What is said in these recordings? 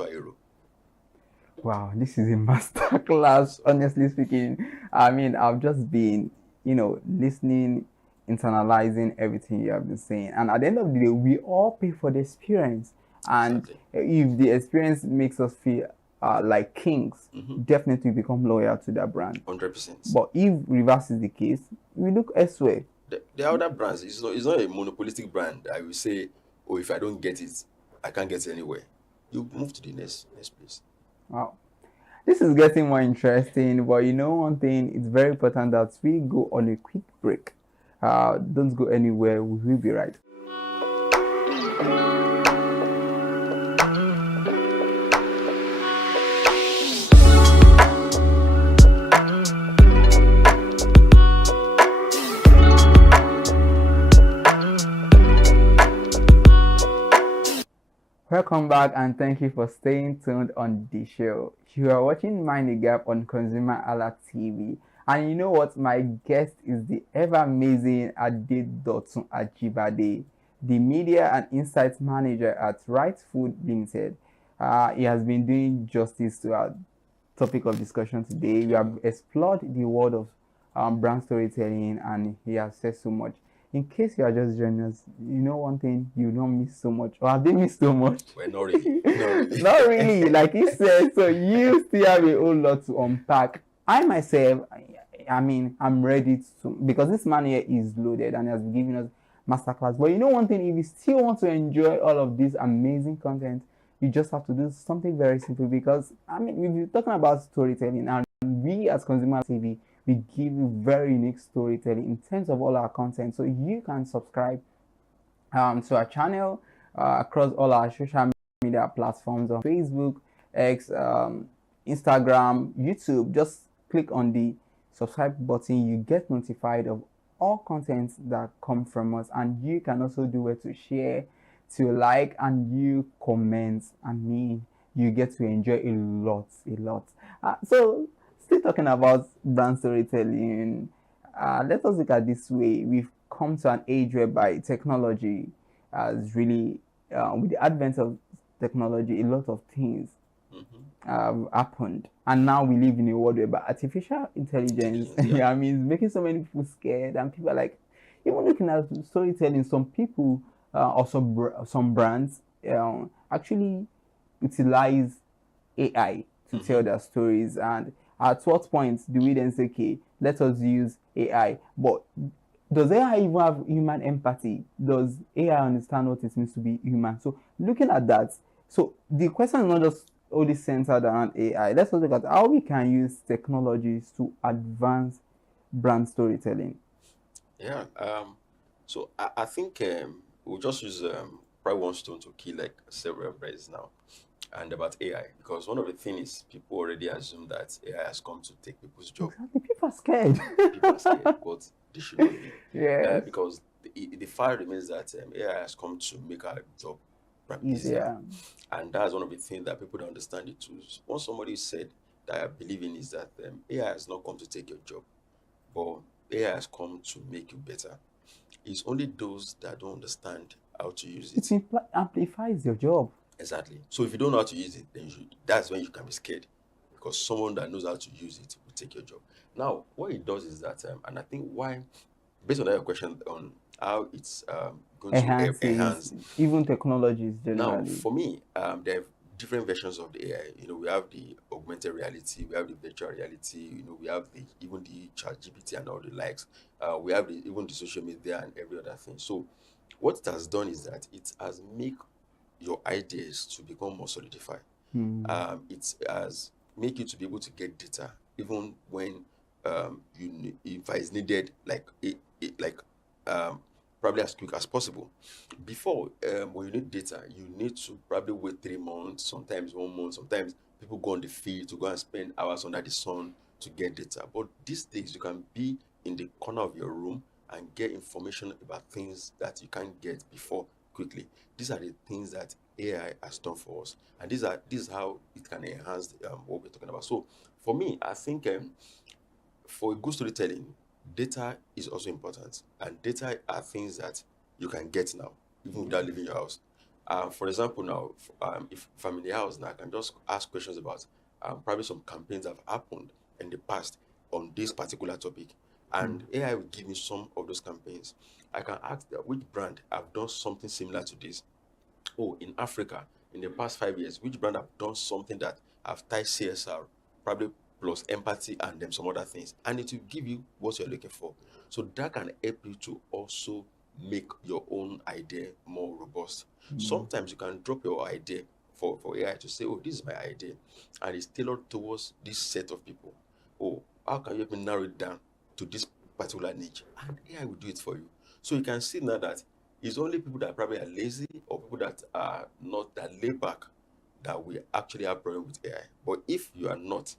actual hero. Wow, this is a master class, honestly speaking. I mean, I've just been, listening, internalizing everything you have been saying. And at the end of the day, we all pay for the experience. And Exactly. if the experience makes us feel like kings, Mm-hmm. definitely become loyal to that brand. 100%. But if reverse is the case, we look elsewhere. The other brands, it's not a monopolistic brand. I will say, oh, if I don't get it, I can't get it anywhere. You move to the next place. Wow. This is getting more interesting, but one thing, it's very important that we go on a quick break. Don't go anywhere, we will be right. Welcome back and thank you for staying tuned on the show. You are watching Mind the Gap on ConsumerHallaTV. And you know what? My guest is the ever amazing Adedotun Ajibade, the Media and Insights Manager at Right Food Limited. He has been doing justice to our topic of discussion today. We Okay. have explored the world of brand storytelling, and he has said so much. In case you are just joining us, one thing you don't miss so much, or have they missed so much? Well, not really. Not really. Not really, like he said. So you still have a whole lot to unpack. I myself, I mean, I'm ready to, because this man here is loaded and has been giving us masterclass. But one thing, if you still want to enjoy all of this amazing content, you just have to do something very simple. Because I mean, we've been talking about storytelling, and we as Consumer TV, we give you very unique storytelling in terms of all our content. So you can subscribe to our channel across all our social media platforms on Facebook, X, Instagram, YouTube. Just click on the subscribe button. You get notified of all contents that come from us, and you can also do it to share, to like, and you comment. I mean, you get to enjoy a lot, a lot. So, still talking about brand storytelling. Let us look at this way. We've come to an age whereby technology has really, with the advent of technology, a lot of things Mm-hmm. have happened. And now we live in a world where artificial intelligence, Intelligence, yeah. I mean, it's making so many people scared. And people are like, even looking at storytelling, some people or some brands actually utilize AI to tell Mm-hmm. their stories. And at what point do we then say, okay, let us use AI? But does AI even have human empathy? Does AI understand what it means to be human? So looking at that, so the question is not just only centered around AI. Let's look at how we can use technologies to advance brand storytelling. Yeah. So I think we'll just use probably one stone to kill like several birds now. And about AI, because one of the things is people already assume that AI has come to take people's job. Exactly, people are scared. People are scared, but this should not be. Yes, Because the fact remains that AI has come to make our job easier. easier. And that's one of the things that people don't understand the tools. Once somebody said that I believe in is that AI has not come to take your job, but AI has come to make you better. It's only those that don't understand how to use It it. amplifies your job. Exactly. So if you don't know how to use it, then that's when you can be scared, because someone that knows how to use it will take your job. Now, what it does is that, and I think why, based on that question on how it's going to Enhances enhance. even technologies Now, generally. for me, there are different versions of the AI. We have the augmented reality, we have the virtual reality. We have the even the chat GPT and all the likes. We have even the social media and every other thing. So, what it has done is that it has make your ideas to become more solidified. Hmm. It has make you to be able to get data even when if it's needed, like um, probably as quick as possible. Before, when you need data, you need to probably wait 3 months, sometimes 1 month. Sometimes people go on the field to go and spend hours under the sun to get data. But these days, you can be in the corner of your room and get information about things that you can't get before quickly. These are the things that AI has done for us, and this is how it can enhance what we're talking about. So, for me, I think for a good storytelling, data is also important, and data are things that you can get now, even without leaving your house. For example, now, if I'm in the house now, I can just ask questions about probably some campaigns that have happened in the past on this particular topic, and AI will give me some of those campaigns. I can ask that which brand have done something similar to this. Oh, in Africa, in the past 5 years, which brand have done something that have tied CSR, probably plus empathy and then some other things, and it will give you what you're looking for. So that can help you to also make your own idea more robust. Sometimes you can drop your idea for AI to say, oh, this is my idea, and it's tailored towards this set of people. Oh, how can you help me narrow it down to this particular niche? And AI will do it for you. So you can see now that it's only people that probably are lazy or people that are not that laid back that we actually have problem with AI. But if you are not,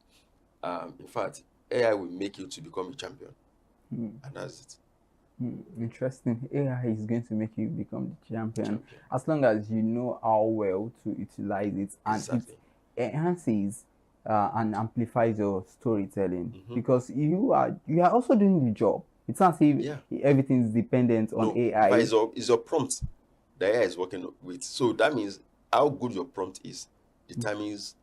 in fact, AI will make you to become a champion, and that's it. Interesting. AI is going to make you become the champion Champion. as long as you know how well to utilize it, and Exactly. it enhances and amplifies your storytelling, because you are also doing the job. It's not as if Yeah. everything is dependent on No, but AI. it's your prompt that AI is working with. So that means how good your prompt is determines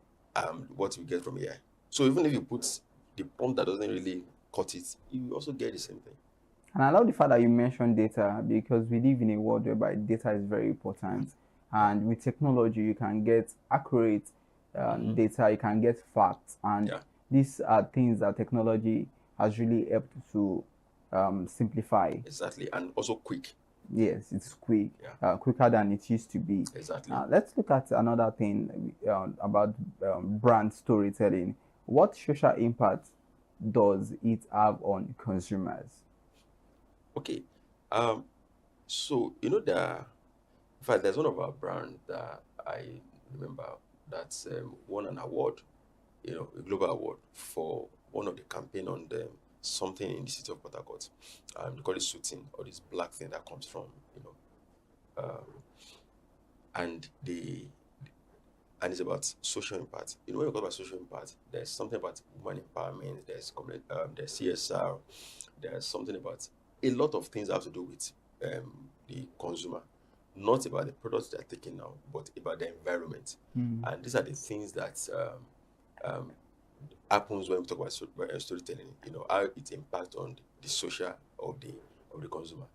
what you get from AI. So even if you put the prompt that doesn't really cut it, you also get the same thing. And I love the fact that you mentioned data, because we live in a world whereby data is very important. Yeah. And with technology, you can get accurate data, you can get facts. And Yeah. these are things that technology has really helped to simplify. Exactly. And also quick. Yes, it's quick, Yeah. quicker than it used to be. Exactly. Let's look at another thing about brand storytelling. What social impact does it have on consumers? Okay. So in fact, there's one of our brand that I remember that's won an award, a global award for one of the campaign on the something in the city of Port Harcourt. They call it suiting, or this black thing that comes from, um, and the and it's about social impact. When you talk about social impact, there's something about women empowerment, there's CSR, there's something about a lot of things that have to do with the consumer, not about the products they're taking now, but about the environment. And these are the things that um, happens when we talk about storytelling. How it impacts on the social of the consumer.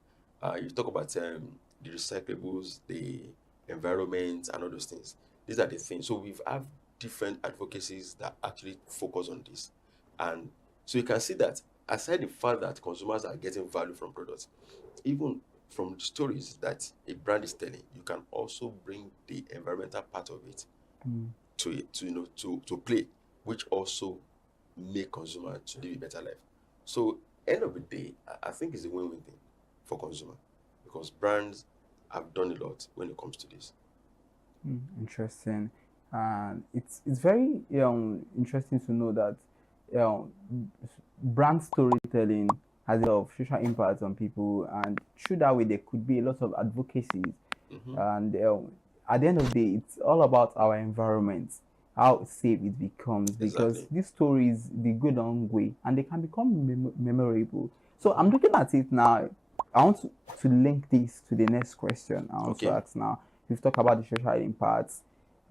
You talk about the recyclables, the environment, and all those things. These are the things. So we've have different advocacies that actually focus on this, and so you can see that aside the fact that consumers are getting value from products, even from the stories that a brand is telling, you can also bring the environmental part of it to it to play, which also make consumer to live a better life. So end of the day, I think it's a win-win thing for consumer, because brands have done a lot when it comes to this. Interesting. And it's very interesting to know that um, brand storytelling has a lot of social impact on people, and through that way there could be a lot of advocacies. And at the end of the day, it's all about our environment, how safe it becomes, because Exactly. these stories they go long way and they can become memorable. So I'm looking at it now. I want to link this to the next question I want to Okay. ask now. We've talked about the social impacts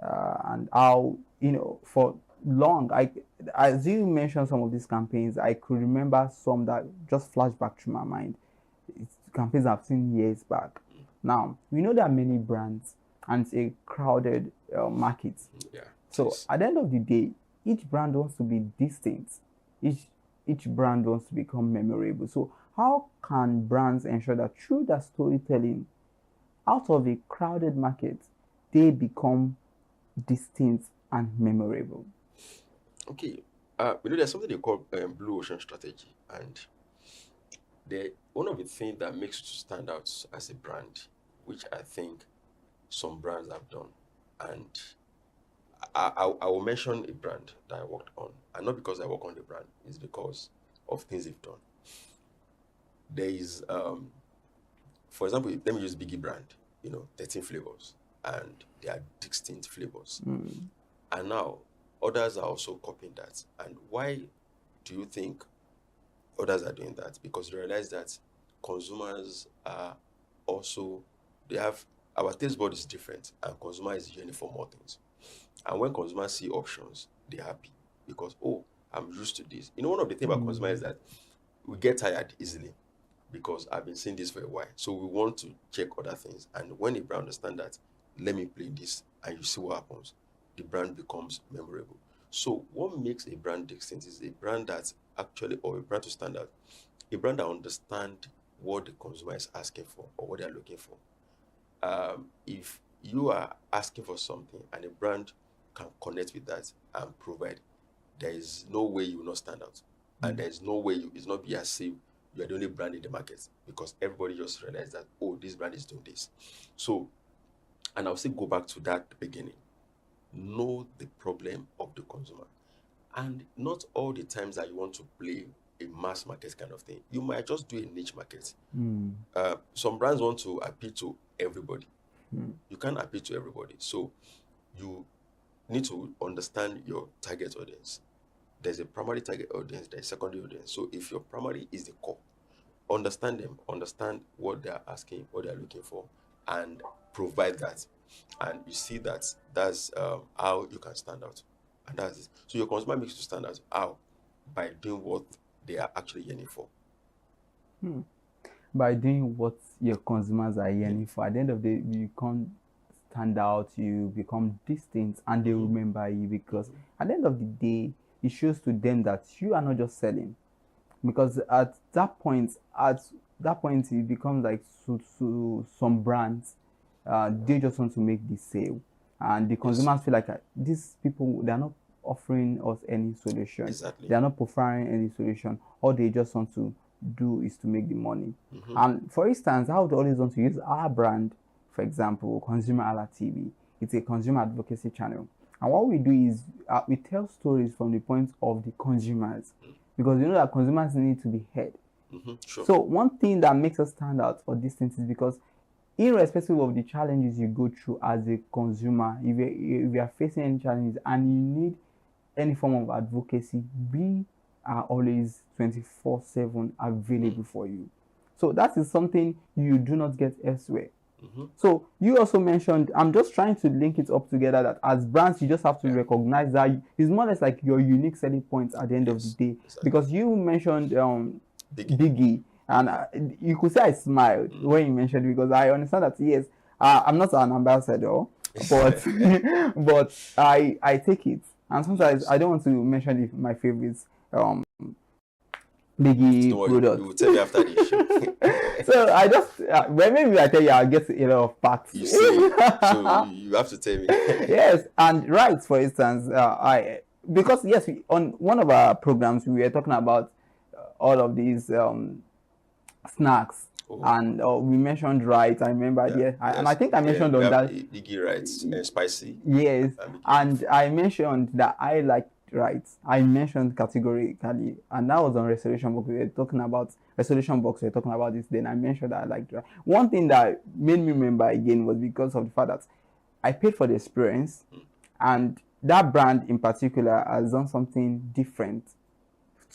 and how, for long, as you mentioned some of these campaigns, I could remember some that just flashed back through my mind. It's campaigns I've seen years back. Now, we know there are many brands and it's a crowded market. Yeah. So Yes. at the end of the day, each brand wants to be distinct. Each brand wants to become memorable. So how can brands ensure that through their storytelling, out of a crowded market, they become distinct and memorable? Okay. There's something they call blue ocean strategy, and one of the things that makes you stand out as a brand, which I think some brands have done, and I will mention a brand that I worked on, and not because I work on the brand, it's because of things they've done. There is, for example, let me use Biggie brand, 13 flavors, and they are distinct flavors. And now others are also copying that. And why do you think others are doing that? Because you realize that consumers are also, they have our taste bud is different, and consumer is yearning for more things. And when consumers see options, they're happy because, oh, I'm used to this. You know, one of the things about consumer is that we get tired easily because I've been seeing this for a while. So we want to check other things. And when a brand understands that, let me play this, and you see what happens, the brand becomes memorable. So what makes a brand distinct is a brand that's actually, or a brand to stand out, a brand that understands what the consumer is asking for or what they're looking for. If you are asking for something and a brand can connect with that and provide, there is no way you will not stand out. And there is no way it's not be as if you are the only brand in the market, because everybody just realized that, oh, this brand is doing this. So, and I'll still go back to that beginning. Know the problem of the consumer. And not all the times that you want to play a mass market kind of thing. You might just do a niche market. Some brands want to appeal to everybody. You can't appeal to everybody. So you need to understand your target audience. There's a primary target audience, there's a secondary audience. So if your primary is the core, understand them, understand what they're asking, what they're looking for, and provide that. And you see that that's how you can stand out. And that's it. So your consumer makes you stand out. How? By doing what they are actually yearning for. By doing what your consumers are yearning for. At the end of the day, you can't stand out, you become distinct, and they remember you, because at the end of the day, it shows to them that you are not just selling. Because at that point, it becomes like to some brands, they just want to make the sale, and the consumers feel like these people, they're not offering us any solution. Exactly. They're not providing any solution. All they just want to do is to make the money. And for instance, I would always want to use our brand, for example, ConsumerHallaTV. It's a consumer advocacy channel. And what we do is we tell stories from the point of the consumers, because you know that consumers need to be heard. Sure. So one thing that makes us stand out for distance is because, irrespective of the challenges you go through as a consumer, if you are facing any challenges and you need any form of advocacy, we are always 24/7 available for you. So that is something you do not get elsewhere. So you also mentioned, I'm just trying to link it up together, that as brands, you just have to recognize that it's more or less like your unique selling points at the end of the day. Exactly. Because you mentioned Biggie, and you could say I smiled when you mentioned it, because I understand that, yes, I'm not an ambassador, but but I take it, and sometimes I don't want to mention my favorites Biggie products. You will tell me after the show. So I just when maybe I tell you, I'll get a lot of facts. You see, so you have to tell me. Yes, and right, for instance, because yes, on one of our programs we were talking about all of these snacks. And we mentioned right. I remember, and I think I mentioned on that Biggie rights, spicy. Yes, and I mentioned that I like rights. I mentioned categorically, and that was on Restoration Box. We were talking about Restoration Box. We were talking about this. Then I mentioned that I liked rights. One thing that made me remember again was because of the fact that I paid for the experience, and that brand in particular has done something different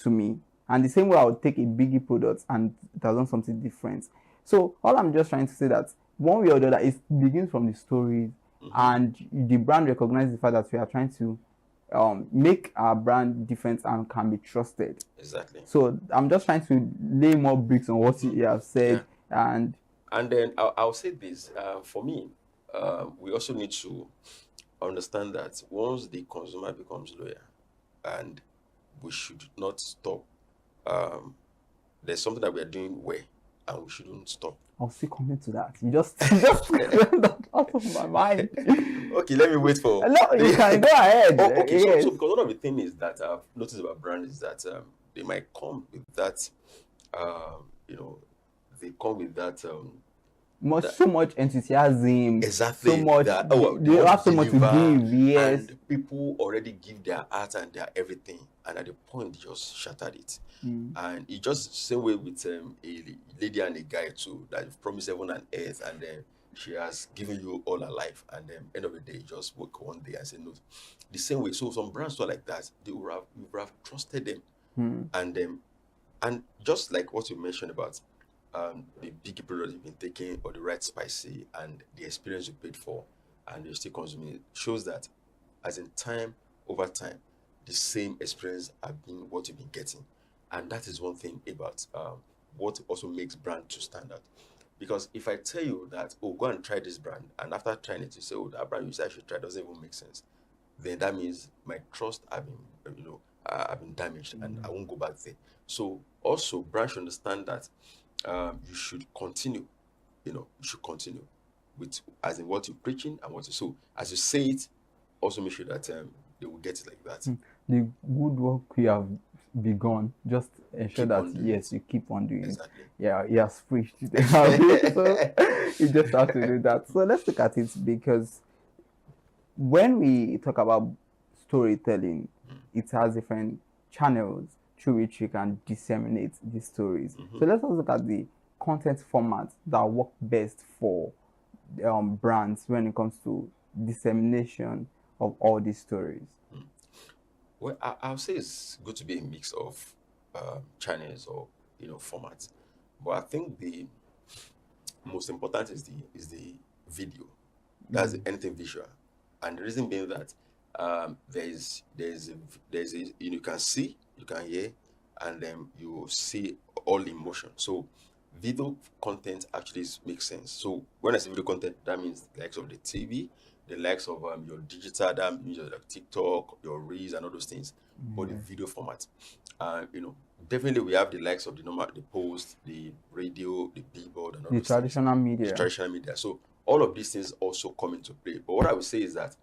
to me. And the same way I would take a Biggie product and it has done something different. So all I'm just trying to say that one way or the other, it begins from the stories, and the brand recognizes the fact that we are trying to make our brand different and can be trusted. Exactly. So I'm just trying to lay more bricks on what you have said. And then I'll say this, for me, we also need to understand that once the consumer becomes loyal, and we should not stop. There's something that we are doing well, and we shouldn't stop. I'll still comment to that. You just that out of my mind. Okay, let me wait for. No, you can go ahead. Okay, Yes. so because one of the things is that I've noticed about brands is that they might come with that, they come with that. So much enthusiasm. Exactly. So much. That, they have so much to give. Yes. And people already give their art and their everything, and at the point just shattered it. And it just the same way with a lady and a guy too, that you've promised heaven and earth, and then she has given you all her life, and then end of the day you just woke one day and say no. The same way, so some brands are like that. You would have trusted them, and just like what you mentioned about the big product you've been taking or the right spicy and the experience you paid for and you're still consuming it shows that as in time over time, the same experience have been what you've been getting. And that is one thing about what also makes brand to stand out. Because if I tell you that, oh, go and try this brand, and after trying it, you say, oh, that brand you said I should try doesn't even make sense, then that means my trust have been, have been damaged, and I won't go back there. So also, brands should understand that you should continue, you should continue with as in what you're preaching and what you so as you say it, also make sure that they will get it like that. The good work you have begun, just ensure Keep that on doing yes, it. you keep on doing Exactly. it. Yeah, he has preached it. So you just have to do that. So let's look at it, because when we talk about storytelling, it has different channels through which you can disseminate these stories. So let's also look at the content formats that work best for brands when it comes to dissemination of all these stories. Well, I'll say it's good to be a mix of channels or formats, but I think the most important is the video. That's anything visual, and the reason being that there's a you can see, you can hear, and then you see all the emotion. So video content actually makes sense. So when I say video content, that means the likes of the TV, the likes of your digital, that means your like TikTok, your reels, and all those things, but the video format. Definitely we have the likes of the normal, the post, the radio, the billboard, and all The those things. traditional The media. traditional media. So all of these things also come into play. But what I would say is that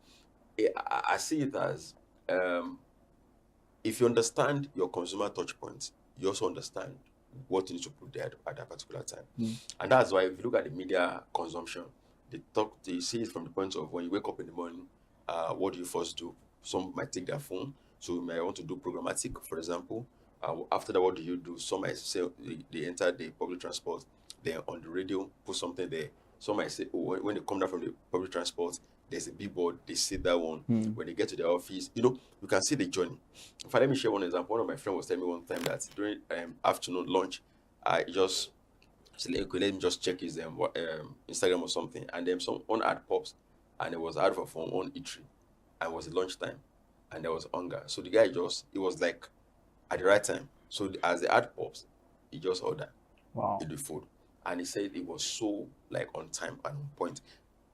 I see it as if you understand your consumer touch points, you also understand what you need to put there at that particular time. And that's why if you look at the media consumption, they see it from the point of when you wake up in the morning, what do you first do? Some might take their phone, so you might want to do programmatic, for example. After that, what do you do? Some might say they enter the public transport, then on the radio, put something there. Some might say, oh, when they come down from the public transport, there's a billboard, they see that one. When they get to their office, you can see the journey. In fact, let me share one example. One of my friends was telling me one time that during afternoon lunch, I just said, okay, let me just check his Instagram or something. And then some one ad pops, and it was ad for one eatery, and it was lunchtime, and there was hunger. So the guy it was like at the right time. So as the ad pops, he just ordered the food, and he said it was so like on time and on point.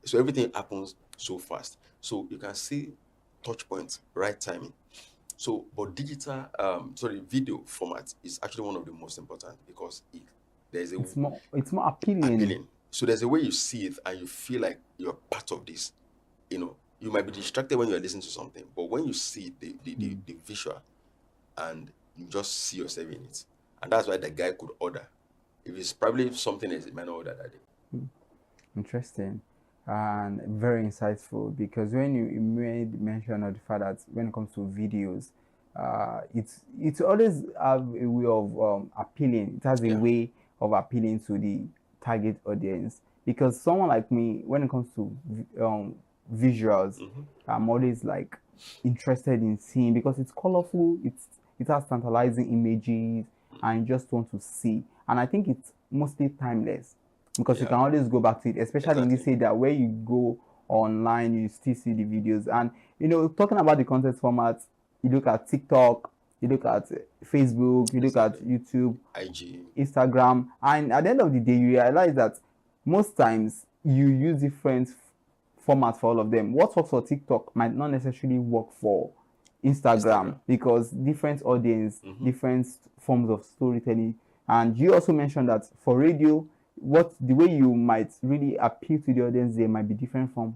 So everything happens so fast. So you can see touch points, right timing. So, but digital, video format is actually one of the most important because there's a It's more appealing. So there's a way you see it and you feel like you're part of this. You might be distracted when you're listening to something, but when you see the visual and you just see yourself in it, and that's why the guy could order. If it's probably something else, he might not order that day. Interesting and very insightful, because when you made mention of the fact that when it comes to videos, it's always have a way of appealing. It has a way of appealing to the target audience, because someone like me, when it comes to visuals, I'm always like interested in seeing, because it's colorful, it has tantalizing images, and you just want to see. And I think it's mostly timeless, because you can always go back to it, especially in this age that where you go online, you still see the videos. And talking about the content formats, you look at TikTok, you look at Facebook, you look at YouTube, IG, Instagram, and at the end of the day, you realize that most times you use different formats for all of them. What works for TikTok might not necessarily work for Instagram. Because different audience, different forms of storytelling. And you also mentioned that for radio, the way you might really appeal to the audience there might be different from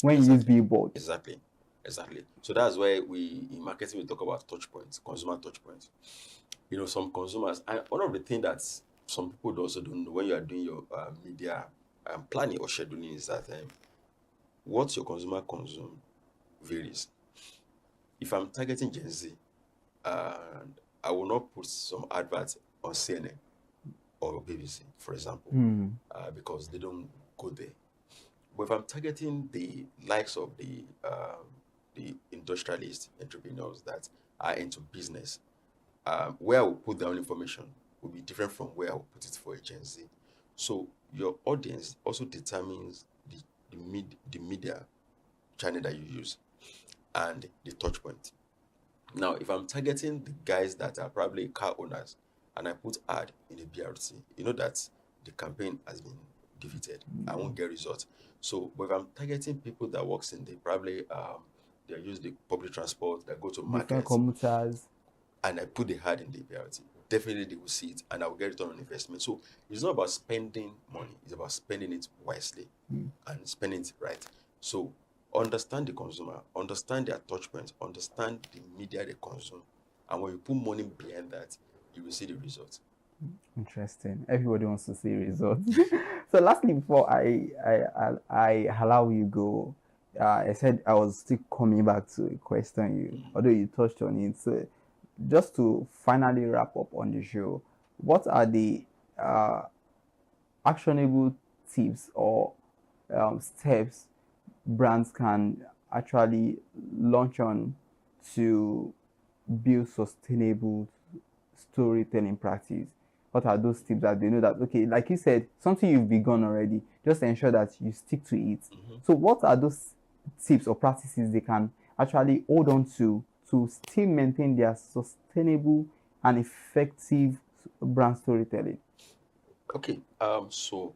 when you use billboard. Exactly. So that's why in marketing we talk about touch points, consumer touch points. Some consumers, and one of the things that some people also don't know when you are doing your media planning or scheduling is that what your consumer consume varies. If I'm targeting Gen Z, and I will not put some adverts on CNN or BBC, for example, because they don't go there. But if I'm targeting the likes of the industrialists, entrepreneurs that are into business, where I will put their own information will be different from where I will put it for a Gen Z. So your audience also determines the media channel that you use and the touch point. Now, if I'm targeting the guys that are probably car owners and I put ad in the BRT, you know that the campaign has been defeated. I won't get results. So, but if I'm targeting people that works in the probably they use the public transport, that go to Different markets, commuters. and I put the ad in the BRT, definitely they will see it and I will get return on investment. So it's not about spending money, it's about spending it wisely and spending it right. So understand the consumer, understand their touch points, understand the media they consume, and when you put money behind that, you will see the results. Interesting. Everybody wants to see results. So, lastly, before I allow you go, I said I was still coming back to a question you, although you touched on it. So, just to finally wrap up on the show, what are the actionable tips or steps brands can actually launch on to build sustainable storytelling practice? What are those tips that they know that, okay, like you said, something you've begun already, just ensure that you stick to it. So what are those tips or practices they can actually hold on to still maintain their sustainable and effective brand storytelling? Okay. So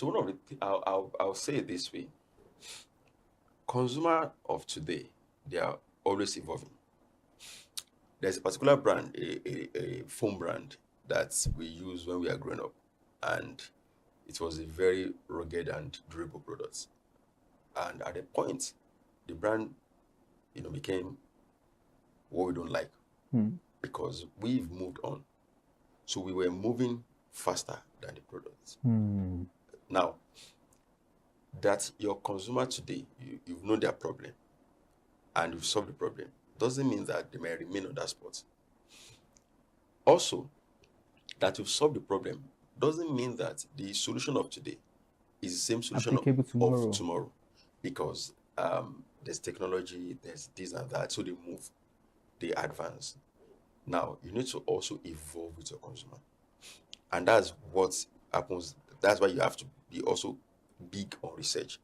one of the I'll say it this way: consumer of today, they are always evolving. There's a particular brand, a phone brand that we used when we were growing up, and it was a very rugged and durable product. And at a point, the brand, became what we don't like because we've moved on. So we were moving faster than the product. Now, that your consumer today, you've known their problem and you've solved the problem, doesn't mean that they may remain on that spot. Also, that you've solved the problem doesn't mean that the solution of today is the same solution Applicable tomorrow. of tomorrow, because there's technology, there's this and that, so they move, they advance. Now, you need to also evolve with your consumer, and that's what happens. That's why you have to be also big on research.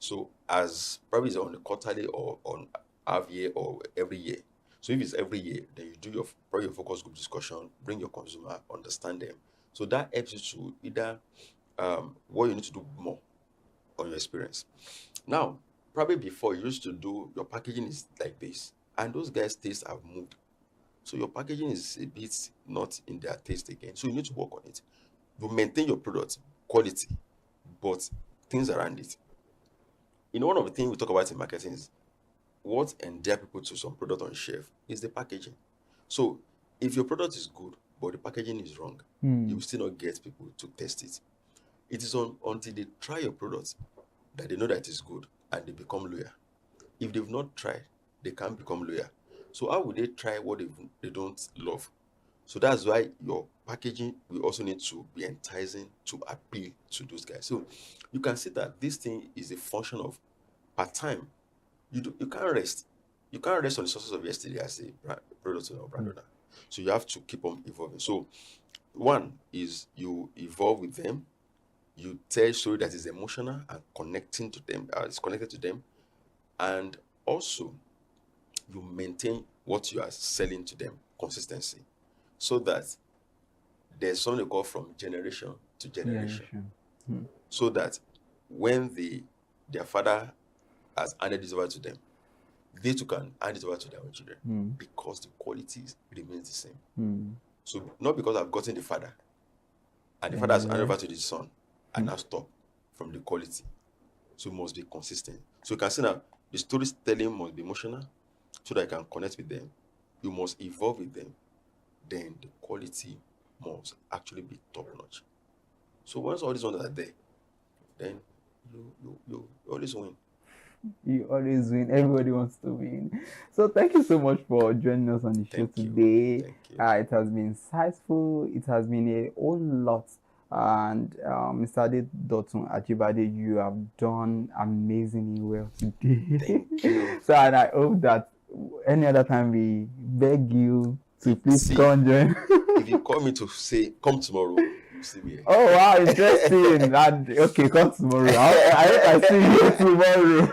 So, as probably is on the quarterly or on half year or every year. So if it's every year, then you do probably your focus group discussion, bring your consumer, understand them. So that helps you to either what you need to do more on your experience. Now, probably before you used to do your packaging is like this, and those guys' tastes have moved. So your packaging is a bit not in their taste again. So you need to work on it. You maintain your product quality, but things around it. One of the things we talk about in marketing is what endear people to some product on shelf is the packaging. So if your product is good, but the packaging is wrong, you will still not get people to test it. It is until they try your product that they know that it is good and they become loyal. If they've not tried, they can't become loyal. So how would they try what they don't love? So that's why your packaging will also need to be enticing to appeal to those guys. So you can see that this thing is a function of part time. You can't rest. You can't rest on the sources of yesterday as a product owner or brand owner. So you have to keep on evolving. So one is you evolve with them. You tell a story that is emotional and connecting to them. It's connected to them, and also you maintain what you are selling to them, consistency, so that there's something they call from generation to generation. So that when their father has handed this over to them, they too can hand it over to their own children, because the quality remains the same. So not because I've gotten the father and the father has handed over to the son and now stop from the quality. So it must be consistent. So you can see now the storytelling must be emotional so that you can connect with them. You must evolve with them. Then the quality must actually be top notch. So once all these ones are there, then you always win. You always win. Everybody wants to win. So thank you so much for joining us on the show today. Thank you. It has been insightful. It has been a whole lot. And Mr. Ade Dotun Ajibade, you have done amazingly well today. Thank you. So, and I hope that any other time we beg you to please See, come join. If if you call me to say come tomorrow, you see me here. Oh wow, interesting. And okay, come tomorrow. I hope I see you tomorrow.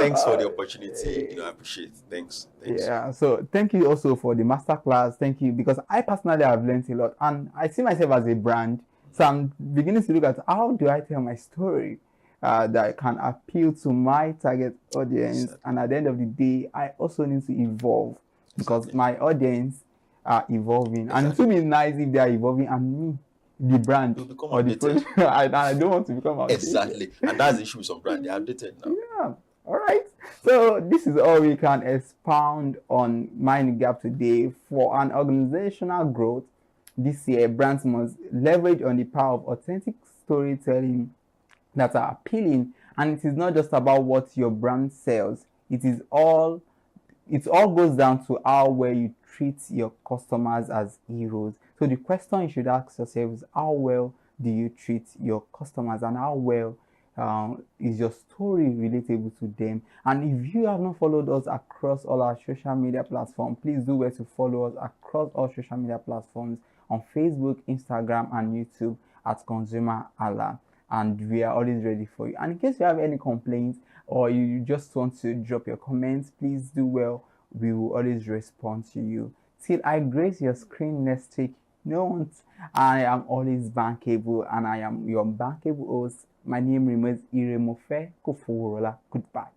Thanks for the opportunity. I appreciate it. Thanks. Yeah, so thank you also for the masterclass. Thank you, because I personally have learned a lot, and I see myself as a brand. So I'm beginning to look at how do I tell my story that can appeal to my target audience, Exactly. and at the end of the day, I also need to evolve because Exactly. my audience are evolving, and it Exactly. would be nice if they are evolving, and me, the brand You'll become or the outdated. product, I don't want to become outdated. Exactly. And that's the issue with some brand. They're outdated now. Yeah. All right. So this is all we can expound on Mind the Gap today. For an organizational growth this year, brands must leverage on the power of authentic storytelling that are appealing. And it is not just about what your brand sells. It all goes down to how well you treat your customers as heroes. So the question you should ask yourself is how well do you treat your customers, and how well is your story relatable to them? And if you have not followed us across all our social media platforms, please do well to follow us across all social media platforms on Facebook, Instagram, and YouTube at ConsumerHalla. And we are always ready for you. And in case you have any complaints or you just want to drop your comments, please do well. We will always respond to you. Till I grace your screen next week, I am always bankable, and I am your bankable host. My name remains Iremofe Koforola. Goodbye.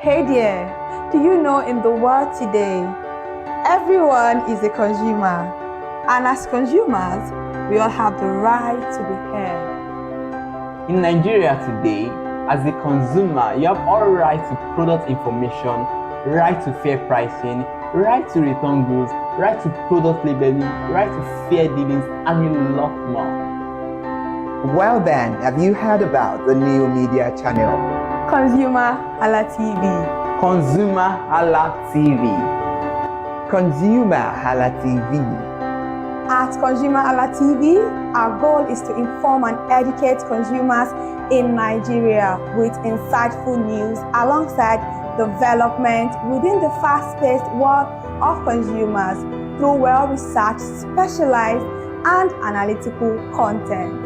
Hey there, do you know in the world today, everyone is a consumer, and as consumers, we all have the right to be heard. In Nigeria today, as a consumer, you have all right to product information, right to fair pricing, right to return goods, right to product labeling, right to fair dealings, and a lot more. Well then, have you heard about the new media channel? ConsumerHallaTV. ConsumerHallaTV. ConsumerHallaTV. At ConsumerHallaTV, our goal is to inform and educate consumers in Nigeria with insightful news alongside development within the fast-paced world of consumers through well-researched, specialized, and analytical content.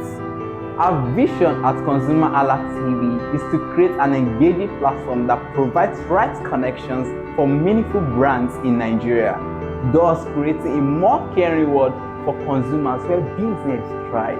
Our vision at ConsumerHallaTV is to create an engaging platform that provides right connections for meaningful brands in Nigeria, thus creating a more caring world for consumers where business thrive.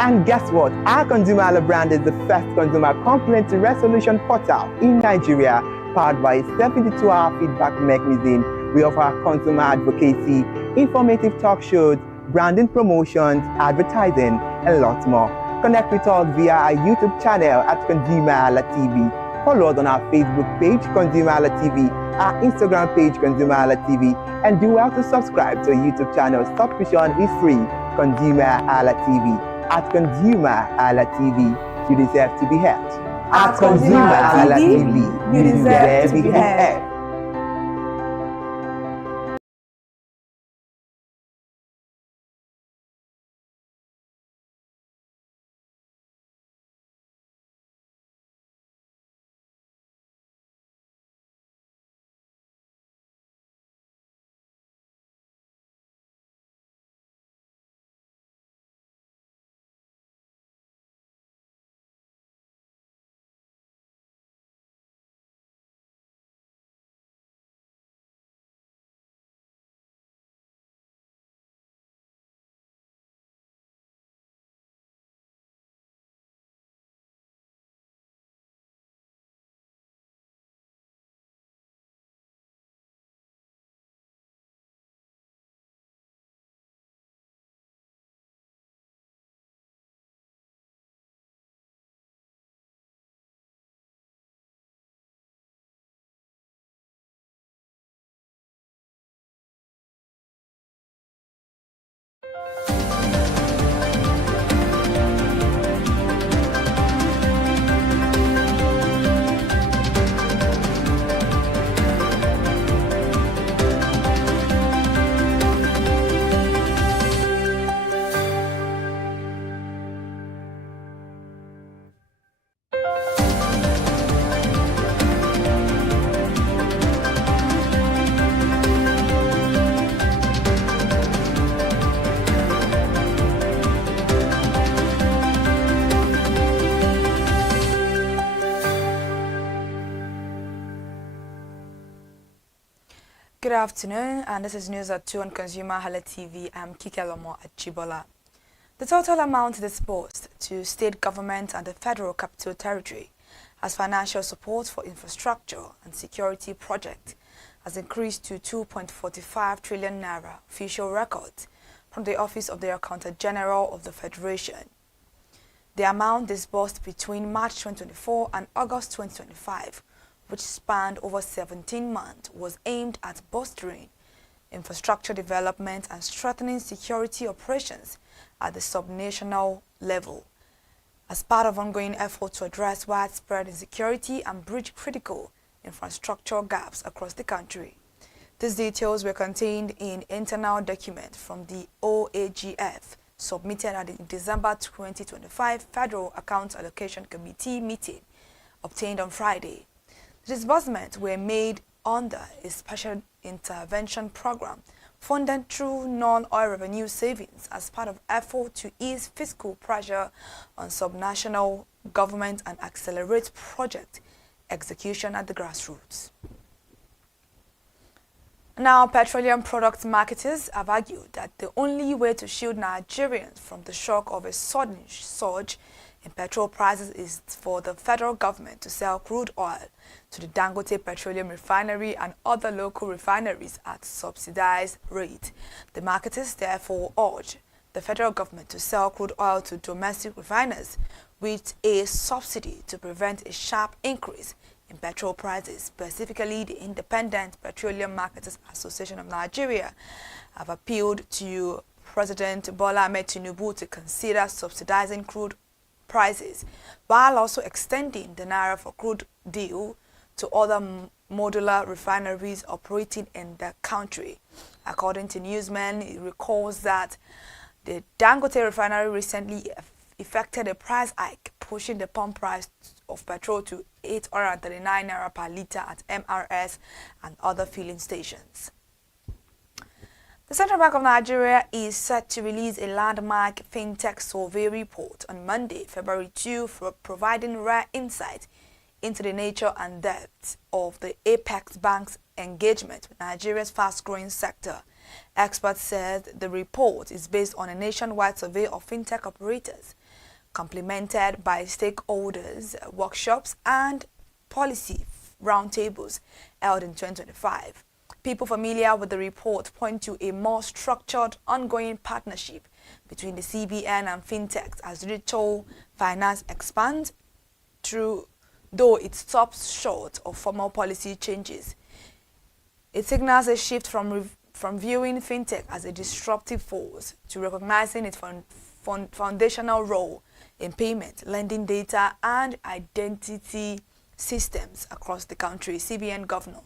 And guess what? Our ConsumerHalla brand is the first consumer complaint resolution portal in Nigeria, powered by a 72-hour feedback mechanism. We offer consumer advocacy, informative talk shows, branding promotions, advertising, and lots more. Connect with us via our YouTube channel at ConsumerHallaTV. Follow us on our Facebook page, ConsumerHallaTV, our Instagram page, ConsumerHallaTV, and do well to subscribe to our YouTube channel. Subscription is free. ConsumerHallaTV. At ConsumerHallaTV, you deserve to be heard. At ConsumerHallaTV, you deserve to be heard. Good afternoon, and this is News at 2 on ConsumerHallaTV. I'm Kikelomo at Chibola. The total amount disbursed to state government and the Federal Capital Territory as financial support for infrastructure and security projects has increased to 2.45 trillion naira, official records from the Office of the Accountant General of the Federation. The amount disbursed between March 2024 and August 2025, which spanned over 17 months, was aimed at bolstering infrastructure development and strengthening security operations at the subnational level as part of ongoing efforts to address widespread insecurity and bridge critical infrastructure gaps across the country. These details were contained in internal document from the OAGF submitted at the December 2025 Federal Accounts Allocation Committee meeting obtained on Friday. The disbursements were made under a special intervention program funded through non-oil revenue savings as part of effort to ease fiscal pressure on subnational government and accelerate project execution at the grassroots. Now, petroleum product marketers have argued that the only way to shield Nigerians from the shock of a sudden surge in petrol prices is for the federal government to sell crude oil to the Dangote Petroleum Refinery and other local refineries at subsidized rate. The marketers therefore urge the federal government to sell crude oil to domestic refiners with a subsidy to prevent a sharp increase in petrol prices. Specifically, the Independent Petroleum Marketers Association of Nigeria have appealed to President Bola Ahmed Tinubu to consider subsidizing crude prices while also extending the Naira for crude deal to other modular refineries operating in the country. According to newsmen, it recalls that the Dangote refinery recently effected a price hike, pushing the pump price of petrol to 839 naira per litre at MRS and other filling stations. The Central Bank of Nigeria is set to release a landmark fintech survey report on Monday, February 2, for providing rare insight into the nature and depth of the Apex Bank's engagement with Nigeria's fast-growing sector. Experts said the report is based on a nationwide survey of fintech operators, complemented by stakeholders, workshops, and policy roundtables held in 2025. People familiar with the report point to a more structured, ongoing partnership between the CBN and fintechs as digital finance expands, though it stops short of formal policy changes. It signals a shift from viewing fintech as a disruptive force to recognizing its foundational role in payment, lending data, and identity systems across the country. CBN Governor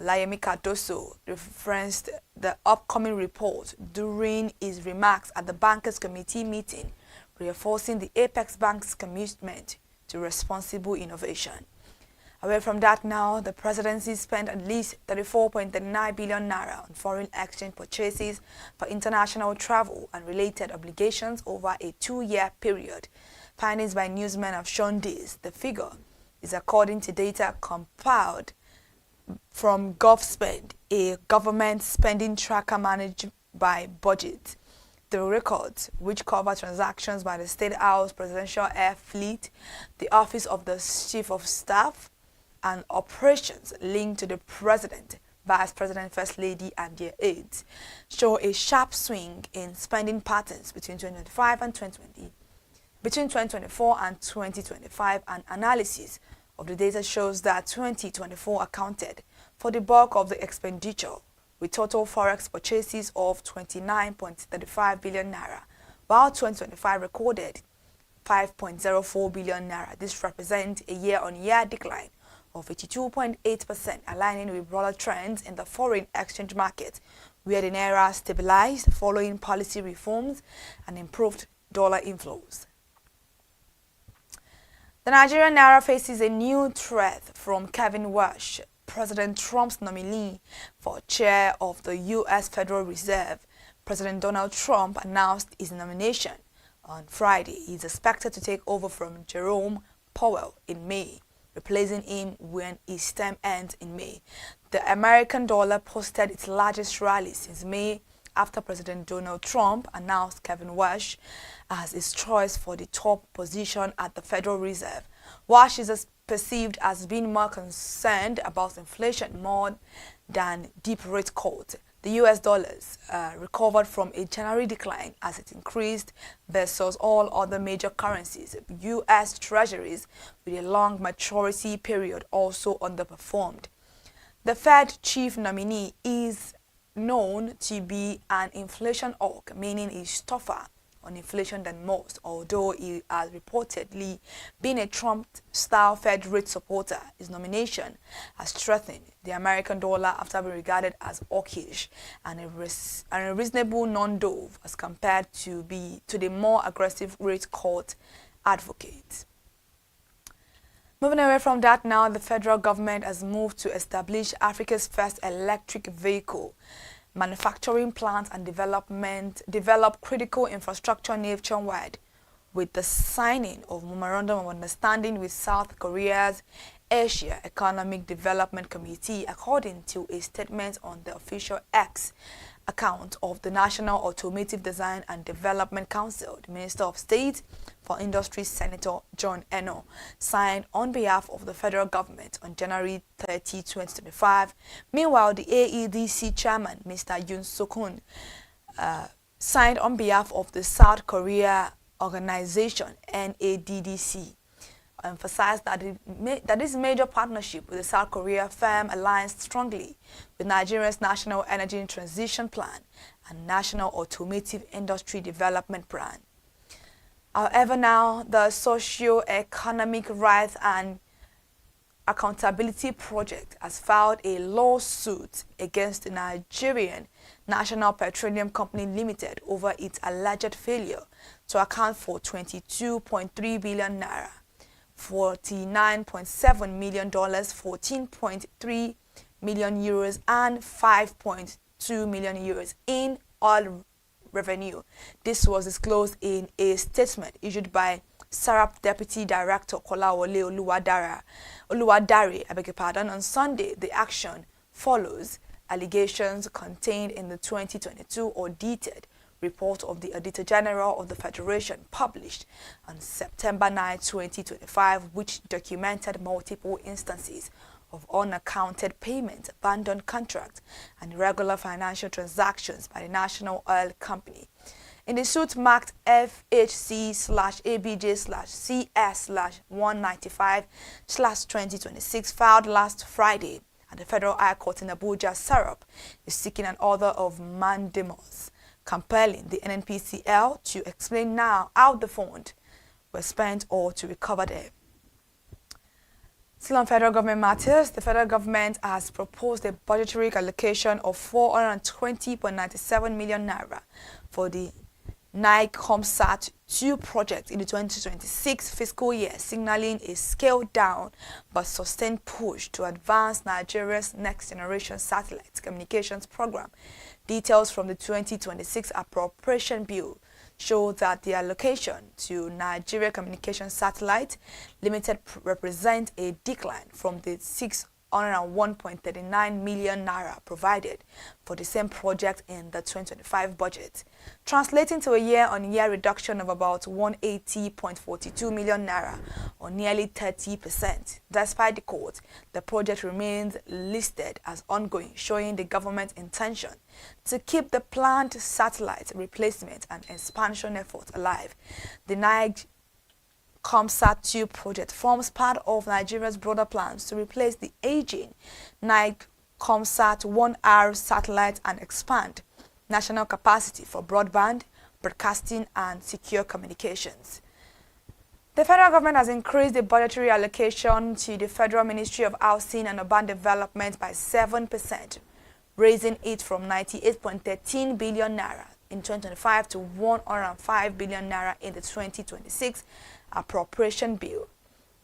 Olayemi Cardoso referenced the upcoming report during his remarks at the Bankers Committee meeting, reinforcing the Apex Bank's commitment to responsible innovation. Away from that now, the presidency spent at least 34.39 billion naira on foreign exchange purchases for international travel and related obligations over a 2-year period. Findings by newsmen have shown this. The figure is according to data compiled from GovSpend, a government spending tracker managed by budget. The records, which cover transactions by the State House, Presidential Air Fleet, the Office of the Chief of Staff, and operations linked to the President, Vice President, First Lady, and their aides, show a sharp swing in spending patterns between 2025 and 2020. Between 2024 and 2025, an analysis of the data shows that 2024 accounted for the bulk of the expenditure, with total forex purchases of 29.35 billion naira, while 2025 recorded 5.04 billion naira. This represents a year-on-year decline of 82.8%, aligning with broader trends in the foreign exchange market, where the naira stabilized following policy reforms and improved dollar inflows. The Nigerian naira faces a new threat from Kevin Walsh, President Trump's nominee for chair of the U.S. Federal Reserve. President Donald Trump announced his nomination on Friday. He is expected to take over from Jerome Powell in May, replacing him when his term ends in May. The American dollar posted its largest rally since May after President Donald Trump announced Kevin Walsh as his choice for the top position at the Federal Reserve. Walsh is perceived as being more concerned about inflation more than deep rate cuts. The US dollars recovered from a January decline as it increased versus all other major currencies. US Treasuries with a long maturity period also underperformed. The Fed chief nominee is known to be an inflation hawk, meaning he's tougher on inflation than most, although he has reportedly been a Trump-style Fed rate supporter. His nomination has strengthened the American dollar after being regarded as hawkish and a reasonable non-dove as compared to the more aggressive rate cut advocate. Moving away from that now, the federal government has moved to establish Africa's first electric vehicle manufacturing plants and develop critical infrastructure nationwide with the signing of Memorandum of Understanding with South Korea's Asia Economic Development Committee, according to a statement on the official X account of the National Automotive Design and Development Council. The Minister of State for Industry, Senator John Eno, signed on behalf of the federal government on January 30, 2025. Meanwhile, the AEDC chairman, Mr. Yoon Suk-hoon, signed on behalf of the South Korea organization, NADDC, emphasized that this major partnership with the South Korea firm aligns strongly with Nigeria's National Energy Transition Plan and National Automotive Industry Development Plan. However, now the Socio-Economic Rights and Accountability Project has filed a lawsuit against the Nigerian National Petroleum Company Limited over its alleged failure to account for 22.3 billion naira, $49.7 million, 14.3 million euros, and 5.2 million euros in oil revenue. This was disclosed in a statement issued by SARAP Deputy Director Kolawole Oluwadare, on Sunday. The action follows allegations contained in the 2022 audited report of the Auditor General of the Federation published on September 9, 2025, which documented multiple instances of unaccounted payments, abandoned contracts, and irregular financial transactions by the National Oil Company. In the suit marked FHC/ABJ/CS/195/2026 filed last Friday at the Federal High Court in Abuja, SARAP is seeking an order of mandamus, compelling the NNPCL to explain now how the funds were spent or to recover them. Still on federal government matters, the federal government has proposed a budgetary allocation of 420.97 million naira for the NICOMSAT 2 project in the 2026 fiscal year, signaling a scaled down but sustained push to advance Nigeria's next generation satellite communications program. Details from the 2026 appropriation bill show that the allocation to Nigeria Communication Satellite Limited represents a decline from the 601.39 million naira provided for the same project in the 2025 budget, translating to a year-on-year reduction of about 180.42 million naira, or nearly 30%. Despite the court, the project remains listed as ongoing, showing the government's intention to keep the planned satellite replacement and expansion efforts alive. The NICOMSAT 2 project forms part of Nigeria's broader plans to replace the aging NICOMSAT 1R satellite and expand national capacity for broadband, broadcasting, and secure communications. The federal government has increased the budgetary allocation to the Federal Ministry of Housing and Urban Development by 7%, raising it from 98.13 billion naira in 2025 to 105 billion naira in the 2026 appropriation bill.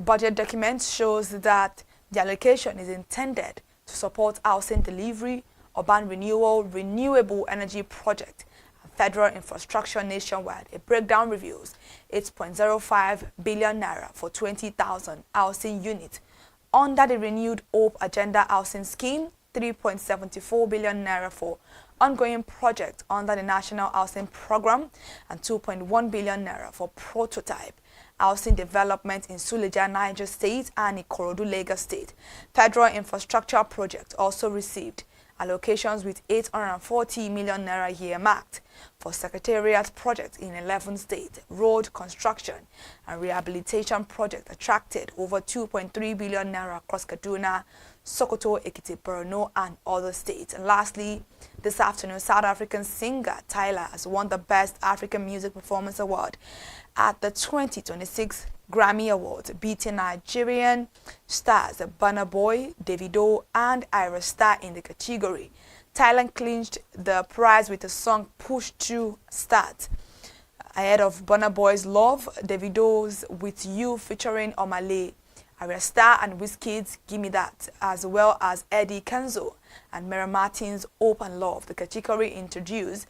Budget documents shows that the allocation is intended to support housing delivery, urban renewal, renewable energy project, and federal infrastructure nationwide. A breakdown reveals 8.05 billion naira for 20,000 housing units under the renewed Hope Agenda Housing Scheme, 3.74 billion naira for ongoing projects under the National Housing Program, and 2.1 billion naira for prototype housing development in Suleja, Niger State, and Ikorodu, Lagos State. Federal infrastructure project also received allocations with 840 million naira earmarked for secretariat projects in 11 states. Road construction and rehabilitation project attracted over 2.3 billion naira across Kaduna, Sokoto, Ekiti, Borno, and other states. And lastly, this afternoon, South African singer Tyler has won the Best African Music Performance Award at the 2026 Grammy Awards, beating Nigerian stars Burna Boy, Davido, and Ira Star in the category. Thailand clinched the prize with the song Push to Start, ahead of Burna Boy's Love, Davido's With You featuring Omale, Ira Star and Wizkid's Gimme That, as well as Eddie Kenzo and Mary Martin's Hope and Love. The category introduced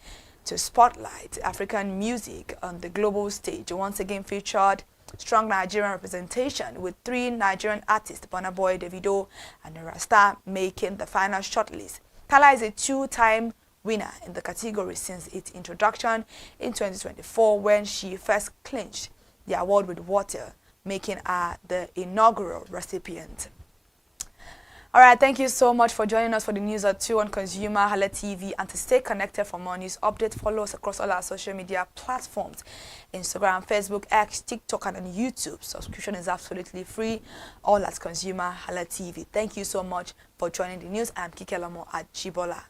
to spotlight African music on the global stage once again featured strong Nigerian representation, with 3 Nigerian artists, Burna Boy, Davido, and Ira Star, making the final shortlist. Tyler is a 2-time winner in the category since its introduction in 2024, when she first clinched the award with Water, making her the inaugural recipient. All right, thank you so much for joining us for the news at 2 on ConsumerHallaTV. And to stay connected for more news updates, follow us across all our social media platforms: Instagram, Facebook, X, TikTok, and on YouTube. Subscription is absolutely free, all at ConsumerHallaTV. Thank you so much for joining the news. I'm Kike Lomo at Jibola.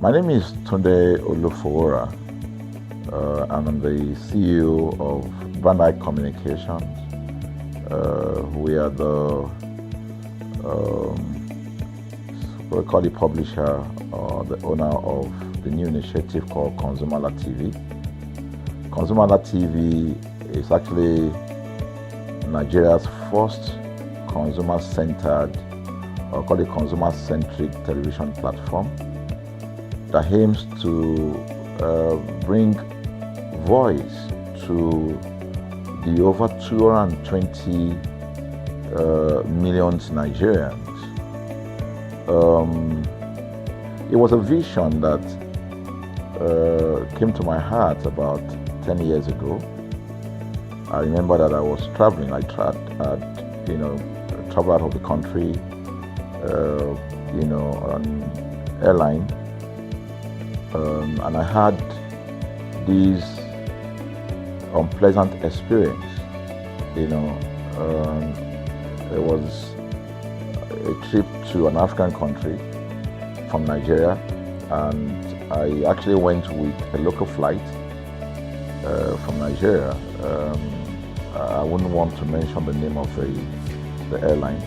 My name is Tunde Olufowora. I'm the CEO of Brand Communications. We are we call the publisher or the owner of the new initiative called ConsumerHallaTV. ConsumerHallaTV is actually Nigeria's first consumer-centered, or call it consumer-centric television platform that aims to bring voice to the over 220 million Nigerians. It was a vision that came to my heart about 10 years ago. I remember that I was traveling. I traveled out of the country, on airline, and I had this unpleasant experience. It was a trip to an African country from Nigeria, and I actually went with a local flight from Nigeria. I wouldn't want to mention the name of the airline,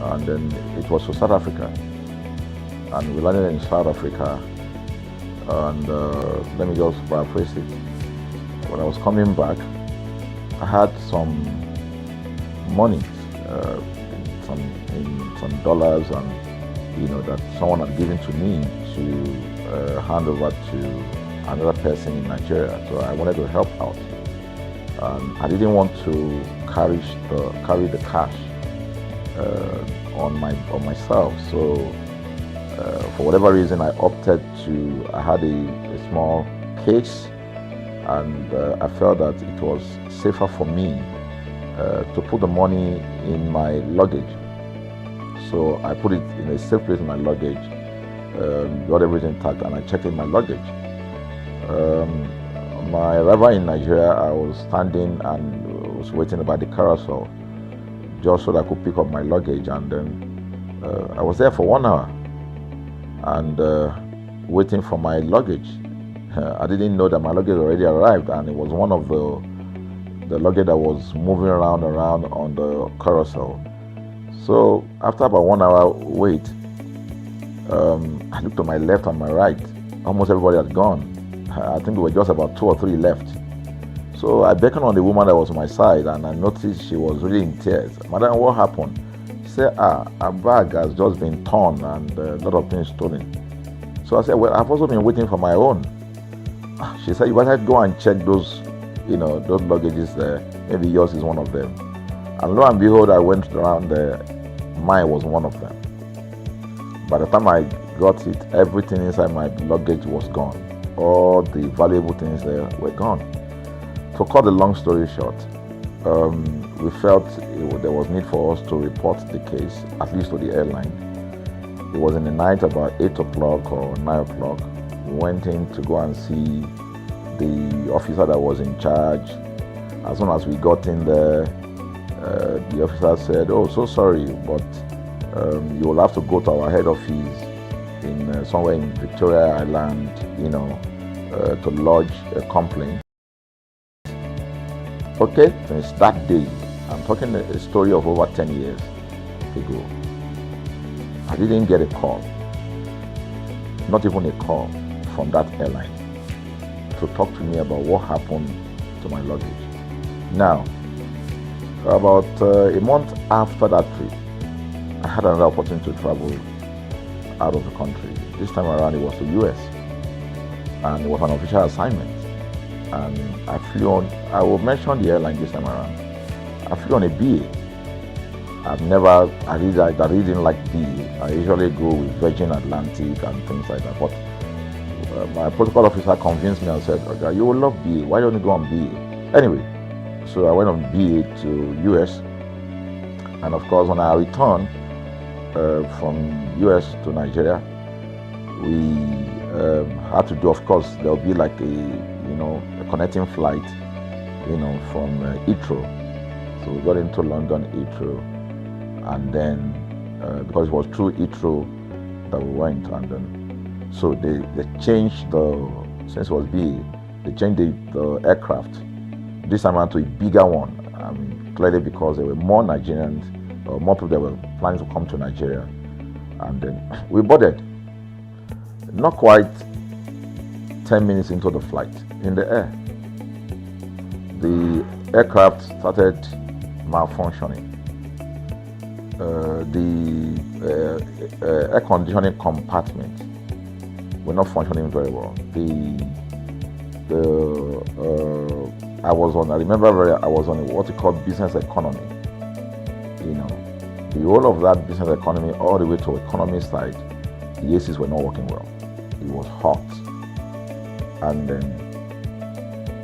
and then it was to South Africa, and we landed in South Africa, and let me just paraphrase it. When I was coming back, I had some money, some dollars, and that someone had given to me to hand over to another person in Nigeria. So I wanted to help out. I didn't want to carry the cash on myself. So for whatever reason, I opted to. I had a small case, and I felt that it was safer for me to put the money in my luggage. So I put it in a safe place in my luggage, got everything intact, and I checked in my luggage. My arrival in Nigeria, I was standing and was waiting about the carousel just so that I could pick up my luggage, and then I was there for 1 hour and waiting for my luggage. I didn't know that my luggage already arrived, and it was one of the luggage that was moving around on the carousel. So after about 1 hour wait, I looked to my left and my right. Almost everybody had gone. I think there were just about 2 or 3 left. So I beckoned on the woman that was on my side, and I noticed she was really in tears. Madam, what happened? She said, her bag has just been torn and a lot of things stolen. So I said, well, I've also been waiting for my own. She said, you better go and check those luggages there. Maybe yours is one of them. And lo and behold, I went around there. Mine was one of them. By the time I got it, everything inside my luggage was gone. All the valuable things there were gone. To cut the long story short, we felt there was need for us to report the case, at least to the airline. It was in the night, about 8 o'clock or 9 o'clock. We went in to go and see the officer that was in charge. As soon as we got in there, the officer said, "Oh, so sorry, but you will have to go to our head office in somewhere in Victoria Island, to lodge a complaint." Okay, since that day, I'm talking a story of over 10 years ago, I didn't get a call, not even a call from that airline to talk to me about what happened to my luggage. Now, about a month after that trip, I had another opportunity to travel out of the country. This time around, it was to US, and it was an official assignment. And I flew on, I will mention the airline this time around. I flew on a BA. I really didn't like BA. I usually go with Virgin Atlantic and things like that. But my protocol officer convinced me and said, "Okay, you will love BA. Why don't you go on BA?" Anyway, so I went on BA to US. And of course, when I returned from US to Nigeria, we had to do, of course, there'll be like a connecting flight, from Heathrow. So we got into London Heathrow, and then because it was through Heathrow that we went, and then So they changed since it was BA, they changed the aircraft, this time around to a bigger one. I mean, clearly because there were more Nigerians, or more people that were planning to come to Nigeria. And then we boarded. Not quite 10 minutes into the flight, in the air, the aircraft started malfunctioning. The air conditioning compartment were not functioning very well. I was on what we call business economy. You know, the whole of that business economy, all the way to economy side, the ACs were not working well. It was hot. And then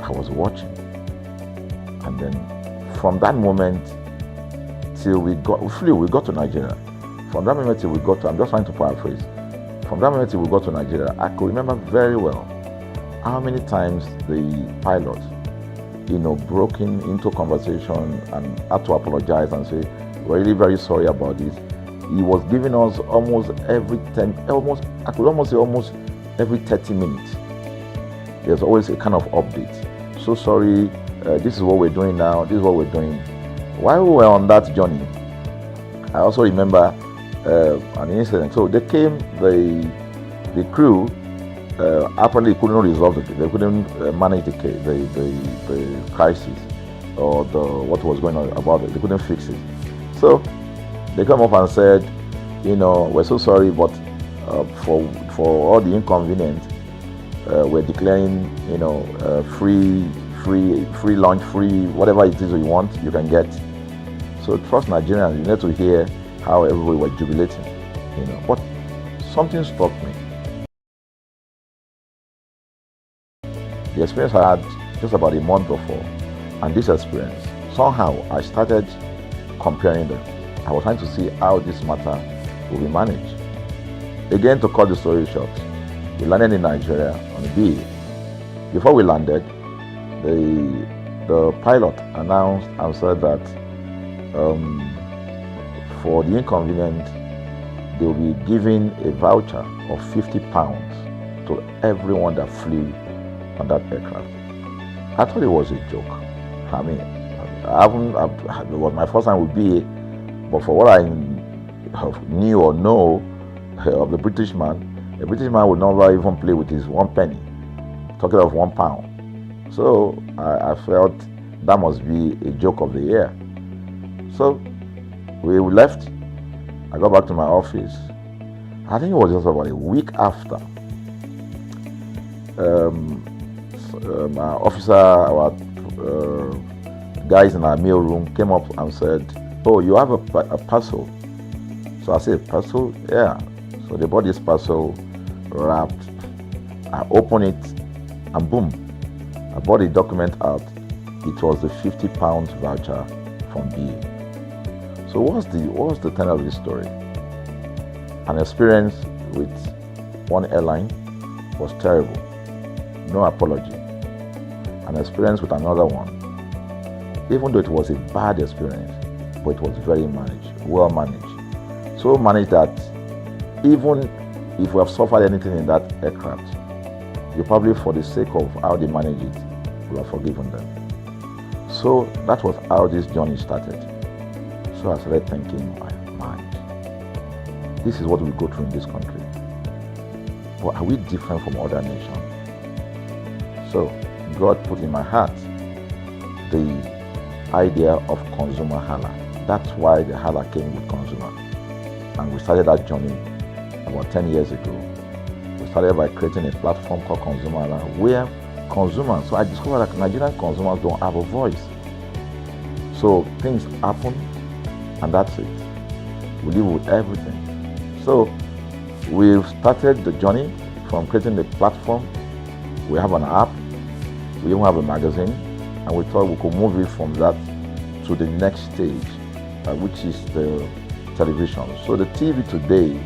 I was watching. And then from that moment till we got to Nigeria. From that moment till we got to, I'm just trying to paraphrase. From that moment till we got to Nigeria, I could remember very well how many times the pilot, broke into conversation and had to apologize and say, we're really very sorry about this. He was giving us almost every 30 minutes. There's always a kind of update. So sorry, this is what we're doing now, this is what we're doing. While we were on that journey, I also remember an incident. So they came, the crew apparently couldn't resolve it. They couldn't manage the crisis or what was going on about it. They couldn't fix it. So they come up and said, we're so sorry, but for all the inconvenience, we're declaring, free lunch, free whatever it is you want, you can get. So trust Nigerians, you need to hear how everybody was jubilating, But something struck me. The experience I had just about a month before, and this experience, somehow I started comparing them. I was trying to see how this matter will be managed. Again, to cut the story short, we landed in Nigeria on a BA. Before we landed, the pilot announced and said that for the inconvenience, they will be giving a voucher of £50 to everyone that flew on that aircraft. I thought it was a joke. I mean, it was my first time with BA, but for what I knew or know of the British man would never even play with his 1 penny, talking of £1. So I felt that must be a joke of the year. So we left. I got back to my office. I think it was just about a week after. My officer, our guys in our mail room came up and said, "Oh, you have a parcel." So I said, "Parcel? Yeah." So they bought this parcel, wrapped. I opened it, and boom, I bought the document out. It was the £50 voucher from BA. So what's the tenor of this story? An experience with one airline was terrible, no apology. An experience with another one, even though it was a bad experience, but it was very managed, well managed. So managed that even if we have suffered anything in that aircraft, you probably, for the sake of how they manage it, will have forgiven them. So that was how this journey started. So I started thinking, my mind, this is what we go through in this country. But are we different from other nations? So God put in my heart the idea of ConsumerHalla. That's why the Hala came with consumer. And we started that journey about 10 years ago. We started by creating a platform called ConsumerHalla, where consumers, so I discovered that Nigerian consumers don't have a voice. So things happen, and that's it. We live with everything. So we've started the journey from creating the platform. We have an app, we even have a magazine, and we thought we could move it from that to the next stage, which is the television. So the TV today,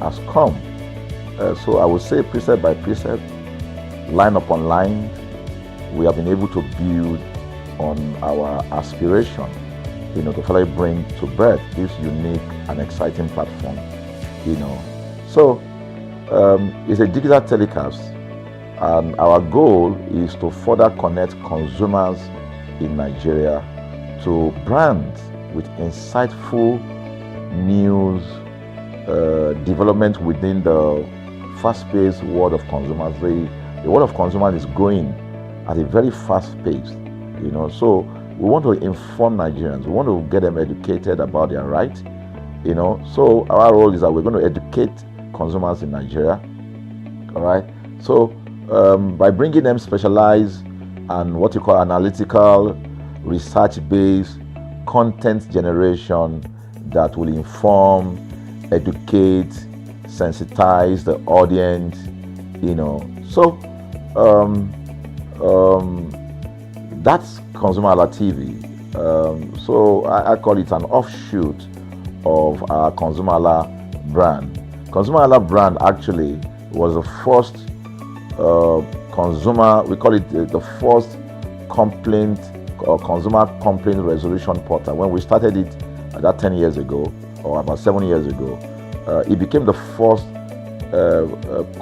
has come. So I would say precept by precept, line upon line, we have been able to build on our aspiration, to finally bring to birth this unique and exciting platform, So is a digital telecast, and our goal is to further connect consumers in Nigeria to brands with insightful news, development within the fast-paced world of consumers. The world of consumers is growing at a very fast pace, so we want to inform Nigerians. We want to get them educated about their rights, so our role is that we're going to educate consumers in Nigeria, all right? So by bringing them specialized and what you call analytical, research-based content generation that will inform, educate, sensitize the audience, so that's ConsumerHallaTV. So I call it an offshoot of our ConsumerHalla brand. ConsumerHalla brand actually was the first we call it the first complaint or consumer complaint resolution portal. When we started it about 10 years ago, or about 7 years ago, it became the first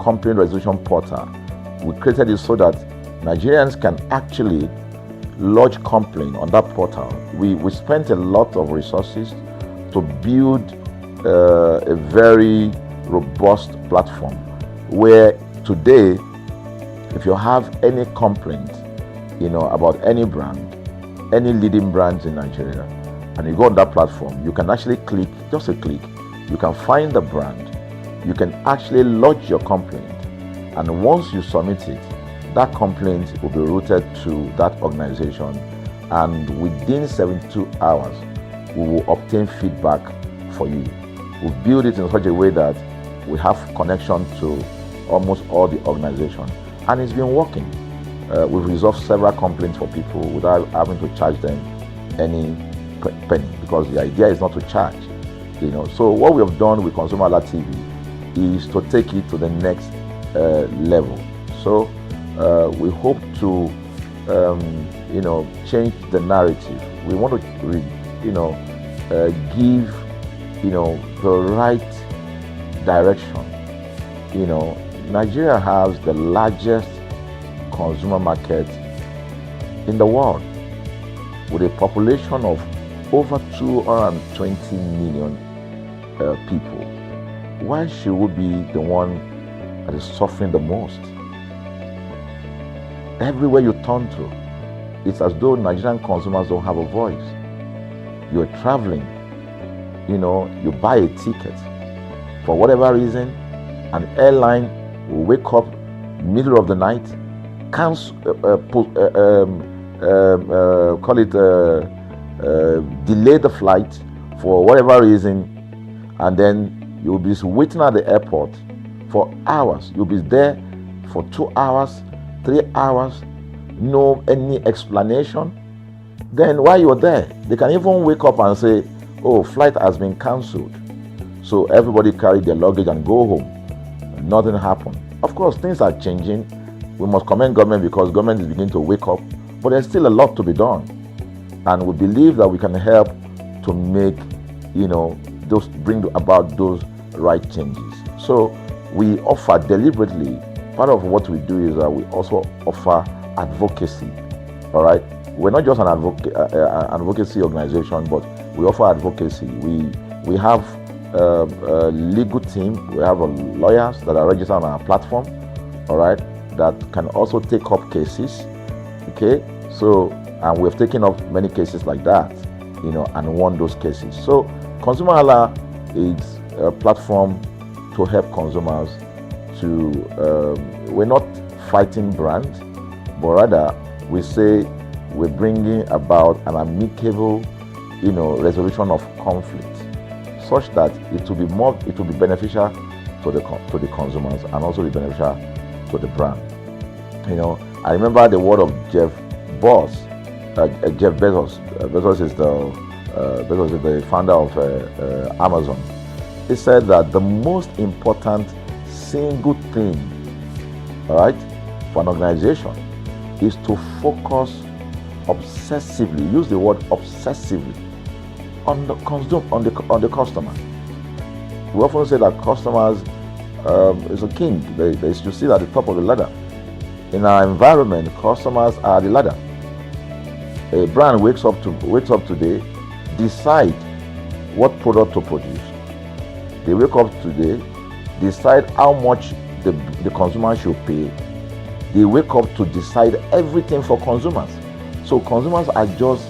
complaint resolution portal. We created it so that Nigerians can actually lodge complaint on that portal. We spent a lot of resources to build a very robust platform where today, if you have any complaint, about any brand, any leading brands in Nigeria, and you go on that platform, you can actually click, just a click, you can find the brand, you can actually lodge your complaint, and once you submit it, that complaint will be routed to that organization, and within 72 hours, we will obtain feedback for you. We build it in such a way that we have connection to almost all the organizations, and it's been working. We've resolved several complaints for people without having to charge them any penny, because the idea is not to charge. So what we have done with ConsumerHallaTV is to take it to the next level. So we hope to change the narrative. We want to give the right direction. Nigeria has the largest consumer market in the world, with a population of over 220 million people. Why should we be the one that is suffering the most? Everywhere you turn to, it's as though Nigerian consumers don't have a voice. You're traveling, you buy a ticket. For whatever reason, an airline will wake up middle of the night, delay the flight for whatever reason, and then you'll be waiting at the airport for hours. You'll be there for 2 hours, 3 hours, no any explanation. Then while you're there, they can even wake up and say, oh, flight has been cancelled. So everybody carry their luggage and go home. Nothing happened. Of course, things are changing. We must commend government, because government is beginning to wake up, but there's still a lot to be done. And we believe that we can help to make, bring about those right changes. So we offer deliberately, part of what we do is that we also offer advocacy. All right. We're not just an advocacy organization, but we offer advocacy. We have a legal team. We have lawyers that are registered on our platform, all right, that can also take up cases. Okay, so and we've taken up many cases like that, and won those cases. So ConsumerHalla is a platform to help consumers to. We're not fighting brands, but rather we say we're bringing about an amicable, resolution of conflict, such that it will be beneficial to the consumers and also be beneficial to the brand. I remember the word of Jeff Bezos. Bezos is the founder of Amazon. He said that the most important single thing, all right, for an organization is to focus obsessively, use the word obsessively, on the customer. We often say that customers is a king. They should sit at the top of the ladder. In our environment, customers are the ladder. A brand wakes up today, decide what product to produce. They wake up today, decide how much the consumer should pay. They wake up to decide everything for consumers. So consumers are just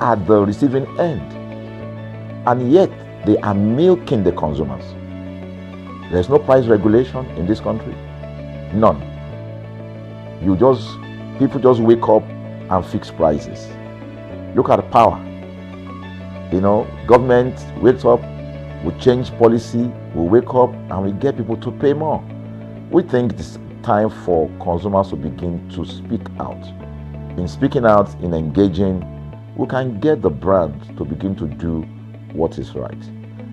at the receiving end. And yet, they are milking the consumers. There's no price regulation in this country. None. People just wake up and fix prices. Look at power. Government wakes up, we change policy, we wake up and we get people to pay more. We think it's time for consumers to begin to speak out. In speaking out, in engaging, we can get the brand to begin to do what is right.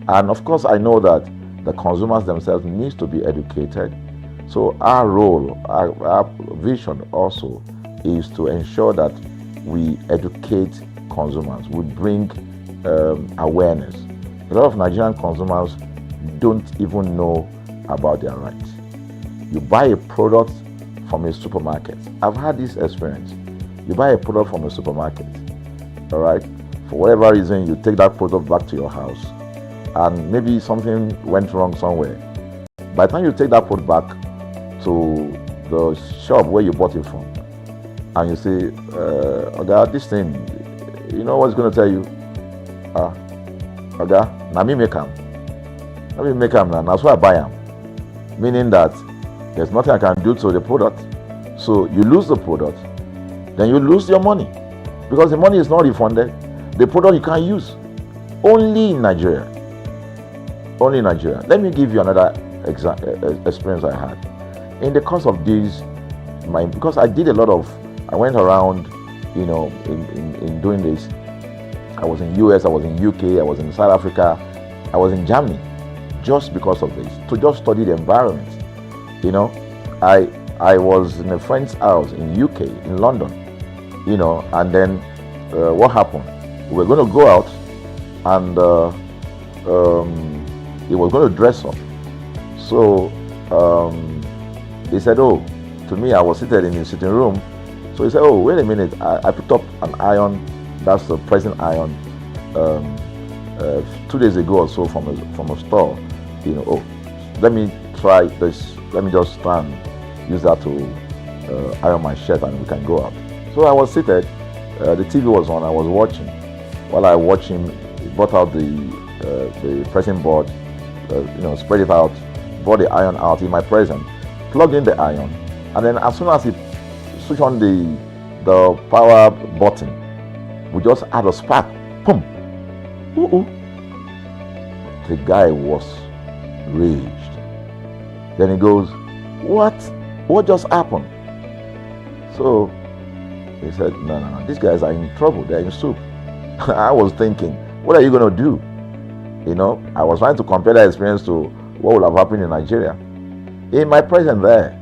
And of course, I know that the consumers themselves need to be educated. So our role, our vision also is to ensure that we educate consumers, we bring awareness. A lot of Nigerian consumers don't even know about their rights. You buy a product from a supermarket. I've had this experience. You buy a product from a supermarket, all right? For whatever reason, you take that product back to your house, and maybe something went wrong somewhere. By the time you take that product back to the shop where you bought it from, and you say, Oga, this thing, you know what's going to tell you? Oga, na me make am. Na me make am now. That's why I buy am. Meaning that there's nothing I can do to the product. So you lose the product, then you lose your money, because the money is not refunded. The product you can't use. Only in Nigeria. Only in Nigeria. Let me give you another experience I had. In the course of this, because I went around, in doing this. I was in US, I was in UK, I was in South Africa, I was in Germany, just because of this, to just study the environment. I was in a friend's house in UK, in London, and then what happened? We were going to go out, and he was going to dress up. So he said, to me, I was seated in his sitting room. So he said, wait a minute, I picked up an iron, that's the pressing iron, 2 days ago or so from a store. Let me try this, let me just try and use that to iron my shirt and we can go out. So I was seated, the TV was on, I was watching. While I watched him, he brought out the pressing board, spread it out, brought the iron out in my presence, plugged in the iron, and then as soon as he switched on the power button, we just had a spark. Boom! The guy was raged. Then he goes, What just happened? So he said, No, these guys are in trouble, they're in soup. I was thinking, what are you going to do? I was trying to compare that experience to what would have happened in Nigeria. In my presence there,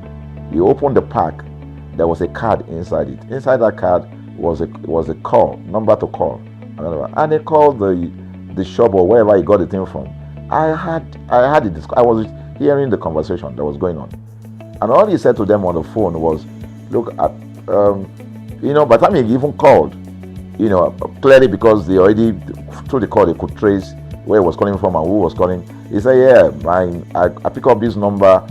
he opened the pack. There was a card inside it. Inside that card was a call, number to call. And they called the shop or wherever he got the thing from. I was hearing the conversation that was going on. And all he said to them on the phone was, look, by the time he even called, clearly because they already, through the call, they could trace where he was calling from and who was calling. He said, I picked up this number,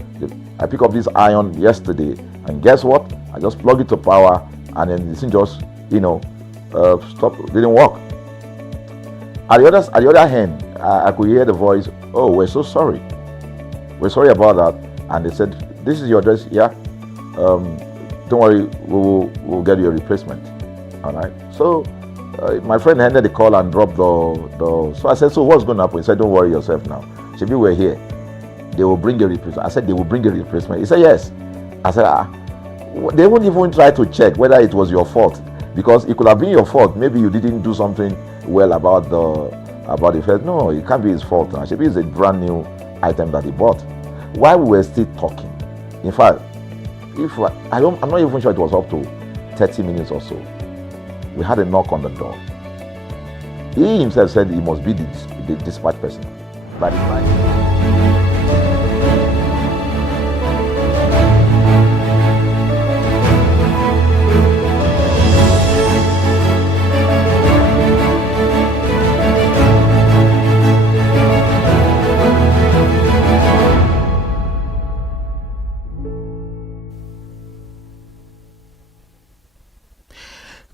I picked up this iron yesterday, and guess what? I just plugged it to power, and then the thing just, stopped, didn't work. At the other hand, I could hear the voice, we're so sorry. We're sorry about that. And they said, this is your address, yeah. Don't worry, we'll get you a replacement. All right. So my friend ended the call and dropped the. So I said, so what's going to happen? He said, don't worry yourself now. Shebi, we're here. They will bring a replacement. I said, they will bring a replacement. He said, yes. I said, they won't even try to check whether it was your fault, because it could have been your fault. Maybe you didn't do something well about the first. No, it can't be his fault. Shebi is a brand new item that he bought. While we were still talking, in fact, I'm not even sure it was up to 30 minutes or so. We had a knock on the door. He himself said he must be the dispatch person. By the time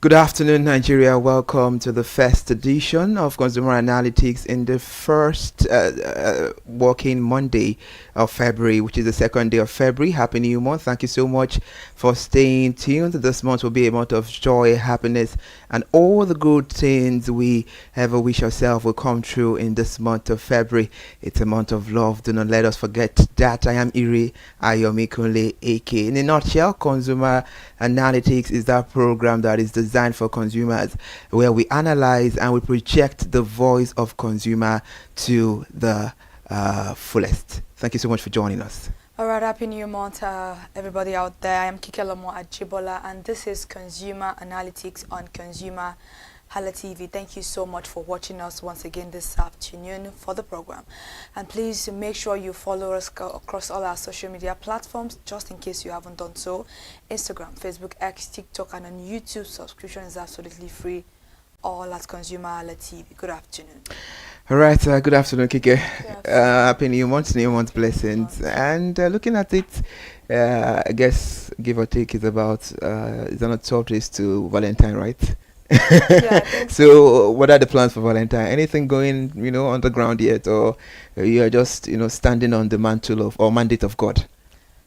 Good afternoon, Nigeria. Welcome to the first edition of Consumer Analytics in the first working Monday of February, which is the second day of February. Happy New Month. Thank you so much for staying tuned. This month will be a month of joy, happiness, and all the good things we ever wish ourselves will come true in this month of February. It's a month of love. Do not let us forget that. I am Iri Ayomikunle AK. In a nutshell, Consumer Analytics is that program that is designed for consumers, where we analyze and we project the voice of consumer to the fullest. Thank you so much for joining us. All right, happy new month, everybody out there. I am Kikelamo Ajibola, and this is Consumer Analytics on ConsumerHalla TV. Thank you so much for watching us once again this afternoon for the program. And please make sure you follow us across all our social media platforms, just in case you haven't done so. Instagram, Facebook, X, TikTok, and on YouTube. Subscription is absolutely free, all at ConsumerHalla TV. Good afternoon. All right, good afternoon, Kike. Happy New Month blessings. And looking at it, I guess, give or take, is about, it's on a 12 days to Valentine, right? Yeah, so what are the plans for Valentine? Anything going, on the ground yet, or you are just, standing on the mantle of or mandate of God?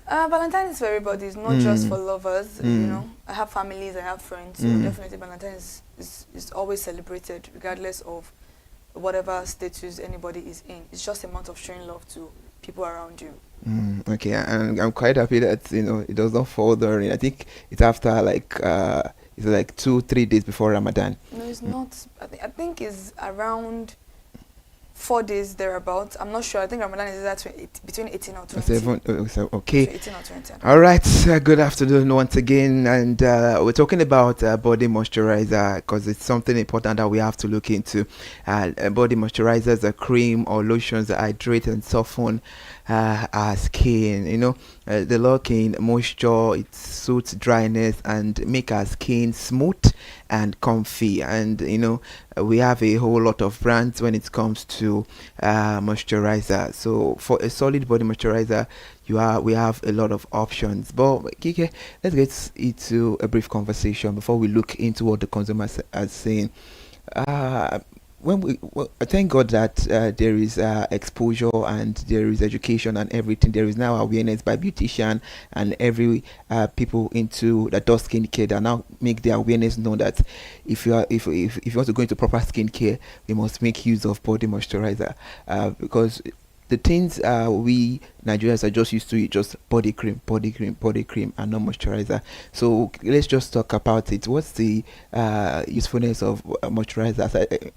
Valentine is for everybody. It's not just for lovers. I have families, I have friends. So definitely Valentine is always celebrated, regardless of whatever status anybody is in. It's just a month of showing love to people around you. Okay, and I'm quite happy that it does not fall during. I think it's after it's like 2-3 days before Ramadan. No, it's not. I think it's around 4 days thereabouts. I'm not sure. I think Ramadan is between 18 or 20. Okay. 18 or 20. All right. Good afternoon once again, and we're talking about body moisturizer because it's something important that we have to look into. Body moisturizers are cream or lotions that hydrate and soften our skin. The lock-in moisture, it suits dryness and make our skin smooth and comfy. And we have a whole lot of brands when it comes to moisturizer. So for a solid body moisturizer, we have a lot of options. But Kike, let's get into a brief conversation before we look into what the consumers are saying. Thank God that there is exposure and there is education and everything. There is now awareness by beautician and every people into that does skincare that now make the awareness known that if you want to go into proper skincare, we must make use of body moisturizer because the things we Nigerians are just used to it, just body cream, and no moisturizer. So let's just talk about it. What's the usefulness of moisturizer?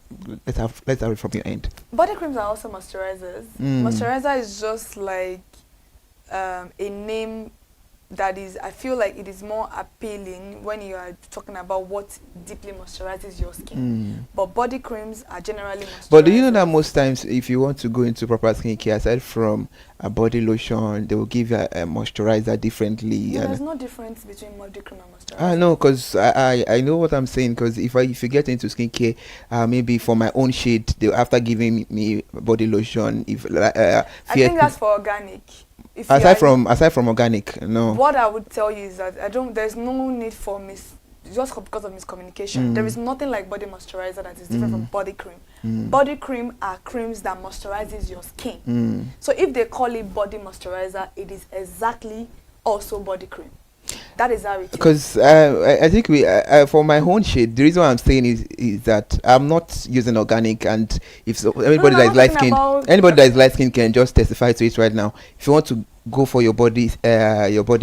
Let's have it from your end. Body creams are also moisturizers. Moisturizer is just like a name that is, I feel like it is more appealing when you are talking about what deeply moisturizes your skin. But body creams are generally moisturizers. But do you know that most times if you want to go into proper skincare, aside from a body lotion, they will give you a moisturizer differently? No, there's no difference between body cream and moisturizer. I know, because I know what I'm saying, because if you get into skincare, maybe for my own shade, after giving me body lotion, I think that's for organic. Aside from organic, no. What I would tell you is that there's no need for just because of miscommunication. There is nothing like body moisturizer that is different from body cream. Body cream are creams that moisturizes your skin. So if they call it body moisturizer, it is exactly also body cream. That is how it is. Because I think for my own shade, the reason why I'm saying is that I'm not using organic, and if anybody that is light skin can just testify to it right now. If you want to go for your body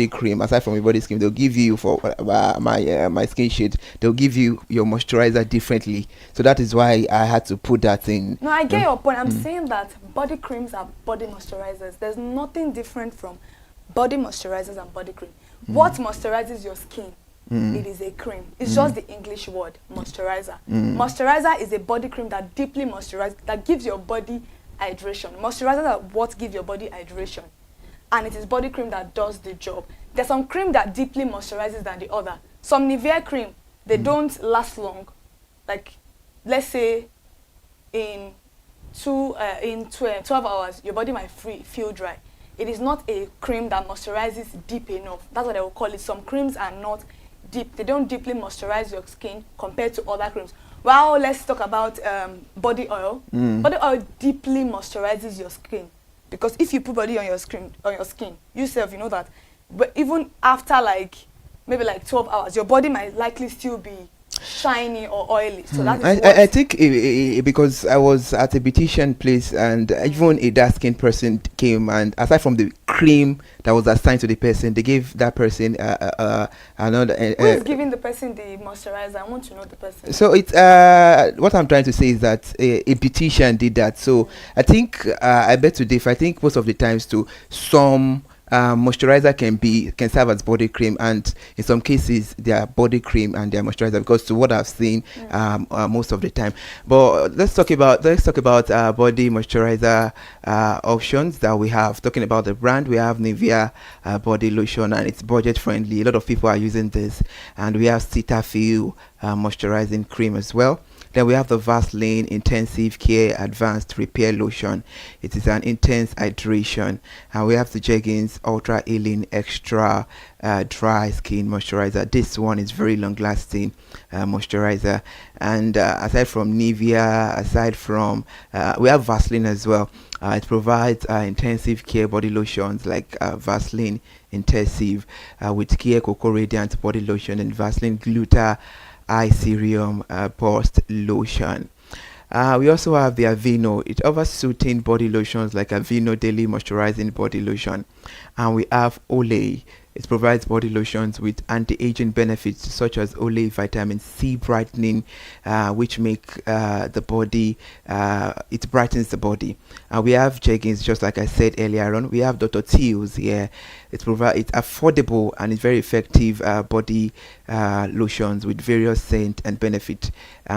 cream, aside from your body cream, they'll give you for my skin shade, they'll give you your moisturizer differently. So that is why I had to put that in. No, I get your point. I'm saying that body creams are body moisturizers. There's nothing different from body moisturizers and body cream. What moisturizes your skin? It is a cream. It's just the English word, moisturizer. Moisturizer is a body cream that deeply moisturizes, that gives your body hydration. Moisturizers are what give your body hydration. And it is body cream that does the job. There's some cream that deeply moisturizes than the other. Some Nivea cream, they don't last long. Like, let's say in 12 hours, your body might feel dry. It is not a cream that moisturizes deep enough. That's what I will call it. Some creams are not they don't deeply moisturize your skin compared to other creams. Well, let's talk about body oil. Body oil deeply moisturizes your skin, because if you put body on your skin, yourself, you know that. But even after like maybe like 12 hours, your body might likely still be shiny or oily. So that is I think because I was at a beautician place, and even a dark skinned person came, and aside from the cream that was assigned to the person, they gave that person another. Who is giving the person the moisturizer? I want to know the person. So it's what I'm trying to say is that a beautician did that. So I think I bet to differ. I think most of the times too, some moisturizer can serve as body cream, and in some cases they are body cream and they are moisturizer, because to what I've seen most of the time. But let's talk about body moisturizer options that we have. Talking about the brand, we have Nivea body lotion, and it's budget friendly. A lot of people are using this, and we have Cetaphil moisturizing cream as well. Then we have the Vaseline Intensive Care Advanced Repair Lotion. It is an intense hydration. And we have the Jeggings Ultra Healing Extra Dry Skin Moisturizer. This one is very long lasting moisturizer. And aside from Nivea, we have Vaseline as well. It provides intensive care body lotions like Vaseline Intensive with Care Cocoa Radiant Body Lotion and Vaseline Gluta Eye Serum Burst Lotion. We also have the Aveeno. It offers soothing body lotions like Aveeno Daily Moisturizing Body Lotion. And we have Olay. It provides body lotions with anti-aging benefits such as Olay Vitamin C Brightening, which make the body, it brightens the body. And we have Jeggings, just like I said earlier on. We have Dr. Teal's here. It's affordable and it's very effective body lotions with various scent and benefit.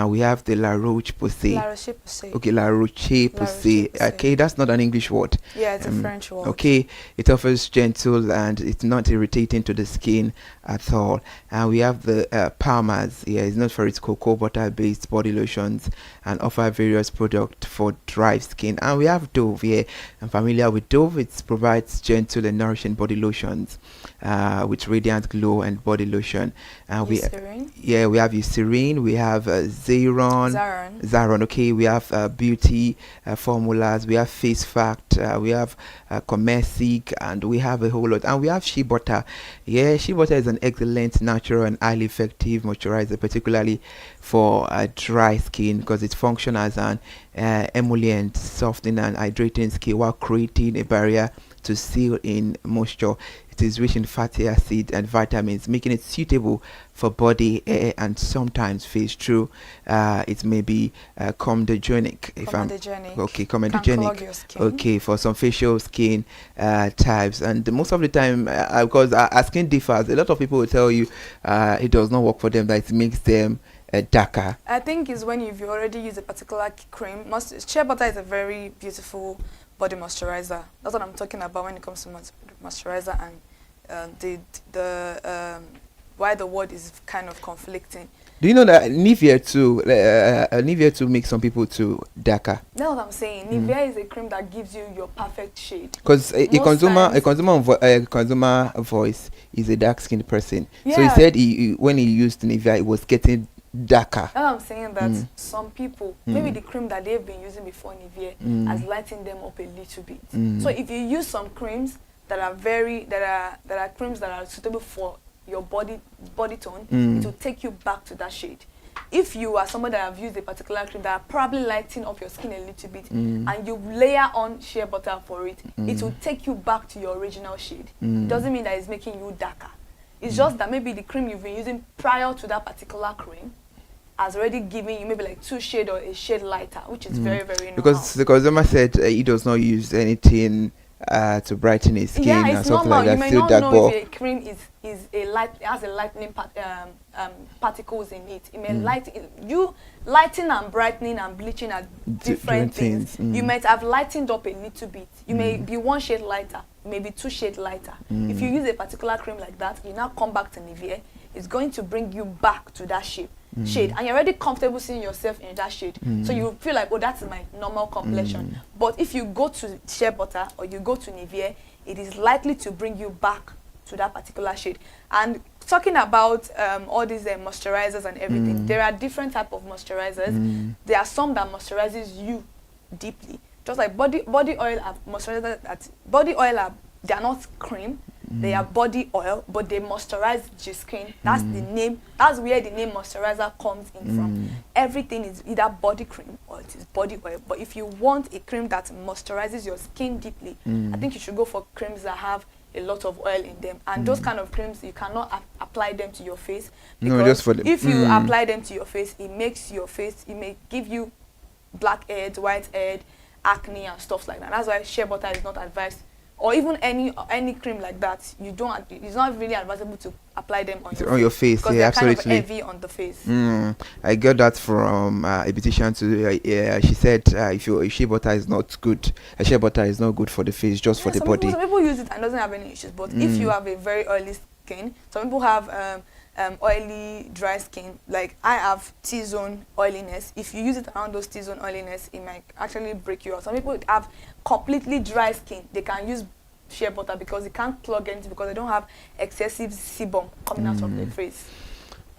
We have the La Roche-Posay. La Roche-Posay. Okay, La Roche-Posay. Okay, that's not an English word. Yeah, it's a French word. Okay, it offers gentle and it's not irritating to the skin at all. And we have the Palmer's. Yeah, it's not for its cocoa butter based body lotions and offer various products for dry skin. And we have Dove here. I'm familiar with Dove. It provides gentle and nourishing body lotions with radiant glow and body lotion. And we have Eucerin. We have Zaron. Okay, we have beauty formulas. We have Face Fact. We have Comesic, and we have a whole lot. And we have Shea Butter. Yeah, Shea Butter is an excellent, natural, and highly effective moisturizer, particularly for dry skin, because it functions as an emollient, softening, and hydrating skin while creating a barrier to seal in moisture. It is rich in fatty acid and vitamins, making it suitable for body, hair, and sometimes face. True, it may be comedogenic. Comedogenic. Okay, for some facial skin types, and most of the time, because our skin differs, a lot of people will tell you it does not work for them, that it makes them darker. I think it's when you've already used a particular cream. Shea butter is a very beautiful body moisturizer. That's what I'm talking about when it comes to moisturizer, and why the word is kind of conflicting. Do you know that Nivea too makes some people too darker? That's what I'm saying. Nivea is a cream that gives you your perfect shade. Because a consumer voice is a dark skinned person. Yeah. So he said when he used Nivea, it was getting darker. I'm saying that some people, maybe the cream that they've been using before Nivea has lightened them up a little bit. So if you use some creams that are creams that are suitable for your body tone, it will take you back to that shade. If you are somebody that have used a particular cream that are probably lighting up your skin a little bit, and you layer on shea butter for it, it will take you back to your original shade. Doesn't mean that it's making you darker. It's just that maybe the cream you've been using prior to that particular cream has already given you maybe like 2 shades or a shade lighter, which is very, very normal. Because the consumer said he does not use anything to brighten his skin or something normal. like that. You may not know if a cream has a lightening particles in it. It may lighting and brightening and bleaching are different things. You might have lightened up a little bit. You may be 1 shade lighter, maybe 2 shades lighter. If you use a particular cream like that, you now come back to Nivea, it's going to bring you back to that shade, and you're already comfortable seeing yourself in that shade. So you feel like, oh, that's my normal complexion. But if you go to shea butter or you go to Nivea, it is likely to bring you back to that particular shade. And talking about all these moisturizers and everything, there are different type of moisturizers. There are some that moisturizes you deeply, just like body oil are moisturizers. They are not cream. They are body oil, but they moisturize your skin. That's the name. That's where the name moisturizer comes in from. Everything is either body cream or it is body oil. But if you want a cream that moisturizes your skin deeply, I think you should go for creams that have a lot of oil in them. And those kind of creams, you cannot apply them to your face. Because no, just for the, if you apply them to your face, it makes your face, it may give you blackheads, whitehead, acne and stuff like that. That's why shea butter is not advised, or even any cream like that. You don't. It's not really advisable to apply them on your face. Because they're absolutely kind of heavy on the face. I got that from a beautician too. She said if shea butter is not good, shea butter is not good for the face, just for the body. Some people use it and doesn't have any issues. But if you have a very oily skin, some people have oily, dry skin. Like I have T-zone oiliness. If you use it around those T-zone oiliness, it might actually break you out. Some people have completely dry skin. They can use shea butter because it can't plug anything, because they don't have excessive sebum coming out of their face.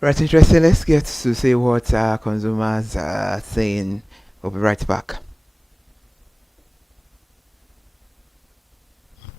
Right, interesting. Let's get to see what consumers are saying. We'll be right back.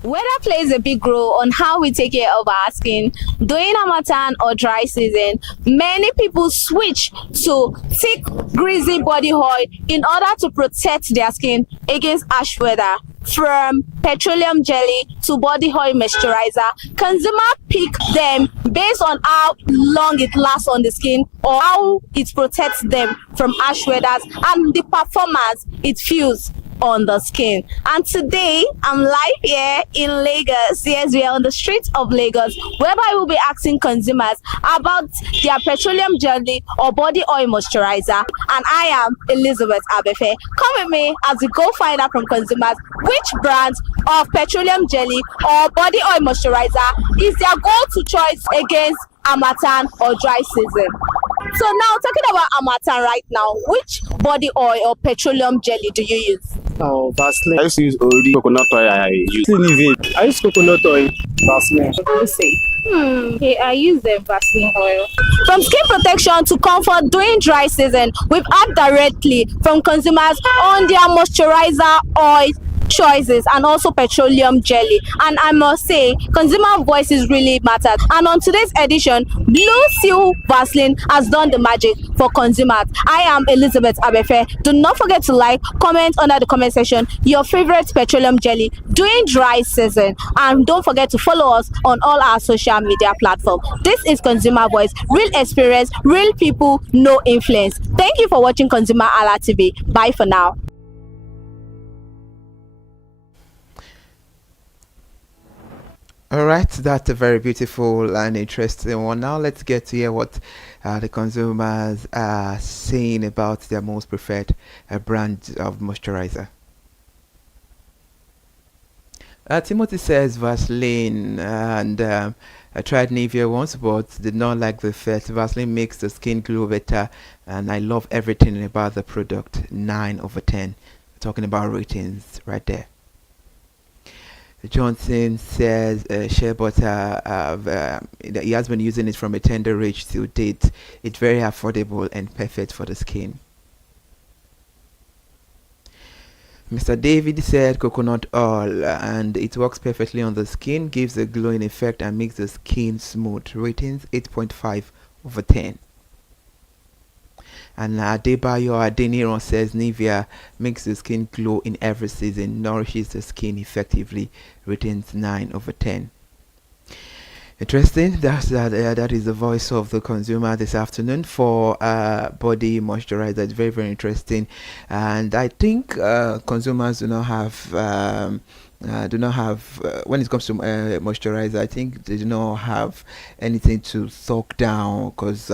Weather plays a big role on how we take care of our skin. During Harmattan or dry season, many people switch to thick, greasy body oil in order to protect their skin against harsh weather. From petroleum jelly to body oil moisturizer, consumer pick them based on how long it lasts on the skin or how it protects them from harsh weathers and the performance it feels on the skin. And today I'm live here in Lagos. Yes, we are on the streets of Lagos, whereby I will be asking consumers about their petroleum jelly or body oil moisturizer. And I am Elizabeth Abefe. Come with me as we go find out from consumers which brands of petroleum jelly or body oil moisturizer is their go-to choice against Harmattan or dry season. So now, talking about Harmattan right now, which body oil or petroleum jelly do you use? Oh, Vaseline. I used to use Ori coconut oil. I use coconut oil. Vaseline. Okay, I use the Vaseline oil. From skin protection to comfort during dry season, we've heard directly from consumers on their moisturizer oil choices and also petroleum jelly. And I must say, consumer voices really matter. And on today's edition, Blue Seal Vaseline has done the magic for consumers. I am Elizabeth Abefe. Do not forget to like, comment under the comment section your favorite petroleum jelly during dry season. And don't forget to follow us on all our social media platforms. This is Consumer Voice, real experience, real people, no influence. Thank you for watching ConsumerHallaTV. Bye for now. All right, that's a very beautiful and interesting one. Now let's get to hear what the consumers are saying about their most preferred brand of moisturizer. Timothy says Vaseline, and I tried Nivea once but did not like the effect. Vaseline makes the skin glow better and I love everything about the product. 9 over 10. Talking about ratings right there. Johnson says shea butter, he has been using it from a tender age to date. It's very affordable and perfect for the skin. Mr. David said coconut oil, and it works perfectly on the skin, gives a glowing effect and makes the skin smooth. Ratings 8.5 over 10. And Adebayo Adeniran says Nivea makes the skin glow in every season, nourishes the skin effectively. Ratings 9 over 10. Interesting. That is the voice of the consumer this afternoon for body moisturizer. It's very, very interesting, and I think consumers do not have when it comes to moisturizer, I think they do not have anything to suck down, because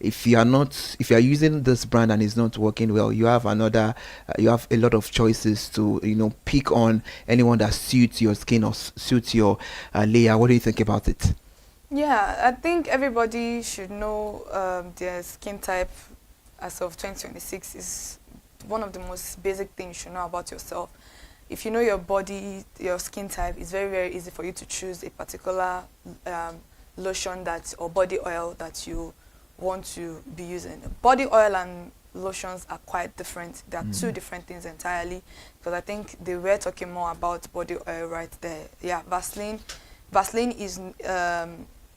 if you are using this brand and it's not working well, you have a lot of choices to pick on anyone that suits your skin or suits your layer. What do you think about it? Yeah, I think everybody should know their skin type as of 2026 is one of the most basic things you should know about yourself. If you know your body, your skin type, it's very, very easy for you to choose a particular lotion or body oil that you want to be using. Body oil and lotions are quite different. They are two different things entirely, because I think they were talking more about body oil right there. Yeah, Vaseline is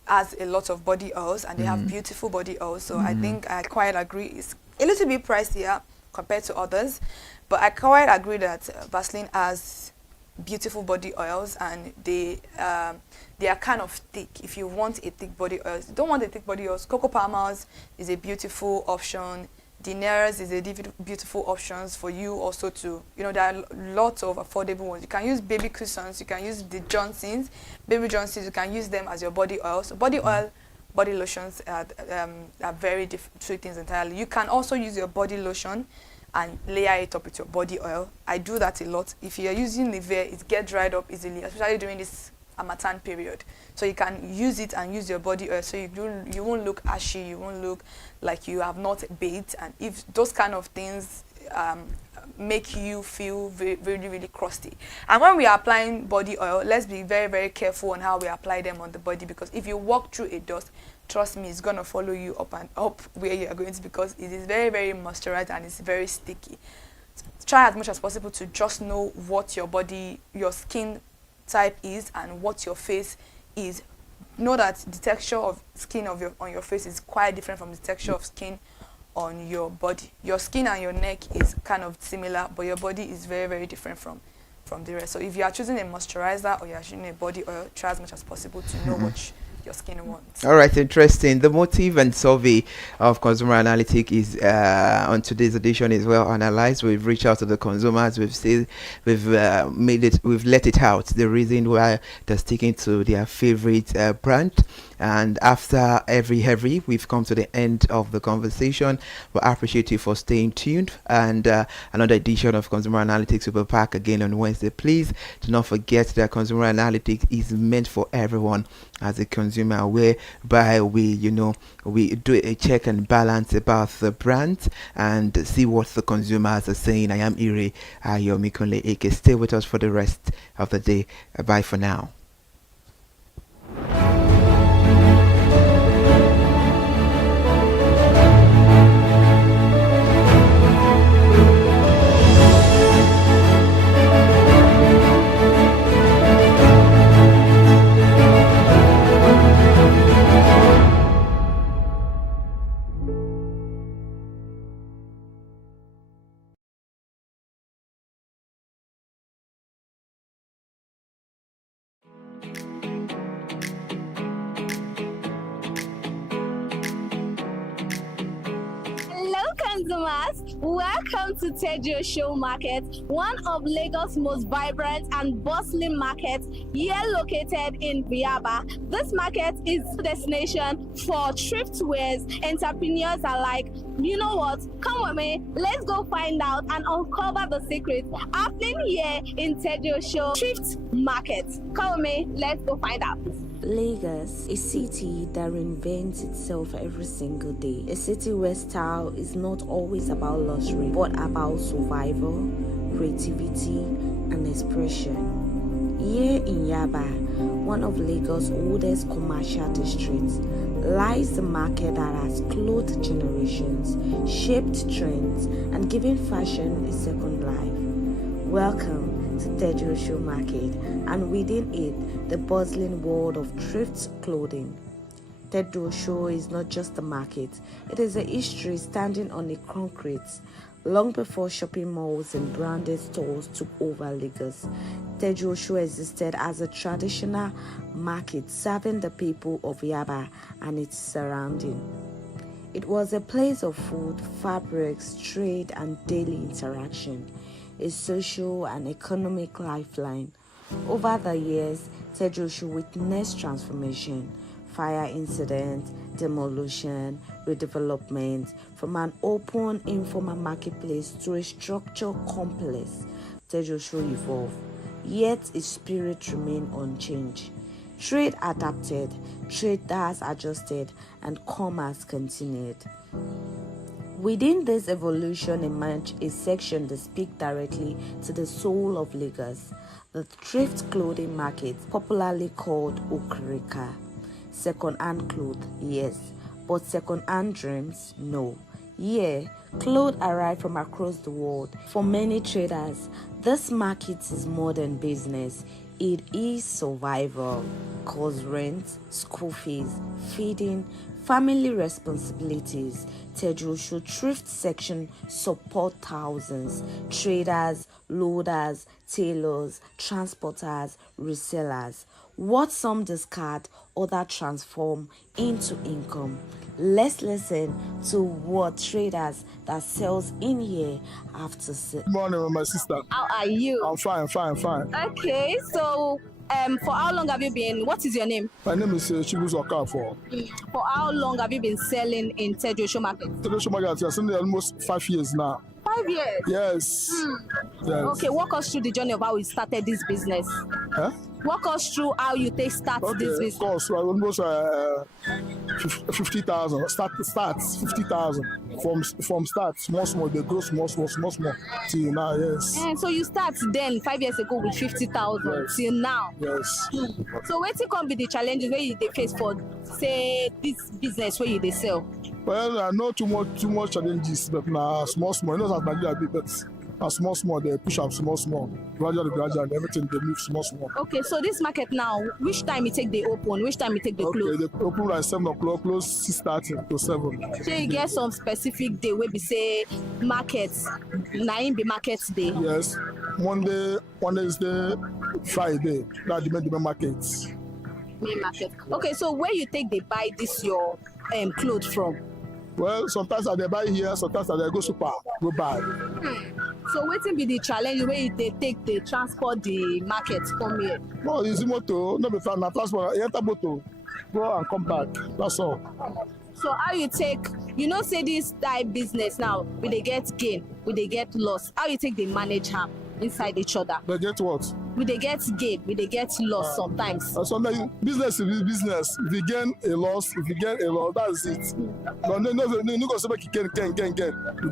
has a lot of body oils, and they have beautiful body oils, so I think I quite agree. It's a little bit pricier compared to others, but I quite agree that Vaseline has beautiful body oils, and they are kind of thick. If you want a thick body oil, you don't want a thick body oils, Cocoa Palmer's is a beautiful option. Dineras is a beautiful options for you also to, there are lots of affordable ones. You can use baby cushions, you can use the Johnsons, baby Johnsons, you can use them as your body oil. So body oil, body lotions are very different, two things entirely. You can also use your body lotion and layer it up with your body oil. I do that a lot. If you're using Nivea, it gets dried up easily, especially during this Harmattan period. So you can use it and use your body oil, so you won't look ashy, you won't look like you have not bathed, and if those kind of things make you feel really, really crusty. And when we are applying body oil, let's be very, very careful on how we apply them on the body, because if you walk through a dust, trust me, it's going to follow you up and up where you are going to, because it is very, very moisturized and it's very sticky. Try as much as possible to just know what your skin type is and what your face is. Know that the texture of skin on your face is quite different from the texture of skin on your body. Your skin and your neck is kind of similar, but your body is very, very different from the rest. So if you are choosing a moisturizer or you are choosing a body oil, try as much as possible to know what your skin wants. All right, interesting. The motive and survey of Consumer Analytics is on today's edition is well analyzed. We've reached out to the consumers. We've let it out, the reason why they're sticking to their favorite brand. And after every we've come to the end of the conversation. We appreciate you for staying tuned, and another edition of Consumer Analytics will be back again on Wednesday. Please do not forget that Consumer Analytics is meant for everyone as a consumer, whereby we do a check and balance about the brand and see what the consumers are saying. I am Ire Ayomikunle Eke. Stay with us for the rest of the day. Bye for now. Consumers, welcome to Tejo Show Market, one of Lagos' most vibrant and bustling markets, here located in Yaba. This market is a destination for thriftwares. Entrepreneurs are like, you know what, come with me, let's go find out and uncover the secrets happening here in Tejo Show Thrift Market. Come with me, let's go find out. Lagos, a city that reinvents itself every single day. A city where style is not always about luxury, but about survival, creativity, and expression. Here in Yaba, one of Lagos' oldest commercial districts, lies the market that has clothed generations, shaped trends, and given fashion a second life. Welcome to Tejo Show Market, and within it, the bustling world of thrift clothing. Tejo Show is not just a market, it is a history standing on a concrete. Long before shopping malls and branded stores took over Lagos, Tejo Show existed as a traditional market serving the people of Yaba and its surrounding. It was a place of food, fabrics, trade, and daily interaction, a social and economic lifeline. Over the years, Tejo Show witnessed transformation, fire incidents, demolition, redevelopment, from an open, informal marketplace to a structured complex. Tejo Show evolved, yet its spirit remained unchanged. Trade adapted, traders adjusted, and commerce continued. Within this evolution emerged a section that speaks directly to the soul of Lagos, the thrift clothing market, popularly called Okrika. Second-hand clothes, yes, but second-hand dreams, no. Yeah, clothes arrive from across the world. For many traders, this market is more than business. It is survival, cause rent, school fees, feeding, family responsibilities. Tedrosho thrift section support thousands. Traders, loaders, tailors, transporters, resellers. What some discard, others transform into income. Let's listen to what traders that sells in here have to say. Good morning, my sister. How are you? I'm fine. Okay, so for how long have you been? What is your name? My name is Chibuzo Okafor. For how long have you been selling in Tedrosho Market? Tedrosho Market, I'm selling almost 5 years now. 5 years. Yes. Yes. Okay, walk us through the journey of how you started this business. Huh? Walk us through how you start this business. Of course, almost 50,000. Starts 50,000 from start. Small. They grow small till now. Yes. And so you start then 5 years ago with 50,000 yes. till now. Yes. So what can be the challenges where you face for say this business where you sell? Well, I know too much challenges, but now small. You know that Nigeria big, but small. They push up small. Gradually, everything they move small. Okay, so this market now, which time you take the open, which time you take the close? Okay, they open at 7 o'clock, close 6:30 to 7. So you get some specific day where we say markets, 9 be market day. Yes, Monday, Wednesday, Friday. That's the main markets. Main market. Okay, so where you take they buy this your clothes from? Well, sometimes I they buy here, sometimes I they go super, go buy. So wetin be the challenge wey they take the transport the market come here? No, it's motor, no be fan, na transport, you enter motor, go and come back, that's all. So how you take, say this type business now, we they get gain, we they get loss. How you take they manage am inside each other? They get what? We they get gain, we they get loss sometimes. Sometimes business is business. If you gain a loss, that's it. But no go say make you gain.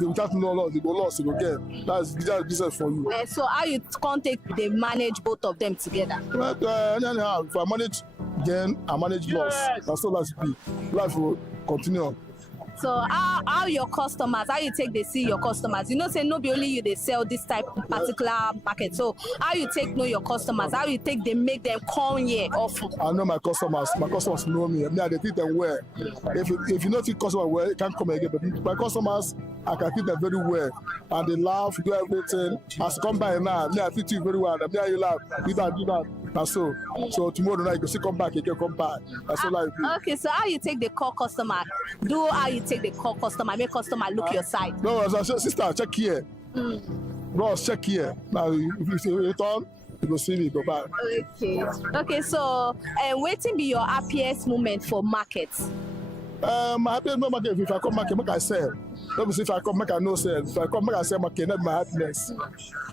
Without no loss, you go loss, you go gain. That's business for you. So how you can't take they manage both of them together? Well, anyhow, if I manage gain, I manage loss. That's all life be. Life will continue. So how your customers, how you take they see your customers? Say no be only you they sell this type particular market. So how you take know your customers? How you take they make them come here often? I know my customers. My customers know me. I treat them well. If you not treat customer well, you can't come again. But my customers, I can treat them very well, and they laugh, do everything. As come by now, I treat you very well. And you laugh, do that. That's so. So tomorrow night you still come back, you can come back. That's all like. Okay, so how you take the call customer? Do how you take the call customer? Make customer look your side. No, as I said, sister, check here. Bros, check here. Now if you say return, you go see me, go back. Okay. So waiting be your happiest moment for markets. My happiest moment if I come market, make I sell. Let me see if I come make I no sell. If I come make I sell market, not my happiness.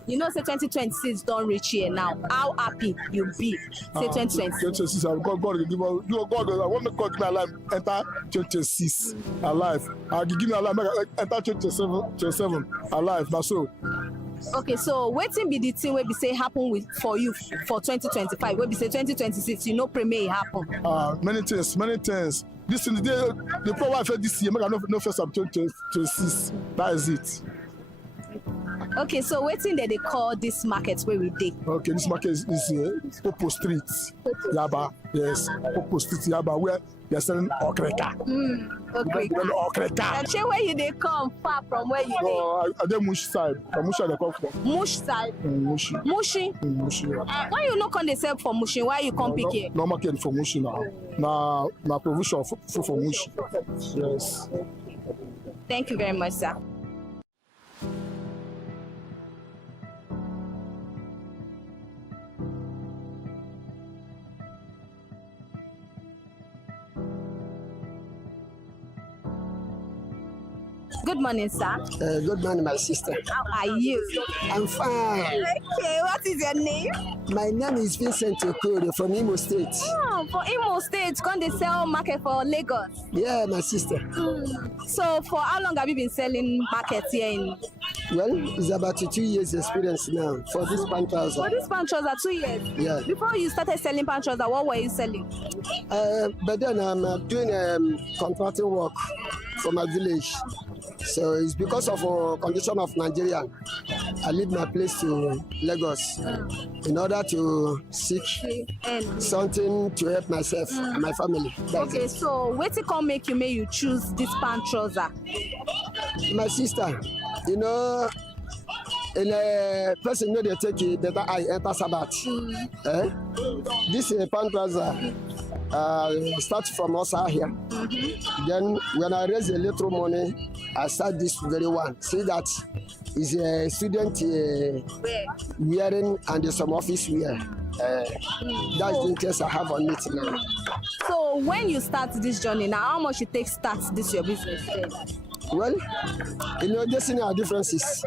Say 2026 don't reach here now. How happy you be? Say 2026. 2026, God will give us. God, I want to God give me a life. Enter 2026 alive. I give me a life. Enter 2027 alive. Now so. Okay, so waiting be the thing where we say happen for you for 2025. Where we say 2026, premier happen. Many things. This is the problem I felt this year. Make I no first of 2026. That is it. Okay, so waiting that they call this market where we dig. Okay, this market is Popo Street, Yaba. Yes, Popo Street, Yaba, where they're selling okreka. Okay. Okreka. And where you they come far from where you I dey Mush side. From Mush they come from. Mush side. Mushi. Why you not come they sell for Mushi? Why you come pick here? No market for Mushi now. Na provision for Mushi. Yes. Thank you very much, sir. Good morning, sir. Good morning, my sister. How are you? I'm fine. Okay, what is your name? My name is Vincent Okoro from Imo State. Oh, for Imo State, can they sell market for Lagos? Yeah, my sister. So, for how long have you been selling market here in? Well, it's about 2 years experience now for this pant trouser. For this pant trouser, 2 years? Yeah. Before you started selling pant trouser, what were you selling? But then I'm doing contracting work for my village. So it's because of a condition of Nigeria. I leave my place to Lagos in order to seek something to help myself and my family. Okay, so what can make you choose this pant trouser? My sister, you know, in a person know they take it better I enter Sabbath. This pant trouser start from us here. Then when I raise a little money, I start this very one. See that is a student wearing and some office wear. That's the interest I have on it now. So when you start this journey now, how much it takes start this your business? Well, you know, there's are differences.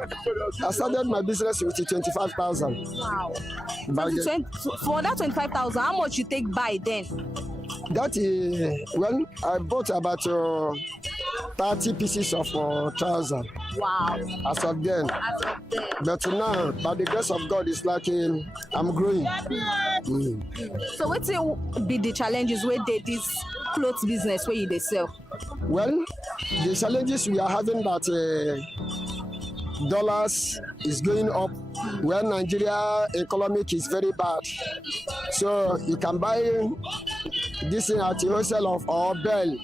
I started my business with 25,000. Wow. For that 25,000, how much you take by then? That is, well, I bought about 30 pieces of trouser. Wow. As of then. But now, by the grace of God, it's like I'm growing. So what will be the challenges where this clothes business where you they sell? Well, the challenges we are having that dollars is going up when Nigeria economic is very bad. So you can buy this thing at the wholesale of our bell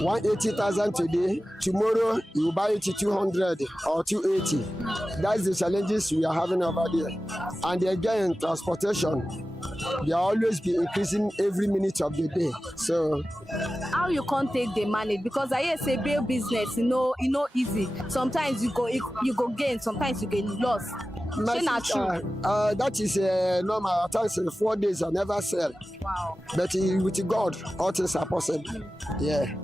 180,000 today. Tomorrow you buy it to 200 or 280. That's the challenges we are having over there. And again, transportation. They are always be increasing every minute of the day. So how you can't take the money? Because I hear say bail business, you know easy. Sometimes you go gain, sometimes you get lost. That is normal. At times 4 days I never sell. Wow. But with God, all things are possible. Yeah.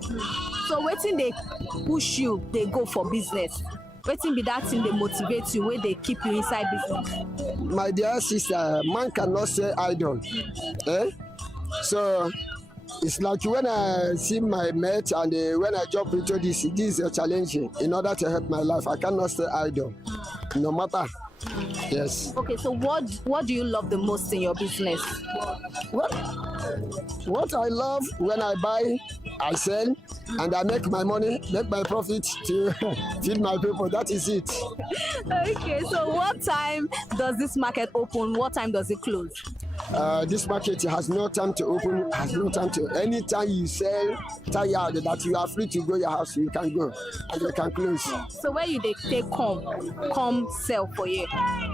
So waiting they push you, they go for business. Waiting be that thing they motivate you, where they keep you inside business. My dear sister, man cannot stay idle. So it's like when I see my mate and when I jump into this is a challenge in order to help my life. I cannot stay idle, no matter. Yes. Okay, so what do you love the most in your business? What I love when I buy, I sell, and I make my money, make my profit to feed my people. That is it. Okay, so what time does this market open? What time does it close? This market has no time to open, has no time to. Anytime you sell tired that you are free to go your house, you can go and you can close. So where you they come sell for you?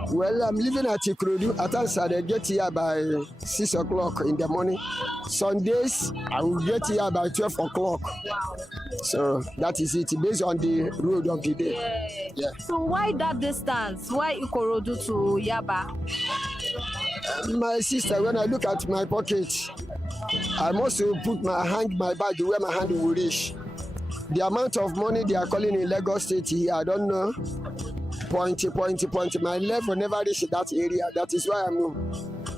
Well, I'm living at Ikorodu. At times I get here by 6 o'clock in the morning. Sundays I will get here by 12 o'clock. So that is it, based on the road of the day. Yeah. So why that distance? Why Ikorodu to Yaba? My sister, when I look at my pocket, I must put hang my bag where my hand will reach. The amount of money they are calling in Lagos State here, I don't know. Point. My level never reach that area. That is why I'm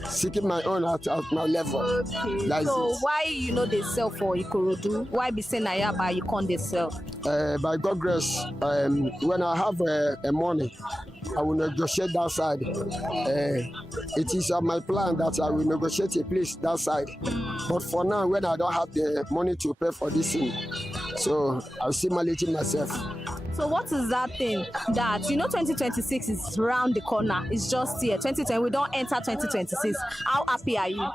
seeking my own at my level. Okay. So why they sell for Ikorodu? Why be saying Ayaba you can't they sell? By God grace, when I have money, I will negotiate that side. It is on my plan that I will negotiate a place that side. But for now, when I don't have the money to pay for this thing, so I'll still managing myself. So what is that thing that 2026 is around the corner? It's just here. 2020, we don't enter 2026. How happy are you?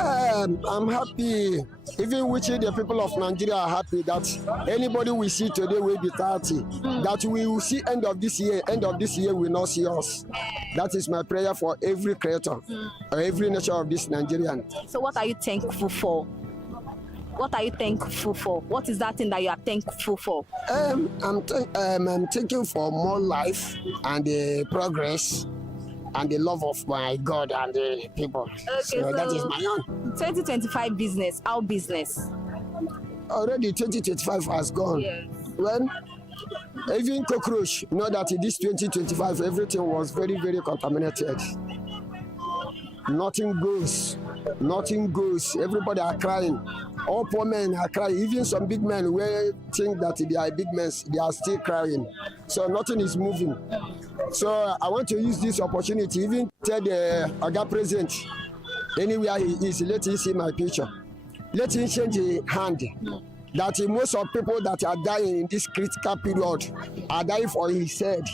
I'm happy. Even wishing the people of Nigeria are happy that anybody we see today will be 30. That we will see end of this year. End of this year will not see us. That is my prayer for every creator, or every nation of this Nigerian. So what are you thankful for? What are you thankful for? What is that thing that you are thankful for? I'm thankful for more life and progress and the love of my God and the people. Okay, so that is my own. 2025 business, our business. Already 2025 has gone. Yes. Well, Even cockroach, you know that in this 2025, everything was very, very contaminated. Nothing goes. Nothing goes. Everybody are crying. All poor men are crying. Even some big men who think that they are big men, they are still crying. So nothing is moving. So I want to use this opportunity, even tell the Aga president, anywhere he is, let him see my picture. Let him change the hand. That most of people that are dying in this critical period are dying for his head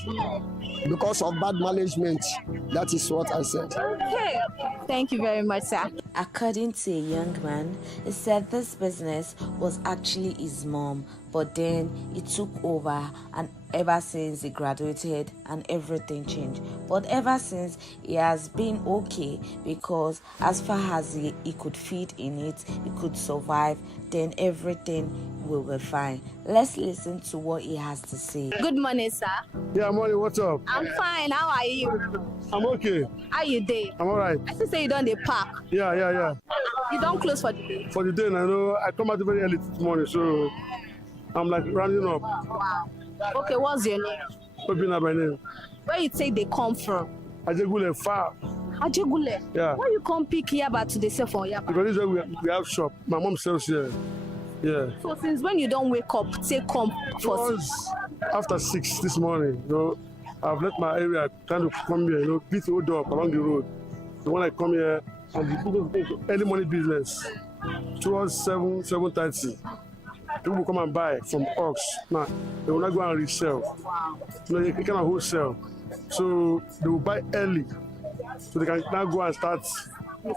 because of bad management. That is what I said. Okay. Thank you very much, sir. According to a young man, he said this business was actually his mom, but then he took over, and ever since he graduated and everything changed. But ever since, he has been okay, because as far as he could feed in it, he could survive, then everything will be fine. Let's listen to what he has to say. Good morning, sir. Yeah, Molly, what's up? I'm fine. How are you? I'm okay. How you doing? I'm all right. I still say you don't dey park. Yeah. You don't close for the day. For the day, I know I come out very early this morning, so I'm like rounding up. Wow. Okay, what's your name? Obina by name. Where you say they come from? Ajegule far. Ajegule? Yeah. Why you come pick Yaba to the sell for Yaba? Because this is where we have shop. My mom sells here. Yeah. So since when you don't wake up, say come for after 6 this morning, you know, I've left my area trying to come here, you know, beat the old dog along the road. So when I come here, and the people go early morning business towards 7:30. People will come and buy from Ox. Now, they will not go and resell. You know, you cannot wholesale. So they will buy early. So they can now go and start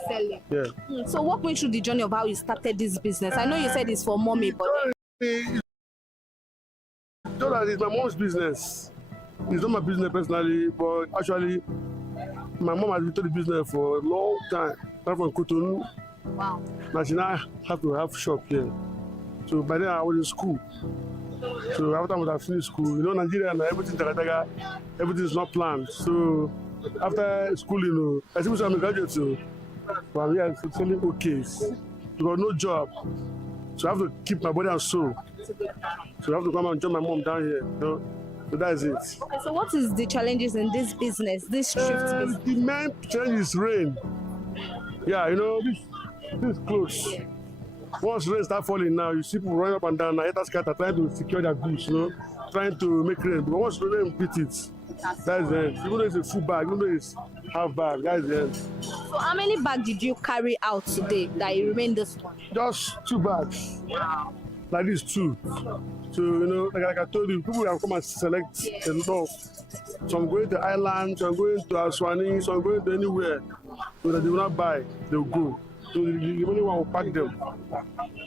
selling. Yeah. So walk me through the journey of how you started this business. I know you said it's for mommy, but so that it's my mom's business. It's not my business personally, but actually my mom has been to the business for a long time. Not from Cotonou. Wow. Now she now have to have shop here. So by then I was in school. So after I finished school, you know, Nigeria and everything is not planned. So after school, you know, I think I'm a graduate, so I'm here feeling okay. Because no job. So I have to keep my body and soul. So I have to come and join my mom down here, you know. So that is it. Okay, so what is the challenges in this business, this shift business? The main challenge is rain. Yeah, you know, this is close. Yeah. Once rain start falling now, you see people running up and down, haters are trying to secure their goods, you know, trying to make rain. But once the rain beat it, that's the end. Even though it's a full bag, even though it's half bag, that's the end. So how many bags did you carry out today that you remain this one? Just 2 bags. Wow. Like this 2. So, you know, like I told you, people have come and select a lot. So I'm going to Ireland, so I'm going to Aswani, so I'm going to anywhere. So that they will not buy, they will go. So the only one will pack them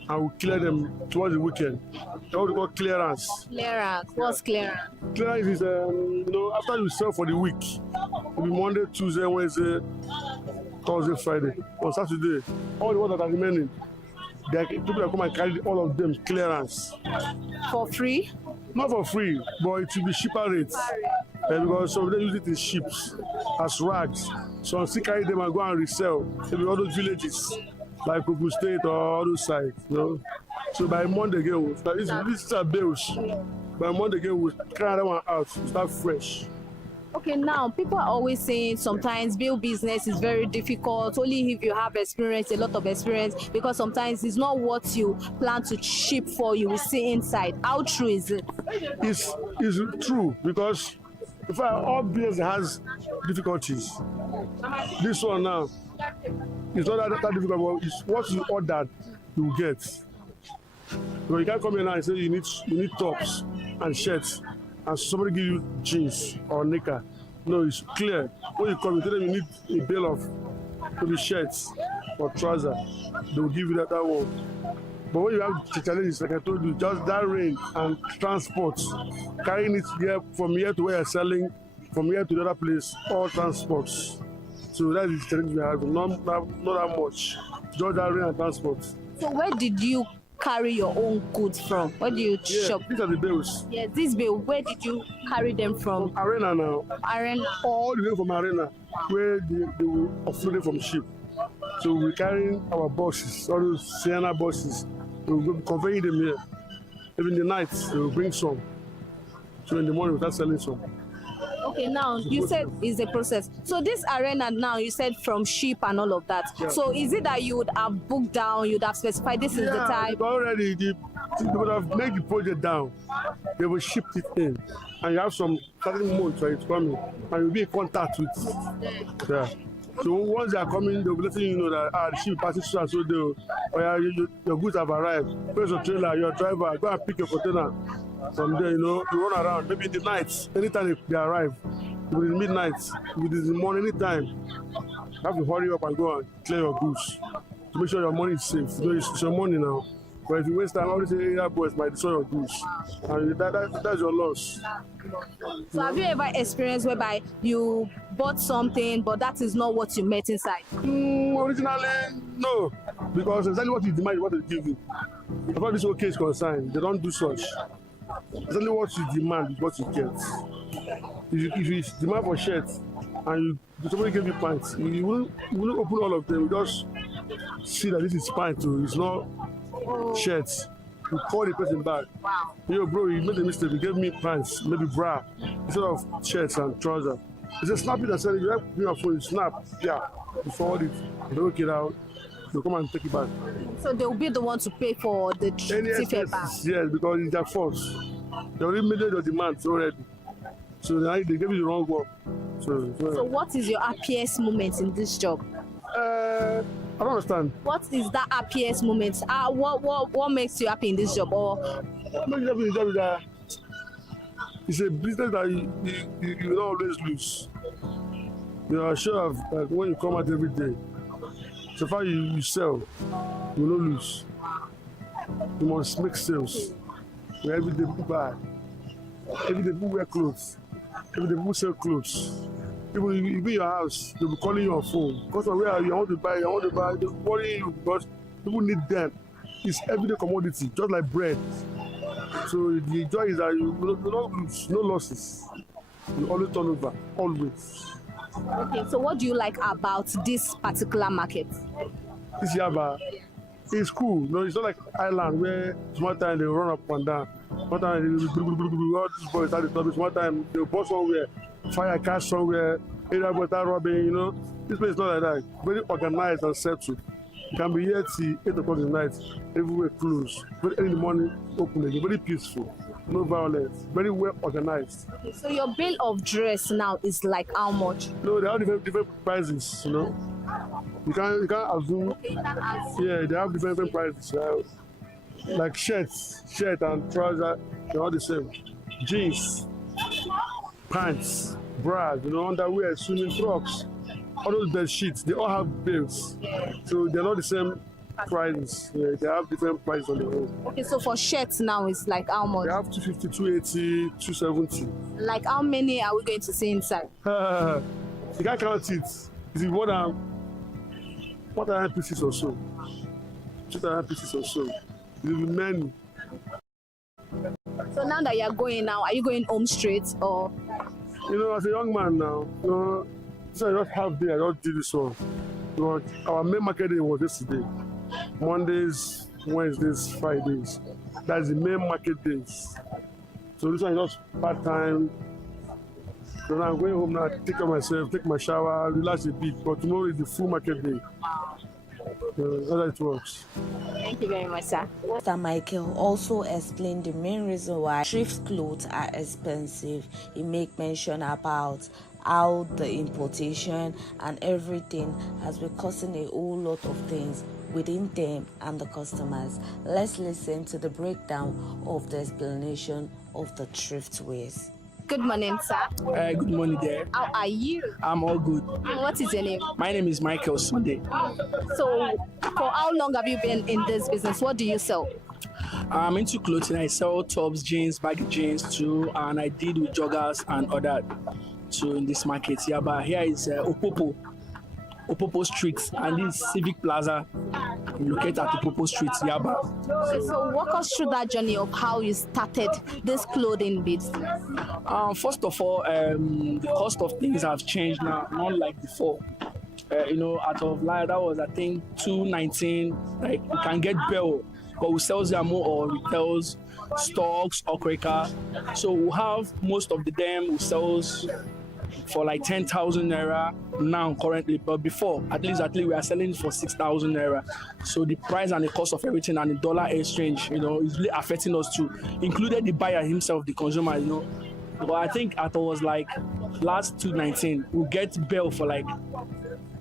and will clear them towards the weekend. That's what we call clearance. Clearance? What's clearance? Clearance is, you know, after you sell for the week, it'll be Monday, Tuesday, Wednesday, Thursday, Friday. On Saturday, all the ones that are remaining, people that come and carry all of them clearance. For free? Not for free, but it will be cheaper rates. Because some of them use it in ships as rags. Some still carry them and go and resell. Maybe all those villages, like Kuku State or all those sides, you know. So by Monday again, this are bills. By Monday again, we'll carry that one out, start fresh. Okay, now people are always saying sometimes bill business is very difficult, only if you have experience, a lot of experience, because sometimes it's not what you plan to ship for, you will see inside. How true is it? It's true, because in fact, all business has difficulties. This one now, it's not that difficult, but it's what you ordered, you get. But you can't come here now and say you need tops and shirts, and somebody give you jeans or knicker. No, it's clear. When you come, you tell them you need a bale of maybe shirts or trousers. They will give you that one. But when you have the challenges, like I told you, just that rain and transport, carrying it here from here to where you're selling, from here to the other place, all transports. So that is the challenge we have. Not that much. Just that rain and transport. So where did you carry your own goods from? Where do you shop? These are the bills. Yes, this bill. Where did you carry them from? Arena now. Arena. All the way from Arena, where they will offload it from ship. So we're carrying our buses, all those Sienna buses. We'll be conveying them here. Even the night, they will bring some So in the morning we start selling some. Okay, now you said it's a process. So this arena now, you said from ship and all of that. Yeah. So is it that you would have booked down, you'd have specified this is the time? But already they would have made the project down. They will ship it in, and you have some certain months for it coming, and you'll be in contact with. Yeah. So once they are coming, they'll be letting you know that the ship passes through and so your goods have arrived. Where's your trailer, your driver, go and pick your container. From there, you run around. Maybe in the night, anytime they arrive, within the midnight, within the morning, anytime, you have to hurry up and go and clear your goods to make sure your money is safe. It's your money now. But if you waste time, always say area boys might destroy your goods, and that's your loss. So have you ever experienced whereby you bought something, but that is not what you met inside? Originally, no, because exactly what you demand is what they give you. As far as this whole case is concerned, they don't do such. Exactly what you demand is what you get. If you demand for shirts and somebody give you pants, you won't open all of them. You just see that this is pants, so it's not shirts. You call the person back. Wow. Yo, bro, you made a mistake. You gave me pants, maybe bra, instead of shirts and trousers. It's a snap it and send it. You have your phone, you snap. Yeah, you forward it. You look it out. You come and take it back. So they'll be the one to pay for the ticket back? Yes, because it's their fault. They already made your demands already. So they gave you the wrong one. So what is your happiest moment in this job? I don't understand. What is that happiest moment? What makes you happy in this job? Or what makes you happy in this job is that it's a business that you don't always lose. You are sure of when you come out every day. So far you sell, you will not lose. You must make sales. Every day people buy. Every day people wear clothes. Every day people sell clothes. People you be in your house, they'll be calling you on phone. Because where are you? I want to buy, they'll worry you because people need them. It's everyday commodity, just like bread. So the joy is that you don't lose, no losses. You always turn over, always. Okay, so what do you like about this particular market? This Yaba, it's cool. No, it's not like Island where sometimes they run up and down. Sometimes they all these boys at the top. Sometimes they bust somewhere, fire catch somewhere, area boys start robbing. This place is not like that. Very organized and settled. You can be here till 8 o'clock in the night, everywhere closed. Very early in the morning, open again. Very peaceful, no violence, very well organized. Okay, so your bill of dress now is like how much? No, they have different prices. You can't assume. Okay, you can ask. Yeah, they have different prices. Like shirt and trouser, they're all the same. Jeans, pants, bras, underwear, swimming trunks. All those bed sheets, they all have bills. So they're not the same prices. Yeah, they have different prices on their own. Okay, so for shirts now it's like how much? They have 250, 280, 270. Like how many are we going to see inside? You can't count it. It's more than 1,000 pieces or so. 2,000 pieces or so. There will be many. So now that you're going now, are you going home straight or? As a young man now, so I just have day, I just did this one. But our main market day was yesterday. Mondays, Wednesdays, Fridays. That's the main market days. So this one is just part-time. So now I'm going home now, take care of myself, take my shower, relax a bit. But tomorrow is the full market day. That's how it works. Thank you very much, sir. Mr. Michael also explained the main reason why thrift clothes are expensive. He made mention about how the importation and everything has been causing a whole lot of things within them and the customers. Let's listen to the breakdown of the explanation of the thrift wares. Good morning, sir. Good morning there. How are you? I'm all good. And what is your name? My name is Michael Sunday. So, for how long have you been in this business? What do you sell? I'm into clothing. I sell tops, jeans, baggy jeans too, and I deal with joggers and other too in this market. Yeah, but here is Opopo Street, and this Civic Plaza located at Opopo Street, Yaba. Okay, so walk us through that journey of how you started this clothing business. First of all, the cost of things have changed now, not like before. Out of line, that was I think 219. Like you can get bell because we sell them more on retails, stocks, or cracker. So we have most of them we sells for like 10,000 naira now currently, but before at least we are selling for 6,000 naira. So the price and the cost of everything and the dollar exchange, is really affecting us too, included the buyer himself, the consumer, But I think it was like last 2019, we get bill for like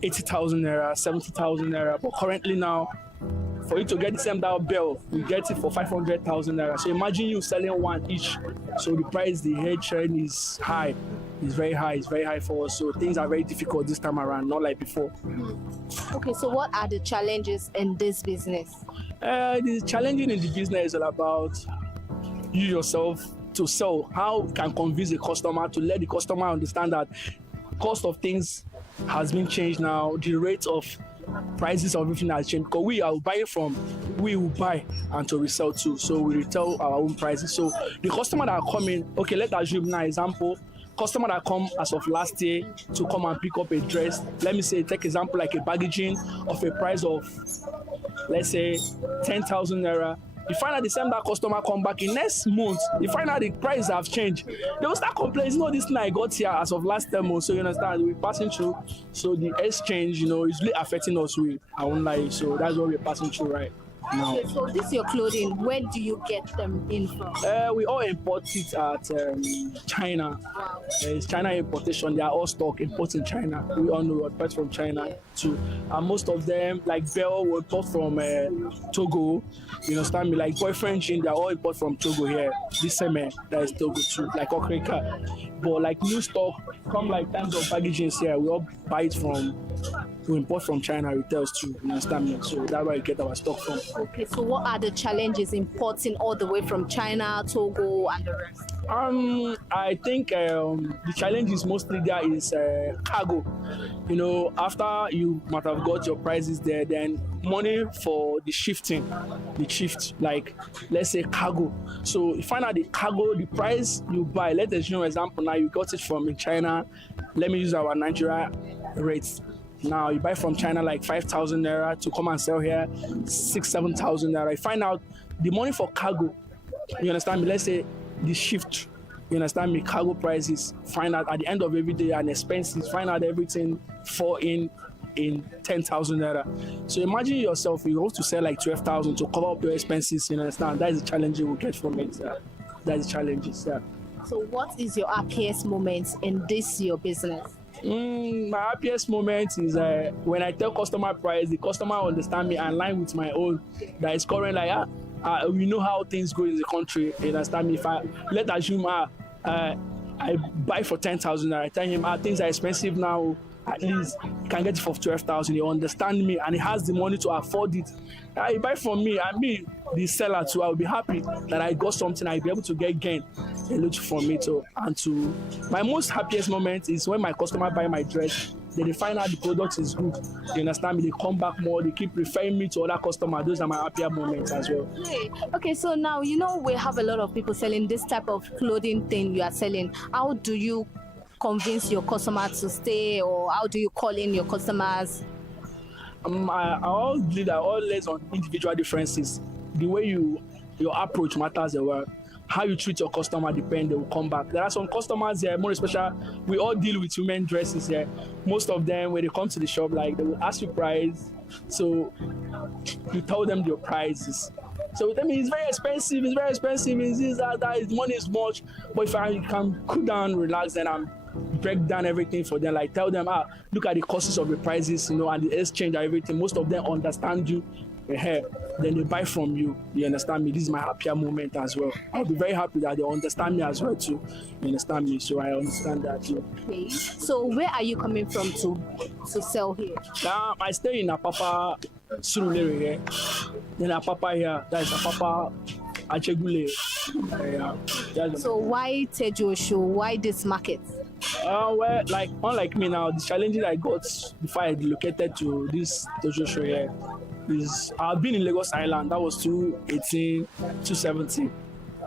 80,000 naira, 70,000 naira, but currently now, for you to get the same bill, we get it for 500,000 naira. So imagine you selling one each. So the price, the head trend is high. It's very high for us. So things are very difficult this time around, not like before. Okay, so what are the challenges in this business? The challenging in the business is all about you yourself to sell. How you can convince the customer to let the customer understand that cost of things has been changed now. The rate of prices of everything has changed, because we are buying from, we will buy and to resell too. So we retail our own prices. So the customer that are coming, okay, let's assume now example, customer that come as of last year to come and pick up a dress, let me say, take example like a packaging of a price of, let's say, 10,000 naira. You find out the same that customer come back in next month, you find out the price have changed. They will start complaining, this thing I got here as of last month. So you understand, we're passing through. So the exchange, is really affecting us with our own life. So that's what we're passing through right now. Okay, so this is your clothing. Where do you get them in from? We all import it at China. Wow. It's China importation. They are all stock imports in China. We all know imports from China too. And most of them, like Bell, were import from Togo. You understand me? Like boyfriend jeans, they are all import from Togo here. This summer, that is Togo too. Like Okrika. But like new stock, come like tons of packagings here. We all buy it we import from China retails too. You understand me? So that's where we get our stock from. Okay, so what are the challenges importing all the way from China, Togo, and the rest? I think the challenge is mostly there is cargo. After you might have got your prices there, then money for the shift, like let's say cargo. So you find out the cargo, the price you buy. Let's assume example now you got it from China. Let me use our Nigeria rates. Now you buy from China like 5,000 naira to come and sell here 6,000-7,000 naira. You find out the money for cargo. You understand me? Let's say the shift. You understand me? Cargo prices. Find out at the end of every day and expenses. Find out everything fall in 10,000 naira. So imagine yourself, you have to sell like 12,000 to cover up your expenses. You understand? That is the challenge you will get from it. That is the challenges. So what is your happiest moment in this your business? My happiest moment is when I tell customer price, the customer understand me and line with my own. That is current like we know how things go in the country. You understand me? If I let assume I buy for 10,000, I tell him things are expensive now. At least you can get it for 12,000. He understand me and he has the money to afford it. He buy from me and me, the seller too. I will be happy that I got something. I'll be able to get gain a little from it too. And my most happiest moment is when my customer buy my dress. Then they find out the product is good. You understand me? They come back more. They keep referring me to other customers. Those are my happier moments as well. Okay, so now we have a lot of people selling this type of clothing thing you are selling. How do you convince your customer to stay, or how do you call in your customers? I always believe that all lies on individual differences. The way your approach matters a lot. How you treat your customer depends, they will come back. There are some customers here, more especially, we all deal with women dresses here. Most of them, when they come to the shop, like they will ask you price. So you tell them your prices. So tell me it's very expensive, it's this, that, money is much. But if I can cool down, relax, then I'm break down everything for them, like tell them, look at the costs of the prices, and the exchange and everything. Most of them understand you. Then they buy from you. You understand me? This is my happier moment as well. I'll be very happy that they understand me as well too. You understand me? So I understand that too. Okay. So where are you coming from to sell here? Now I stay in Apapa Surulere here. Then Apapa here. That is Apapa Achegule. So why Tejosho? Why this market? Well, like unlike me now, the challenges I got before I relocated to this Tejosho here is I've been in Lagos Island. That was 2018, 2017.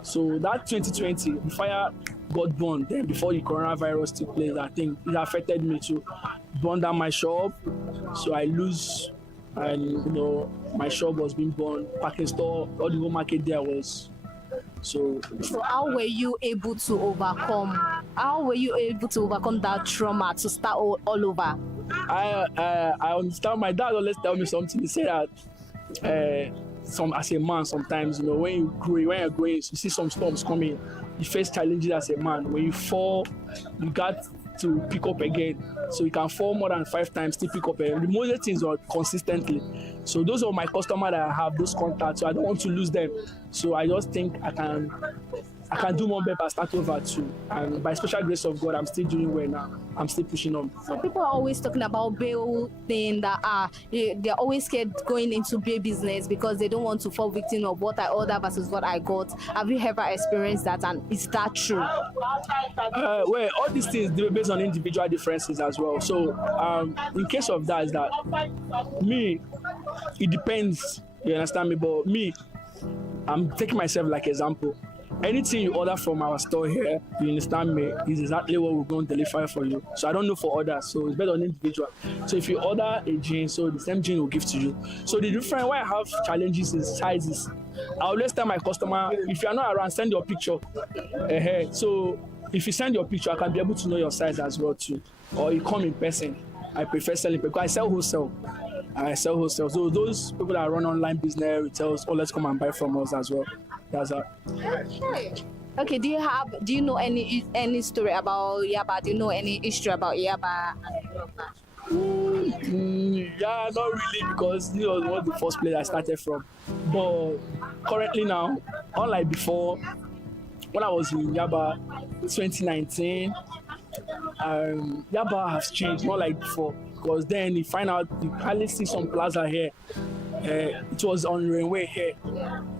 So that 2020, the fire got burned. Then before the coronavirus took place, I think it affected me to burn down my shop. So I lose and my shop was being burned, parking store, all the whole market there was. So how were you able to overcome? How were you able to overcome that trauma to start all over? I understand. My dad always tell me something. He said that as a man, sometimes when you're growing, you see some storms coming. You face challenges as a man. When you fall, you got to pick up again. So you can fall more than 5 times, still pick up again. The most things are consistently. So those are my customers that I have, those contacts. So I don't want to lose them. So I just think I can do more better, start over too. And by special grace of God, I'm still doing well now. I'm still pushing on. So people are always talking about bail thing that they're always scared going into bail business because they don't want to fall victim of what I order versus what I got. Have you ever experienced that, and is that true? Well, all these things they're based on individual differences as well. So in case of that, is that me, it depends. You understand me? But me, I'm taking myself like example. Anything you order from our store here, you understand me, is exactly what we're going to deliver for you. So I don't know for others, so it's better on individual. So if you order a jeans, so the same jeans will give to you. So the different why I have challenges is sizes. I always tell my customer, if you're not around, send your picture. So if you send your picture, I can be able to know your size as well too. Or you come in person. I prefer selling because I sell wholesale. So those people that run online business, retails, let's come and buy from us as well. That's that. Okay, do you know any story about Yaba? Do you know any history about Yaba? Yeah, not really, because this was one of the first place I started from. But currently now, unlike before, when I was in Yaba 2019, Yaba has changed, not like before. Because then you find out, you hardly see some plaza here. It was on Railway here.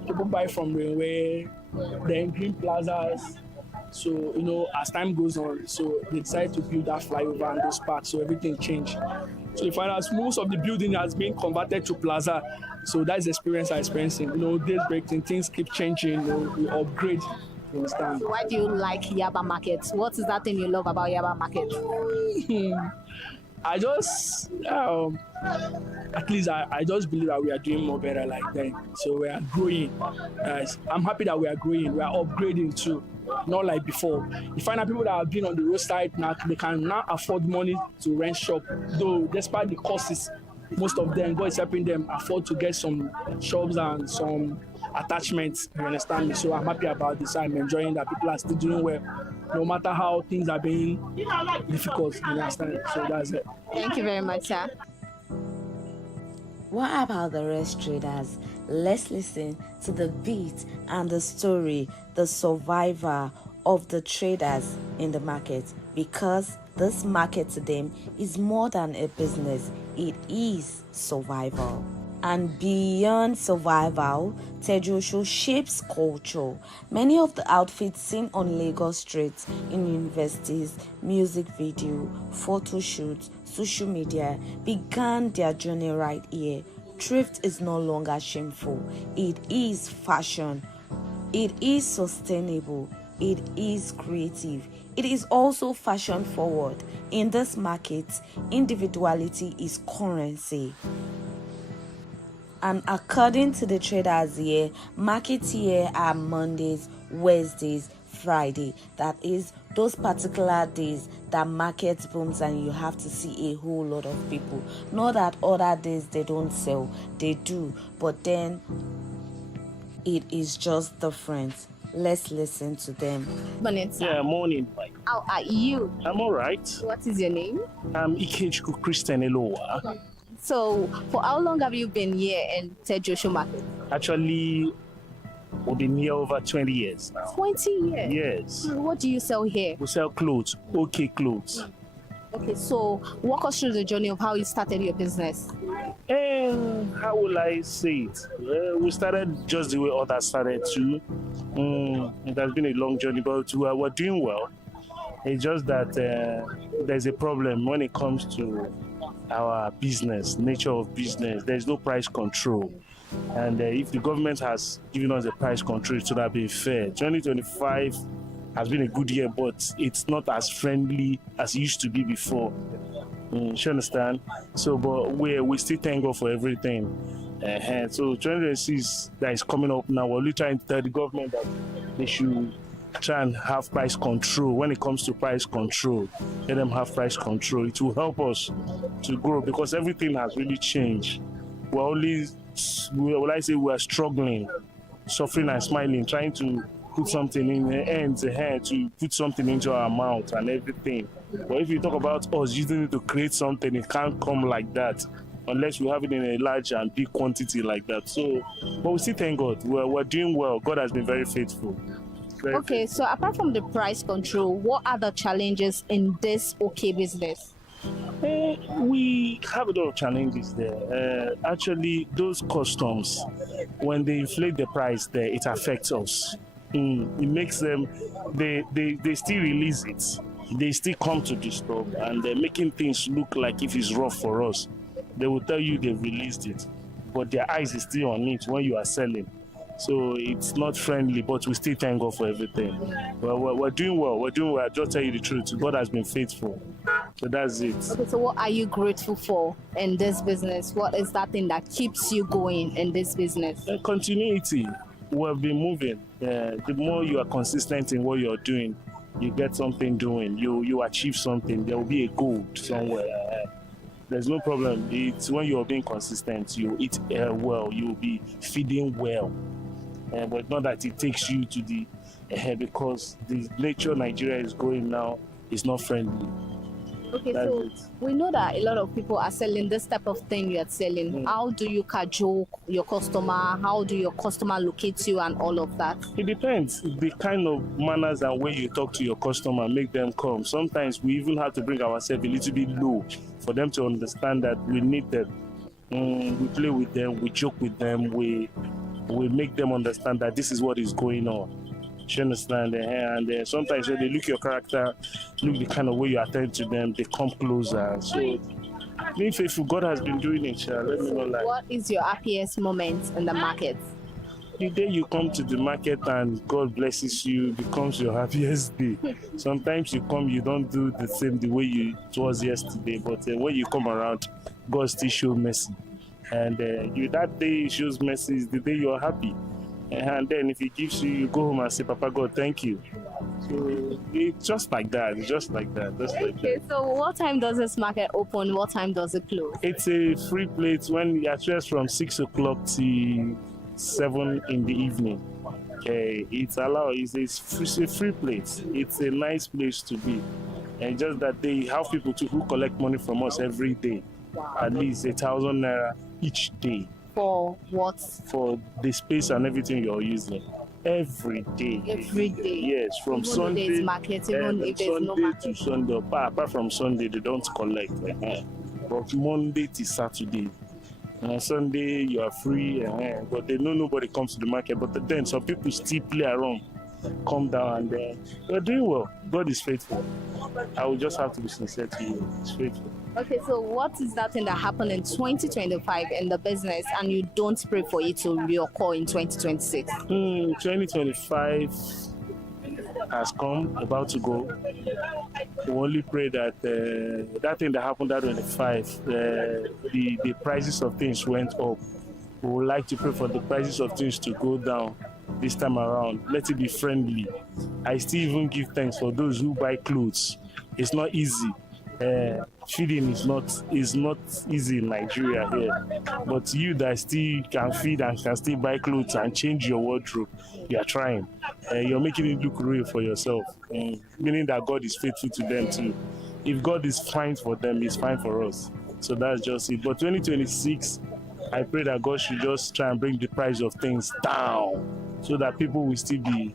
People buy from Railway, then Green Plazas. So, as time goes on, so they decided to build that flyover and those parks, so everything changed. So you find out most of the building has been converted to plaza. So that's the experience I'm experiencing. Days breaking, things keep changing, we upgrade. You understand? Why do you like Yaba Market? What is that thing you love about Yaba Market? I just, at least I just believe that we are doing more better like then. So we are growing. I'm happy that we are growing. We are upgrading too, not like before. You find out people that have been on the roadside now, they can now afford money to rent shop. Though despite the costs, most of them, God is helping them afford to get some shops and some attachments. You understand me? So I'm happy about this. I'm enjoying that people are still doing well. No matter how things are being difficult, you understand? So that's it. Thank you very much, sir. What about the rest traders? Let's listen to the beat and the story, the survivor of the traders in the market, because this market to them is more than a business, it is survival. And beyond survival, Tejosho shapes culture. Many of the outfits seen on Lagos streets, in universities, music video, photo shoots, social media began their journey right here. Thrift is no longer shameful. It is fashion. It is sustainable. It is creative. It is also fashion forward. In this market, individuality is currency. And according to the traders here, markets here are Mondays, Wednesdays, Friday. That is those particular days that market booms and you have to see a whole lot of people. Not that other days they don't sell, they do, but then it is just different. Let's listen to them. Morning, sir. Yeah, morning. How are you? I'm all right. What is your name? I'm Ikechukwu Christian Elowa. So, for how long have you been here in Tejosho Market? Actually, we've been here over 20 years now. 20 years? Yes. What do you sell here? We sell clothes, okay clothes. Okay, so walk us through the journey of how you started your business. And how will I say it? We started just the way others started too. It has been a long journey, but we're doing well. It's just that there's a problem when it comes to our business, nature of business. There's no price control. And if the government has given us a price control, it should have been fair. 2025 has been a good year, but it's not as friendly as it used to be before. You understand? So, but we still thank God for everything. So 2026 that is coming up now, we're only trying to tell the government that they should try and have price control. When it comes to price control, let them have price control. It will help us to grow because everything has really changed. We're only, will I say, we are struggling, suffering and smiling, trying to put something in the ends ahead, to put something into our mouth and everything. But if you talk about us using it to create something, it can't come like that unless we have it in a large and big quantity like that. So, but we still thank God. We're doing well. God has been very faithful. Okay, so apart from the price control, what are the challenges in this okay business? We have a lot of challenges there. Actually, those customs, when they inflate the price there, it affects us. It makes them, they still release it. They still come to the store and they're making things look like if it's rough for us. They will tell you they've released it, but their eyes is still on it when you are selling. So it's not friendly, but we still thank God for everything. Well, we're doing well. We're doing well. I'll just tell you the truth. God has been faithful. So that's it. Okay, so what are you grateful for in this business? What is that thing that keeps you going in this business? Continuity. We've been moving. The more you are consistent in what you're doing, you get something doing. You achieve something. There will be a goal somewhere. There's no problem. It's when you're being consistent, you eat well, you'll be feeding well. But not that it takes you to the because the nature Nigeria is going now is not friendly. Okay, so we know that a lot of people are selling this type of thing you are selling. How do you cajole your customer? How do your customer locate you and all of that? It depends. The kind of manners and way you talk to your customer make them come. Sometimes we even have to bring ourselves a little bit low for them to understand that we need them. We play with them, we joke with them, we make them understand that this is what is going on. You understand? And sometimes when they look your character, look the kind of way you attend to them, they come closer. So being faithful, God has been doing it. Let me know. What is your happiest moment in the market? The day you come to the market and God blesses you becomes your happiest day. Sometimes you come, you don't do the same the way it was yesterday, but when you come around, God still shows mercy. And that day he shows mercy is the day you're happy. And then if he gives you, you go home and say, Papa God, thank you. So it's just like that. It's just like that. Okay, so what time does this market open? What time does it close? It's a free plate when you are from 6 o'clock to 7 in the evening. It's allowed. It's a free place. It's a nice place to be. And just that they have people who collect money from us every day. Wow. At least 1,000 naira each day. For what? For the space and everything you're using. Every day. Every day? Yes, from even Sunday. If there's market, even if there's no market. To Sunday. Apart from Sunday, they don't collect. But Monday to Saturday. Sunday, you are free. But they know nobody comes to the market. But then some people still play around. Come down and we're doing well. God is faithful. I will just have to be sincere to you. He's faithful. Okay, so what is that thing that happened in 2025 in the business and you don't pray for it to reoccur in 2026? 2025 has come, about to go. We only pray that that thing that happened at 2025, the prices of things went up. We would like to pray for the prices of things to go down this time around. Let it be friendly. I still even give thanks for those who buy clothes. It's not easy. Feeding is not easy in Nigeria here, but you that still can feed and can still buy clothes and change your wardrobe, you are trying. You're making it look real for yourself, meaning that God is faithful to them too. If God is fine for them, He's fine for us. So that's just it. But 2026, I pray that God should just try and bring the price of things down, so that people will still be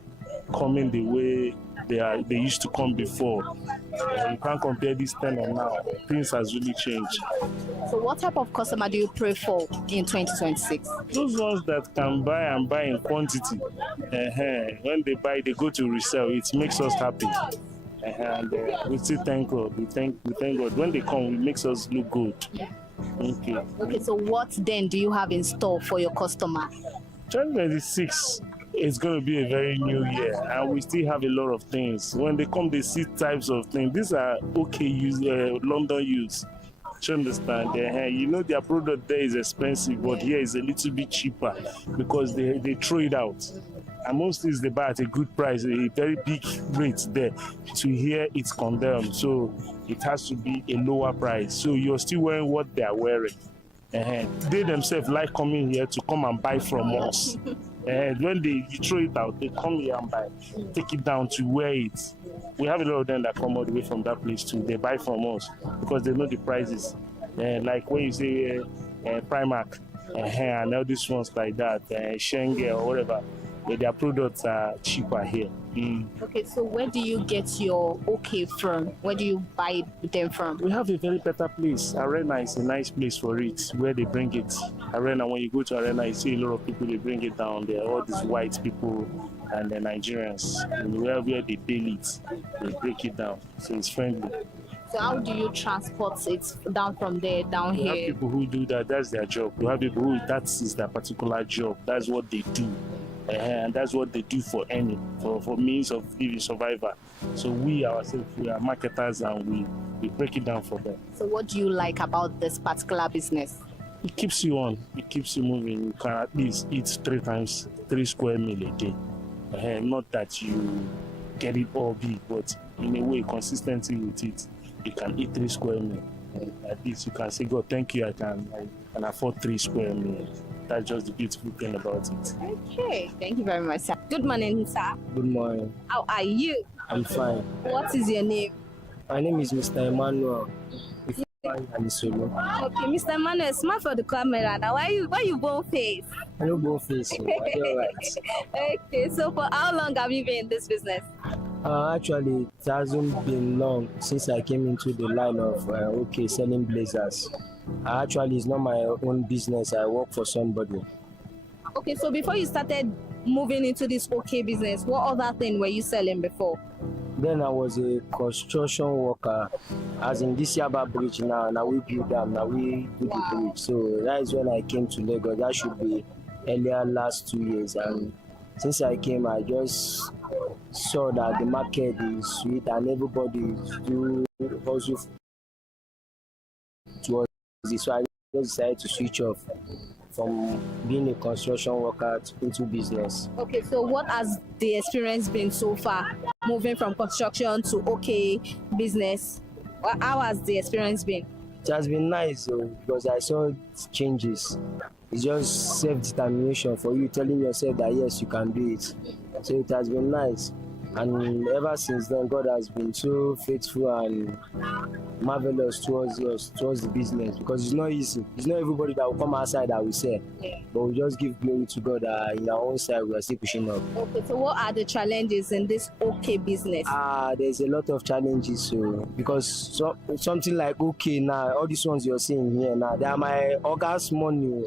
coming the way they used to come before. You can't compare this time and now. Things has really changed. So what type of customer do you pray for in 2026? Those ones that can buy and buy in quantity. When they buy, they go to resell. It makes us happy. And we still thank God. We thank God. When they come, it makes us look good. Okay, so what then do you have in store for your customer? 2026 is going to be a very new year, and we still have a lot of things. When they come, they see types of things. These are okay use, London use. Do you understand? You know their product there is expensive, but here is a little bit cheaper because they throw it out. And most things they buy at a good price, a very big rate there. To here it's condemned, so it has to be a lower price. So you're still wearing what they are wearing. They themselves like coming here to come and buy from us. And when you throw it out, they come here and buy, take it down to where it's. We have a lot of them that come all the way from that place too. They buy from us because they know the prices. Like when you say Primark and all these ones like that, Schengen or whatever, their products are cheaper here. Okay, so where do you get your OK from? Where do you buy them from? We have a very better place. Arena is a nice place for it, where they bring it. Arena, when you go to Arena, you see a lot of people, they bring it down there. All these white people and the Nigerians, and where they bail it, they break it down. So it's friendly. So how do you transport it down from there, down You here? have people who do that, that's their job. You have people who, that is their particular job. That's what they do. And that's what they do for means of living survivor. So we ourselves, we are marketers and we break it down for them. So what do you like about this particular business? It keeps you on, it keeps you moving. You can at least eat 3 square meal a day. Not that you get it all big, but in a way, consistently with it, you can eat 3 square meal. At least you can say, God, thank you, I can afford 3 square meals. That's just the beautiful thing about it. Okay, thank you very much, sir. Good morning, sir. Good morning. How are you? I'm fine. What is your name? My name is Mr. Emmanuel. Okay, Mr. Emmanuel, smile for the camera. Now, why you bone face? I don't bone face. So all right. Okay, so for how long have you been in this business? Actually, it hasn't been long since I came into the line of selling blazers. Actually, it's not my own business. I work for somebody. Okay, so before you started moving into this business, what other thing were you selling before? Then I was a construction worker. As in this Yaba bridge now we build them, now we do the bridge. So that is when I came to Lagos. That should be earlier last 2 years. And since I came, I just saw that the market is sweet and everybody do also towards it. So I just decided to switch off from being a construction worker into business. Okay, so what has the experience been so far, moving from construction to business? How has the experience been? It has been nice because I saw changes. It's just self-determination for you telling yourself that yes, you can do it. So it has been nice. And ever since then, God has been so faithful and marvelous towards us, towards the business, because it's not easy. It's not everybody that will come outside that will sell. Yeah. But we just give glory to God that in our own side, we are still pushing up. Okay, so what are the challenges in this business? There's a lot of challenges. So because something like now, all these ones you're seeing here now, they are my August money.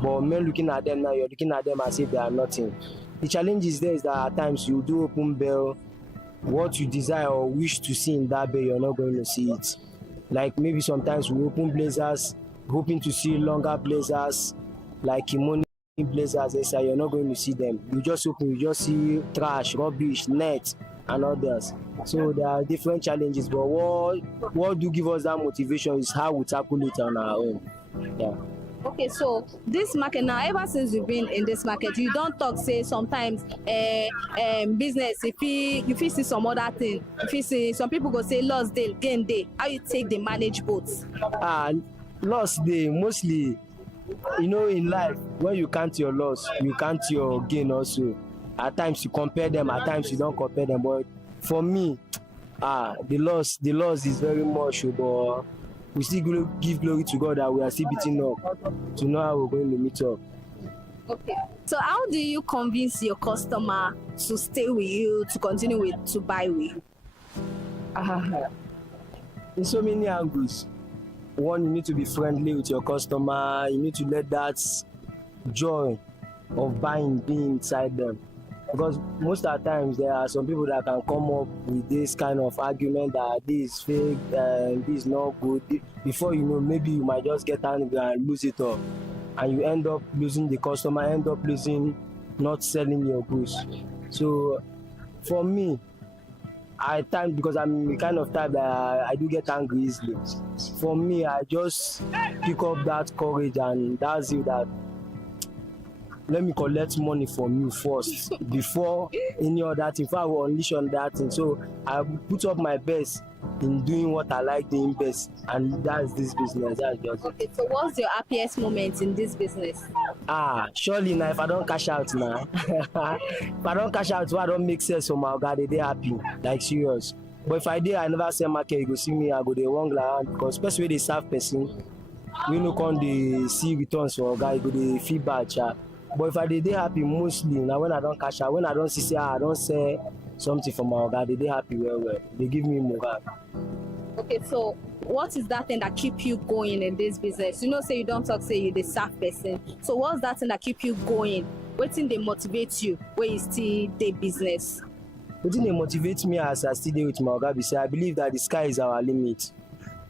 But men looking at them now, you're looking at them as if they are nothing. The challenge is there is that at times you do open bell, what you desire or wish to see in that bell, you're not going to see it. Like maybe sometimes we open blazers, hoping to see longer blazers, like kimono blazers inside, you're not going to see them. You just open, you just see trash, rubbish, net, and others. So there are different challenges, but what do give us that motivation is how we tackle it on our own. Yeah. Okay, so this market now, ever since you've been in this market, you don't talk, say sometimes business, if you see some other thing, if you see some people go say lost day, gain day, how you take the manage both? Lost day, mostly, in life, when you count your loss, you count your gain also. At times you compare them, at times you don't compare them, but for me, the loss is very much, but we still give glory to God that we are still beating up to know how we're going to meet up. Okay. So how do you convince your customer to stay with you, to continue to buy with you? In so many angles. One, you need to be friendly with your customer. You need to let that joy of buying be inside them. Because most of the times there are some people that can come up with this kind of argument that this is fake, this is not good. Before you know, maybe you might just get angry and lose it up. And you end up losing the customer, end up losing not selling your goods. So for me, I time because I'm the kind of type that I do get angry easily. For me, I just pick up that courage and that's it. That let me collect money from you first before any other thing. Before I will unleash on that thing. So I put up my best in doing what I like doing best, and that's this business. That's just Okay, so what's your happiest moment in this business? Surely now if I don't cash out now, if I don't cash out, so I don't make sense for my God, they happy, like serious. But if I did, I never sell market, you go see me, I go the wrong land because especially when they serve person, we no come they see returns for guy, you go the feedback. But if I did happy mostly now when I don't cash out, when I don't see I don't sell something for my guy, they happy well. They give me more. Okay, so what is that thing that keep you going in this business? You know, say you don't talk, say you the staff person. So what's that thing that keep you going? What thing they motivate you when you still the business? What thing they motivate me as I still there with my guy, I believe that the sky is our limit.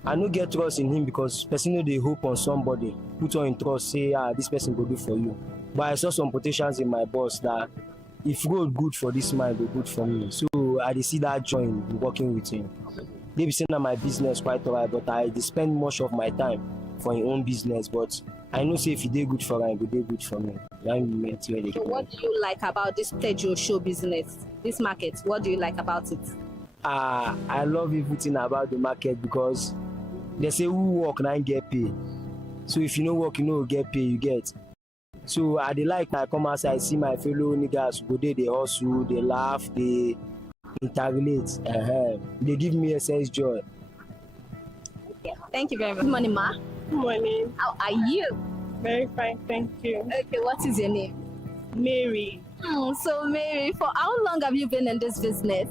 I no get trust in him because person know they hope on somebody. Put on in trust, say this person will do for you. But I saw some potentials in my boss that if road good for this man, go good for me. So I see that joy in working with him. They be saying that my business quite alright, but I spend much of my time for his own business. But I know say if he did good for him, he did good for me. So what do you like about this Tejo show business, this market? What do you like about it? I love everything about the market because they say who work now get paid. So if you no work, you no get paid, you get. So I like I come outside, see my fellow niggas go there, they hustle, they laugh, they interrelate. They give me a sense joy. Okay. Thank you very much. Good morning, ma. Good morning. How are you? Very fine, thank you. Okay, what is your name? Mary. So Mary, for how long have you been in this business?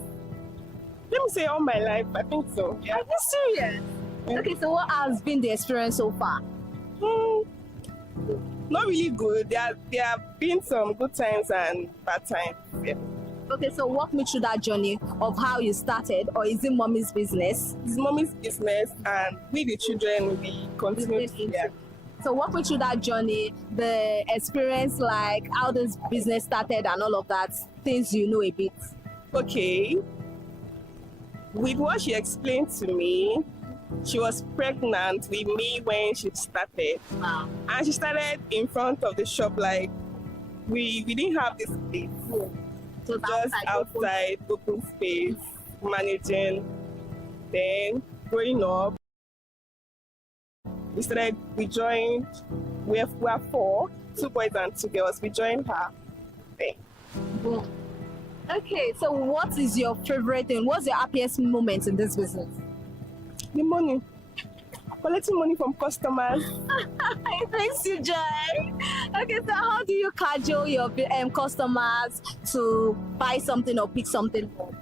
Let me say all my life, I think so. Yeah. Are you serious? Yeah. Okay, so what has been the experience so far? Not really good. There have been some good times and bad times. Yeah. Okay, so walk me through that journey of how you started, or is it mommy's business? It's mommy's business, and we the children we continue. Yeah. So walk me through that journey, the experience, like how this business started and all of that, things you know a bit. Okay. With what she explained to me, she was pregnant with me when she started. Wow. And she started in front of the shop, like we didn't have this place. So just outside open space, managing. Then growing up, we joined, we were 4, 2 boys and 2 girls. We joined her. Then. Okay, so what is your favorite thing? What's your happiest moment in this business? The money. Collecting money from customers. It brings you joy. Okay, so how do you cajole your customers to buy something or pick something from?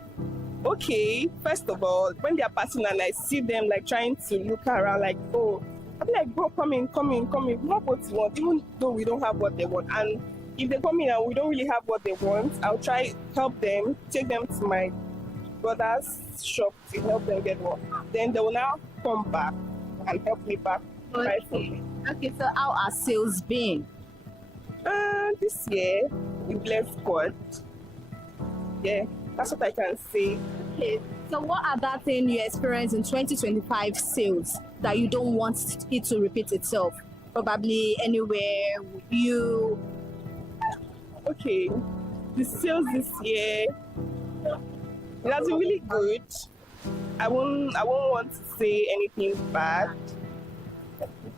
Okay, first of all, when they are passing and I see them like trying to look around, like, oh, I'm like, bro, come in. Not what you want, even though we don't have what they want. And if they come in and we don't really have what they want, I'll try help them, take them to my brother's shop to help them get one. Then they will now come back and help me back. Okay, so how are sales been? This year, we blessed God. Yeah, that's what I can say. Okay, so what are that thing you experienced in 2025 sales that you don't want it to repeat itself? Probably anywhere you... Okay, the sales this year, it has been really good. I won't want to say anything bad,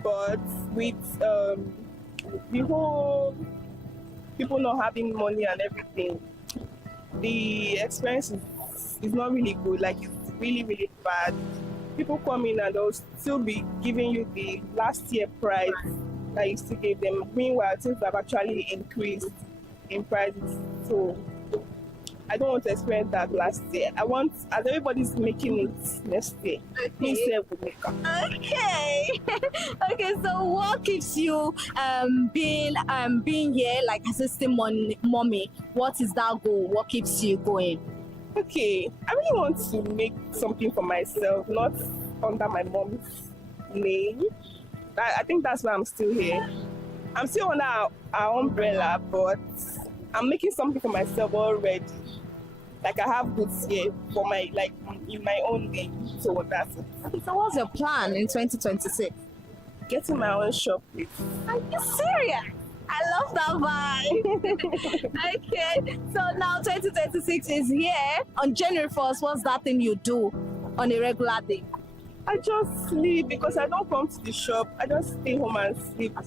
but with the whole people not having money and everything, the experience is not really good. Like, it's really, really bad. People come in and they'll still be giving you the last year price that you still gave them. Meanwhile, things have actually increased in prices. So I don't want to experience that last year. I want, as everybody's making it next year, please say we make up. Okay. Okay, so what keeps you being here, like assisting mommy? What is that goal? What keeps you going? Okay, I really want to make something for myself, not under my mom's name. I think that's why I'm still here. I'm still under our umbrella, but I'm making something for myself already. like I have goods here for my like in my own way. So that's it. Okay, so what's your plan in 2026? Getting my own shop. Are you serious? I love that vibe. Okay, so now 2026 is here. On January 1st, what's that thing you do on a regular day? I just sleep because I don't come to the shop. I just stay home and sleep,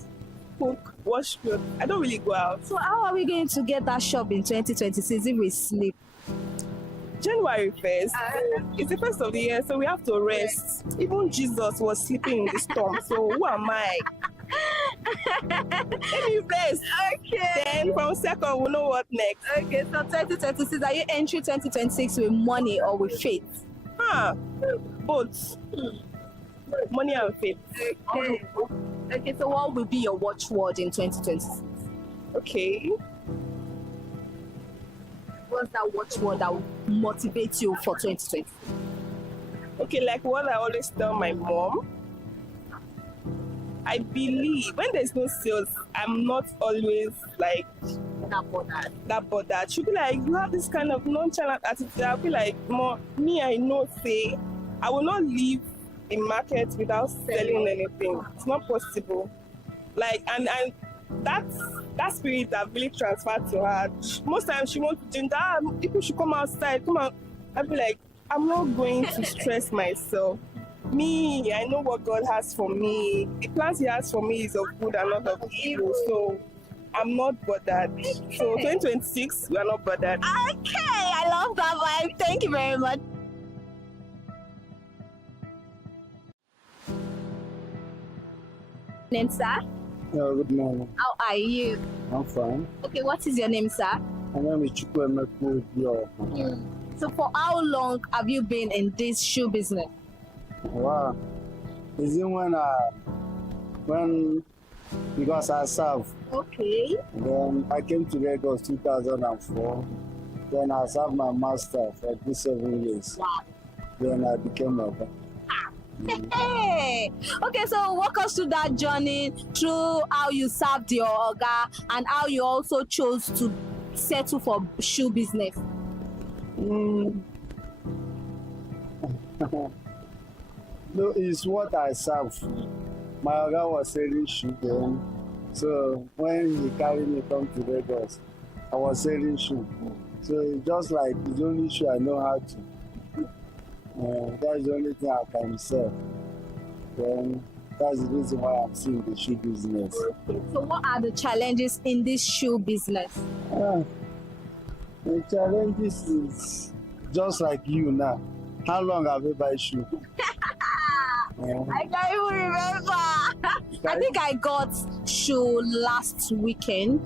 cook, wash clothes. I don't really go out. So how are we going to get that shop in 2026 if we sleep? January 1st. It's the first of the year, so we have to rest. Even Jesus was sleeping in the storm, so who am I? Let me rest. Okay. Then from second, we'll know what next. Okay, so 2026, are you entering 2026 with money or with faith? Both. Money and faith. Okay. Okay, so what will be your watchword in 2026? Okay. What's that watchword that will motivate you for 2020? Okay, like what I always tell my mom, I believe when there's no sales, I'm not always like that bothered. She'll be like, you have this kind of nonchalant attitude. I'll be like, Mom, me, I know, say, I will not leave the market without selling anything. It's not possible. Like, and that spirit that really transferred to her. Most times she wants to think that people should come outside, come out. I'll be like, I'm not going to stress myself. Me, I know what God has for me. The plans He has for me is of good and not of evil. So I'm not bothered. So 2026, we are not bothered. Okay, I love that vibe. Thank you very much. Name, sir? Good morning. How are you? I'm fine. Okay, what is your name, sir? My name is Chukwemeko Dio. So for how long have you been in this shoe business? Wow. Is it when because I serve. Okay. Then I came to Lagos 2004. Then I served my master for 7 years. Wow. Then I became a Hey! Okay, so walk us through that journey, through how you served your oga and how you also chose to settle for shoe business. No, it's what I serve. My oga was selling shoe then. So when he carried me come to Lagos, I was selling shoe. So it's just like the only shoe I know how to. That's the only thing I can sell. Then that's the reason why I'm still in the shoe business. So what are the challenges in this shoe business? The challenges is just like you now. How long have you bought shoe? I can't even remember. I think I got shoe last weekend.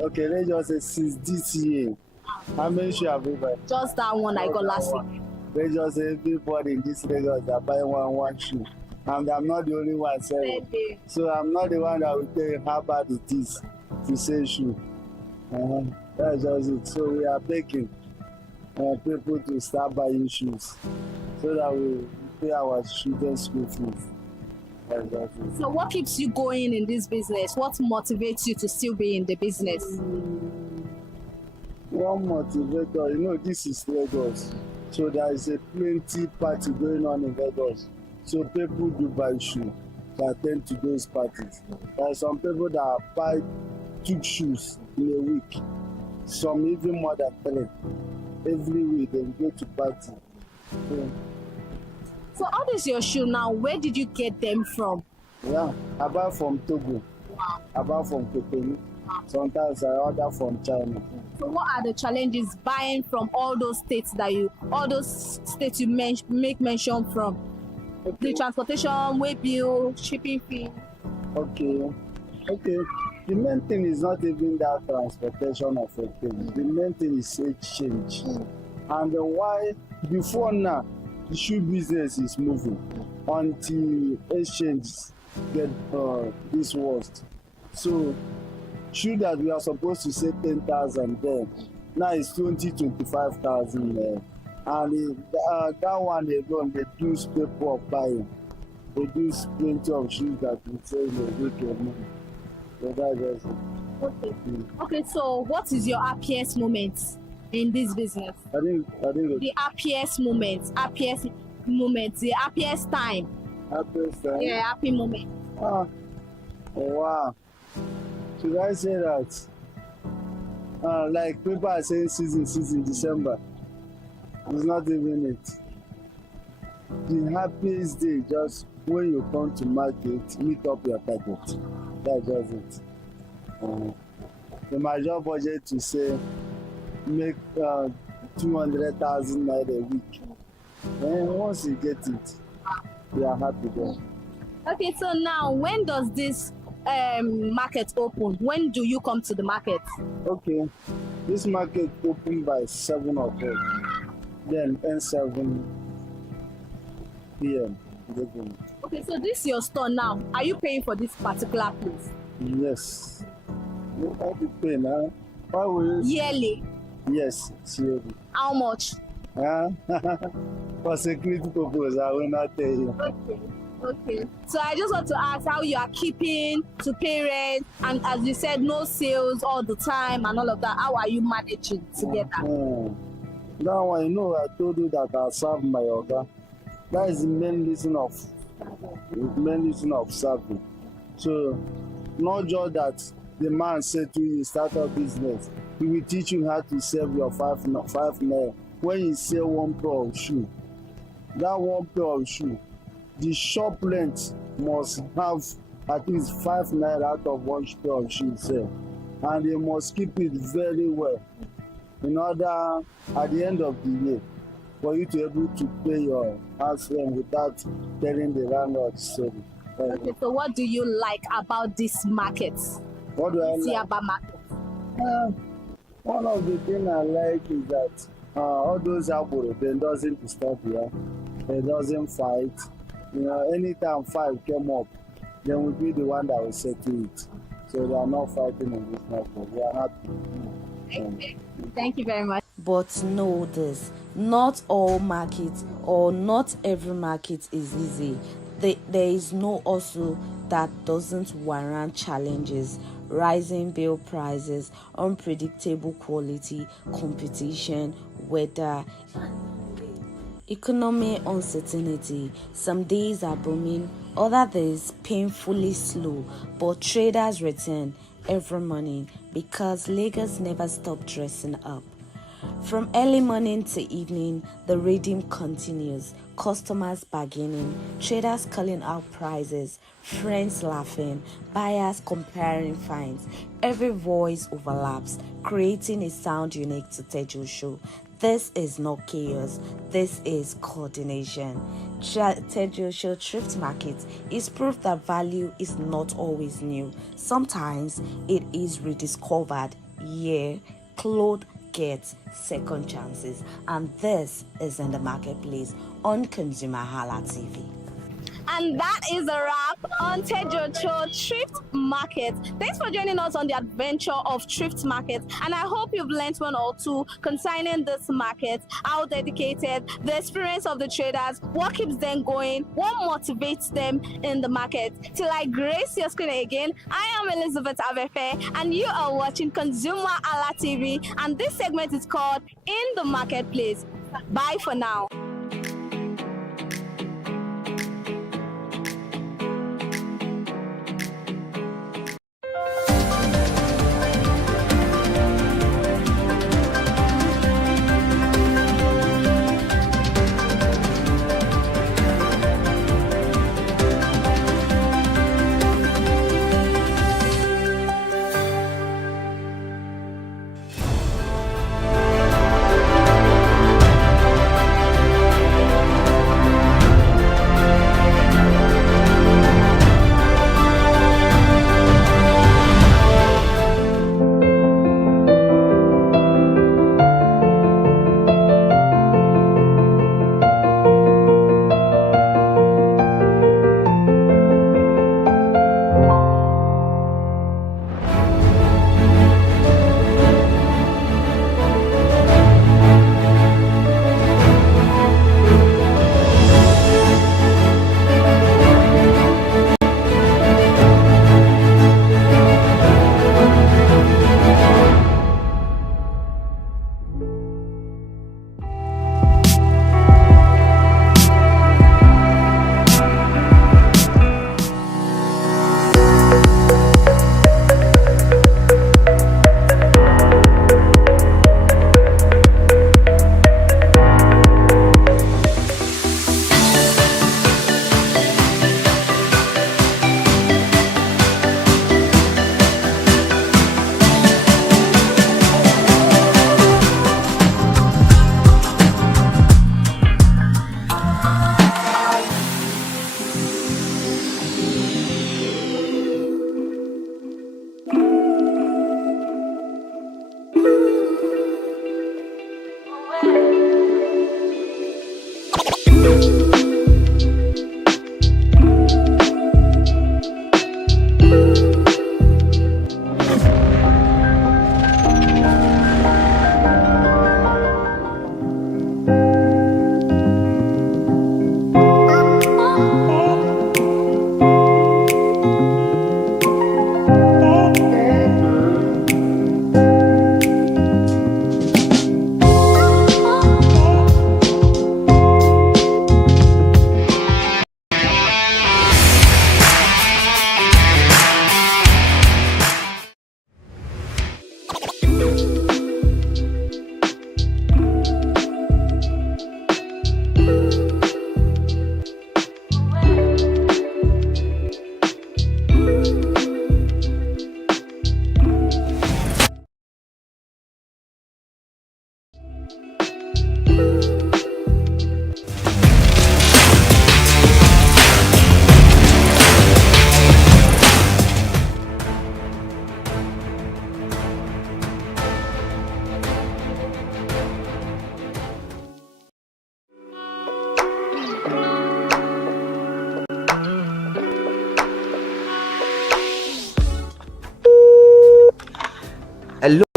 Okay, let's just say since this year. How many shoes have you bought? Just that one I got last week. Let's just say everybody in this Lagos are buying one shoe. And I'm not the only one selling. So I'm not the one that will tell you how bad it is to sell shoe. That's just it. So we are begging people to start buying shoes so that we pay our children's school fees. So what keeps you going in this business? What motivates you to still be in the business? One motivator, this is Lagos. So there is a plenty party going on in Lagos. So people do buy shoes. They attend to those parties. There are some people that buy 2 shoes in a week. Some even more than 3. Every week they go to party. So how is your shoe now? Where did you get them from? Yeah, I buy from Togo. I buy from Cotonou. Sometimes I order from China. So what are the challenges buying from all those states you make mention from? Okay. The transportation, way bill, shipping fee. Okay. The main thing is not even that transportation of a thing. The main thing is exchange. And why before now the shoe business is moving until exchange get this worst. So shoe that we are supposed to say 10,000 there, now it's 25,000 there. And that one alone reduce people of buying. Reduce plenty of shoes that we say in a week. So that's just Okay, so what is your happiest moment in this business? I think The happiest moments, the happiest time. happiest time. Yeah, happy moment. Ah, oh, wow. Should I say that? Like people are saying season, December. It's not even it. The happiest day just when you come to market, meet up your target. That's just it. The major budget to say make 200,000 naira a week. And once you get it, you are happy then. Okay, so now when does this market open? When do you come to the market? Okay, this market open by 7 o'clock, then end 7 p.m. Okay, so this is your store now. Are you paying for this particular place? Yes. You have to pay now. Why will you? Yearly? Yes, it's yearly. How much? For security purpose, I will not tell you. Okay. So I just want to ask how you are keeping to pay rent, and as you said, no sales all the time and all of that. How are you managing together? Now I know I told you that I serve my order. That is the main reason of serving. So not just that the man said to you start a business. He will teach you how to save your 5 naira. When you sell one pair of shoe, that one pair of shoe, the shop length must have at least 5 naira out of one pair of shoe sell. And they must keep it very well in order at the end of the year for you to be able to pay your house rent without telling the landlord story. Okay, so what do you like about this market? What do I like? Siaba market. One of the things I like is that all those Aboro, they doesn't disturb here. They doesn't fight. You know, anytime fight came up, they will be the one that will settle it. So they are not fighting in this market. We are happy. Thank you very much. But know this, not all markets or not every market is easy. There is no hustle that doesn't warrant challenges, rising bill prices, unpredictable quality, competition, weather, economic uncertainty. Some days are booming, other days painfully slow, but traders return every morning because Lagos never stop dressing up. From early morning to evening, the reading continues. Customers bargaining, traders calling out prices, friends laughing, buyers comparing finds. Every voice overlaps, creating a sound unique to Tejo Show. This is not chaos, this is coordination. Tejo Show Thrift Market is proof that value is not always new. Sometimes it is rediscovered. Yeah, clothes get second chances, and this is in the marketplace on ConsumerHallaTV. And that is a wrap on Tejo Thrift Market. Thanks for joining us on the adventure of Thrift Market. And I hope you've learned one or two concerning this market, how dedicated, the experience of the traders, what keeps them going, what motivates them in the market. Till I grace your screen again, I am Elizabeth Avefe, and you are watching ConsumerHallaTV. And this segment is called In the Marketplace. Bye for now.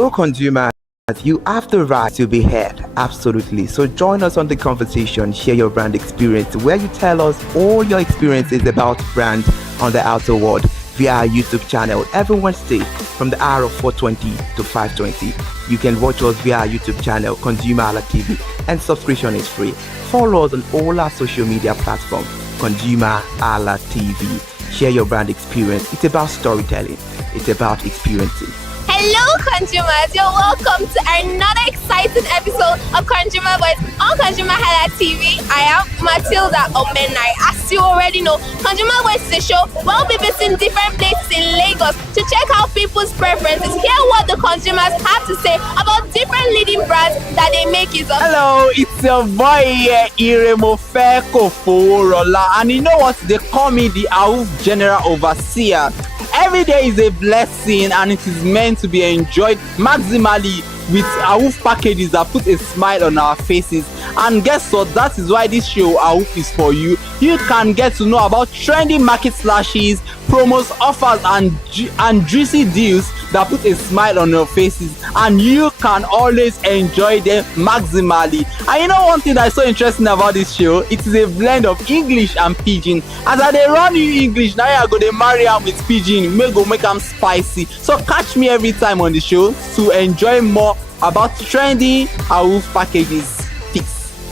Hello, consumers. You have the right to be heard, absolutely. So join us on the conversation, share your brand experience, where you tell us all your experiences about brand on the outer world via our YouTube channel every Wednesday from the hour of 4:20 to 5:20. You can watch us via our YouTube channel, ConsumerHallaTV, and subscription is free. Follow us on all our social media platforms, ConsumerHallaTV. Share your brand experience. It's about storytelling. It's about experiences. Hello, consumers. You're welcome to another exciting episode of Consumer Voice on ConsumerHallaTV. I am Matilda Omenai. As you already know, Consumer Voice is a show where we'll be visiting different places in Lagos to check out people's preferences, hear what the consumers have to say about different leading brands that they make use of. Hello, it's your boy here, Iremofeko Forola, and you know what? They call me the AUF General Overseer. Every day is a blessing and it is meant to be enjoyed maximally with AUF packages that put a smile on our faces. And guess what? That is why this show AUF is for you. You can get to know about trendy market slashes, promos, offers, and juicy deals that put a smile on your faces, and you can always enjoy them maximally. And you know one thing that is so interesting about this show? It is a blend of English and Pidgin. As I dey run you English, now I go dey marry am with Pidgin, make am spicy. So catch me every time on the show to enjoy more about trendy AUF packages.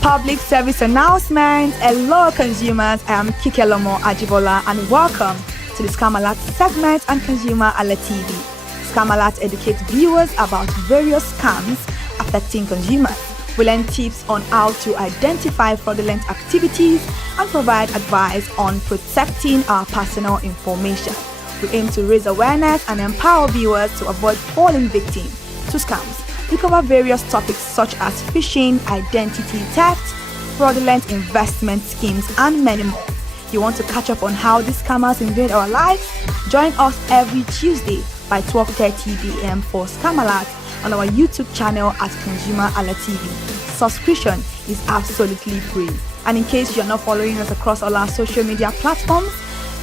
Public service announcement. Hello, consumers. I am Kikelomo Ajibola, and welcome to the Scam Alert segment on ConsumerHalla TV. Scam Alert educates viewers about various scams affecting consumers. We learn tips on how to identify fraudulent activities and provide advice on protecting our personal information. We aim to raise awareness and empower viewers to avoid falling victim to scams. We cover various topics such as phishing, identity theft, fraudulent investment schemes, and many more. You want to catch up on how these scammers invade our lives? Join us every Tuesday by 12:30 p.m. for Scam Alert on our YouTube channel at ConsumerHallaTV. Subscription is absolutely free. And in case you're not following us across all our social media platforms,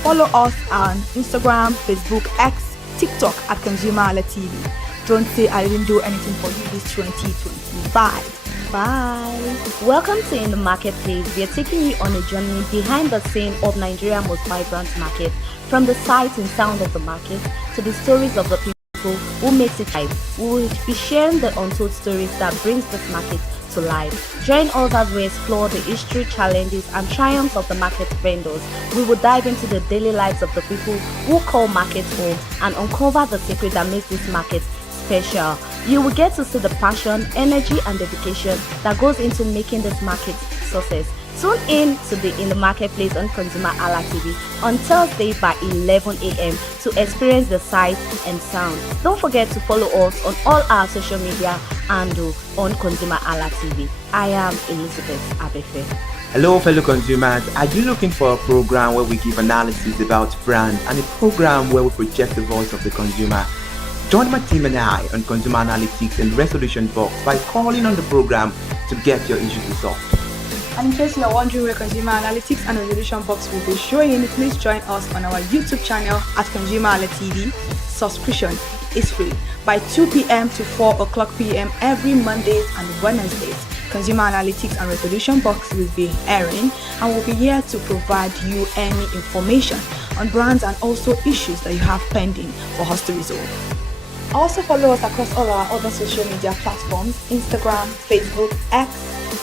follow us on Instagram, Facebook, X, TikTok at ConsumerHallaTV. Don't say I didn't do anything for you this 2025. Bye. Welcome to In the Marketplace. We are taking you on a journey behind the scene of Nigeria's most vibrant market, from the sight and sound of the market to the stories of the people who makes it hype. We will be sharing the untold stories that brings this market to life. Join us as we explore the history, challenges, and triumphs of the market vendors. We will dive into the daily lives of the people who call markets home and uncover the secret that makes this market special. You will get to see the passion, energy, and dedication that goes into making this market success. Tune in to the In the Marketplace on ConsumerHalla TV on Thursday by 11 a.m. to experience the sight and sound. Don't forget to follow us on all our social media and on ConsumerHalla TV. I am Elizabeth Abefe. Hello, fellow consumers. Are you looking for a program where we give analysis about brand and a program where we project the voice of the consumer? Join my team and I on Consumer Analytics and Resolution Box by calling on the program to get your issues resolved. And in case you are wondering where Consumer Analytics and Resolution Box will be showing, please join us on our YouTube channel at ConsumerHallaTV. Subscription is free by 2 p.m. to 4 o'clock p.m. every Mondays and Wednesdays. Consumer Analytics and Resolution Box will be airing and will be here to provide you any information on brands and also issues that you have pending for us to resolve. Also follow us across all our other social media platforms, Instagram, Facebook, X,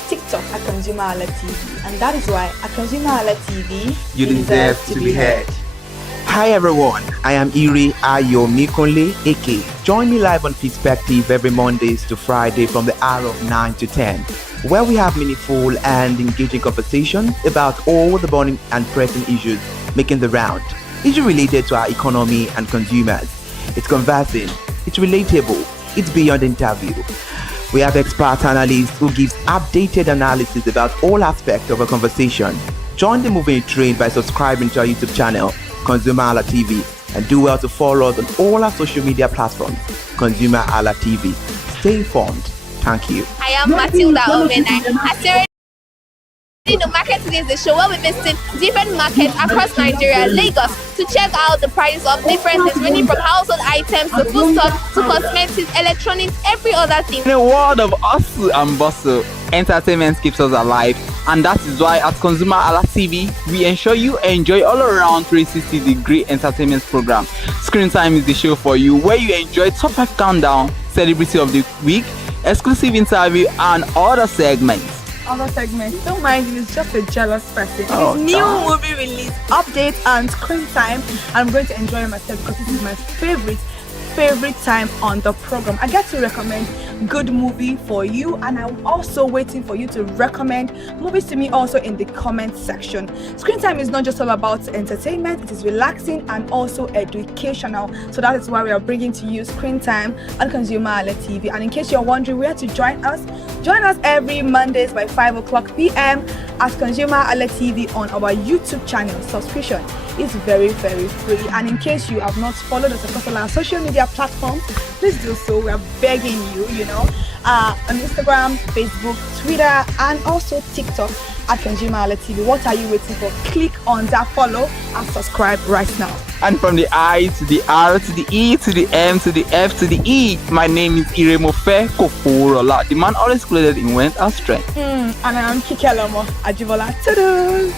TikTok at ConsumerHallaTV. And that is why at ConsumerHallaTV, you deserve to be heard. Hi everyone, I am Iri Ayomikunle Eke. Join me live on Perspective every Mondays to Friday from the hour of 9 to 10, where we have meaningful and engaging conversations about all the burning and pressing issues making the round. Issues related to our economy and consumers. It's conversing, it's relatable, it's beyond interview. We have expert analysts who gives updated analysis about all aspects of a conversation. Join the moving train by subscribing to our YouTube channel, ConsumerHallaTV, and do well to follow us on all our social media platforms, ConsumerHallaTV. Stay informed. Thank you. I am Matilda Omenai. In the Market Today is the show where we visit different markets across Nigeria, Lagos, to check out the prices of different things, ranging from household items items to foodstuffs to cosmetics, electronics, every other thing. In a world of hustle and bustle, entertainment keeps us alive, and that is why at ConsumerHallaTV, we ensure you enjoy all around 360-degree entertainment program. Screen Time is the show for you, where you enjoy top 5 countdown, celebrity of the week, exclusive interview, and other segments. Don't mind me, it's just a jealous person. Oh, It's new damn. movie release, update, and screen time. I'm going to enjoy myself because this is my favorite time on the program. I get to recommend good movie for you, and I'm also waiting for you to recommend movies to me also in the comment section. Screen time is not just all about entertainment, it is relaxing and also educational. So that is why we are bringing to you Screen Time on ConsumerHallaTV. And in case you're wondering where to join us every Mondays by 5 o'clock p.m. at ConsumerHallaTV on our YouTube channel. Subscription is very free. And in case you have not followed us across all our social media platforms, please do so. We are begging you, on Instagram, Facebook, Twitter, and also TikTok at ConsumerHallaTV. What are you waiting for? Click on that follow and subscribe right now. And from the I to the R to the E to the M to the F to the E, my name is Iremofe Kokorola, the man always clothed in wealth and strength. And I am Kikelomo Ajibola. Ta-da!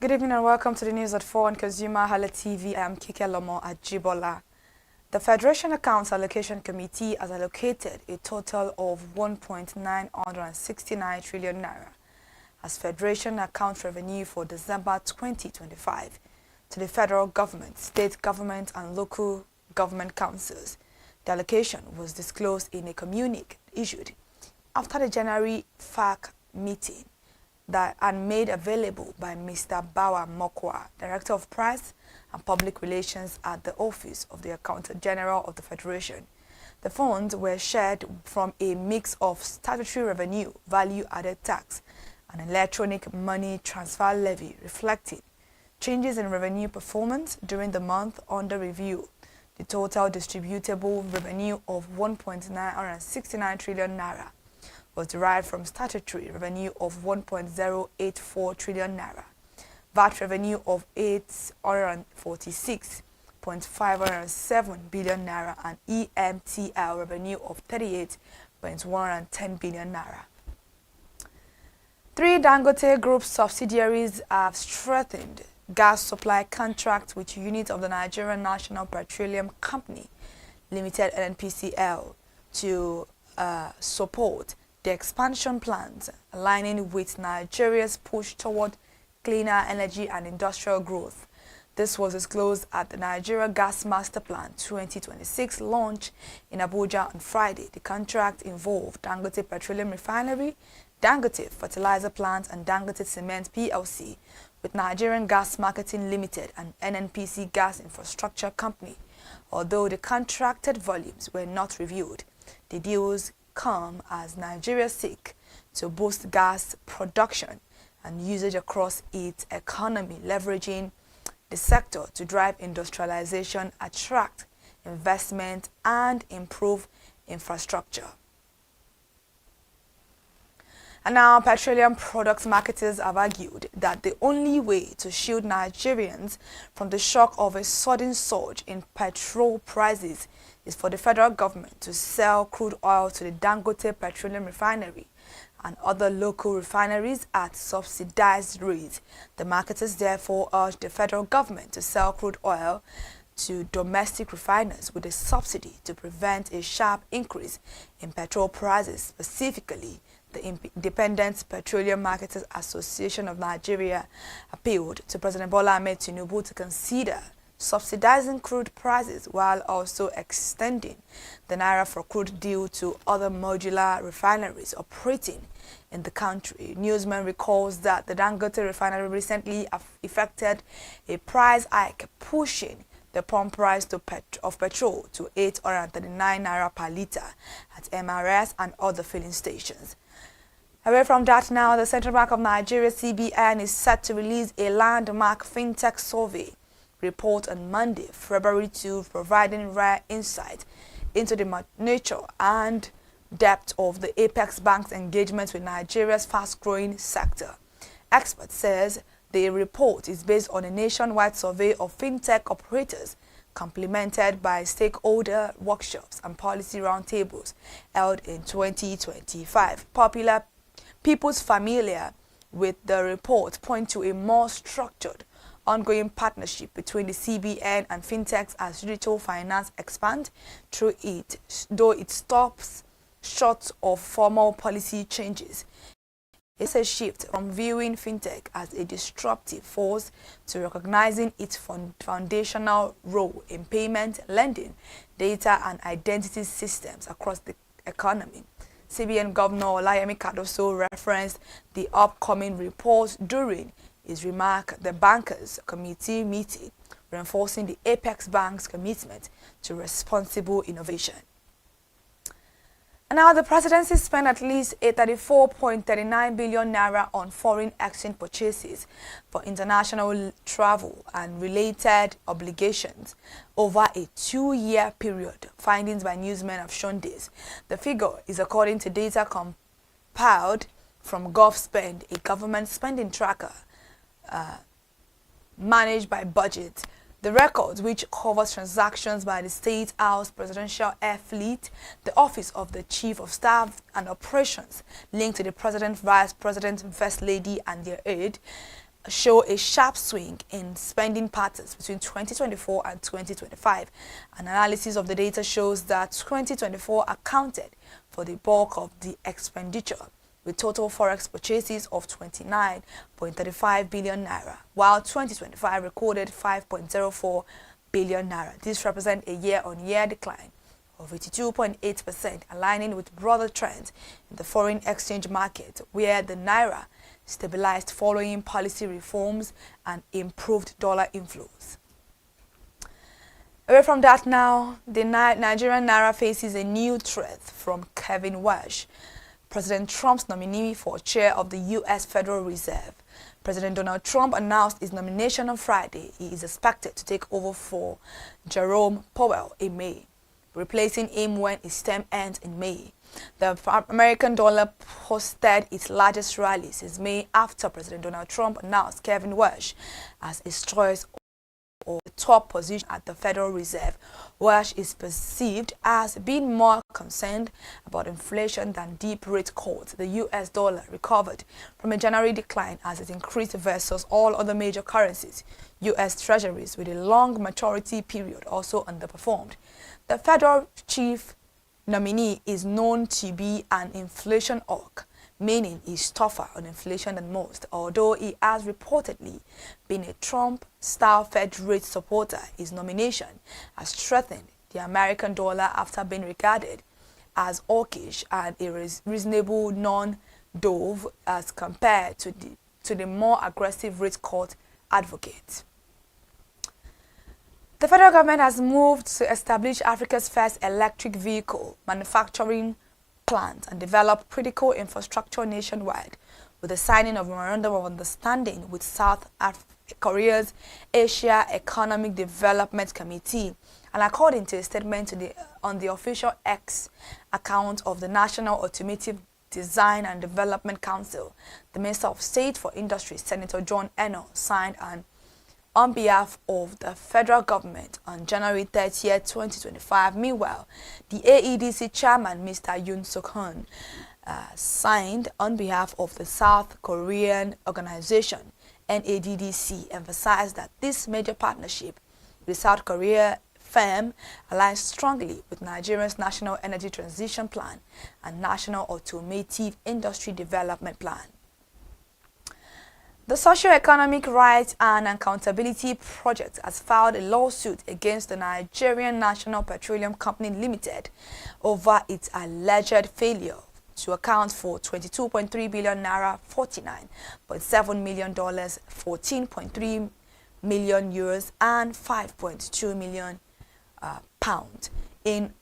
Good evening and welcome to the news at 4 on ConsumerHallaTV. I am Kikelomo Ajibola. The Federation Accounts Allocation Committee has allocated a total of 1.969 trillion naira as Federation account revenue for December 2025 to the federal government, state government and local government councils. The allocation was disclosed in a communique issued after the January FAC meeting and made available by Mr. Bawa Mokwa, Director of Press and Public Relations at the Office of the Accountant General of the Federation. The funds were shared from a mix of statutory revenue, value-added tax, and electronic money transfer levy, reflecting changes in revenue performance during the month under review. The total distributable revenue of 1.969 trillion naira was derived from statutory revenue of 1.084 trillion naira, VAT revenue of 846.507 billion naira, and EMTL revenue of 38.110 billion naira. 3 Dangote Group subsidiaries have strengthened gas supply contracts with units of the Nigerian National Petroleum Company Limited (NNPCL) to support the expansion plans, aligning with Nigeria's push toward cleaner energy and industrial growth. This was disclosed at the Nigeria Gas Master Plan 2026 launch in Abuja on Friday. The contract involved Dangote Petroleum Refinery, Dangote Fertilizer Plant, and Dangote Cement PLC with Nigerian Gas Marketing Limited and NNPC Gas Infrastructure Company. Although the contracted volumes were not reviewed, the deals come as Nigeria seeks to boost gas production and usage across its economy, leveraging the sector to drive industrialization, attract investment, and improve infrastructure. And now, petroleum products marketers have argued that the only way to shield Nigerians from the shock of a sudden surge in petrol prices is for the federal government to sell crude oil to the Dangote Petroleum Refinery and other local refineries at subsidized rates. The marketers therefore urge the federal government to sell crude oil to domestic refiners with a subsidy to prevent a sharp increase in petrol prices. Specifically, the Independent Petroleum Marketers Association of Nigeria appealed to President Bola Ahmed Tinubu to consider subsidizing crude prices while also extending the Naira for crude deal to other modular refineries operating in the country. Newsman recalls that the Dangote refinery recently effected a price hike, pushing the pump price of petrol to 839 Naira per litre at MRS and other filling stations. Away from that now, the Central Bank of Nigeria, CBN, is set to release a landmark fintech survey report on Monday, February 2, providing rare insight into the nature and depth of the Apex Bank's engagement with Nigeria's fast-growing sector. Experts says the report is based on a nationwide survey of fintech operators, complemented by stakeholder workshops and policy roundtables held in 2025. People's familiar with the report point to a more structured, ongoing partnership between the CBN and fintechs as digital finance expands through it, though it stops short of formal policy changes. It's a shift from viewing fintech as a disruptive force to recognizing its foundational role in payment, lending, data, and identity systems across the economy. CBN Governor Olayemi Cardoso referenced the upcoming report during his remark at the Bankers Committee meeting, reinforcing the Apex Bank's commitment to responsible innovation. And now the presidency spent at least 34.39 billion naira on foreign exchange purchases for international travel and related obligations over a 2-year period. Findings by newsmen have shown this. The figure is according to data compiled from GovSpend, a government spending tracker managed by Budget. The records, which covers transactions by the State House Presidential Air Fleet, the Office of the Chief of Staff, and operations linked to the President, Vice President, First Lady, and their aide, show a sharp swing in spending patterns between 2024 and 2025. An analysis of the data shows that 2024 accounted for the bulk of the expenditure, with total forex purchases of 29.35 billion naira, while 2025 recorded 5.04 billion naira. This represents a year-on-year decline of 82.8%, aligning with broader trends in the foreign exchange market, where the naira stabilized following policy reforms and improved dollar inflows. Away from that now, the Nigerian naira faces a new threat from Kevin Walsh, President Trump's nominee for chair of the U.S. Federal Reserve. President Donald Trump announced his nomination on Friday. He is expected to take over for Jerome Powell in May, replacing him when his term ends in May. The American dollar posted its largest rally since May after President Donald Trump announced Kevin Walsh as his choice of the top position at the Federal Reserve. Walsh is perceived as being more concerned about inflation than deep rate cuts. The US dollar recovered from a January decline as it increased versus all other major currencies. US Treasuries with a long maturity period also underperformed. The federal chief nominee is known to be an inflation hawk, meaning he's tougher on inflation than most. Although he has reportedly been a Trump-style Fed rate supporter, his nomination has strengthened the American dollar after being regarded as hawkish and a reasonable non-dove as compared to the more aggressive rate cut advocate. The federal government has moved to establish Africa's first electric vehicle manufacturing plant and develop critical infrastructure nationwide with the signing of a memorandum of understanding with South Korea's Asia Economic Development Committee. And according to a statement on the official X account of the National Automotive Design and Development Council, the Minister of State for Industry, Senator John Eno, signed on behalf of the federal government on January 30, 2025. Meanwhile, the AEDC chairman, Mr. Yoon Suk-hoon, signed on behalf of the South Korean organization, NADDC, emphasized that this major partnership with the South Korea firm aligns strongly with Nigeria's National Energy Transition Plan and National Automotive Industry Development Plan. The Socio-Economic Rights and Accountability Project has filed a lawsuit against the Nigerian National Petroleum Company Limited over its alleged failure to account for 22.3 billion naira, $49.7 million, 14.3 million euros, and 5.2 million pounds in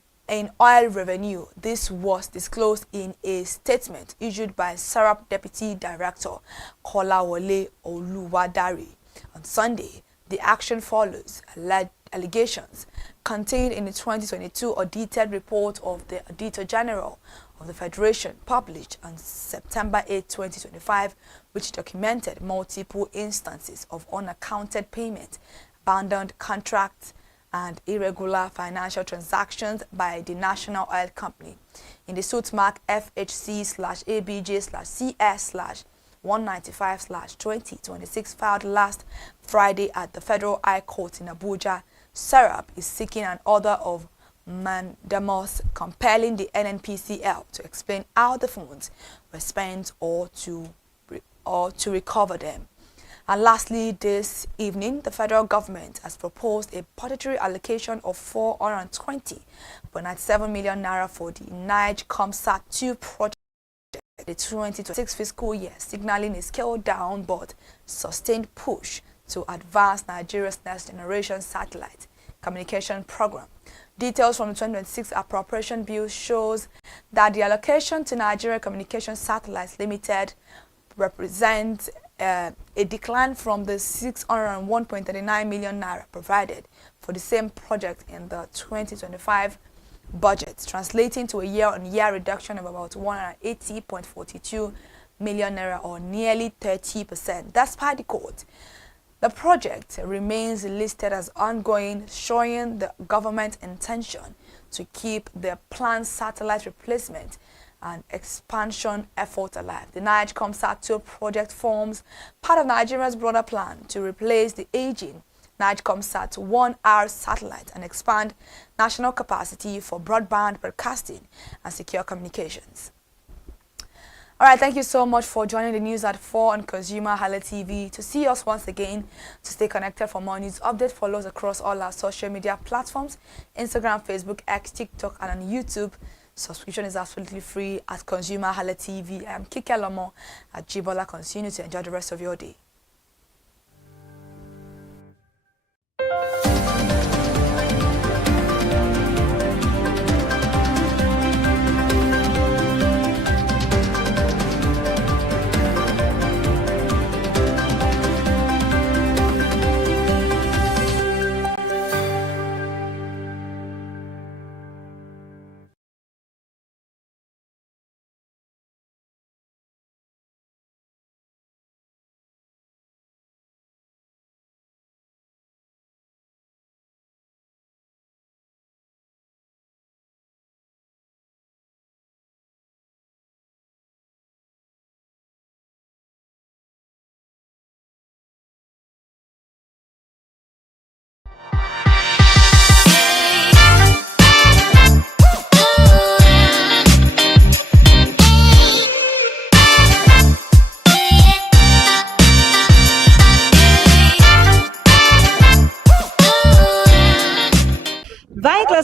oil revenue. This was disclosed in a statement issued by SARAP Deputy Director Kolawole Oluwadari on Sunday. The action follows allegations contained in the 2022 audited report of the Auditor General of the Federation published on September 8, 2025, which documented multiple instances of unaccounted payment, abandoned contracts, and irregular financial transactions by the National Oil Company. In the suit marked FHC/ABJ/CS/195/2026 filed last Friday at the Federal High Court in Abuja, SARAP is seeking an order of mandamus compelling the NNPCL to explain how the funds were spent or to recover them. And lastly, this evening, the federal government has proposed a budgetary allocation of 420.97 million naira for the NIGE-COMSAT-2 project, the 2026 fiscal year, signaling a scaled-down but sustained push to advance Nigeria's next-generation satellite communication program. Details from the 2026 appropriation bill shows that the allocation to Nigeria Communication Satellites Limited represents a decline from the 601.39 million naira provided for the same project in the 2025 budget, translating to a year-on-year reduction of about 180.42 million naira, or nearly 30%. Despite the quote, the project remains listed as ongoing, showing the government's intention to keep the planned satellite replacement and expansion effort alive. The NIGE-COMSAT-2 project forms part of Nigeria's broader plan to replace the aging NIGE-COMSAT-1R satellite and expand national capacity for broadband broadcasting and secure communications. All right, thank you so much for joining the news at 4 on ConsumerHallaTV. To see us once again, to stay connected for more news updates, follow us across all our social media platforms, Instagram, Facebook, X, TikTok, and on YouTube. Subscription is absolutely free at ConsumerHallaTV. I am Kike Lomo at Jibola. Continue to enjoy the rest of your day.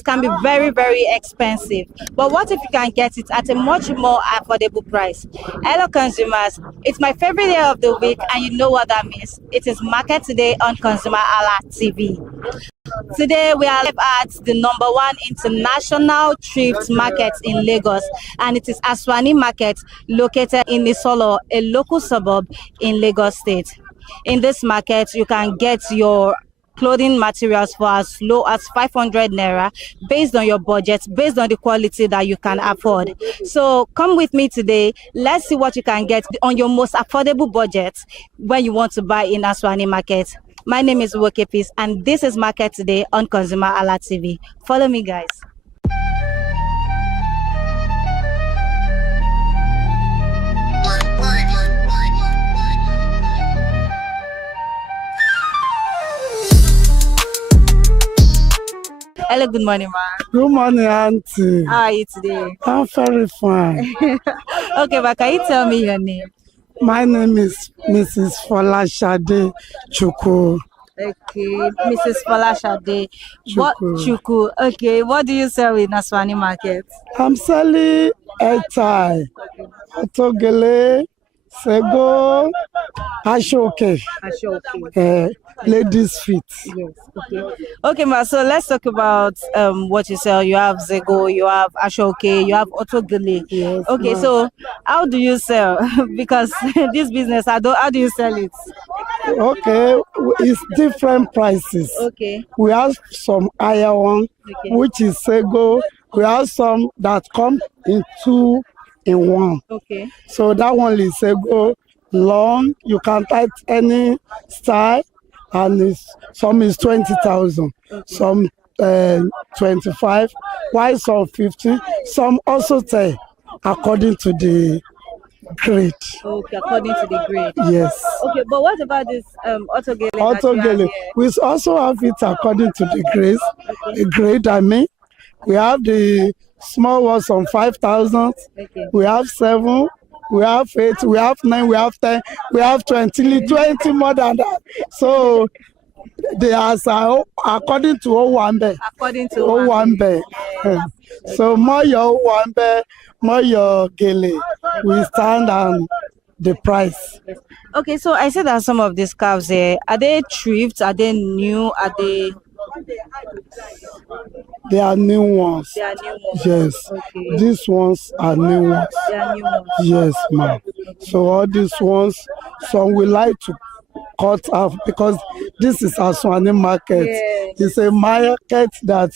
can be very, very expensive. But what if you can get it at a much more affordable price? Hello, consumers. It's my favorite day of the week, and you know what that means. It is Market Today on ConsumerHallaTV. Today we are live at the #1 international thrift market in Lagos, and it is Aswani Market, located in Isolo, a local suburb in Lagos State. In this market, you can get your clothing materials for as low as 500 naira, based on your budget, based on the quality that you can afford. So come with me today. Let's see what you can get on your most affordable budget when you want to buy in Aswani Market. My name is Woke Peace, and this is Market Today on ConsumerHallaTV. Follow me, guys. Hello, good morning, ma. Good morning, Auntie. How are you today? I'm very fine. Okay, but can you tell me your name? My name is Mrs. Folashade Chuku. Okay, Mrs. Folashade Chuku. Okay, what do you sell in Aswani Market? I'm selling Etai, Otogele, Sego, Ashoke. Ladies' feet. Yes. Okay. Okay, ma. So let's talk about what you sell. You have Zego, you have Ashoke, you have Otogele. Yes, okay, so how do you sell? Because this business, how do you sell it? Okay, it's different prices. Okay. We have some higher one, which is Sego. We have some that come in 2 in 1. Okay. So that one is Sego long. You can type any style. And some is 20,000, some 25, while some 50, some also 10, according to the grade. Okay, according to the grade. Yes. Okay, but what about this Otogele? Otogele, we also have it according to the grades. Okay. The grade, I mean, we have the small ones on 5,000. Okay. We have 7. We have 8, we have 9, we have 10, we have 20 more than that. So they are according to Owambe. According to Owambe. So more your Owambe, more your Gele, we stand on the price. Okay, so I said that some of these calves here, are they thrifts? Are they new? Are they? They are new ones. They are new ones. Yes. Okay. These ones are new ones. They are new ones. Yes, ma'am. So all these ones, some we like to cut off because this is Aswani Market. Yes. It's a market that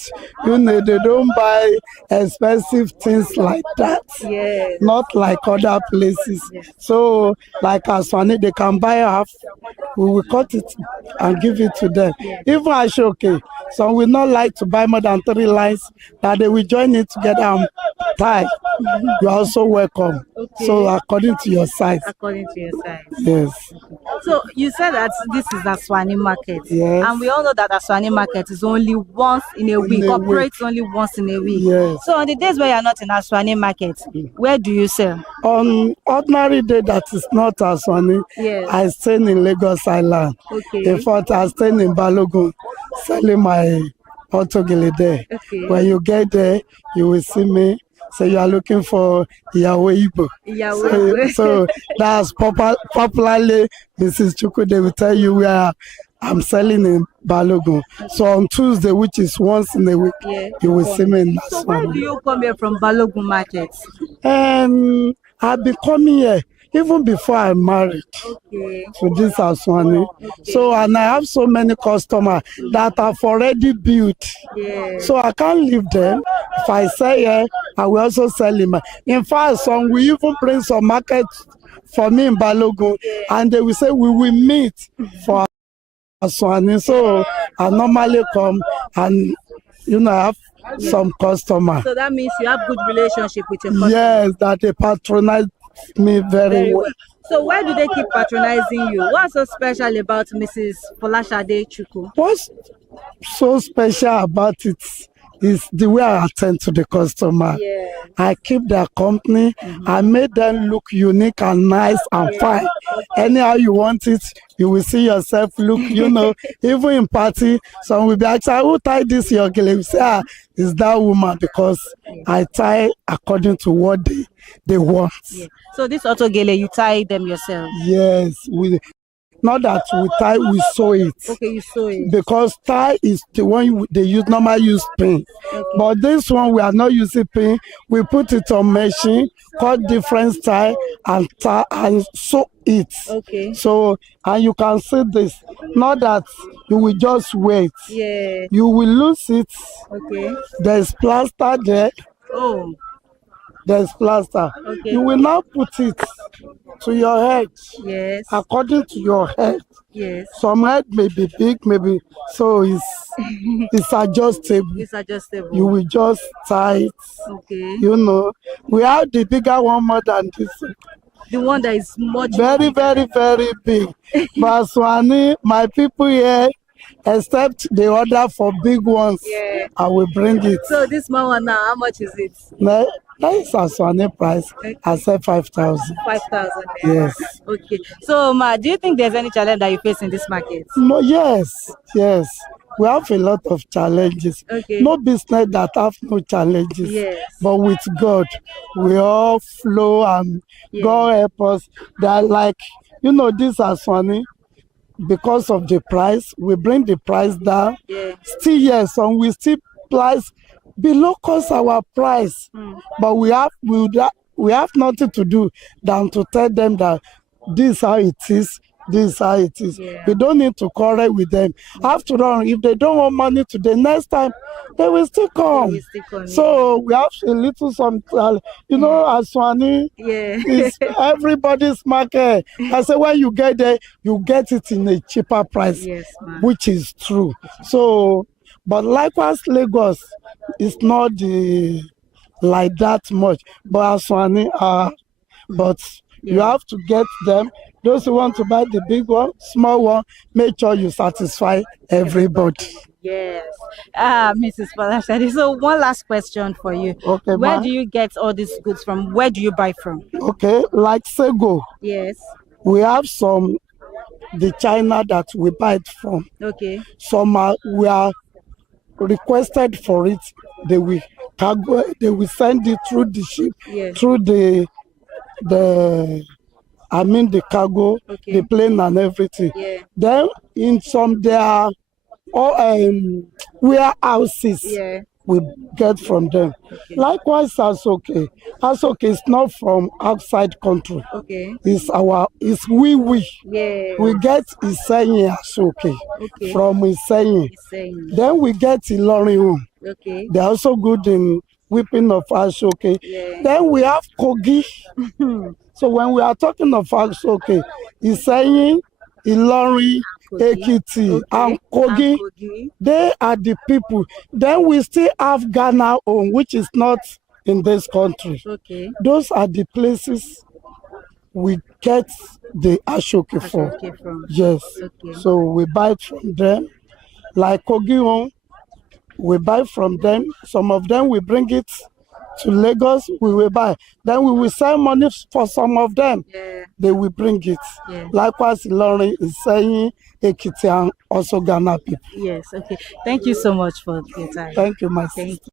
they don't buy expensive things like that. Yes. Not like other places. Yes. So like Aswani, they can buy half. We will cut it and give it to them. Yes. Even Ashoke, some will not like to buy more than 3 lines, that they will join it together and tie. You're also welcome. Okay. So according to your size. According to your size. Yes. So you said that this is Aswani Market. Yes. And we all know that Aswani Market is only once in a week, operates only once in a week. Yes. So on the days where you're not in Aswani Market, where do you sell? On ordinary day that is not Aswani, yes, I stay in Lagos Island. Okay. In fact, I stay in Balogun selling my Otogele there. Okay. When you get there, you will see me. So you are looking for Yahweh Igbo. So that's popularly Mrs. Chuku. They will tell you where I'm selling in Balogun. So on Tuesday, which is once in a week, you will see me in that. So where do you come here from Balogun Market? I've been coming here even before I married. Okay. So this Aswani. Okay. So and I have so many customers that have already built. Yeah. So I can't leave them. If I sell here, I will also sell him. In fact, some we even bring some market for me in Balogun, and they will say we will meet for Aswani. So I normally come and I have some customers. So that means you have good relationship with your customers. Yes, that they patronize me very well. So why do they keep patronizing you? What's so special about Mrs. Folashade Chuku? What's so special about it is the way I attend to the customer. Yeah. I keep their company. I made them look unique and nice and fine. Anyhow you want it, you will see yourself look, even in party, some will be asking, who tied this your gele? You say, is that woman because I tie according to what they want. Yeah. So this auto gele, you tie them yourself? Yes, not that we tie, we sew it. Okay, you sew it. Because tie is the one they normally use pin. Okay. But this one we are not using pin. We put it on machine, cut different style and tie and sew it. Okay. So and you can see this. Not that you will just wait. Yeah. You will lose it. Okay. There's plaster there. Oh. There's plaster. Okay. You will now put it to your head. Yes. According to your head. Yes. Some head may be big, maybe so it's adjustable. It's adjustable. You will just tie it. Okay. You know, we have the bigger one more than this. The one that is much very, very, very big. But Swani, my people here, except the order for big ones, yeah, I will bring it. So this small one now, how much is it? That is a Swani price. I said 5,000. 5,000. Yes. Okay. So, Ma, do you think there's any challenge that you face in this market? No. Yes. We have a lot of challenges. Okay. No business that have no challenges. Yes. But with God, we all flow and God help us. That this is funny. Because of the price, we bring the price down. Yeah. Still yes, and we still price below cost our price. But we have nothing to do than to tell them that this is how it is. This is how it is. Yeah. We don't need to quarrel with them. After all, if they don't want money today, next time they will still come. So we have a little some, Aswani is everybody's market. I say when you get there, you get it in a cheaper price, which is true. So, but likewise, Lagos is not like that much. But Aswani but you have to get them. Those who want to buy the big one, small one, make sure you satisfy everybody. Yes. Mrs. Falashadi, so one last question for you. Okay, where do you get all these goods from? Where do you buy from? Okay, like Sego. Yes. We have the China that we buy it from. Okay. Some we are requested for it. They will send it through the ship, through the cargo, the plane and everything. Yeah. Then in some there are warehouses we get from them. Okay. Likewise, Asoke is not from outside country. Okay. It's we. Yeah. We get Isenyi Asoke from Isenyi. Then we get Ilorin. Okay. They're also good in whipping of Asoke. Yeah. Then we have Kogi. So when we are talking of Asoke, Isenyi, Ilorin, Ekiti, and Kogi, they are the people. Then we still have Ghana own, which is not in this country. Okay. Those are the places we get the Ashoke from. Yes. Okay. So we buy it from them. Like Kogi own, we buy from them. Some of them we bring it to Lagos, we will buy. Then we will sell money for some of them. Yeah. They will bring it. Yeah. Likewise, Ilorin is saying Ekiti and also Ghana people. Yes, okay. Thank you so much for your time. Thank you, my sister.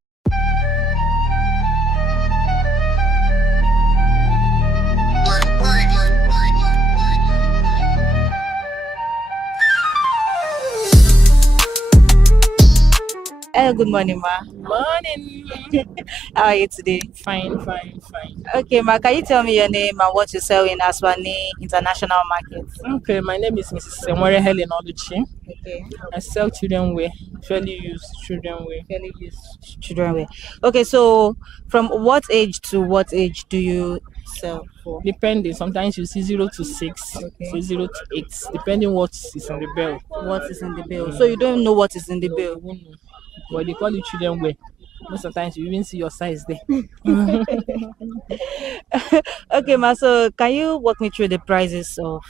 Good morning, Ma. Morning. How are you today? Fine. Okay, Ma, can you tell me your name and what you sell in Aswani International Market? Okay, my name is Mrs. ConsumerHalla. Okay. I sell children wear, fairly used children wear. Okay, so from what age to what age do you sell for? Depending. Sometimes you see 0 to 6, so 0 to 8, depending what is in the bill. What is in the bill? So you don't know what is in the bill? But they call it children wear. Most of the times you even see your size there. Okay, Ma, so can you walk me through the prices of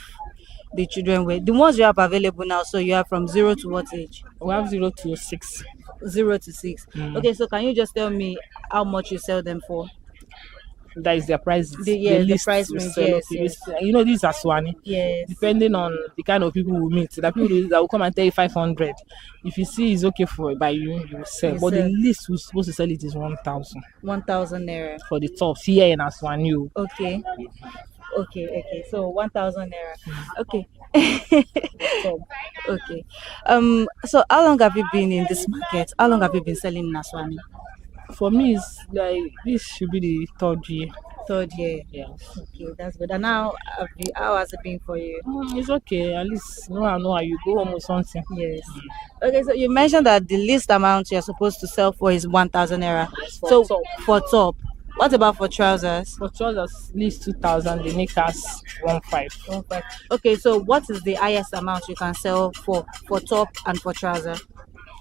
the children wear? The ones you have available now, so you have from 0 to what age? We have 0 to 6. 0 to 6. Okay, so can you just tell me how much you sell them for? That is their price. The list price we range, sell. yes, Okay, yes. you know, this is Aswani. Yes. Depending on the kind of people we meet, that people that will come and tell you 500. If you see it's okay for by you, you will sell. You But sell. the least we're supposed to sell it is 1,000 1,000 naira. for the tops here in Aswani. Okay. Okay. So 1,000 naira. Okay. Okay. So how long have you been in this market? How long have you been selling in Aswani? For me, it's like this should be the third year. Third year. Yes. Okay, that's good. And now, how has it been for you? It's okay. At least no, you go home with something. Yes. Okay, so you mentioned that the least amount you're supposed to sell for is 1,000 naira. So top. for top, what about for trousers? For trousers, at least 2,000. The knickers 1,500. 1,500. Okay, so what is the highest amount you can sell for top and for trouser?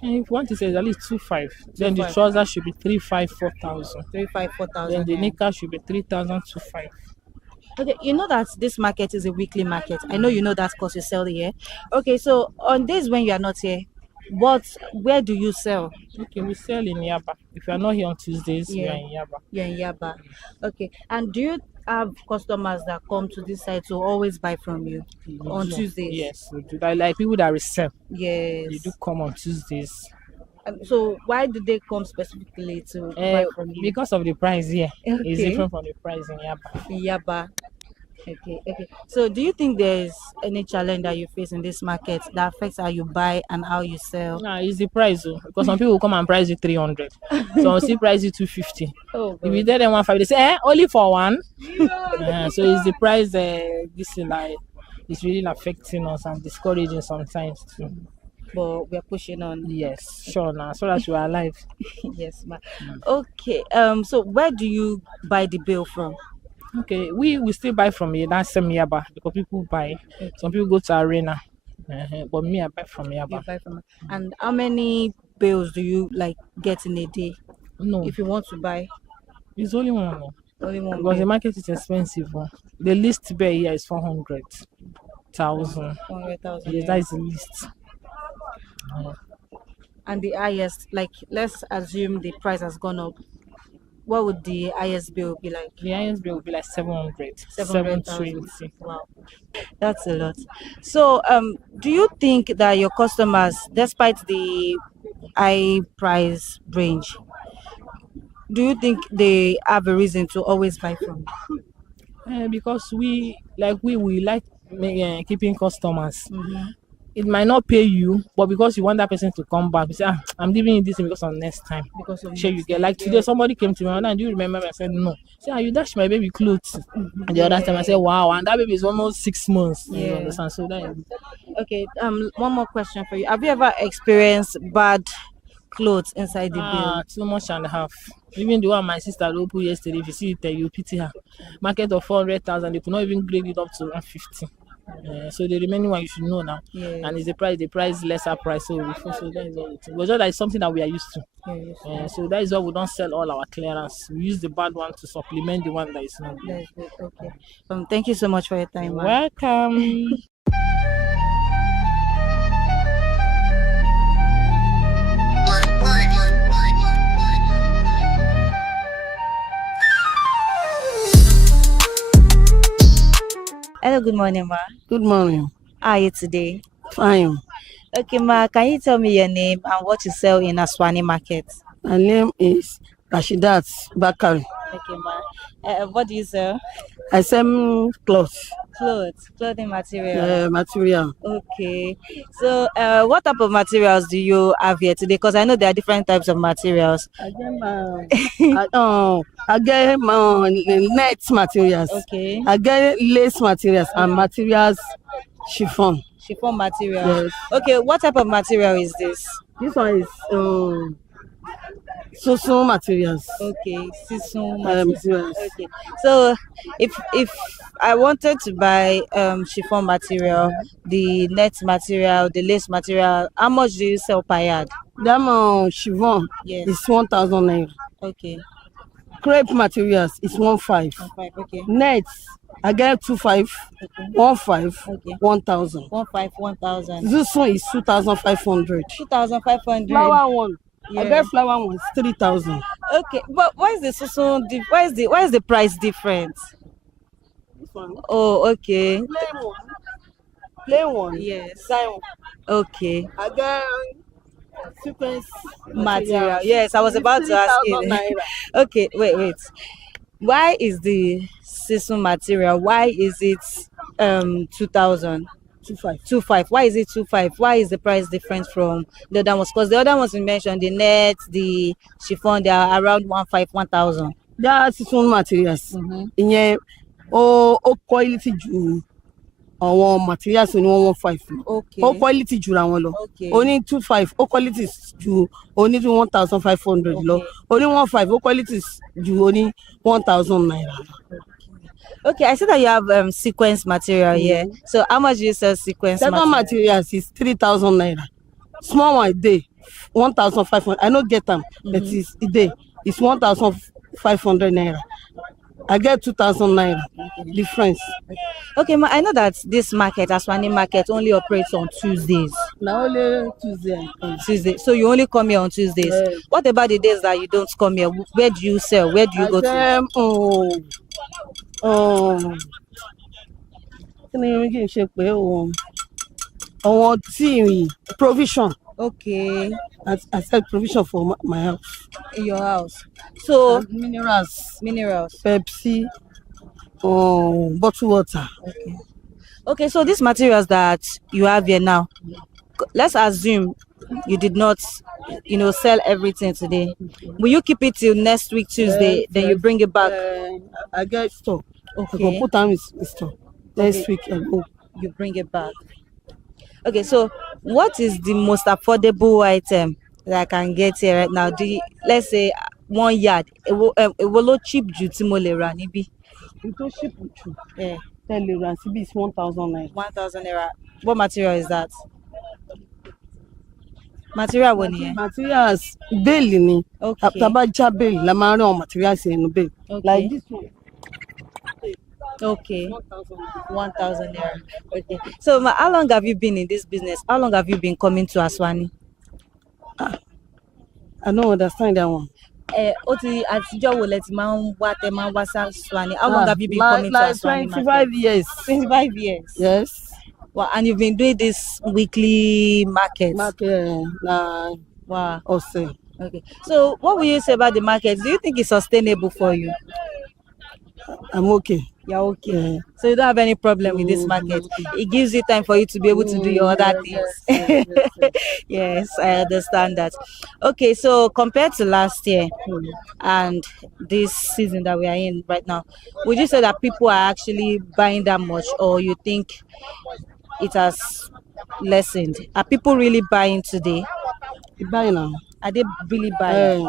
And if you want to say it's at least 2,500, then the 2,500. trouser should be 3,500, 4,000. 3,500, 4,000. Then the knickers should be 3,000, 2,500. Okay, you know that this market is a weekly market. I know you know that because you sell here. Okay, so on days when you are not here, where do you sell? Okay, we sell in Yaba. If you are not here on Tuesdays, we are in Yaba. You're in Yaba. Okay, and do you have customers that come to this site to always buy from you on Tuesdays? Yes, we do. Like people that resell. Yes. They do come on Tuesdays. So why do they come specifically to buy from you? Because of the price here. Okay. It's different from the price in Yaba. In Yaba. Okay. So do you think there's any challenge that you face in this market that affects how you buy and how you sell? It's the price, though. Because some people come and price you 300. Some still price you 250. Oh, if you tell them 150, they say, only for one. So it's the price this is like it's really affecting us and discouraging sometimes too. But we're pushing on. Yes, sure now, so that you are alive. Yes, ma'am. Okay. So where do you buy the bill from? Okay, we still buy from here. That's Yaba because people buy. Okay. Some people go to Arena, but me I buy from Yaba. You buy from. And how many bills do you get in a day? No. If you want to buy, it's only one. Only one. Because the market is expensive. The least bill here is 400,000. 400,000. Yes, that is the least. And the highest, let's assume the price has gone up. What would the highest bill be like? The highest bill would be like 700. 720. Wow, that's a lot. So, do you think that your customers, despite the high price range, do you think they have a reason to always buy from you? Because we like keeping customers. Mm-hmm. It might not pay you, but because you want that person to come back, you say, I'm giving you this because of next time. Because of sure, you get like today, somebody came to me and do you remember me? I said no. Say, you dashed my baby clothes. And the other time I said, wow, and that baby is almost 6 months. Yeah. You understand? So that is... Okay. One more question for you. Have you ever experienced bad clothes inside the bill? Too much and a half. Even the one my sister opened yesterday, if you see it, you pity her. Market of 400,000, they could not even grade it up to 150. So the remaining one you should know now. Yes. And it's the price lesser price. So that is all it is. But just like something that we are used to. Yes. So that is why we don't sell all our clearance. We use the bad one to supplement the one that is not good. That is good. Okay. Thank you so much for your time. Welcome. Hello, good morning, ma. Good morning. How are you today? Fine. Okay, ma, can you tell me your name and what you sell in Aswani market? My name is Rashidat Bakari. Okay, ma. What do you sell? I sell clothes. Clothing material. Material. Okay. So, what type of materials do you have here today? Because I know there are different types of materials. I get my net materials. Okay. I get lace materials and materials chiffon. Chiffon material. Yes. Okay. What type of material is this? This one is Susun materials. Okay. Susun materials. Materials. Okay. So, if I wanted to buy chiffon material, the net material, the lace material, how much do you sell per yard? That chiffon is 1,000 naira. Okay. Crepe materials is 1,500. Okay. Nets, I get 2,500, 1,500, 1,000. 1,500, 1,000. This one is 2,500. 2,500. Flower one. Yeah. I get flower one, 3,000. Okay, but why is the susun? Why is the price different? This one. Oh, okay. Plain one. Yes. Design one. Okay. Again, sequence Material. Yes, I was about to ask you. 3,000 naira. Okay, wait. Why is the season material? Why is it 2,000? 2,500. Why is it 2,500? Why is the price different from the other ones? Because the other ones you mentioned, the net, the chiffon, they are around 1,500, 1,000. They are season materials. Ìyẹn ó quality jù àwọn materials ní 115. Okay. Ó quality jù ra wọn lọ. Okay. Oní 25 ó quality jù oní 1,500 lọ. Oní 15 ó quality jù oní 1,000 naira. Okay, I see that you have sequence material here. So how much do you sell sequence Second material? materials is 3,000 naira. Small one day 1,500. I don't get them, but it's a day. It's 1,500 naira. I get 2,000 naira difference. Okay, I know that this market, Aswani market, only operates on Tuesdays. Now only Tuesday. Tuesday. So you only come here on Tuesdays. Yes. What about the days that you don't come here? Where do you sell? Where do you go to? Provision. Okay. I sell provision for my house. In your house. So minerals. Pepsi. Bottled water. Okay, so these materials that you have here now, let's assume you did not, sell everything today. Will you keep it till next week Tuesday? Then you bring it back. I get stock. Okay. I go put them in stock. Next week I go. You bring it back. Okay, so what is the most affordable item that I can get here right now? Let's say 1 yard. It will cheap ju tí mo lè rà níbí. It will cheap ju. Yeah. Tell you rent is 1,000 naira. 1,000 naira. What material is that? Material wo nìyẹn? Materials bail ni. Okay. Tabaja bail la máa rán materials in bail. Like this one. Okay. 1,000 naira. Okay. So how long have you been in this business? How long have you been coming to Aswani? I don't understand that one. Àtijọ́ wo lẹ ti máa ń wá sí Aswani? How long have you been coming to Aswani? 25 years. 25 years. Yes. Wow, and you've been doing this weekly market. Wow. Also. Okay. So what will you say about the market? Do you think it's sustainable for you? I'm okay. You're okay. Yeah. So you don't have any problem with this market. It gives you time for you to be able to do your other things. Yes, I understand that. Okay, so compared to last year and this season that we are in right now, would you say that people are actually buying that much, or you think it has lessened? Are people really buying today? They're buying now. Are they really buying?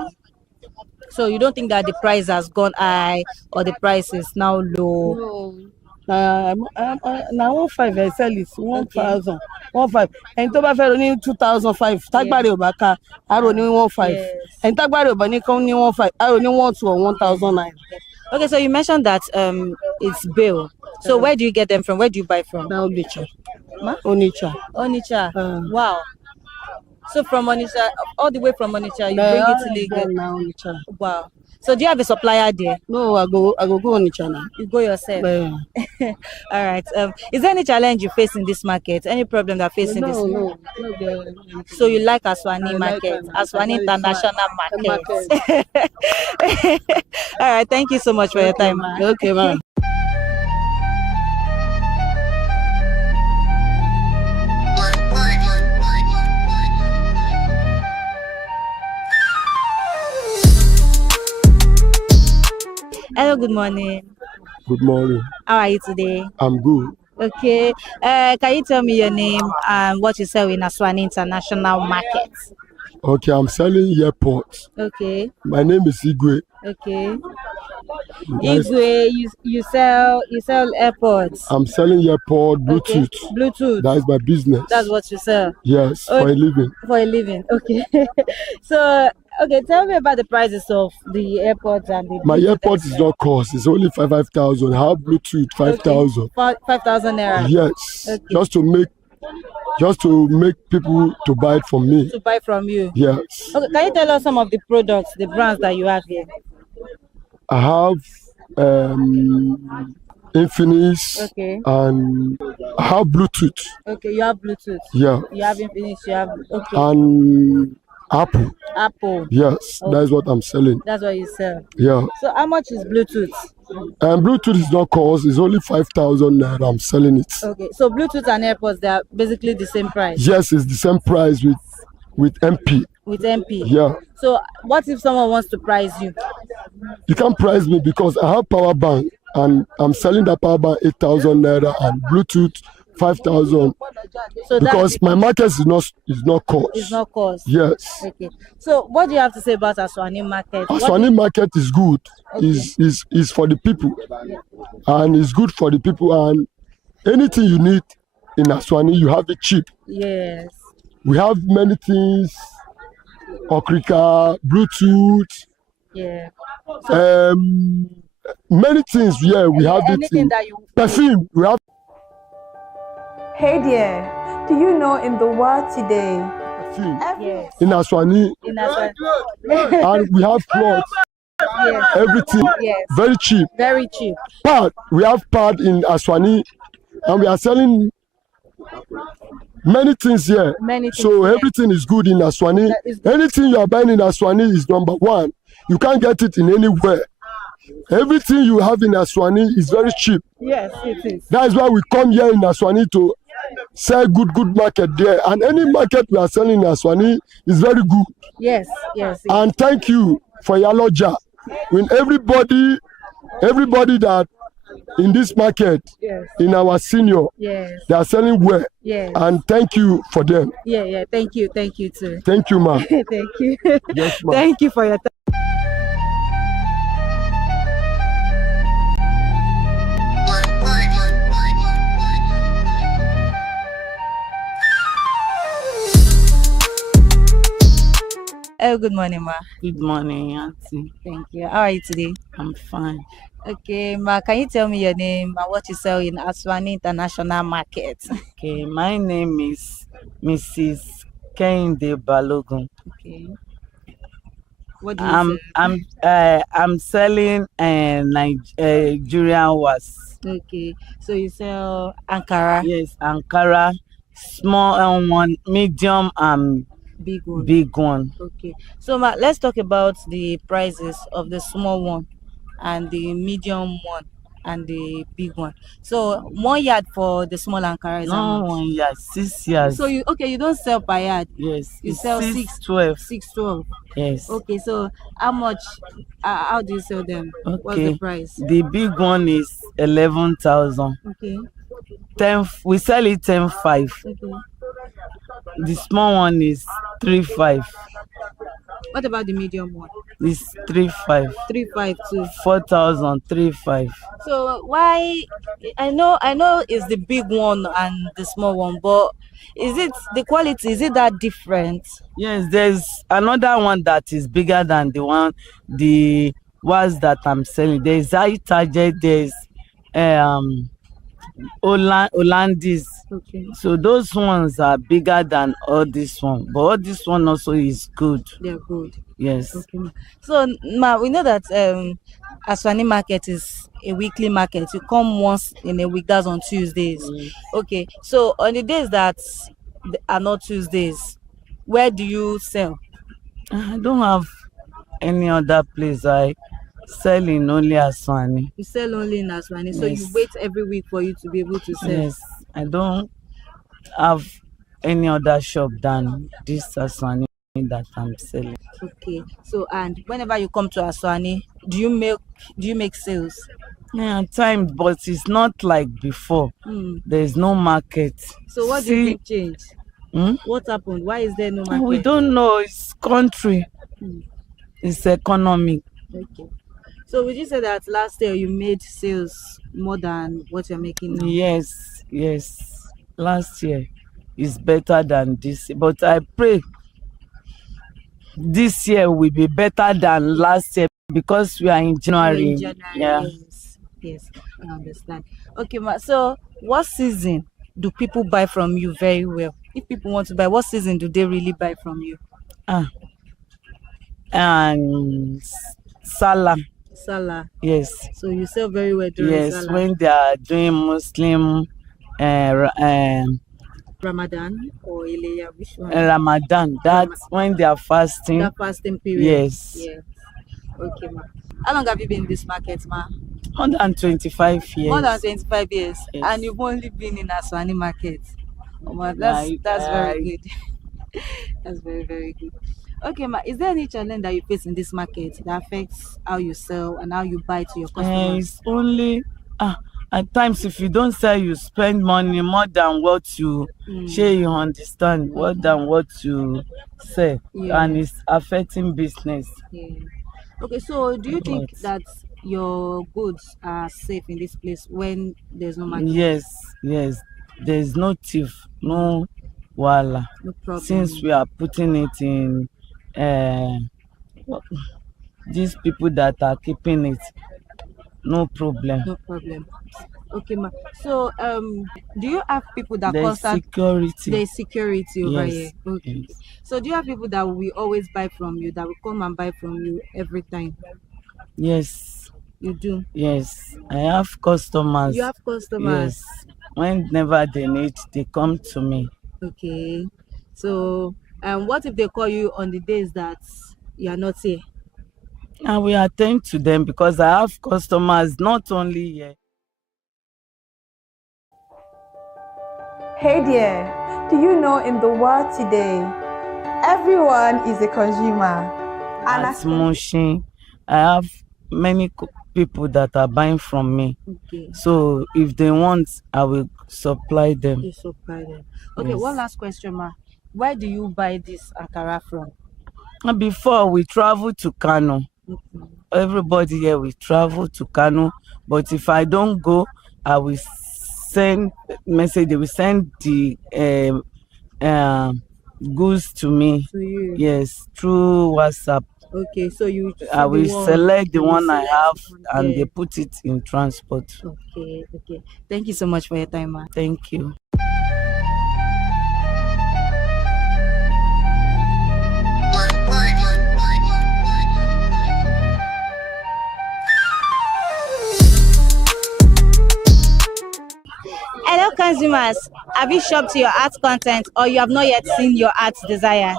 So you don't think that the price has gone high or the price is now low? No. Now 1,500 I sell it 1,000. 1,500. And tó bá fẹ́ ro ní 2,500. Tágbàrí ò bá ká, a ro ní 1,500. And tágbàrí ò bá ní kán ní 1,500. A ro ní 1,200 or 1,000 naira. Okay, so you mentioned that it's bail. So where do you get them from? Where do you buy from? Now Onitsha. Onitsha. Onitsha. Wow. So from Onitsha, all the way from Onitsha, you bring it to Lagos. Now Onitsha. Wow. So do you have a supplier there? No, I go Onitsha now. You go yourself. All right. Is there any challenge you face in this market? Any problem that facing this? No. So you like Aswani market, Aswani International Market. All right. Thank you so much for your time. Okay, ma'am. Hello, good morning. Good morning. How are you today? I'm good. Okay. Can you tell me your name and what you sell in Aswani International Market? Okay, I'm selling airports. Okay. My name is Igwe. Okay. Igwe, you sell airports. I'm selling airport Bluetooth. Okay. Bluetooth. That is my business. That's what you sell. Yes, for a living. For a living. Okay. So okay, tell me about the prices of the airpods and the. My airport is not cost. It's only 5,000. I have Bluetooth 5,000. Okay. 5,000 naira. Yes. Okay. Just to make just to make people to buy it from me. To buy from you? Yes. Okay, can you tell us some of the products, the brands that you have here? I have Infinix, okay, and I have Bluetooth. Okay, you have Bluetooth. Yeah. You have Infinix, you have, okay. And Apple. Apple. Yes, okay. That is what I'm selling. That's what you sell. Yeah. So how much is Bluetooth? Bluetooth is not cost, it's only 5,000 naira. I'm selling it. Okay, so Bluetooth and AirPods, they are basically the same price? Yes, it's the same price with MP. With MP? Yeah. So what if someone wants to price you? You can't price me because I have power bank and I'm selling that power bank 8,000 naira and Bluetooth 5,000. So because my market is not cost. It's not cost. Yes. Okay. So what do you have to say about Aswani market? Aswani market is good. Okay. Is for the people, and it's good for the people. And anything you need in Aswani, you have it cheap. Yes. We have many things: Okrika, Bluetooth. Yeah. So, many things. Yeah, we have it in perfume. We have. Hey there, do you know in the world today, in Aswani, and we have clothes, yes. Everything, yes. Very cheap. Very cheap. Pad, we have pad in Aswani, and we are selling many things here. Many things, so everything is good in Aswani. Anything you are buying in Aswani is number one. You can't get it in anywhere. Everything you have in Aswani is very cheap. Yes, it is. That is why we come here in Aswani to sell good market there. And any market we are selling in Aswani is very good. Yes, yes. And thank you for your lodger. When everybody that in this market, yes. in our senior, yes. they are selling well. Yes. And thank you for them. Yeah. Thank you too. Thank you, ma'am. Thank you. Yes, ma'am. Thank you for your time. Oh, good morning, ma. Good morning, Auntie. Thank you. How are you today? I'm fine. Okay, ma, can you tell me your name and what you sell in Aswani International Market? Okay, my name is Mrs. Kehinde Balogun. Okay. What do you sell? I'm selling Nigerian was. Okay, so you sell Ankara? Yes, Ankara, small one, medium, and big one. Okay, so ma, let's talk about the prices of the small one and the medium one and the big one. So 1 yard for the small Ankara is how much? 1 yard, 6 yards. So you don't sell per yard? Yes, you sell 612. 612. Yes. Okay, so how much? How do you sell them? Okay. What's the price? The big one is 11,000. Okay. 10. We sell it 10,500. Okay. The small one is 3,500. What about the medium one? It's 3,500. 3,500 too. 4,000, 3,500. So why? I know it's the big one and the small one, but is it the quality? Is it that different? Yes, there's another one that is bigger than the ones that I'm selling. There's high target. There's Hollandese. Okay. So those ones are bigger than all this one, but all this one also is good. They're good. Yes. Okay. So ma, we know that Aswani market is a weekly market. You come once in a week. That's on Tuesdays. Okay. So on the days that are not Tuesdays, where do you sell? I don't have any other place. I sell in only Aswani. You sell only in Aswani. So Yes. you wait every week for you to be able to sell. Yes. I don't have any other shop than this Aswani that I'm selling. Okay. So and whenever you come to Aswani, do you make sales? Yeah, time, but it's not like before. There's no market. So what do you think changed? What happened? Why is there no market? We don't know. It's country. It's economic. Okay. So would you say that last year you made sales more than what you're making now? Yes. Last year is better than this, but I pray this year will be better than last year because we are in January. Yeah. Yes, I understand. Okay, ma. So what season do people buy from you very well? If people want to buy, what season do they really buy from you? And Salah. Salah. Yes. So you sell very well during Yes, Salah. when they are doing Muslim Ramadan or Ileya, which one? Ramadan. That's when they are fasting. That fasting period. Yes. Yes. Okay, ma. How long have you been in this market, ma? More than 25 years. More than 25 years. Yes. And you've only been in Aswani market. Oh, ma, that's very good. That's very, very good. Okay, ma, is there any challenge that you face in this market that affects how you sell and how you buy to your customers? It's only at times if you don't sell, you spend money more than what you share. You understand more than what you sell, and it's affecting business. Yeah. Okay, so do you think that your goods are safe in this place when there's no market? Yes, yes. There's no thief, no wala. No problem. Since we are putting it in these people that are keeping it, no problem. No problem. Okay, ma. So, do you have people that There's security. There's security over Yes. here. Okay. Yes. So, do you have people that will always buy from you, that will come and buy from you every time? Yes. You do? Yes. I have customers. You have customers? Yes. Whenever they need, they come to me. Okay. So, what if they call you on the days that you are not here? And we attend to them because I have customers not only here. Hey there, do you know in the world today, everyone is a consumer? And as Mushin, I have many people that are buying from me. Okay. So if they want, I will supply them. You supply them. Okay, Yes. one last question, ma. Where do you buy this Ankara from? Before we travel to Kano. Everybody here will travel to Kano, but if I don't go, I will send message. They will send the goods to me. To you? Yes, through WhatsApp. Okay, so you. I will select the one I have, and Okay. they put it in transport. Okay, okay. Thank you so much for your time, ma. Thank you. Hello consumers, have you shopped your art content or you have not yet seen your art desires?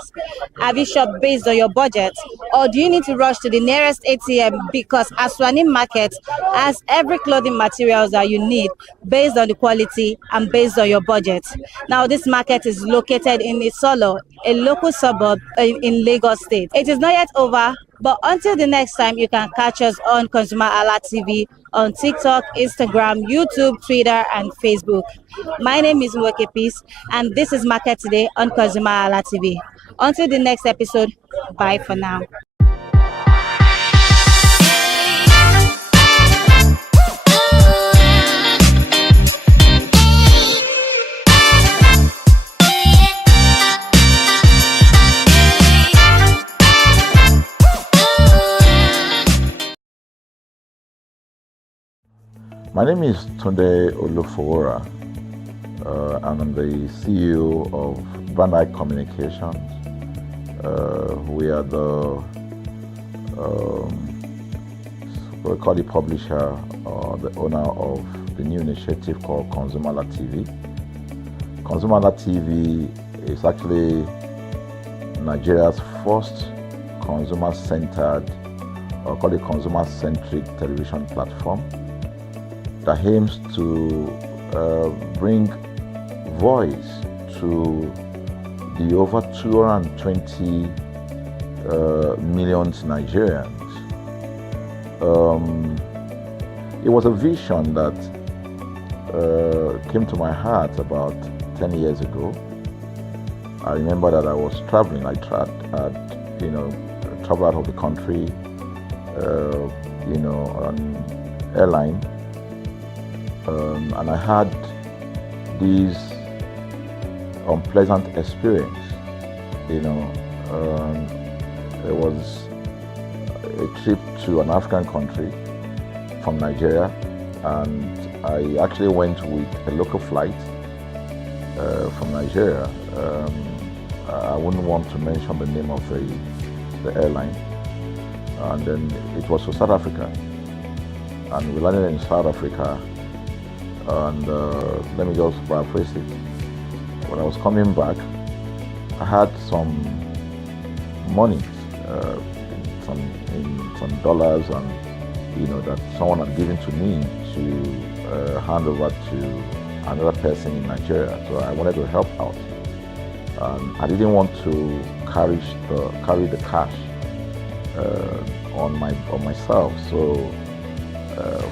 Have you shopped based on your budget or do you need to rush to the nearest ATM because Aswani Market has every clothing materials that you need based on the quality and based on your budget? Now this market is located in Isolo, a local suburb in Lagos State. It is not yet over, but until the next time, you can catch us on ConsumerHallaTV on TikTok, Instagram, YouTube, Twitter, and Facebook. My name is Mwoke Peace, and this is Market Today on ConsumerHallaTV. Until the next episode, bye for now. My name is Tunde Olufowora. I'm the CEO of Brand Communications. We are the what we call the publisher or the owner of the new initiative called ConsumerHallaTV. ConsumerHallaTV is actually Nigeria's first consumer-centered, or call it consumer-centric television platform that aims to bring voice to the over 220 million Nigerians. It was a vision that came to my heart about 10 years ago. I remember that I was traveling. I traveled out of the country, on airline. And I had this unpleasant experience. There was a trip to an African country from Nigeria, and I actually went with a local flight from Nigeria I wouldn't want to mention the name of the airline. And then it was to South Africa. And we landed in South Africa. And let me just paraphrase it. When I was coming back, I had some money, some dollars, and that someone had given to me to hand over to another person in Nigeria. So I wanted to help out. I didn't want to carry the cash on myself. So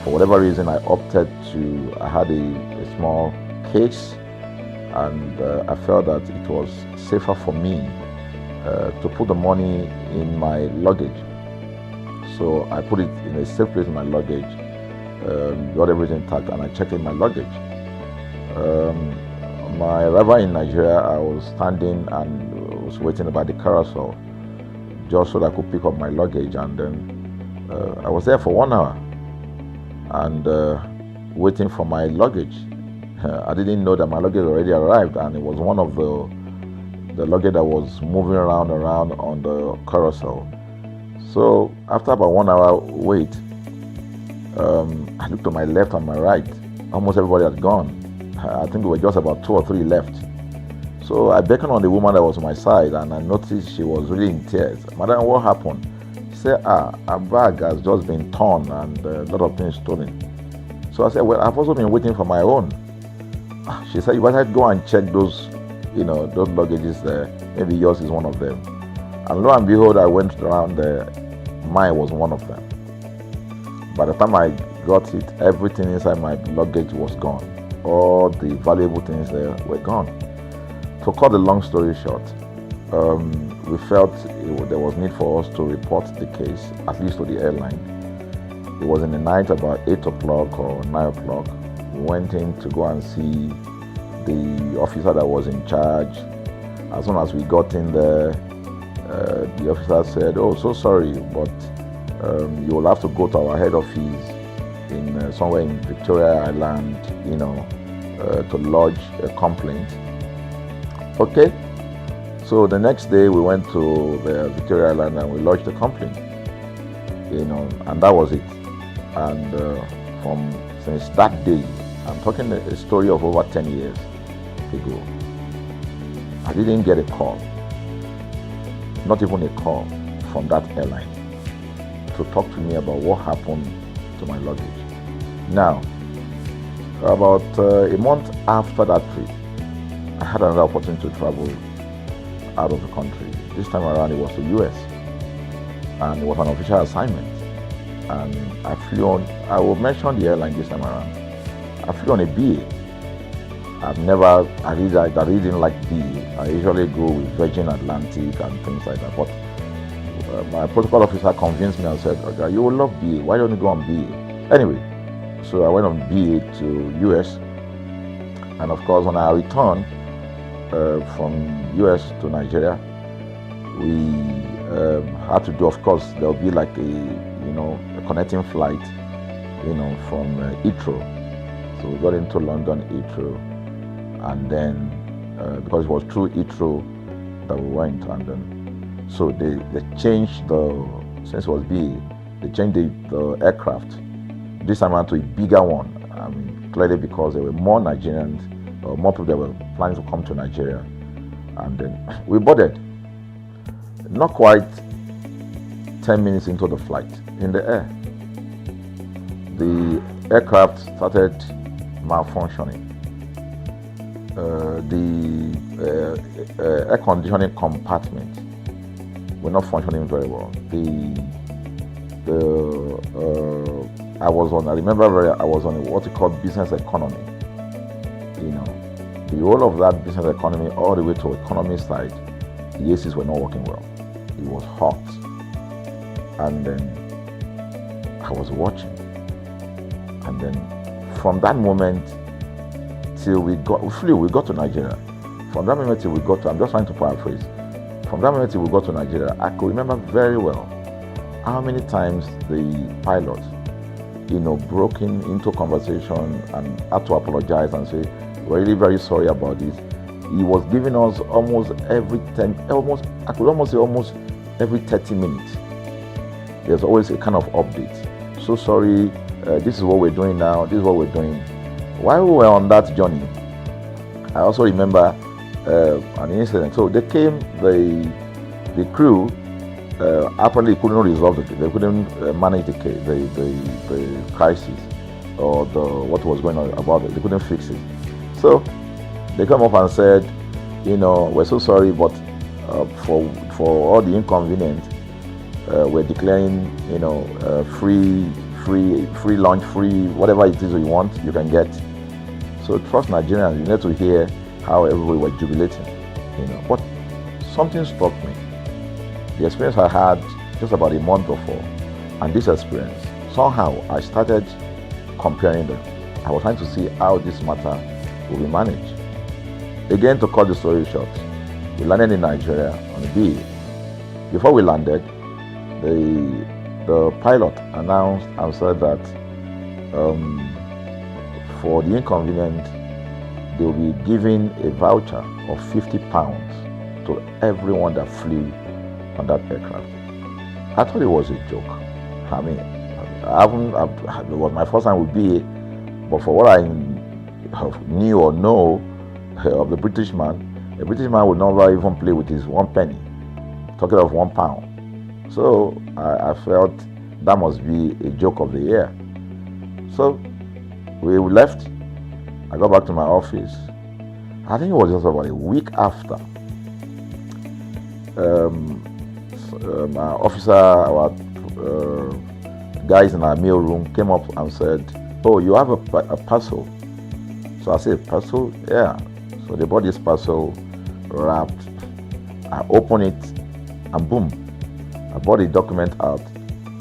for whatever reason, I opted to. I had a small case, and I felt that it was safer for me to put the money in my luggage. So I put it in a safe place in my luggage, got everything intact, and I checked in my luggage. My arrival in Nigeria, I was standing and was waiting by the carousel just so that I could pick up my luggage, and then I was there for 1 hour and waiting for my luggage. I didn't know that my luggage already arrived, and it was one of the luggage that was moving around on the carousel. So after about 1 hour wait, I looked to my left and my right. Almost everybody had gone. I think there were just about 2 or 3 left. So I beckoned on the woman that was on my side, and I noticed she was really in tears. Madam, what happened? She said, her bag has just been torn and a lot of things stolen. So I said, well, I've also been waiting for my own. She said, you better go and check those, those luggages there. Maybe yours is one of them. And lo and behold, I went around there. Mine was one of them. By the time I got it, everything inside my luggage was gone. All the valuable things there were gone. To cut the long story short, we felt there was need for us to report the case, at least to the airline. It was in the night, about 8 o'clock or 9 o'clock. We went in to go and see the officer that was in charge. As soon as we got in there, the officer said, "Oh, so sorry, but you will have to go to our head office in somewhere in Victoria Island, to lodge a complaint." Okay. So the next day we went to the Victoria Island and we lodged a complaint, and that was it. And since that day, I'm talking a story of over 10 years ago, I didn't get a call, not even a call from that airline to talk to me about what happened to my luggage. Now, about a month after that trip, I had another opportunity to travel out of the country. This time around it was to US, and it was an official assignment. And I flew on, I will mention the airline this time around. I flew on a BA. I really didn't like BA. I usually go with Virgin Atlantic and things like that. But my protocol officer convinced me and said, "Okay, you will love BA. Why don't you go on BA?" Anyway, so I went on BA to US. And of course, when I returned from US to Nigeria, we had to do, of course, there'll be like a connecting flight, from Heathrow. So we got into London Heathrow, and then because it was through Heathrow that we went, and then so they changed since it was BA, they changed the aircraft this time around to a bigger one. I mean, clearly because there were more Nigerians, or more people that were planning to come to Nigeria, and then we boarded. Not quite 10 minutes into the flight, in the air, the aircraft started malfunctioning. The air conditioning compartment were not functioning very well. I was on what you call business economy. The whole of that business economy all the way to economy side, the ACs were not working well. It was hot. And then I was watching. And then from that moment till we got to Nigeria. From that moment till we got to, I'm just trying to paraphrase. From that moment till we got to Nigeria, I could remember very well how many times the pilot, broke into conversation and had to apologize and say, "We're really very sorry about this." he was giving us almost every 10, I could almost say almost every 30 minutes. There's always a kind of update. So sorry, this is what we're doing now, this is what we're doing. While we were on that journey, I also remember an incident. So they came, the crew apparently couldn't resolve it. They couldn't manage the crisis or what was going on about it. They couldn't fix it. So they come up and said, you know, we're so sorry, but for all the inconvenience, we're declaring, you know, free lunch, free whatever it is you want, you can get. So trust Nigerians, you need to hear how everybody was jubilating, you know. But something struck me. The experience I had just about a month before, and this experience, somehow I started comparing them. I was trying to see how this matter will be managed. Again, to cut the story short, we landed in Nigeria on a BA. Before we landed, the pilot announced and said that for the inconvenient, they will be giving a voucher of £50 to everyone that flew on that aircraft. I thought it was a joke. I mean, it was my first time with BA, but for what I knew or know of the British man would never even play with his 1 penny, talking of £1. So I felt that must be a joke of the year. So we left. I got back to my office. I think it was just about a week after. Our officer, our guys in our mail room came up and said, "Oh, you have a parcel." So I said, "Parcel? Yeah." So they brought this parcel wrapped. I opened it and boom, I brought the document out.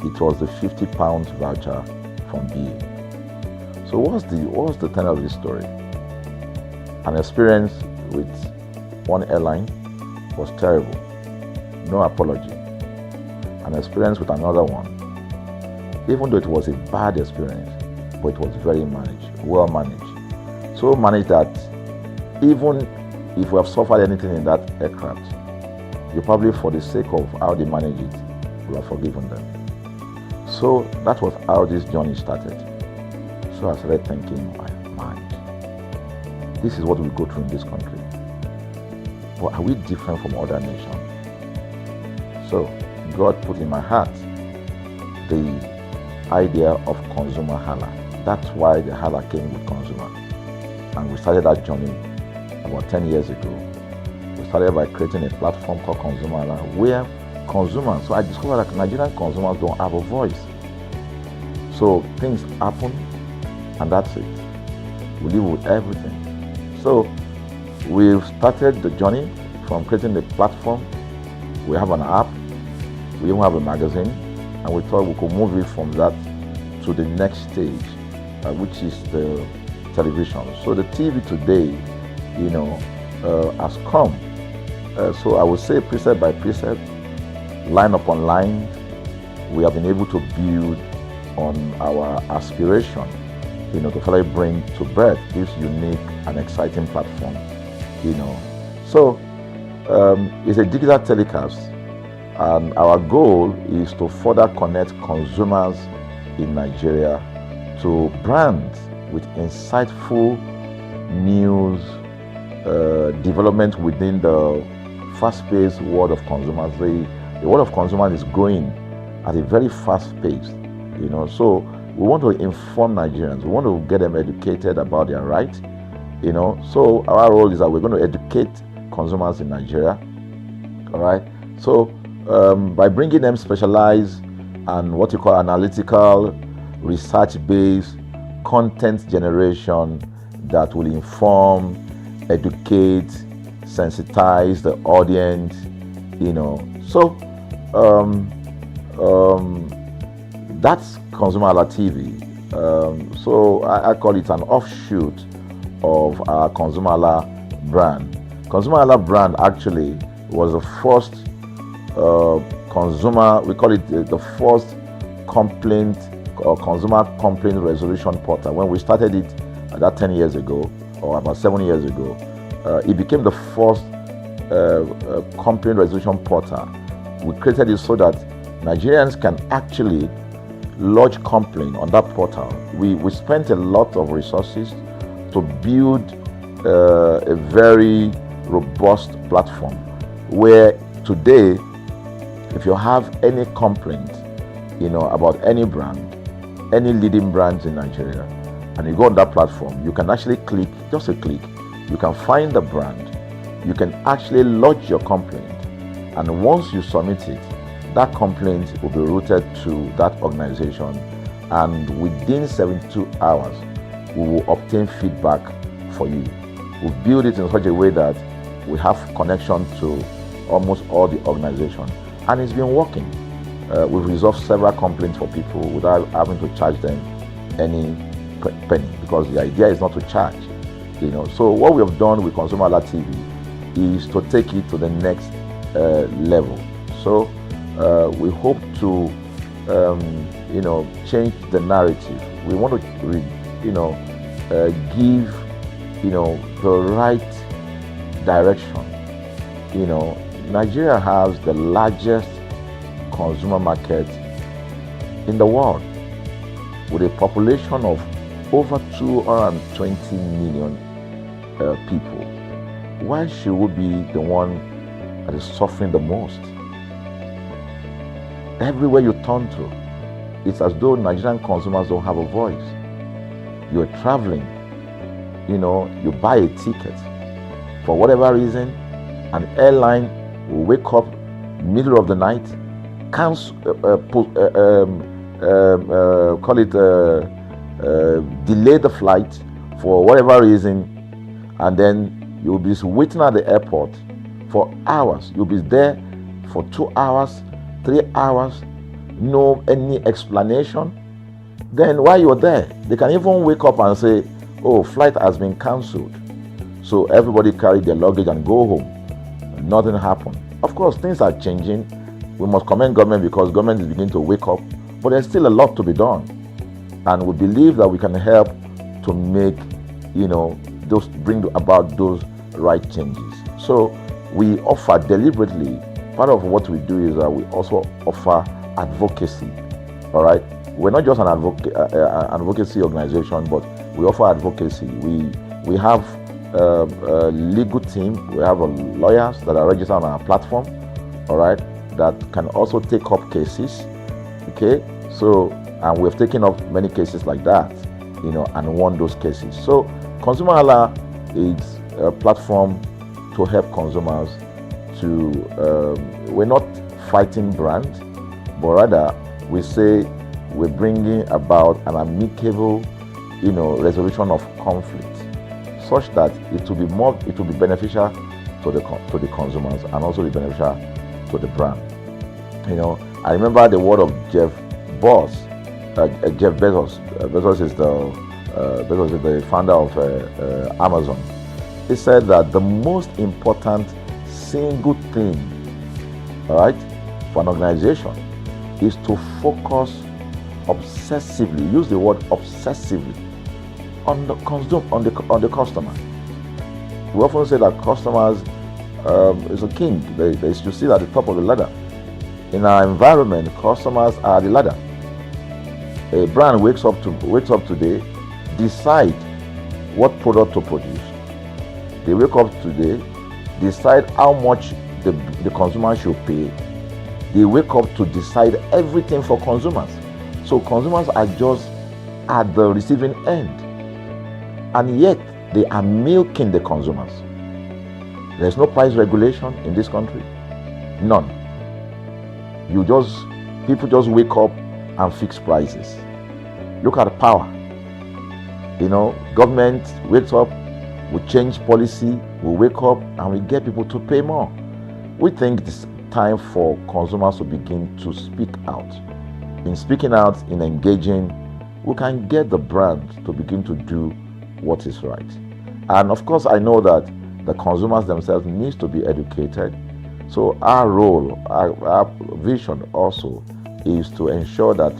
It was the £50 voucher from BA. So what's the tenor of this story? An experience with one airline was terrible. No apology. An experience with another one, even though it was a bad experience, but it was very well managed. So managed that even if we have suffered anything in that aircraft, you probably, for the sake of how they manage it, we have forgiven them. So that was how this journey started. So I started thinking, my mind, this is what we go through in this country. But are we different from other nations? So God put in my heart the idea of ConsumerHalla. That's why the Hala came with consumer. And we started that journey about 10 years ago. We started by creating a platform called ConsumerHalla, where consumers, so I discovered that Nigerian consumers don't have a voice. So things happen, and that's it. We live with everything. So we've started the journey from creating the platform. We have an app, we even have a magazine, and we thought we could move it from that to the next stage, which is the television. So the TV today, you know, has come. So I would say precept by precept, line upon line, we have been able to build on our aspiration, you know, to finally bring to birth this unique and exciting platform, you know. So it's a digital telecast, and our goal is to further connect consumers in Nigeria to brands with insightful news, development within the fast-paced world of consumers. The world of consumers is growing at a very fast pace, you know. So we want to inform Nigerians. We want to get them educated about their rights, you know. So our role is that we're going to educate consumers in Nigeria, all right. So by bringing them specialized and what you call analytical, research-based content generation that will inform, educate, sensitize the audience, you know. So that's ConsumerHallaTV. So I call it an offshoot of our ConsumerHalla brand. ConsumerHalla brand actually was the first we call it the first complaint or consumer complaint resolution portal. When we started it about 10 years ago, or about 7 years ago, It became the first complaint resolution portal. We created it so that Nigerians can actually lodge complaint on that portal. We spent a lot of resources to build a very robust platform where today, if you have any complaint, about any brand, any leading brands in Nigeria, and you go on that platform, you can actually click, just a click, you can find the brand, you can actually lodge your complaint, and once you submit it, that complaint will be routed to that organization, and within 72 hours, we will obtain feedback for you. We build it in such a way that we have connection to almost all the organizations, and it's been working. We've resolved several complaints for people without having to charge them any penny, because the idea is not to charge. So what we have done with ConsumerHallaTV is to take it to the next level. So we hope to change the narrative. We want to give the right direction. Nigeria has the largest consumer market in the world, with a population of over 220 million people. Why should we be the one that is suffering the most? Everywhere you turn to, it's as though Nigerian consumers don't have a voice. You're traveling, you buy a ticket. For whatever reason, an airline will wake up middle of the night, delay the flight for whatever reason, and then you'll be waiting at the airport for hours. You'll be there for 2 hours, 3 hours, no any explanation. Then while you're there, they can even wake up and say, oh, flight has been cancelled. So everybody carry their luggage and go home. Nothing happened. Of course, things are changing. We must commend government because government is beginning to wake up, but there's still a lot to be done. And we believe that we can help to make, bring about those right changes. So we offer deliberately, part of what we do is that we also offer advocacy, all right? We're not just an advocacy organization, but we offer advocacy. We have a legal team, we have lawyers that are registered on our platform, all right, that can also take up cases, okay? So, and we've taken up many cases like that, and won those cases. So, ConsumerHalla is a platform to help consumers to, we're not fighting brands, but rather we say we're bringing about an amicable, resolution of conflict, such that it will be beneficial to the consumers and also be beneficial to the brand. I remember the word of Jeff Bezos. Bezos is the founder of Amazon. He said that the most important single thing, all right, for an organization is to focus obsessively, use the word obsessively, on the customer. We often say that customers is a king. They should sit at the top of the ladder. In our environment, customers are the ladder. A brand wakes up today, decide what product to produce. They wake up today, decide how much the consumer should pay. They wake up to decide everything for consumers. So consumers are just at the receiving end, and yet they are milking the consumers. There's no price regulation in this country, none. People just wake up and fix prices. Look at the power. Government wakes up, we change policy, we wake up and we get people to pay more. We think it's time for consumers to begin to speak out. In speaking out, in engaging, we can get the brand to begin to do what is right. And of course, I know that the consumers themselves need to be educated. So our role, our vision also is to ensure that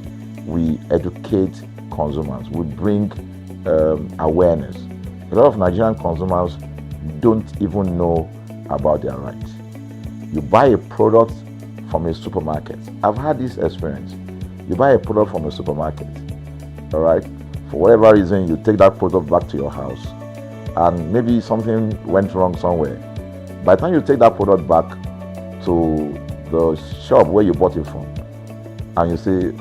we educate consumers, we bring awareness. A lot of Nigerian consumers don't even know about their rights. You buy a product from a supermarket. I've had this experience. You buy a product from a supermarket, all right? For whatever reason, you take that product back to your house, and maybe something went wrong somewhere. By the time you take that product back to the shop where you bought it from, and you say,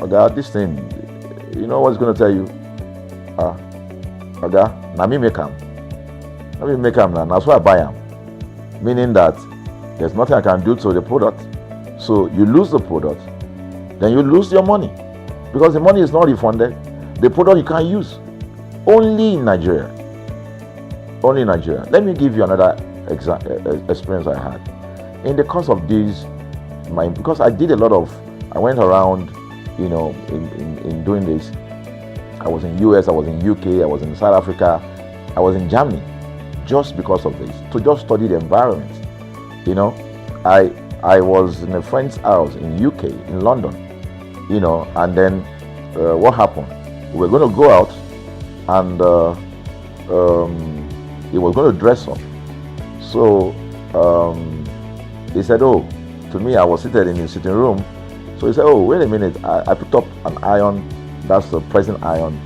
Oga, this thing, you know what's going to tell you? Oga, na me make am. Na me make am now. That's why I buy am. Meaning that there's nothing I can do to the product. So you lose the product, then you lose your money, because the money is not refunded. The product you can't use. Only in Nigeria. Only in Nigeria. Let me give you another experience I had. In the course of this, because I did a lot of, I went around, you know, in doing this. I was in US, I was in UK, I was in South Africa, I was in Germany, just because of this, to just study the environment. You know, I was in a friend's house in UK, in London, you know, and then what happened? We were going to go out, and he was going to dress up. So he said, oh, to me, I was seated in his sitting room. So he said, oh, wait a minute, I picked up an iron, that's the pressing iron,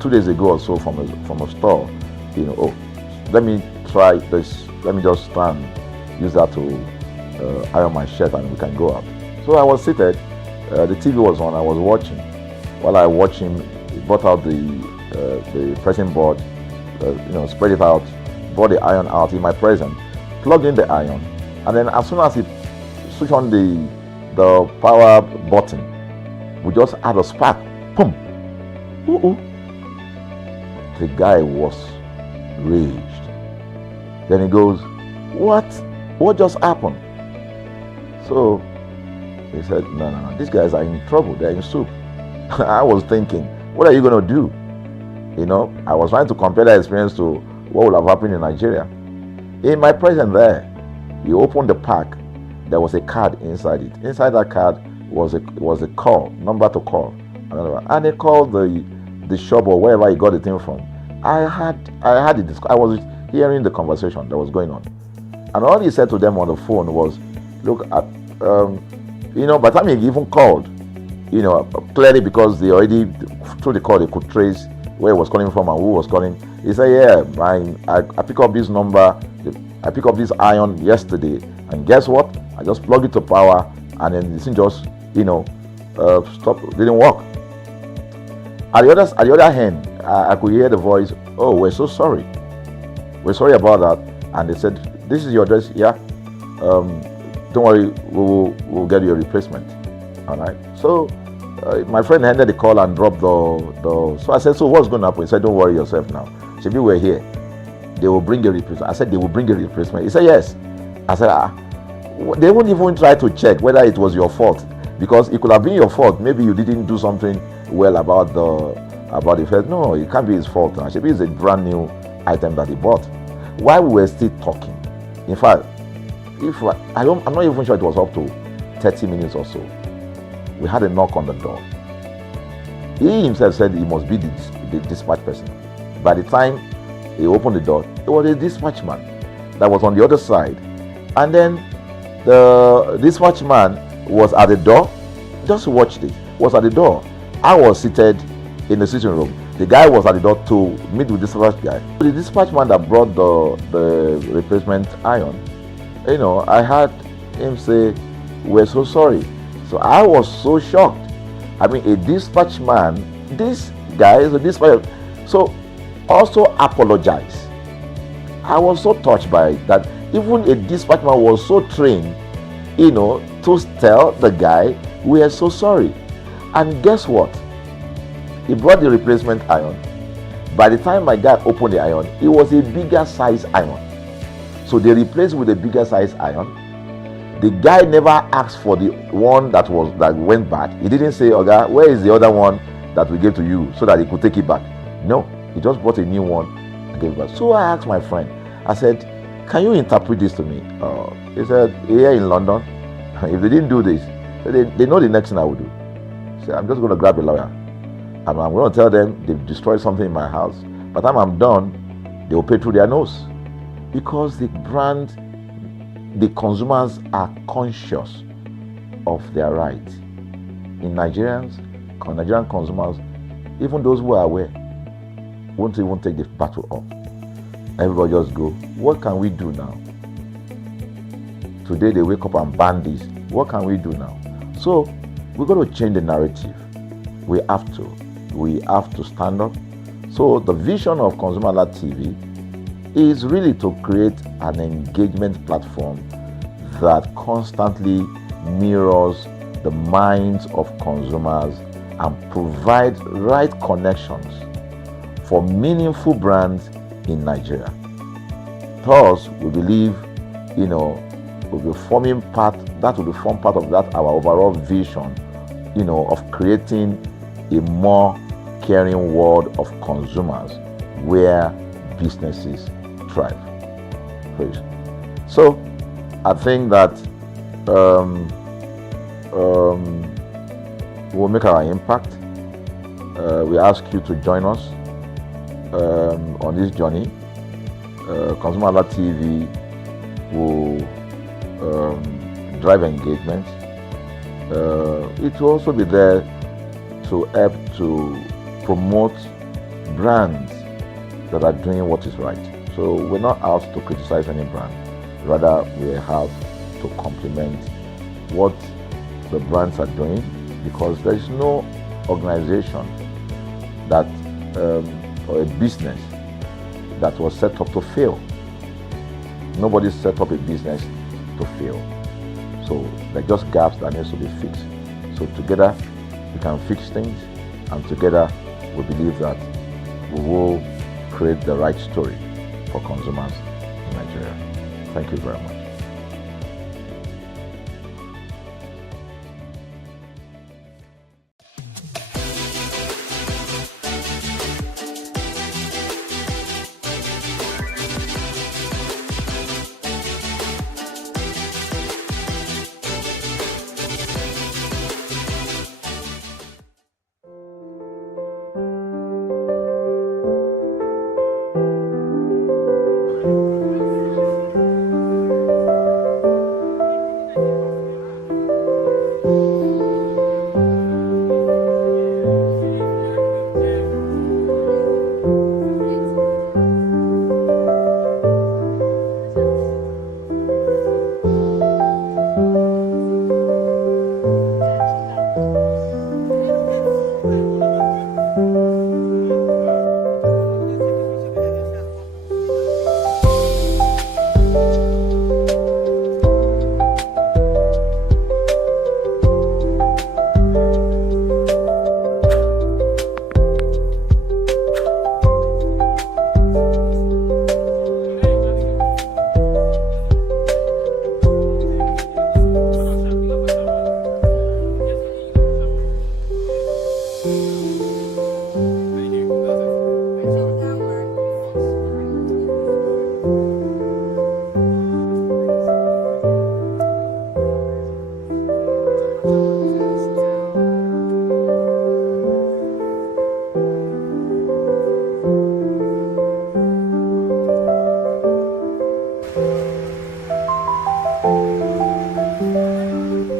2 days ago or so from a store. You know, oh, let me try this, let me just try and use that to iron my shirt and we can go out. So I was seated, the TV was on, I was watching. While I watched him, he brought out the pressing board, you know, spread it out, brought the iron out in my presence, plugged in the iron, and then as soon as he switched on the power button, we just had a spark. Boom! Ooh. The guy was raged. Then he goes, what just happened? So he said, no, these guys are in trouble, they're in soup. I was thinking, what are you going to do? You know, I was trying to compare that experience to what would have happened in Nigeria. In my presence there, he opened the pack. There was a card inside it. Inside that card was a call, number to call. And they called the shop or wherever he got the thing from. I was hearing the conversation that was going on. And all he said to them on the phone was, look, you know, by the time he even called, you know, clearly because they already, through the call, they could trace where he was calling from and who was calling. He said, yeah, I picked up this number, I picked up this iron yesterday, and guess what? I just plugged it to power, and then this thing just, you know, didn't work. At the other hand, I could hear the voice, oh, we're so sorry. We're sorry about that. And they said, this is your address, yeah. Don't worry, we'll get you a replacement. All right. So my friend ended the call and dropped the. So I said, so what's going to happen? He said, don't worry yourself now. Should we're here. They will bring a replacement. I said, they will bring a replacement. He said, yes. I said, they won't even try to check whether it was your fault, because it could have been your fault. Maybe you didn't do something well about the first. No, it can't be his fault. Now, it's a brand new item that he bought. While we were still talking, in fact, I'm not even sure it was up to 30 minutes or so, we had a knock on the door. He himself said he must be the dispatch person. By the time he opened the door, it was a dispatch man that was on the other side. And then the dispatch man was at the door. Just watch this. Was at the door. I was seated in the sitting room. The guy was at the door to meet with the dispatch guy. The dispatch man that brought the replacement iron, you know, I heard him say, we're so sorry. So I was so shocked. I mean, a dispatch man, this guy is a dispatch, so also apologize. I was so touched by it that even a dispatch man was so trained, you know, to tell the guy, we are so sorry. And guess what? He brought the replacement iron. By the time my guy opened the iron, it was a bigger size iron. So they replaced with a bigger size iron. The guy never asked for the one that went bad. He didn't say, okay, where is the other one that we gave to you so that he could take it back? No, he just bought a new one and gave it back. So I asked my friend, I said, can you interpret this to me? He said, here in London, if they didn't do this, they know the next thing I would do. So I'm just going to grab a lawyer and I'm going to tell them they've destroyed something in my house. By the time I'm done, they will pay through their nose, because the consumers are conscious of their right. In Nigerian consumers, even those who are aware, won't even take the battle up. Everybody just go, what can we do now? Today they wake up and ban this. What can we do now? So we're going to change the narrative. We have to stand up. So the vision of ConsumerHallaTV is really to create an engagement platform that constantly mirrors the minds of consumers and provide right connections for meaningful brands in Nigeria. Thus, we believe, will be forming part of that our overall vision, of creating a more caring world of consumers where businesses thrive. So, I think that we'll make our impact. We ask you to join us on this journey. ConsumerHallaTV will drive engagement. It will also be there to help to promote brands that are doing what is right. So we're not out to criticize any brand. Rather, we have to complement what the brands are doing, because there is no organization that or a business that was set up to fail. Nobody set up a business to fail. So there are just gaps that needs to be fixed. So together we can fix things, and together we believe that we will create the right story for consumers in Nigeria. Thank you very much.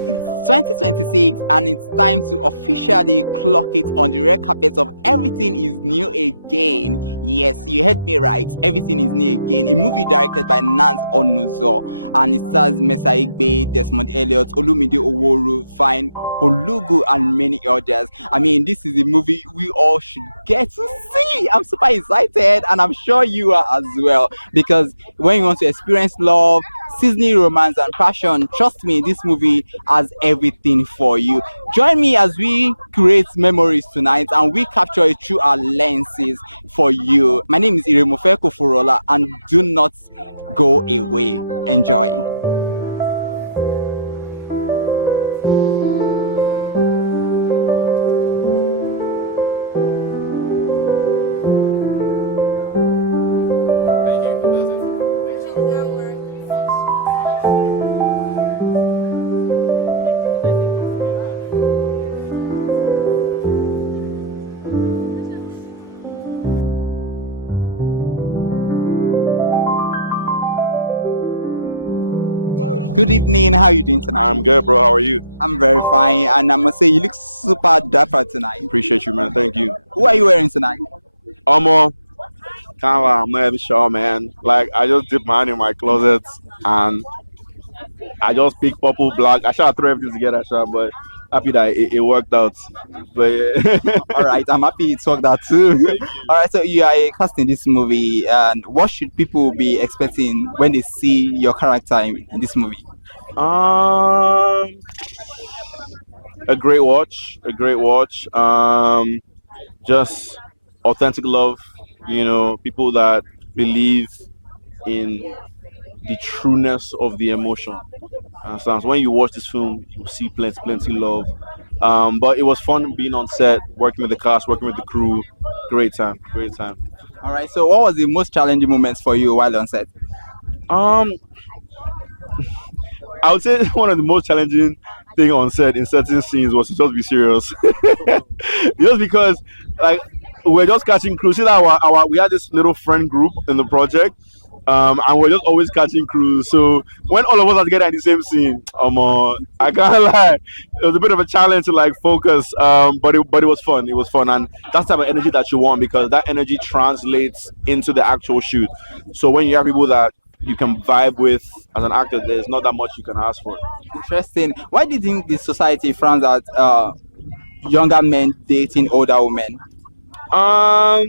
It's 2026 and it's time to officially clock it on the red carpet of Everything is New Again. Yes, you heard me right. Everything is New Again. A movie directed by Nance Onuzo, and it stars Mesa Igbe, Desmond Elliott, Olumide Oworu, Fine Olugu, and many others. I mean, this is a movie we all should get to see. I'm super excited, and I'm sure you are as well, because when you want to experience love, seasoning romance, and passion, trust me, this movie has everything for you. Join me as we create memories tonight and we capture it through our lenses for you. My name is Iremofe Koforola, and do not go away. Enjoy. Good evening. How are you doing tonight? I'm good, bro. How are you? I'm very fine, and I must say you look super dapper tonight. Appreciate you, man. Thank you. Who are you wearing tonight? Kind of like, I'm not even sure, man. Like, I just dipped my hand in my closet and I just picked purple, black. I should have thrown everything together, but happy that it worked out. But yeah. All right, I'm happy it worked out too. All right, so you are a cast in this movie, and what should people be expecting when they see your character in this movie? A great watch. Just authentic love. People that believe in the trueness of the emotion. So when you watch this film, you see plenty love. But it was fun being on set, working with the cast, working with the crew. Great time. All right, so what was the most challenging moments for you while on set? I would say one of the most challenging thing on set in certain scenes was to just be serious. Just because, like, we're just catching crews. See that we had this little friend group in the project, and we're just always catching crews. So when all of us are together in the same scene, I can't lie, it was a bit of a challenge to like focus. But it was fun. It was fun, and that's the type of energy that you want, because that energy translates into the actual shoot. So when you have people that you can vibe with as an actor, there's not that much you can ask for. Interesting. Why do you think the society frowns at younger men dating older women? I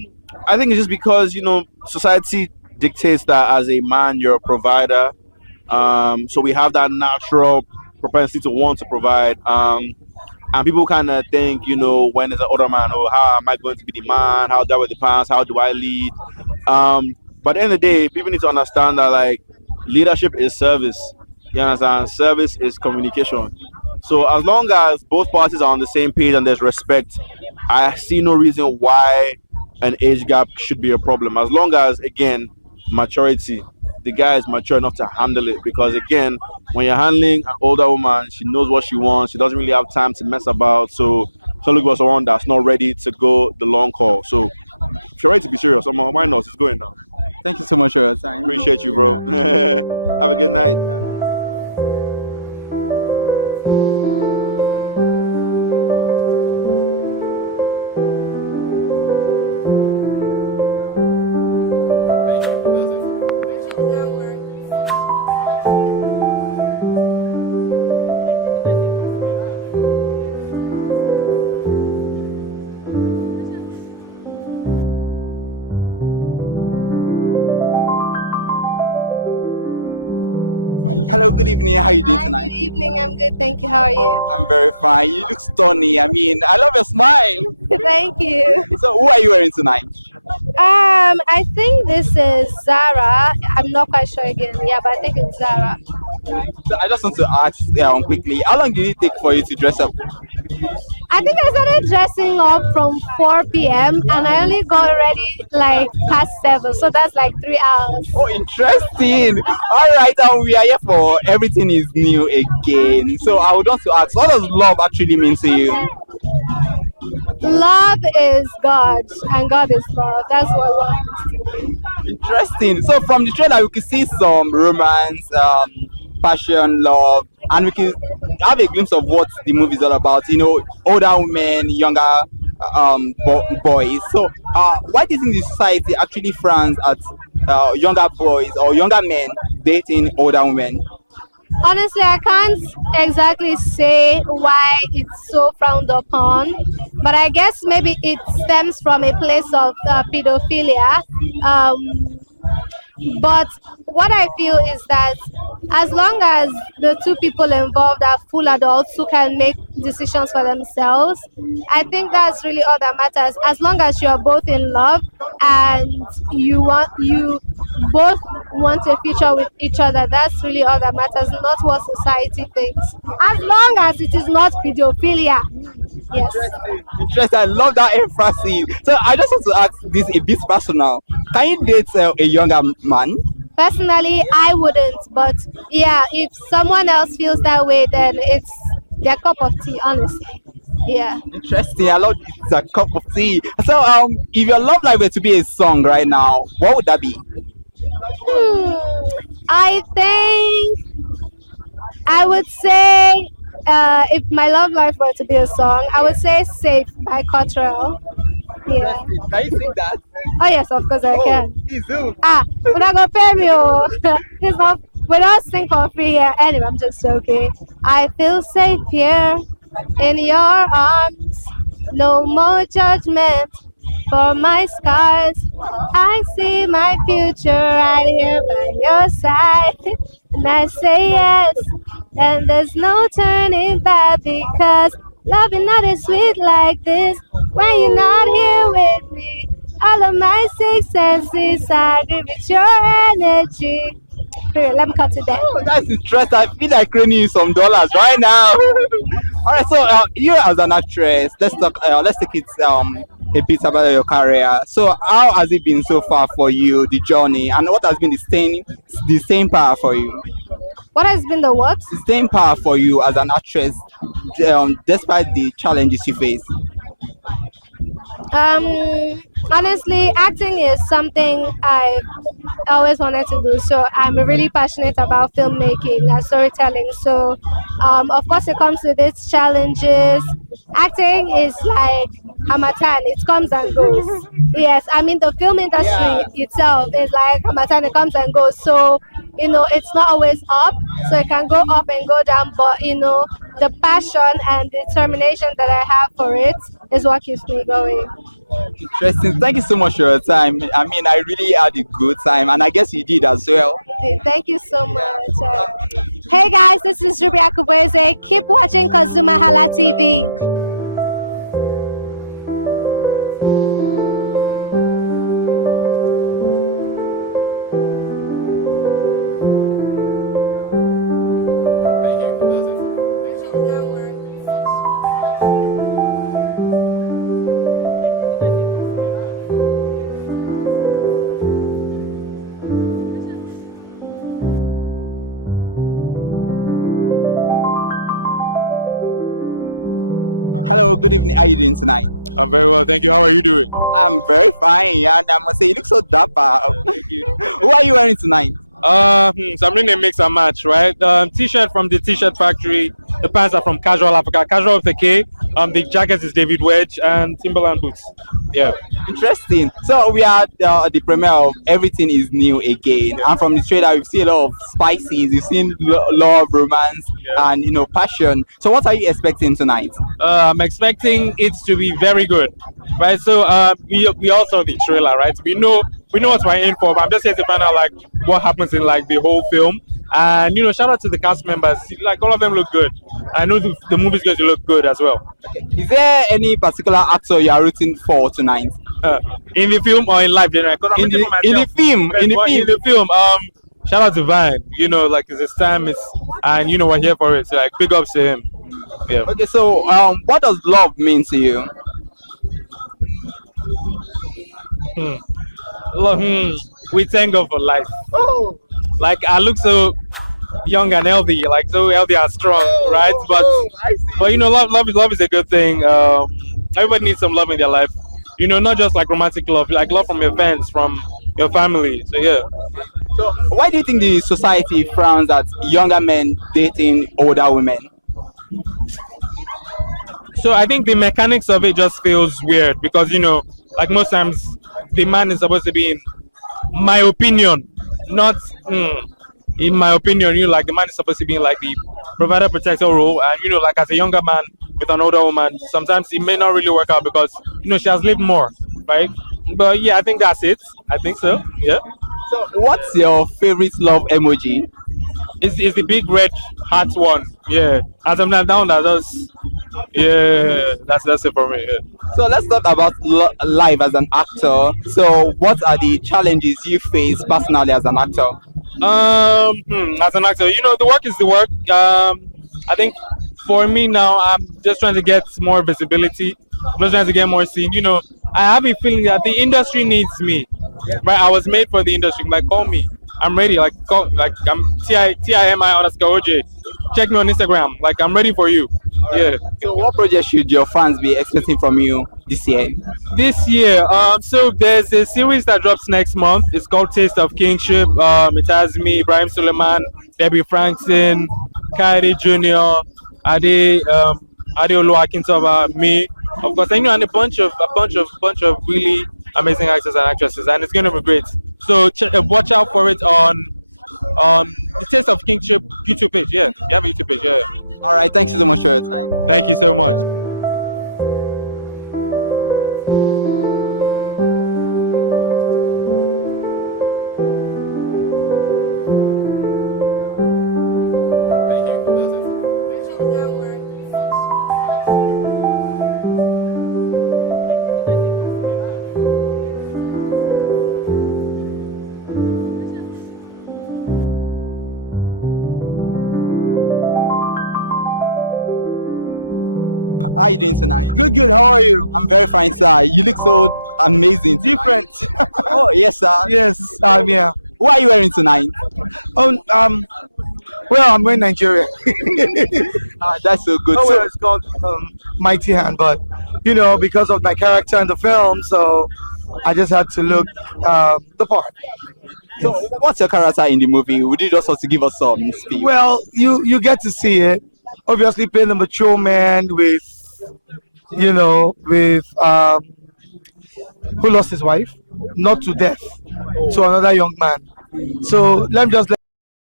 think it's just because society dictates that as a man you're a provider. So we have that natural propensity to want to provide. And people kind of think, when there's an older man, how am I going to be the man? How do I wear the pants? How do I lead? But at the end of the day, people need to understand that like leadership is service. You understand? Service is communication. So as long as both parties are on the same page and there's respect, I see no reason why an age gap should be a problem. As long as, again, maturity, the guy is mature enough to handle it. Because again, when you're handling an older woman, she knows what she wants. She doesn't really have time to mess about. So look for someone that's not ready to go the long haul. So if you're ready to be serious, why not? It's going now. Thank you so much for your time. Appreciate you, bro. Have a good night. Hello, good evening. How are you doing tonight? Good evening. I'm good. Thank you. How are you? I'm very fine. You look stunning. I mean, I love your smile. Thank you. So, who are you wearing tonight? I think this is Zara. I'm not quite sure again. Yeah, but I think it's Zara. So, I just want to ask quickly, how long did it take for you to dress up? I think I started dressing up from 4 p.m. and I only got ready like past 7. So that's like 3 hours. Oh, interesting. All right, we are here for Everything is New again. So I would want to ask, what does love actually mean to you? Love is God and God is love. That's what love is to me. Interesting. So from the trailer, we can see some romance, passion, love, and we can have a glimpse of what the movie is all about. Older women, younger boys. So why do you think the society actually frowns at younger boys or younger men dating older women? Honestly, I can't exactly say why it's so frowned upon, but I guess maybe it stems from a place of pedophilia. But what I feel is that as long as the two people involved are full adults who can make decisions for themselves, I think that's really all that matters. As long as you are both in love and you both want a future with each other, that's really all that matters, not what society thinks. As long as it is not pedophilia. Yes. Interesting. I love that emphasis. So I just want to ask this a bit personal. Can you date a younger man? Personally, I wouldn't, but yeah, if someone else feels that way, then it's their cup of tea, honestly. Yeah. Interesting. I love it's a cup of tea. So if your love life were to be a song right now, what would that be? I think I would say, if my love life were to be a song, I would say "Safe" by Cottrell. Yeah. Can you sing that? Oh yes, of course I can. Please do. We're not gonna pay me. Oh, it's not. We don't sing for free here. Anyway, I'm just joking. I feel safe here in your arms. No more judgment for my scars. I see my future right here by your side. And I say yes, and there's no turning back because loving not is sweet like this when you're not here with me. All of my six senses agree with your energy. Here, let me cut it there. Oh, that's interesting. I feel like raining you some dollars right now. All right, so you as an actress, let's talk. Let's take it a bit about your career. So, how has it been so far for you, the journey, and what has been the staying power for you? What has been the what? The staying power for you as an actress, despite the challenges you face. Honestly, acting is something I always wanted to do. So I'm really passionate about filmmaking and storytelling. So, of course, it comes with its challenges. Acting is like Hamatan; it comes and goes. Yes, I mean the film industry itself is like Hamatan; it comes and goes. So it's not always up. So it can go up and go down. But the passion and determination that I have for it is what keeps me going. Interesting. Thank you so much for your time. I mean, I really had a good time, and I guess you did as well. Thank you so much. Hey guys, this is Ruby Akubweze. Keep watching ConsumerHalla TV. Hello, good evening. How are you doing tonight? I'm very well, thank you. How are you doing? I'm very fine. Yeah, and I must say you look so dapper. Thank you. Who are you wearing tonight? So I'm doing a mix and match, right? T-shirt from the T-shirt factory. The pants are from Casual Africa. Casual with a K. The jacket is David Wedge and Timberland boots. Yeah. Interesting. So we are the premiere of Everything Is New Again, and from the trailer we've seen a lot of spices. We've seen love, romance, and passion. So what are you expecting tonight? I'm expecting it to be very good, right? So we all saw the trailer, right? We know what we're in for, but I'm just here to find out like what happens in like the whole film. And shout out to the cast members. Like all of them look good. I know the movie's going to look good as well. Okay. Is there any particular actor you are rooting for tonight? In the film or in live general? In the film. Shout out to Vine. Like it's his time. And we're here for it. So like big ups to him. Yeah. Okay. So what does love mean to you? We thank God for life. Oh. Like I look so young and healthy, like so healthy and strong, right? But love is a good thing. Everybody needs some love in their life. Not just like romantic love, like love from your friends, from your family. So yeah. So why do you think the society frowns at younger men dating older women? So I think the mechanics of it just feels weird because like most times the man is supposed to be, in my opinion, not in my opinion, like the man is supposed to be in like the provider protector role, and like as a younger man with an older woman, sometimes it may not really work out because she has lived more, right? But yeah, I think that's it. I think so. Yeah. So what's your favorite love emoji? It's the big red heart one. Yeah. As I'm not down, that's it for me. Yeah. So let's talk about life as an actor. So what are the challenges you face personally as an actor? As an actor, the work is the work. I think for me now, I'm just trying to get more visibility. I'm just trying to get more seen. I have a feeling that the industry needs me. Right? I was made for the industry. Like, call me. I'm ready. Like, I'm TIMI_OJ. Check me on Instagram. Like, I'm ready for you. Yeah. So what project should your fans be expecting from you this year? So there's a series that drops next month. It's called Taste of Kingship. It has me, Ibrahim Suleiman, Debbie Frankson, Kaede Jr., Adeolu Akintoba, me, of course, and a bunch of really amazing actors and actresses, and it's going to be great. So watch out for it on the Taste of Kingship YouTube page. Yeah, you have a YouTube page. Yeah. All right. Thank you so much for your time. Thank you so much. How are you doing tonight? Good. How are you? I'm very fine, sir. You look so amazing. Different. Oh, yes, sir. Yes, yeah. Who are you wearing tonight? Oh, well, I'm wearing Nigeria. That's so good. Oh, So, well, it's called Mighty Hand, but because of my character in the film, so I just had to look the part. so what's your character in the movie? Would you just want to give us some speed? Well, you get to see it. Obviously, playing the mature man with who lost his wife, not to death, to another young man. So let me just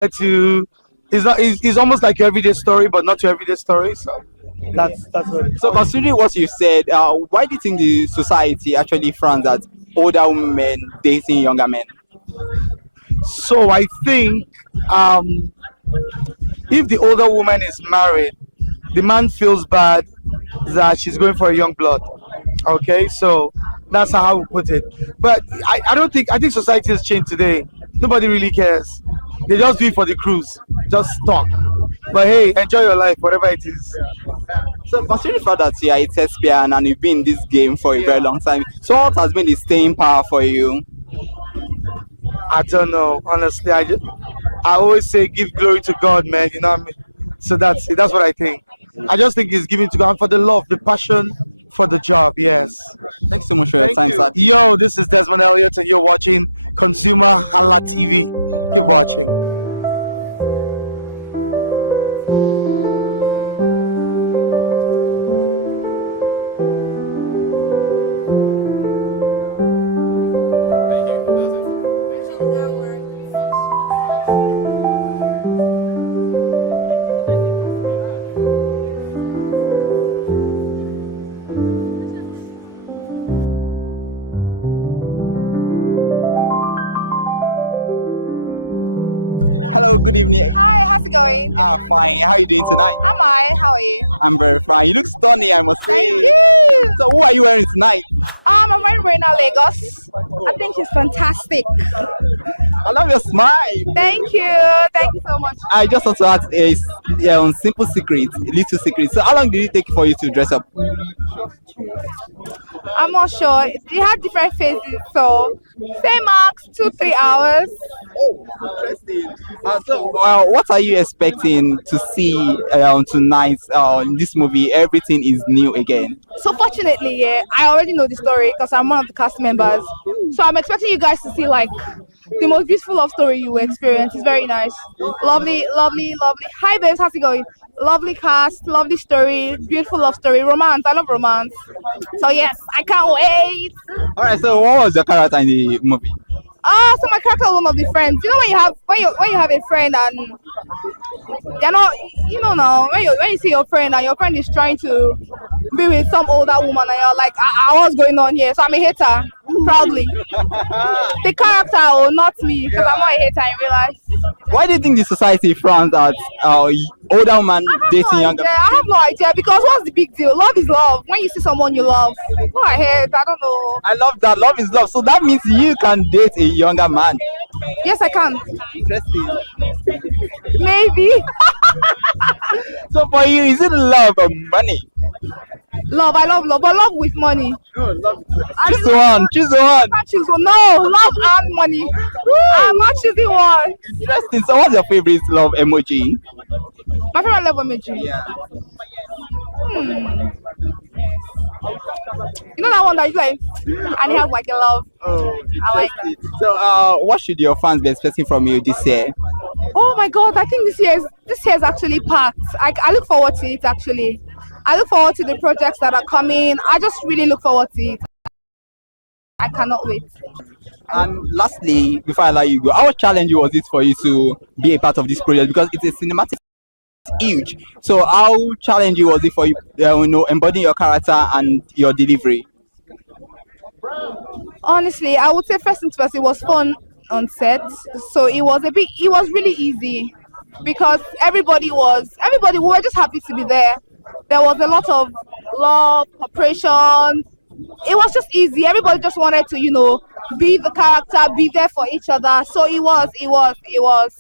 let you. It's almost like your everyday story, but not your everyday story. So that's what it is. So considering what you said, why do you think the society actually frowns at older women dating younger men? So I think if the older woman is married, the man feels bad that she's going for a young blood. Okay, so that's how I would put it. But I think society has changed today. Nobody really cares. They just do it for the cruise. Just talk. But hey, enjoy your life, whatever it is. So considering the fact that you are a thespian and you've been in this game for a very long time, so what has been the staying power for you? I don't know. Honestly, I always say give glory to God, man. You know what I mean? So that's it. That's what I think. I just think it's giving to God for the love, the passion for the job. Yes. Thanks so much for your time, sir. Yo, this is Desmond Elliott, and you're watching ConsumerHalla TV. Keep watching. Hello, good evening. Hi, how's it going? Fine. How are you doing tonight? I'm fine. How are you? I'm very fine. You look stunning, I must say. Thank you. So, who are you wearing tonight? I'm wearing Reina Lagos. I think she's fantastic. I love your smile. Thank you. Thank you so much. I just want to ask a simple secret, a little secret. So, how long did it take for you to dress up? I'm not sure. They have different phases, so say max 2-3 hours. Oh, interesting. So, what are you expecting to see tonight in this movie? Everything is new again. So fortunately, yeah, I already know the story because I'm one of the cast members. So I'm expecting you guys to see like the most beautiful love story you will experience. It's very nice. Lovely, lovely, lovely. Hi babes, how's it going? Lovely cast, lovely story, beautiful love story, romance. I love romance. So yes, I can't wait. Alright, so what was your character in the movie? So my character was one of the friends. You know when you have a friend and you're not, now when you see your friend and your friend is trying to be with some older woman and you're like, what's going on here? So I'm a hater, proudly. The character, not me, because I'm not a hater in real life. Why do you think the society frowns at older man dating younger? Yeah, I have no idea because what's the big deal? Love is love. When you see someone you love, go ahead. I don't know. I love that. Love is love. So that means you can date a younger man. Yes, I can. Interesting. Maybe. So for you, is it love or money? Love, I love love, but love with money. Oh, love. Choose one. Choose one. I can't choose one. No, love and money. I'm not choosing one. Interesting. So what's your favorite love emoji? My favorite love emoji? Yeah. You know that one that you like, and it has like a love. Oh, I like that. So what should your fans be expecting from you this year? Oh my God! I think this year is actually packed. I look forward to it actually. I look forward to the projects that are coming. I just really look forward to it. I cannot wait. And lastly, before I let you go, how challenging was it for you to be a part of this project? Because it's a cinematic, huge. So how challenging was it for you, embodying your character and your delivery? Honestly, I would say first things first, it was fun on set. So it was really easy because we were just happy to be there. There was a lot of love, cooperation. It was just easy. Everybody just wanted to, be the character, be there for each other. So it was.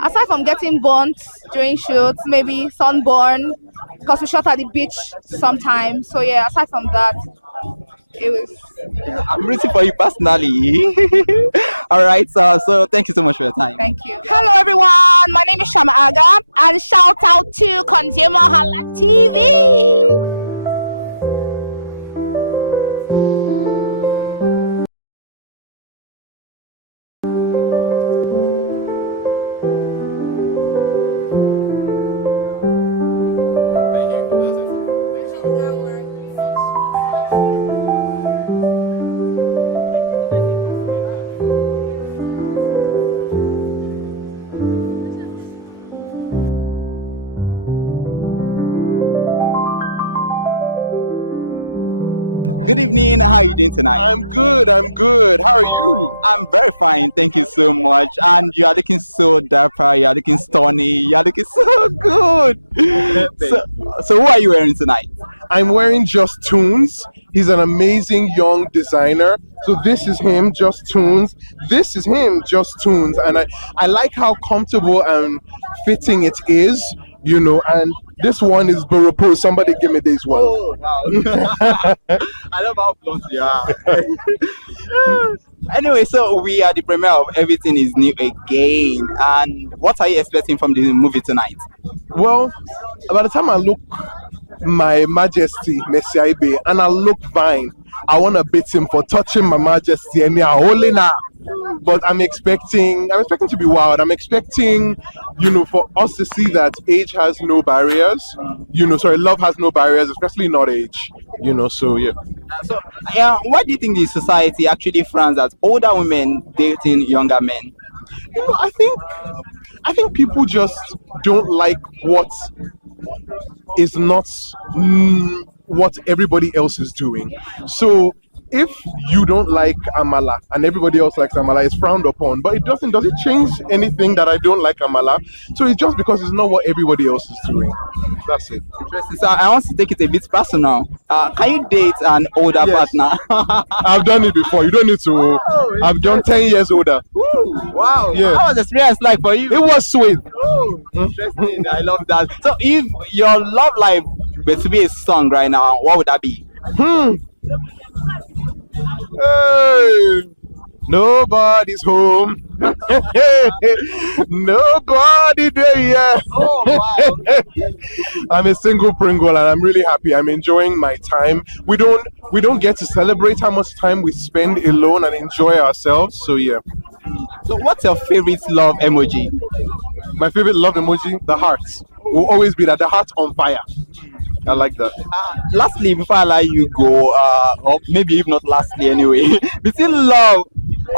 Aside from getting burnt during shoots, maybe sunburn, because we shot at the beach sometimes. So yeah, aside from that, it was. I'm rooting for you personally. All right, so thank you so much for your time. Thank you. Hello everyone, my name is Shama Aga, and shout out to ConsumerHalla TV. Good evening. How are you doing tonight? I'm good. How are you? I'm very fine. Thank you so much. And you are looking so dapper. You are looking stunning. You are looking so good. So who are you wearing tonight? I'm wearing Just Tunes. He's an amazing young designer. So this is him, Just Tunes. This is him, Just Tunes. And I like how comfortable and fitting it is, and this one is Boropo. Somebody give me this one. Oh, wow. I love how blunt you are. Anyway, so we are the premiere of Everything is New Again. And what are you expecting from the movie tonight? Well, by the time I look My Majesty, Messi Ibe, and I look fine, I want to beat him for touching My Majesty and yeah, holy now. But I'm expecting to be wild. I'm expecting, for us to see that age has no barriers. Love has no barriers, especially not age. So yeah. So, why do you think the society actually frowns at older women dating younger men? I think people just don't like what is not what everybody else is doing. So if you don't like Amala and everybody else likes Amala, it's frowned upon. But does it change anything that I don't like Amala? So it's just because it's not what everybody else is doing. That's it. Interesting. So I want to take it a bit personal. Can you date an older partner? I've done it before. You don't need to. I've done 10 years older. Ooh, wow. Yeah. How was the experience like for you? It was sweet. Oh, interesting. I love that. So if your love life were to be a song right now, what would that be? Hey, nobody's home. Nobody there yet. Oh, wow. I'm a single Pringle and I'm really happy. I'm enjoying my time. We don't get to celebrate how much time we spend alone and enjoy ourselves. So yeah. So what's your favorite love emoji? My favorite love emoji, the heart. Will always be that, the heart on fire. I like that. Lastly, before I let you go, or maybe if not lastly anyway, between love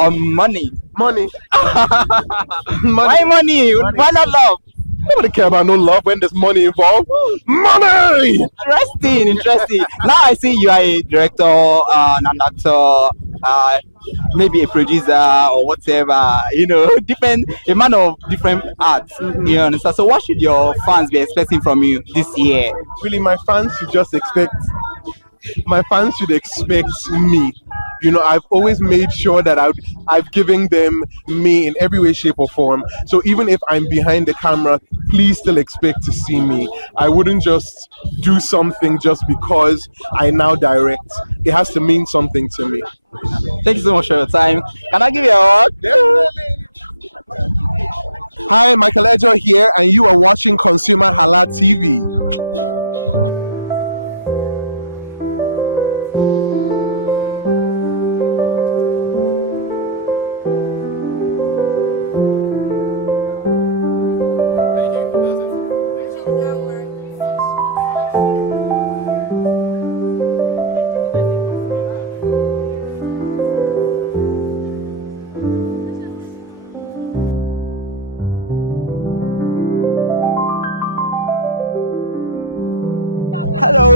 or money? Money. Why money? Why not love? Nobody care about no love when there's money involved. Money! Interesting. Now I see you are a director, an actor, maybe a producer or whatever, a man of different arts. You understand? So what should your fans be expecting from you this year? Really, my fans should expect me. I've always made sure that I've given them me in every way, shape, or form. So even if I'm behind the camera, please still expect to see me. I wouldn't just do something just because I now direct. It has to mean something to me. Thank you so much for your time. Can I give you a hug? Definitely. Hi, Michael Ejo here, and you are watching ConsumerHalla TV.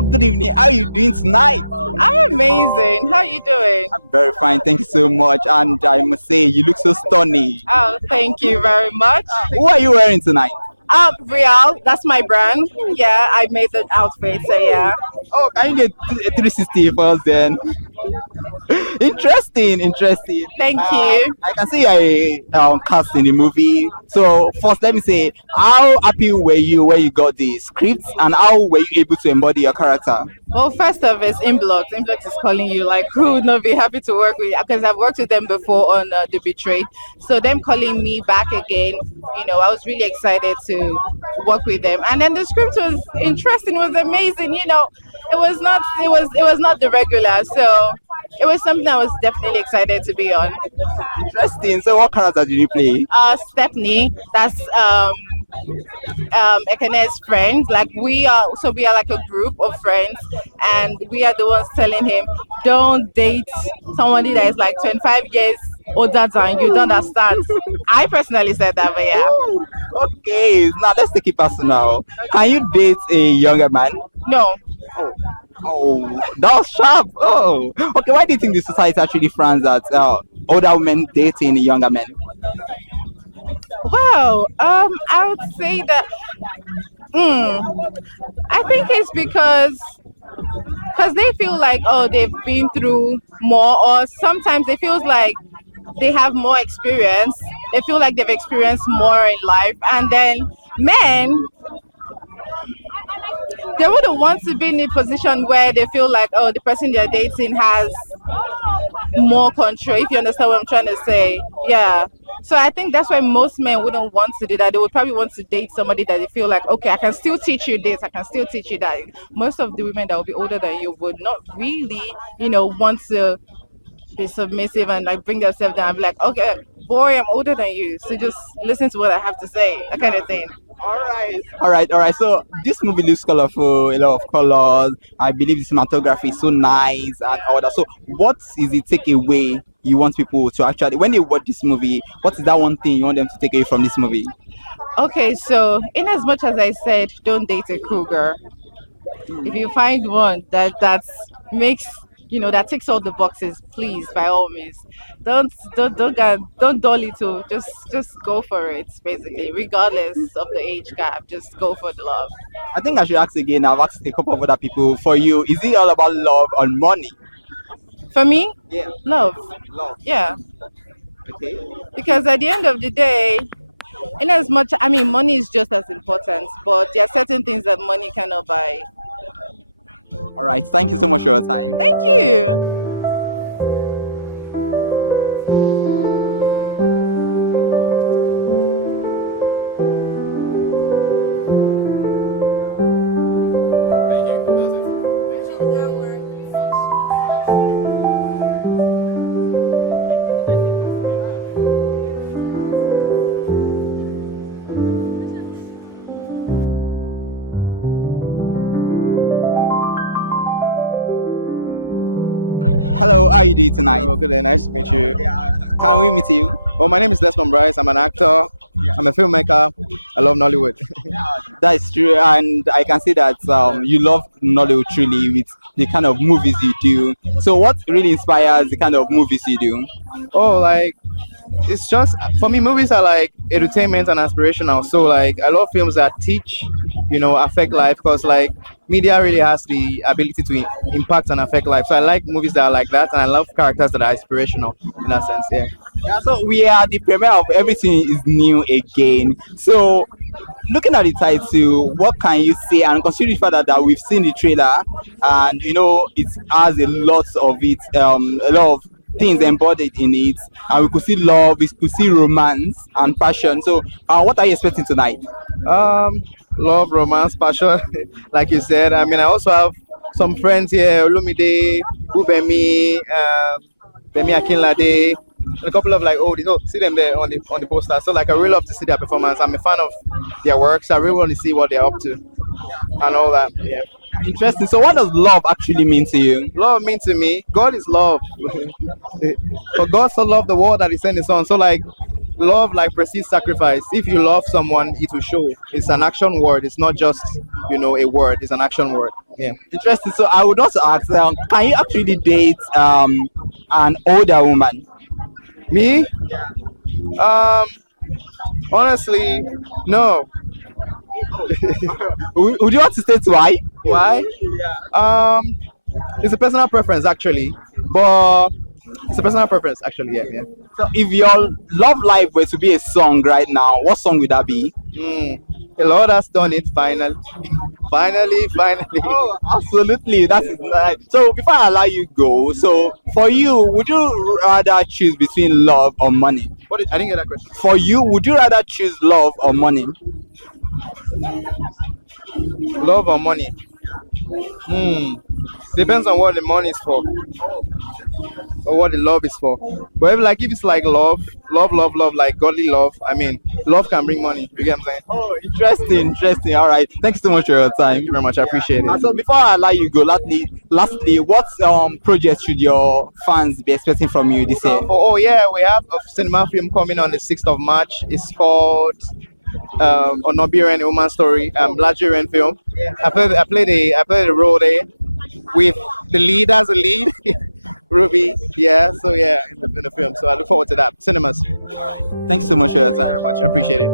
Hello, good evening. How are you doing tonight? I'm amazing. How are you doing? I'm very fine. Thank you so much. And I must say, you look so stunning. Oh, thank you very much. Who are you wearing tonight? Real, that's my brand. Yeah, I made the outfit, so yeah. Oh, can you get 360 for us then? Interesting. Thank you. I can see you are cast in the movie. So first, let me say, how happy were you when you got the script, and how were you able to embody your character? Well, first off, it's Inblocks. Inblocks is calling you. Like, who would not be happy to work with? Because I've worked with them before on The Betrayed. So them calling me back again, I was really excited to work with them. And then the script was interesting. It was amazing. It was not the regular. So it was something I was definitely excited to be on. Interesting. So what character did you play? Stephanie. That's Ekene's friends. Like we are like a group of friends, and we are the ones telling him, don't date somebody that is like 25 years older than you. Don't understand. I personally said that, but yeah. Okay, now let's take it personal. Can you date a younger man? No. Oh, that was sharp. Oh, okay. Why do you think the society actually frowns at older women dating younger men? Well, I would say that I think it's because they feel like, oh, they've been through more, or sometimes it feels like they have more experience. They feel like they've experienced more in life, and then men, they wouldn't want to be in a position where they feel like, oh, the person they're dating has more control, if you understand what I'm trying to say. Yeah. So I think that's why most men wouldn't want to do that. They would probably want to date somebody that they feel like, okay, I can still teach you this, I can still teach you that. Most of the women that will be older than you would not really, want to be submissive and like bring themselves down and be like, okay, boy, I'm older than you, so just listen to what I have to say, that kind of thing. All right. So this movie looks colorful, a lot of colors. I believe the cinematography is so nice and all that. So what is the takeaway you want people to actually, when they watch this movie, what is that one thing you want them to take away from this movie? Okay, so in as much as I said, don't date a cougar. If you find one that makes, that ticks all the boxes, please, by all means, don't dull it to. Just go for it, basically, regardless of the age gap. Just go for the love. I think I should ask again. I've asked a couple of other people. For you, is it all about love or money? For me, yeah, love. Yeah. Okay. Because at the end of the day, in as much, money is just as important, but there are certain things that money cannot buy. All right. Thank you so much for your time. Thank you. Hello, how are you doing tonight? Oh, good day, nice to meet you. Can we meet you? Oh, my name is Desmond Bryce. I'm an actor. I'm a filmmaker. I love Nollywood. That is true, and I can see that you love Nollywood truly with the kind of movies you do. So, what really inspires the kind of movies you do? Oh, like, it's just, for me, movies are like entertainment and aspirational. So, like, I love films that teach, affect life, because, like, media really has the ability to impact and affect life. So I like movies that are like that, and I love characters that are inspirational in that sense. Yeah, so we are the premiere of Everything Is New Again. So looking at the title, what can you say? And considering the fact that we've seen the trailer, and it has a lot of it, a lot of things embodied in it, and we could see love, we could see romance and passion. So what are you expecting tonight? Love, romance, passion, like you said. I also have some friends here, Olumide, Ubemi, Bemi Akinlade, and a couple of see them there on the poster. So I really love to see their performance. I'm a fan of their work, so I really want to see what they're up to and all that. Yeah. Interesting. So what does love actually mean to you? Love means to me, God is love. For God so loved the world that he sent his son. So love precedes sacrifice. If you love someone, it will show. It's an action word. It's not just a word. It's an action word. Yeah. Interesting. So I would also ask, can you actually date an older woman? Me? Honestly, no. Would you want to state why? Why? It's a personal preference actually, but it's a personal preference actually. Yeah, yeah. So if your love life were to be a song right now, what song would that be? The Lord has done it finally. Finally. Oh, absolutely. That is nice. So before I allow you go, so for you, would you rather choose between love or money? I didn't get that question. For you, would you rather choose love or money? Love or money? Depends on what the money is for, or what the love is for. But if it's like love, like godly love, I mean, love can bring money. You get what I'm saying? Oh, interesting. All right. Thanks so much for your time. Thank you very much. I appreciate it. So before I allow you go, lastly, what project should your fans be expecting from you this year? Oh yeah, we have a cinema film coming on the 6th of March. It's called Onobirian Woman Story, Nigerian film. I played the role there with the lead as a lead, Ruby. Yeah, so yeah, in the film. So I look forward to that. Cinemas. Thanks so much for your time. Thank you very much. I appreciate it.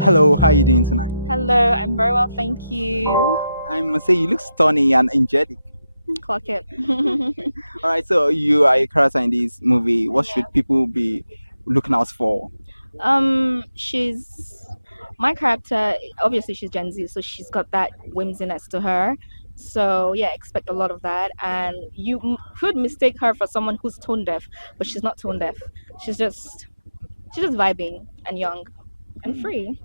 Hello, how are you doing tonight? Hello, I'm very well, thank you. I must say you look stunning and angelic. Clock it. All right, so you are a character in this movie. What should people be looking out for? She's my character. Obviously, she's Gen Z, so she's got that whimsiness to her. So yeah, expect a lot of that. And you could mistake her for someone who's tone deaf, but she's not tone deaf. She's just vibing and young and free.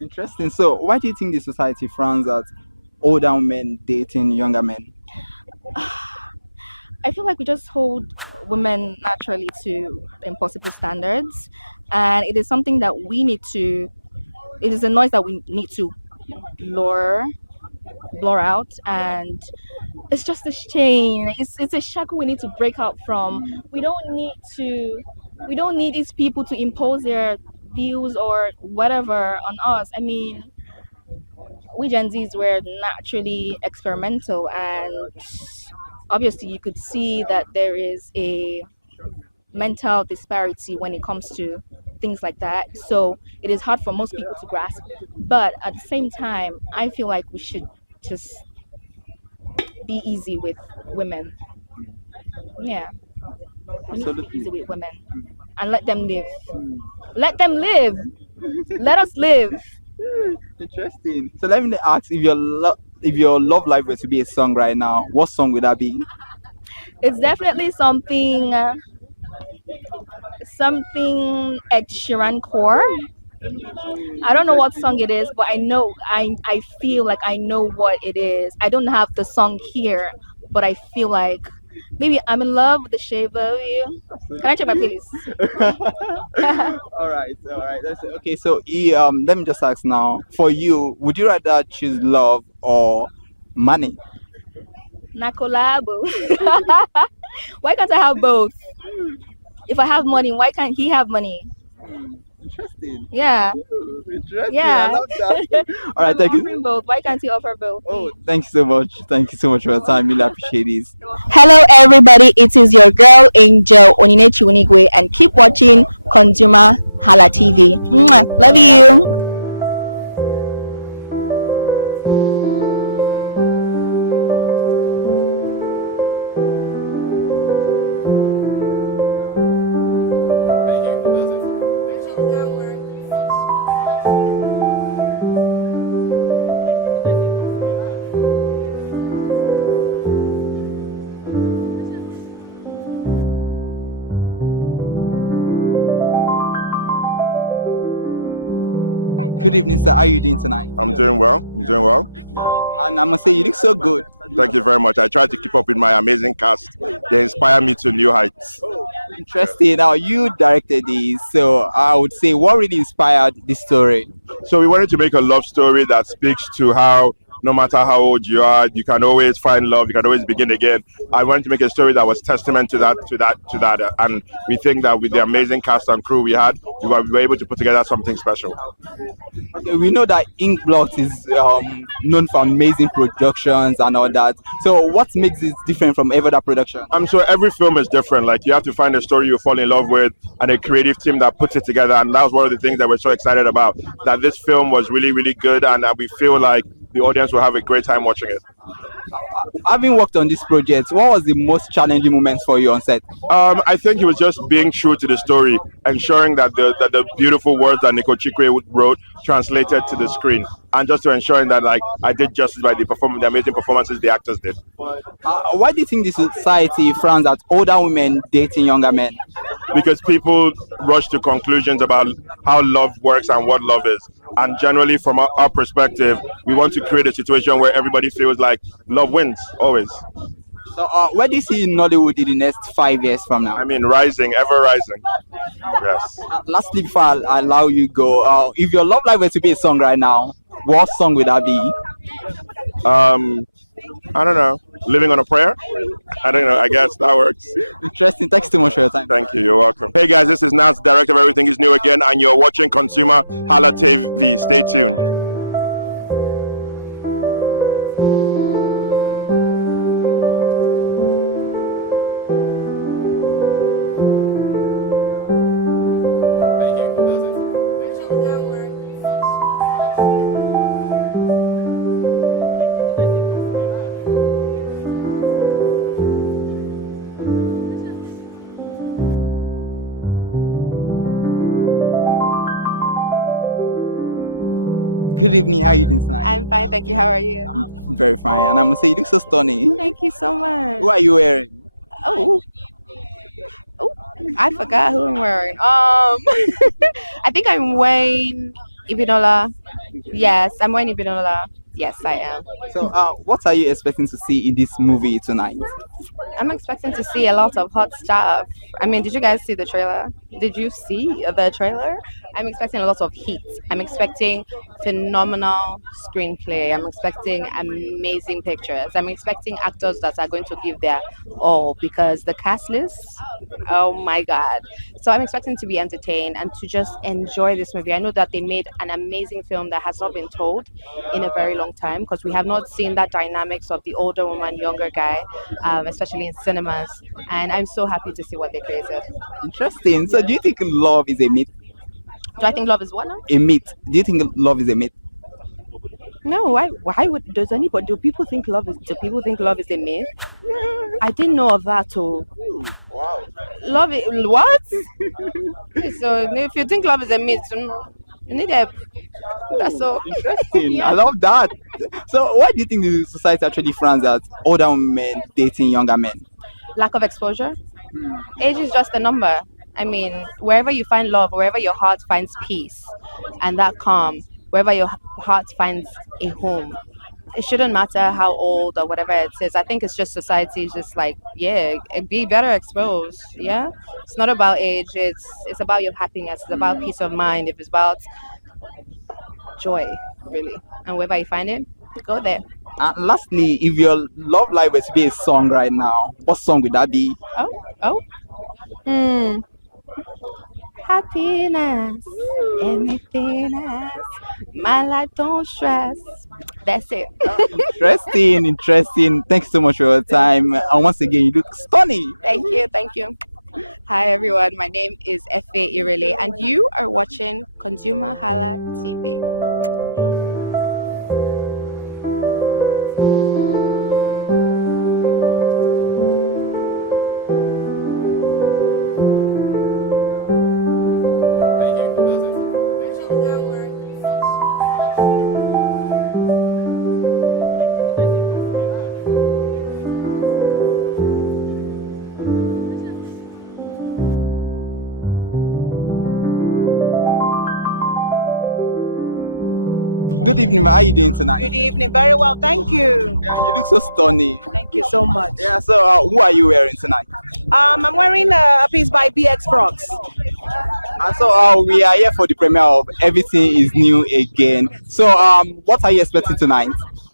Interesting. So why do you think the society frowns at older men dating younger men? I feel like we just hold women naturally to impossible standards, and it is something that we need to. It is a noise that we need to blur out, and it's just a chain. It's a shackle we need to break out from. We don't need these people to impose their views or whatever on us. I mean, we Gen Zs were naturally experimental, and obviously you could see that there is a mental disparity when it comes to things like that. So it is hard for most people to grasp. But at the same time, I feel like we should just be easy with women. Yeah. We need to be easy with women and let them live. Let them live. Let us live. Interesting. So let me ask, if your love life were to be a song right now, what song would that be? It's definitely something Ed Sheeran core. I don't know what song it is, but I feel like I know what it is. I don't have the song here, but I feel like maybe I'm in love with the shape of you. Can I check my playlist? All right. Okay, so let me just ask now. For you, would you rather choose love or money? Na collabo. Why can't I have both? If I have money, why can't he have money? Interesting. Yeah. Interesting. Yeah. I love that. All right, thank you. Both. Why can't he offer both? Oh, thank you so much. Thank you so much for your time. Really appreciate this. Hello, everybody. It is your girl Angel Oninechi Unigwe, and keep watching Consumer Halla TV. Mwah. Love you. Good evening, sir. How are you doing tonight? I'm doing well. And I must say, you look so good. Thank you very much. I try to keep up with my amazing cast. They inspire me to new heights. Interesting. Now you directed this, so I would say what really inspired this story. So we wanted to make a love story that speaks to how no matter how old you are, you can always find love. You can always begin again. I wanted to make a story that was testament to that, and we think that with the amazing cast and crew we had, we were able to put together something special. Okay, we know that Inkblot is known for amazing productions and all that. So what makes it different from every other production? I'm sure every film is different. Like you have to find a story you fall in love with and a creative team that puts it together. And that was one of the things that we're so excited about. That this film was really, really good, and that we feel like the audience will have a great time watching it. Having worked on this project, what was the most challenging moments for you on set? I think it was just being true to the story, ensuring that the beautiful words that Nico Chikwe wrote translated to the screen, and just to ensuring that like I did justice by the amazing performances the actors did. Why do you think the society frowns at older women dating younger men? Because people rush to conclusions about how love works and what love is. And generally, from our perspective, we want to create a situation where everybody feels like love wins, always. So where do you see Nollywood in the next 5 years from now? I mean, rising, ever rising. Yes. Lastly, before I allow you go, if your love life were to be a song right now, what song would that be? I don't know. Living on a prayer? I don't know. I guess that works. Interesting. Thanks so much for your time. Thank you. You're welcome. Hey guys, this is Naz, director of Everything Is New Again, and you're watching ConsumerHallaTV. Stay tuned. Good evening. How are you doing tonight? I'm fine, thank you. How are you? I'm very fine, and I must say you look so stunning. Thank you so much. What are you wearing? Oh, I forgot who I'm wearing. I think I'm wearing Ibinola. Yes, I'm wearing Ibinola. Yes, I am. So, what are you expecting to see in this movie tonight? I'm expecting to see a lot of hot stuff. I mean, did you guys see the trailer? Did you see the trailer? I'm expecting a lot of heat. I'm expecting phenomenal screenplay. I'm expecting amazing pictures. I'm expecting actors that are going to give their all because the cast list, oh my God. So I'm expecting to be entertained and to just enjoy this movie. I know that they made an amazing film that has not been told in a very long time because we have not seen that dynamics of the older woman, younger guy, especially in cinemas. And I'm so happy to see what they created. Interesting. So, do you think love is a myth? Do I think love is what now? A myth. Do you think love is a myth? No, why would do people think love is a myth? I didn't know of that too. Wow. Love is what? So if you think love is a myth, you need help. That's so interesting. Yeah. I love that. So why do you think the society actually frowns at older men dating younger men? Lack of exposure. Age is just a number. I mean, wherever you find love, wherever your heart finds peace and that calm, wherever your heart finds a home, it shouldn't matter how old or whatever it is. I think it's just society is just like, yeah, be better exposed. Yeah, it's not about age. It's about your happiness. It's about peace of mind. It's about joy, really. And wherever you find it, go there. Lastly, if your love life was to be a song right now, what song would that be? Happiness, anything else. My life don't stress. That's it. Interesting. Thanks so much for your time. And once again, you look stunning. Thank you. Hi everyone, my name is Efe Irele and you are watching ConsumerHallaTV. Good evening, ma. How are you doing tonight? Good evening. Very well, thank you. Yeah, you look so stunning. Thank you so much. Yeah, so who are you wearing tonight? I'm wearing a piece by BX Frogs. And so we are here for the premiere of Everything is New Again. So what are you expecting tonight?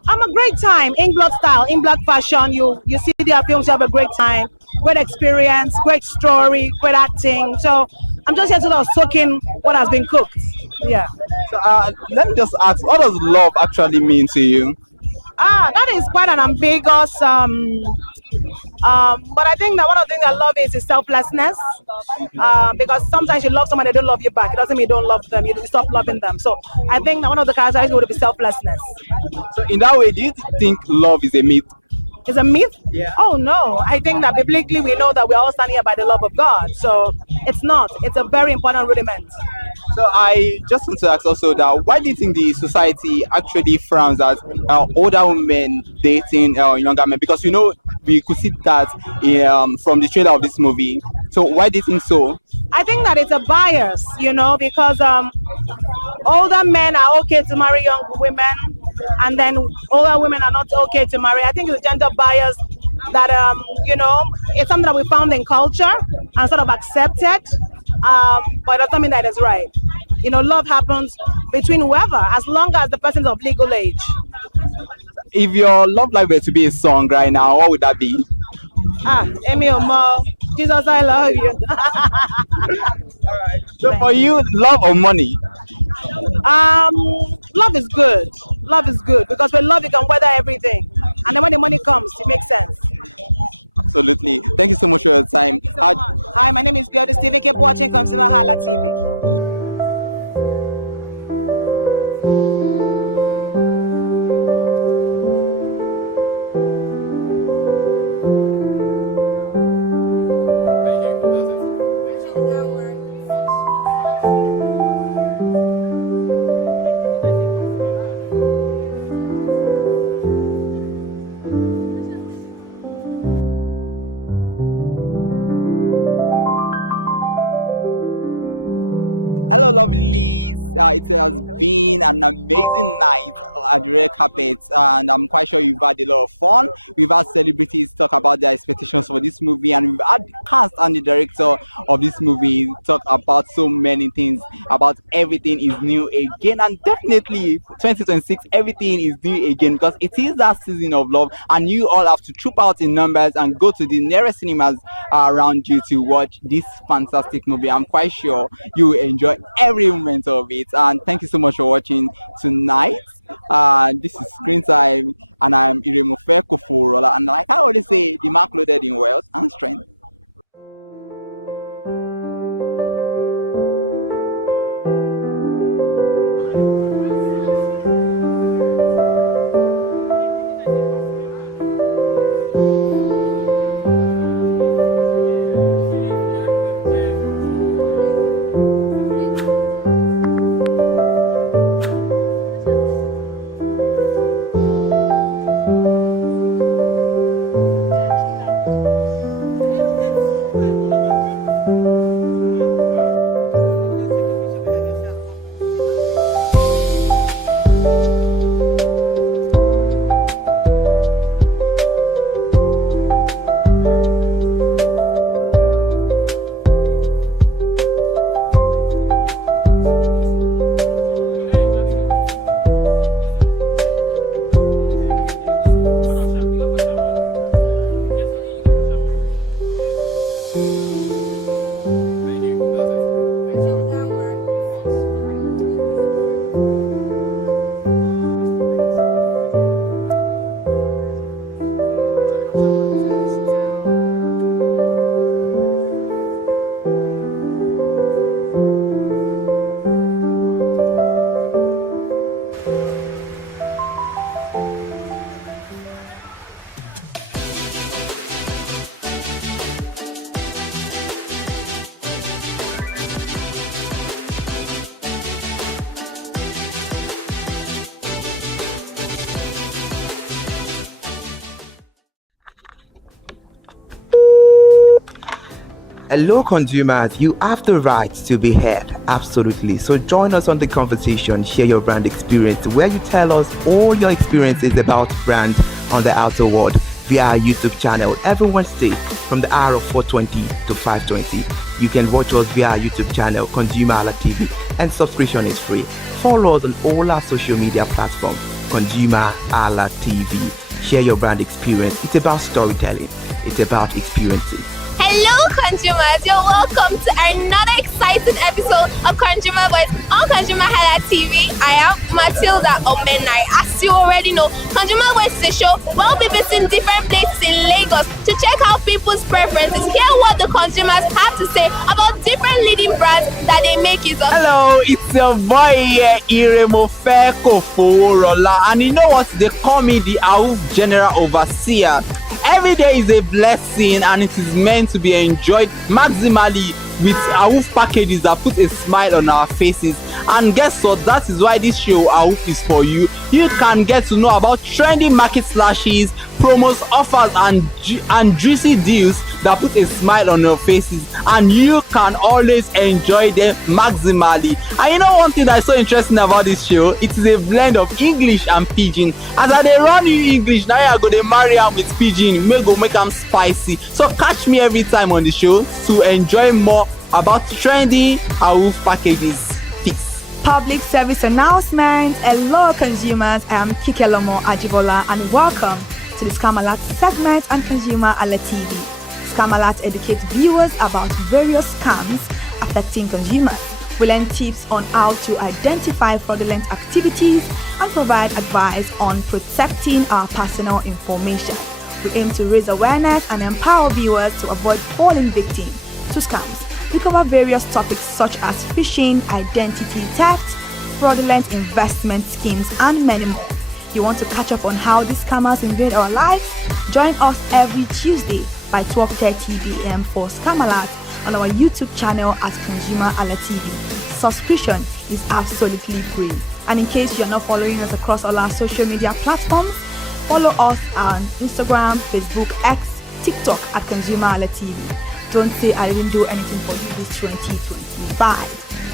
A great time, in blood style, in blood fashion. You see their films, you have a great time, great experience, great story, great acting. So I'm just here to sort of soak in what has been cooked. Yeah. So let me just ask, what does love actually mean to you? That is quite an ambiguous. But I think that one of the things I love is selflessness. Because sometimes you love someone, they don't love you back. It doesn't mean you don't love them. You stop loving them. So I think that one of the characteristics would be selflessness. So in that way, do you think love is a myth? Is a myth? Yeah. Oh no, I think that biblically we know that we're all standing here by the love of God. So it's not. It's a very important rudiment. So I just want to ask also that why do you think the society actually frowns at older women dating younger men? Because we could see that from the trailer of this movie. So why do you think so? I think that it's a bias, because older men are okay to marry young women, and then older women are not okay to marry. I think it's a gender bias that it's something that we found in culture and sort of accepted, but it doesn't mean that it's right. Love happens between whoever, as long as the person's of legal age. If your love life were to be a song right now, what would that be? Emi Omo, Jesus, I love you. So for you, love or money? Love is good. Love is good because with love you can weather everything, and then when the money comes, it makes sense. Absolutely. Thank you so much for your time. Hi, my name is Biodu Stevie. Keep watching ConsumerHalla TV. Hello, lovelies. It has been an amazing night at the red carpet, and I'm quite sure you've had a lot of fun. We've had celebrities talk about their expectations for this movie, and we've had the cast and the director of this movie talk about so many things, about everything is new again, and definitely 2026, everything is new again because it is that season of love, and you all have to troop out in numbers and go to the nearest cinemas around you to watch this fantastic movie. I'm quite sure you will enjoy every moment of it. And thank you so much for watching tonight. This is Screen Time, and I'm Iremofe Koforola, and like I always say, the mark loaded in wealth and strength. Hello, consumers. You have the right to be heard. Absolutely. So join us on the conversation, share your brand experience, where you tell us all your experiences about brand on the outer world via our YouTube channel every Wednesday from the hour of 4:20 to 5:20. You can watch us via our YouTube channel, ConsumerHallaTV, and subscription is free. Follow us on all our social media platforms, ConsumerHallaTV. Share your brand experience. It's about storytelling. It's about experiences. Hello, consumers. You're welcome to another exciting episode of Consumer Voice on ConsumerHallaTV. I am Matilda Omenai. As you already know, Consumer Voice is a show where we'll be visiting different places in Lagos to check out people's preferences, hear what the consumers have to say about different leading brands that they make use of. Hello, it's your boy here, Iremofeko Foworola, and you know what? They call me the AUF General Overseer. Every day is a blessing and it is meant to be enjoyed maximally with AUF packages that put a smile on our faces. And guess what? That is why this show AUF is for you. You can get to know about trendy market slashes, promos, offers and juicy deals that put a smile on your faces, and you can always enjoy them maximally. And you know one thing that is so interesting about this show? It is a blend of English and Pidgin. As I dey run you English, now I go dey marry am with Pidgin, make am spicy. So catch me every time on the show to enjoy more about trendy AUF packages. Public service announcement. Hello, consumers. I am Kikelomo Ajibola, and welcome to the Scam Alert segment on ConsumerHallaTV. Scam Alert educates viewers about various scams affecting consumers. We learn tips on how to identify fraudulent activities and provide advice on protecting our personal information. We aim to raise awareness and empower viewers to avoid falling victim to scams. We cover various topics such as phishing, identity theft, fraudulent investment schemes, and many more. You want to catch up on how these scammers invade our lives? Join us every Tuesday by 12:30 p.m. for Scam Alert on our YouTube channel at ConsumerHallaTV. Subscription is absolutely free. And in case you're not following us across all our social media platforms, follow us on Instagram, Facebook, X, TikTok at ConsumerHallaTV. Don't say I didn't do anything for you this 2025.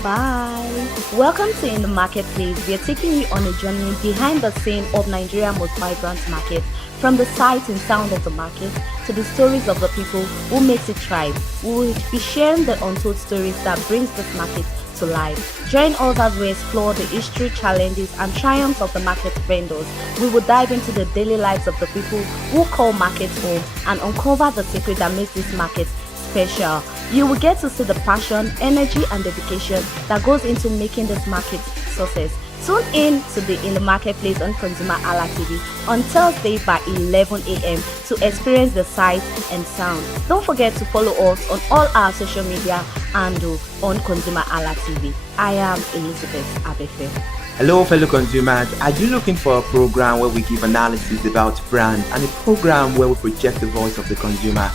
Bye. Welcome to In the Marketplace. We are taking you on a journey behind the scene of Nigeria's most vibrant market. From the sight and sound of the market to the stories of the people who makes it thrive. We will be sharing the untold stories that brings this market to life. Join us as we explore the history, challenges, and triumphs of the market vendors. We will dive into the daily lives of the people who call markets home and uncover the secret that makes this market special. You will get to see the passion, energy, and dedication that goes into making this market success. Tune in to the In the Marketplace on ConsumerHallaTV on Thursday by 11 a.m. to experience the sight and sound. Don't forget to follow us on all our social media handles on ConsumerHallaTV. I am Elizabeth Abefe. Hello, fellow consumers. Are you looking for a program where we give analysis about brand and a program where we project the voice of the consumer?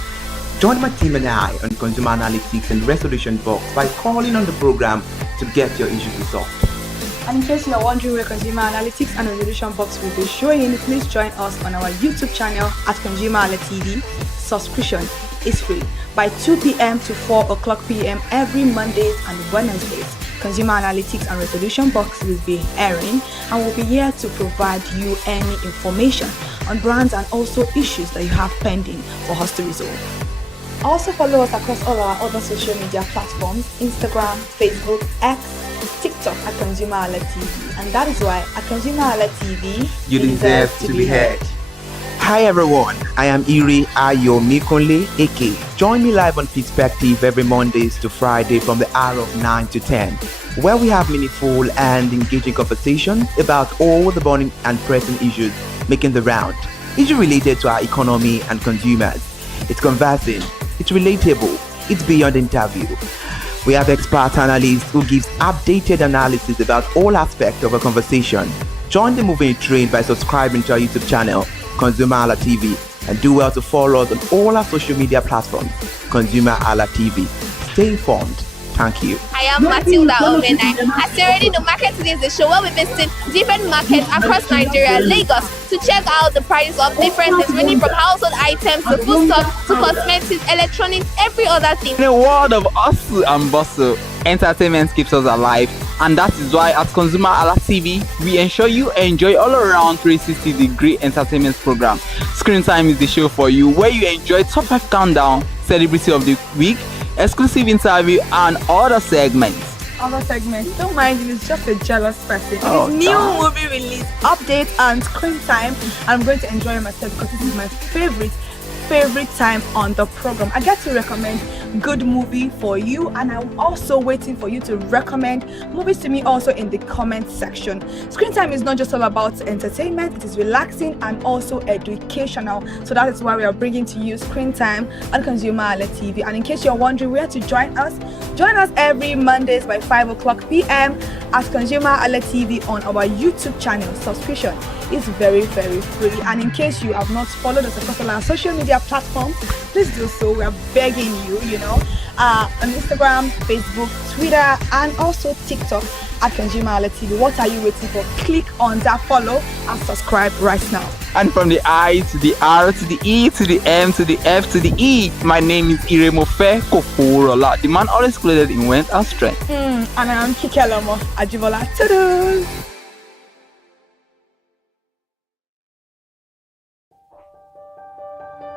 Join my team and I on Consumer Analytics and Resolution Box by calling on the program to get your issues resolved. And in case you are wondering where Consumer Analytics and Resolution Box will be showing, please join us on our YouTube channel at ConsumerHallaTV. Subscription is free by 2 p.m. to 4 o'clock p.m. every Mondays and Wednesdays. Consumer Analytics and Resolution Box will be airing and will be here to provide you any information on brands and also issues that you have pending for us to resolve. Also follow us across all our other social media platforms, Instagram, Facebook, X, TikTok at ConsumerHallaTV. And that is why at ConsumerHallaTV, you deserve to be heard. Hi everyone, I am Iri Ayomikunle Eke. Join me live on Perspective every Mondays to Friday from the hour of 9 to 10, where we have meaningful and engaging conversations about all the burning and pressing issues making the round. Issues related to our economy and consumers. It's conversing, it's relatable, it's beyond interview. We have expert analysts who gives updated analysis about all aspects of a conversation. Join the moving train by subscribing to our YouTube channel, ConsumerHallaTV, and do well to follow us on all our social media platforms, ConsumerHallaTV. Stay informed, Thank you. I am Matilda Omenai. As you already know, Market Today is the show where we visit different markets across Nigeria, Lagos, to check out the prices of different things, ranging from household items to foodstuff to cosmetics, electronics, every other thing. In a world of hustle and bustle, entertainment keeps us alive, and that is why at ConsumerHallaTV, we ensure you enjoy all around 360-degree entertainment program. Screen Time is the show for you, where you enjoy top 5 countdown, celebrity of the week, exclusive interview, and other segments. Don't mind him, he's just a jealous person. Oh, His new movie release, update, and screen time. I'm going to enjoy myself because this is my favorite time on the program. I get to recommend good movie for you, and I'm also waiting for you to recommend movies to me also in the comment section. Screen time is not just all about entertainment, it is relaxing and also educational. So that is why we are bringing to you Screen Time on ConsumerHallaTV. And in case you're wondering where to join us every Mondays by 5:00 p.m. at ConsumerHallaTV on our YouTube channel. Subscription is very, very free. And in case you have not followed us across all our social media platforms, please do so. We are begging you, on Instagram, Facebook, Twitter, and also TikTok at ConsumerHallaTV. What are you waiting for? Click on that follow and subscribe right now. And from the I to the R to the E to the M to the F to the E, my name is Iremofe Koforola, the man always clothed in wealth and strength. And I'm Kikelomo Ajibola. Toodles!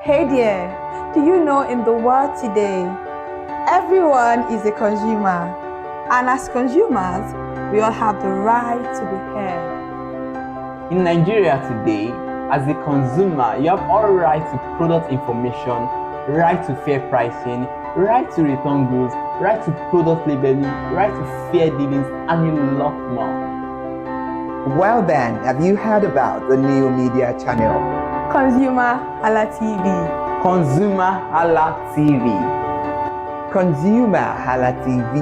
Hey there, do you know in the world today, everyone is a consumer, and as consumers, we all have the right to be heard. In Nigeria today, as a consumer, you have all right to product information, right to fair pricing, right to return goods, right to product labeling, right to fair dealings, and a lot more. Well then, have you heard about the new media channel? ConsumerHallaTV. ConsumerHallaTV. ConsumerHallaTV.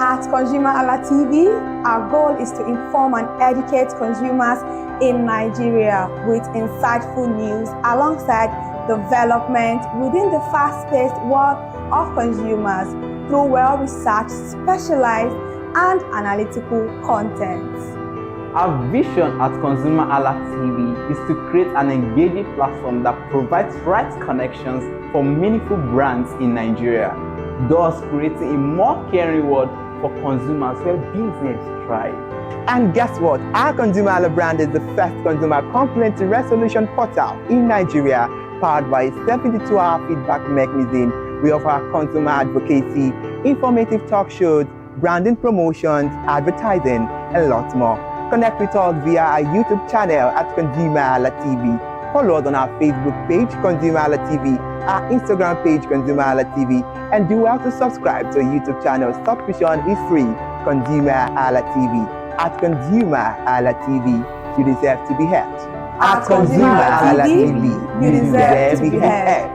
At ConsumerHallaTV, our goal is to inform and educate consumers in Nigeria with insightful news alongside development within the fast-paced world of consumers through well-researched, specialized, and analytical content. Our vision at ConsumerHallaTV is to create an engaging platform that provides right connections for meaningful brands in Nigeria, thus creating a more caring world for consumers where business thrive. And guess what? Our ConsumerHalla brand is the first consumer complaint resolution portal in Nigeria, powered by a 72-hour feedback mechanism. We offer consumer advocacy, informative talk shows, branding promotions, advertising, and lots more. Connect with us via our YouTube channel at ConsumerHallaTV. Follow us on our Facebook page, ConsumerHallaTV, our Instagram page, ConsumerHallaTV, and do well to subscribe to our YouTube channel. Subscription is free. ConsumerHallaTV. At ConsumerHallaTV, you deserve to be heard. At ConsumerHallaTV, you deserve to be heard.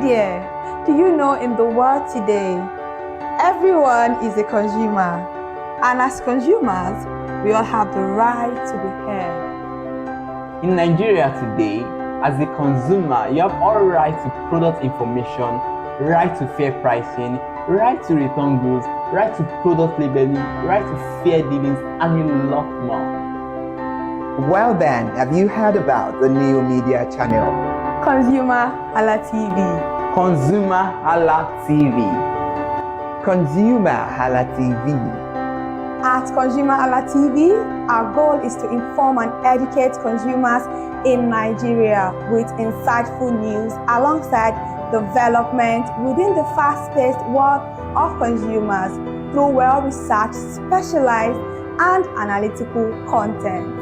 dear, do you know in the world today, everyone is a consumer, and as consumers, we all have the right to be heard. In Nigeria today, as a consumer, you have all right to product information, right to fair pricing, right to return goods, right to product labeling, right to fair dealings, and a lot more. Well then, have you heard about the new media channel? ConsumerHalla TV. ConsumerHalla TV. ConsumerHalla TV. At ConsumerHalla TV, our goal is to inform and educate consumers in Nigeria with insightful news alongside development within the fast-paced world of consumers through well-researched, specialized, and analytical content.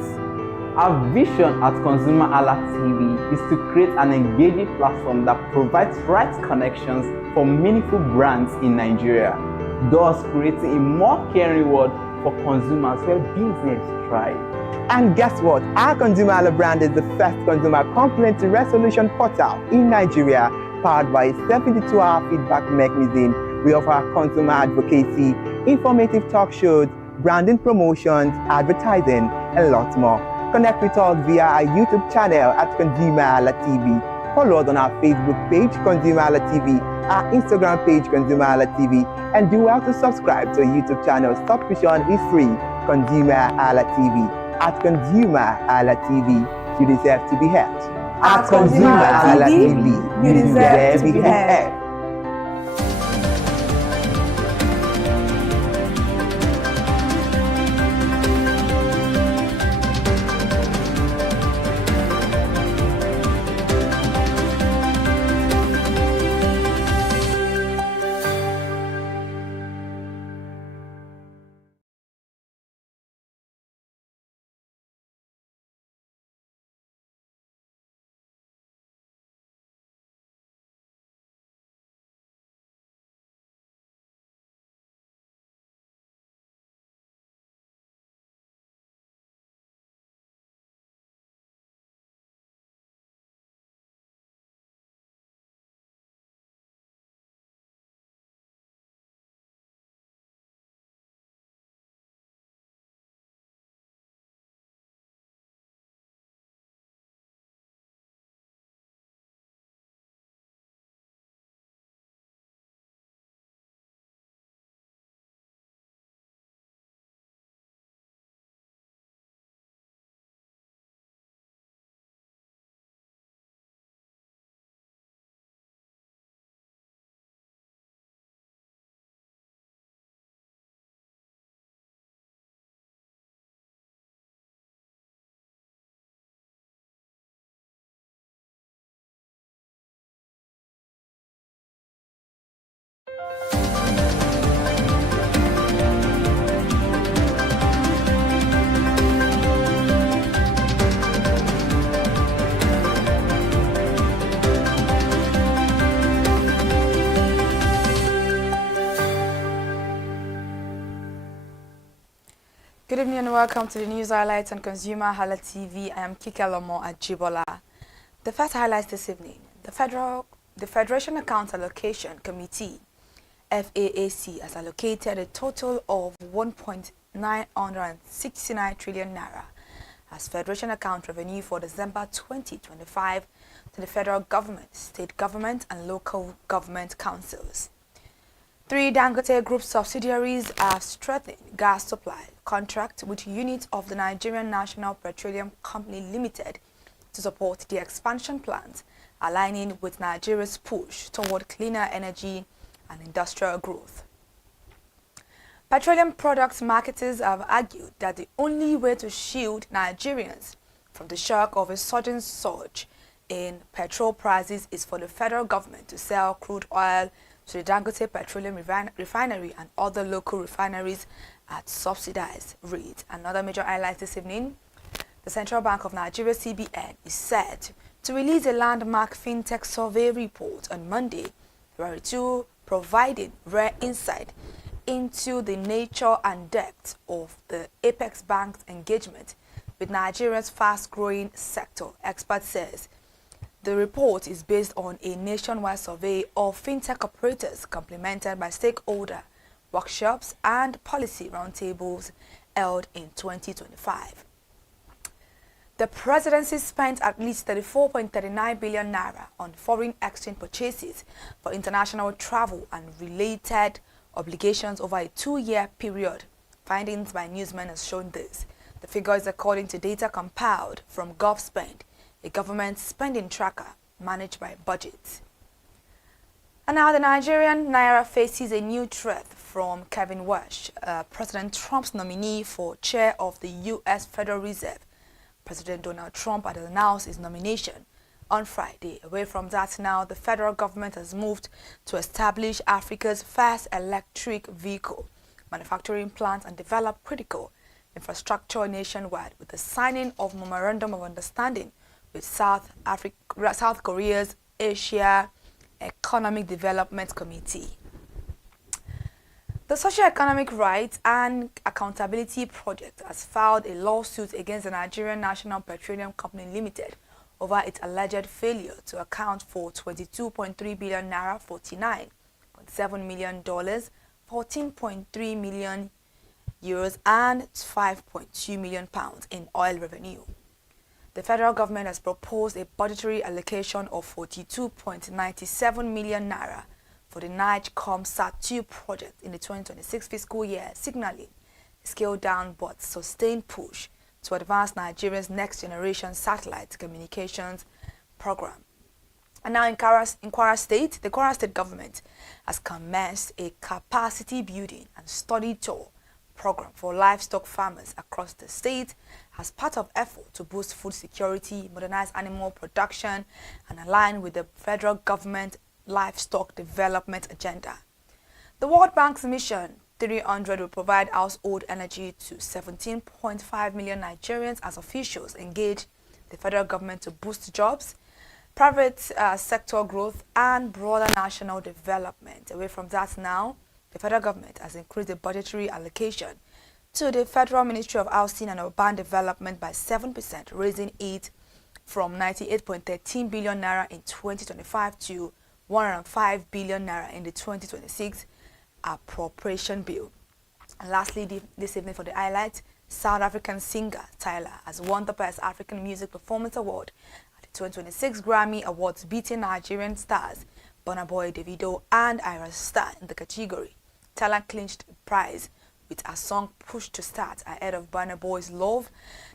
Our vision at ConsumerHalla TV is to create an engaging platform that provides right connections for meaningful brands in Nigeria, thus creating a more caring world for consumers where business thrive. And guess what? Our ConsumerHalla brand is the first consumer complaint resolution portal in Nigeria, powered by a 72-hour feedback mechanism. We offer consumer advocacy, informative talk shows, branding promotions, advertising, and lots more. Connect with us via our YouTube channel at ConsumerHalla TV. Follow us on our Facebook page, ConsumerHalla TV, our Instagram page, ConsumerHalla TV, and do well to subscribe to our YouTube channel. Subscription is free. ConsumerHalla TV. At ConsumerHalla TV, you deserve to be heard. At ConsumerHalla TV, you deserve to be heard. Good evening and welcome to the news highlights on ConsumerHalla TV. I am Kike Lomo Ajibola. The first highlights this evening: the Federation Account Allocation Committee (FAAC) has allocated a total of 1.969 trillion naira as Federation account revenue for December 2025 to the federal government, state government, and local government councils. 3 Dangote Group subsidiaries have strengthened gas supply contract with units of the Nigerian National Petroleum Company Limited to support the expansion plans, aligning with Nigeria's push toward cleaner energy and industrial growth. Petroleum products marketers have argued that the only way to shield Nigerians from the shock of a sudden surge in petrol prices is for the federal government to sell crude oil to the Dangote Petroleum Refinery and other local refineries at subsidized rates. Another major highlight this evening: the Central Bank of Nigeria (CBN) is set to release a landmark fintech survey report on Monday, February 2, providing rare insight into the nature and depth of the Apex Bank's engagement with Nigeria's fast-growing sector. Expert says The report is based on a nationwide survey of fintech operators complemented by stakeholder workshops and policy roundtables held in 2025. The presidency spent at least 34.39 billion naira on foreign exchange purchases for international travel and related obligations over a 2-year period. Findings by Newsman has shown this. The figure is according to data compiled from GovSpend, a government spending tracker managed by Budget. And now the Nigerian Naira faces a new threat from Kevin Walsh, President Trump's nominee for chair of the U.S. Federal Reserve. President Donald Trump had announced his nomination on Friday. Away from that now, the federal government has moved to establish Africa's first electric vehicle manufacturing plant and develop critical infrastructure nationwide with the signing of Memorandum of Understanding with South Korea's Asia Economic Development Committee. The Socio-Economic Rights and Accountability Project has filed a lawsuit against the Nigerian National Petroleum Company Limited over its alleged failure to account for 22.3 billion naira, $49.7 million, 14.3 million euros and 5.2 million pounds in oil revenue. The federal government has proposed a budgetary allocation of 42.97 million naira for the NIGECOMSAT-2 project in the 2026 fiscal year, signaling a scaled-down but sustained push to advance Nigeria's next-generation satellite communications program. And now in Kwara State, the Kwara State government has commenced a capacity building and study tour program for livestock farmers across the state as part of effort to boost food security, modernize animal production, and align with the federal government livestock development agenda. The World Bank's mission 300 will provide household energy to 17.5 million Nigerians as officials engage the federal government to boost jobs, private sector growth, and broader national development. Away from that now, the federal government has increased the budgetary allocation to the Federal Ministry of Housing and Urban Development by 7%, raising it from 98.13 billion naira in 2025 to 105 billion naira in the 2026 appropriation bill. And lastly, this evening for the highlights, South African singer Tyler has won the Best African Music Performance Award at the 2026 Grammy Awards, beating Nigerian stars Burna Boy, Davido, and Ira Star in the category. Tyler clinched the prize with a song Push to Start ahead of Burna Boy's Love,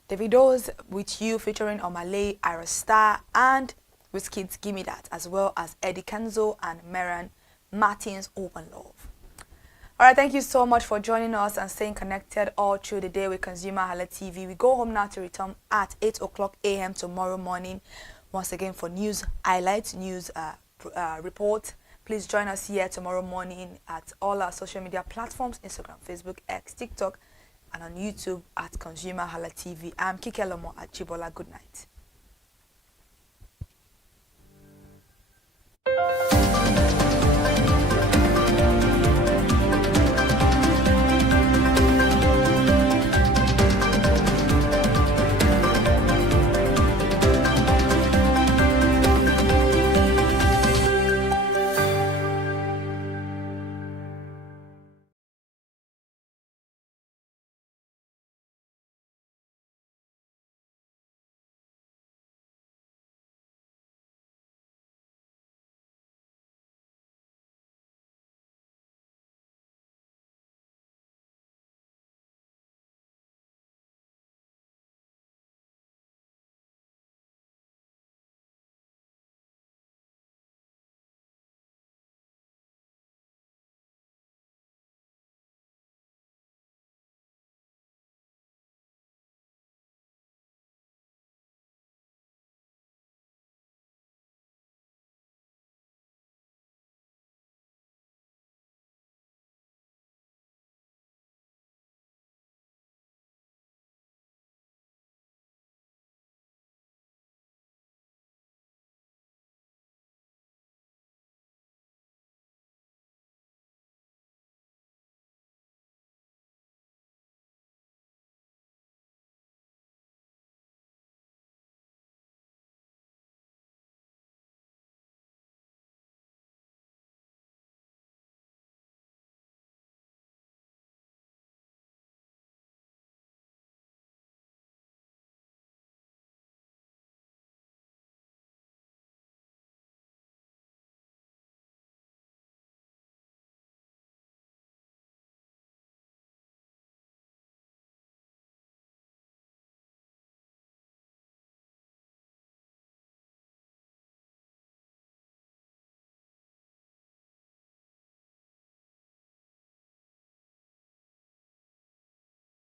Davido's With You featuring Omale, Ira Star, and Wizkid's Gimme That, as well as Eddie Kenzo and Meran Martin's Open Love. Alright, thank you so much for joining us and staying connected all through the day with ConsumerHallaTV. We go home now to return at 8 o'clock a.m. tomorrow morning, once again for news highlights, news report. Please join us here tomorrow morning at all our social media platforms, Instagram, Facebook, X, TikTok, and on YouTube at ConsumerHallaTV. I'm Kike Lomo at Chibola. Good night.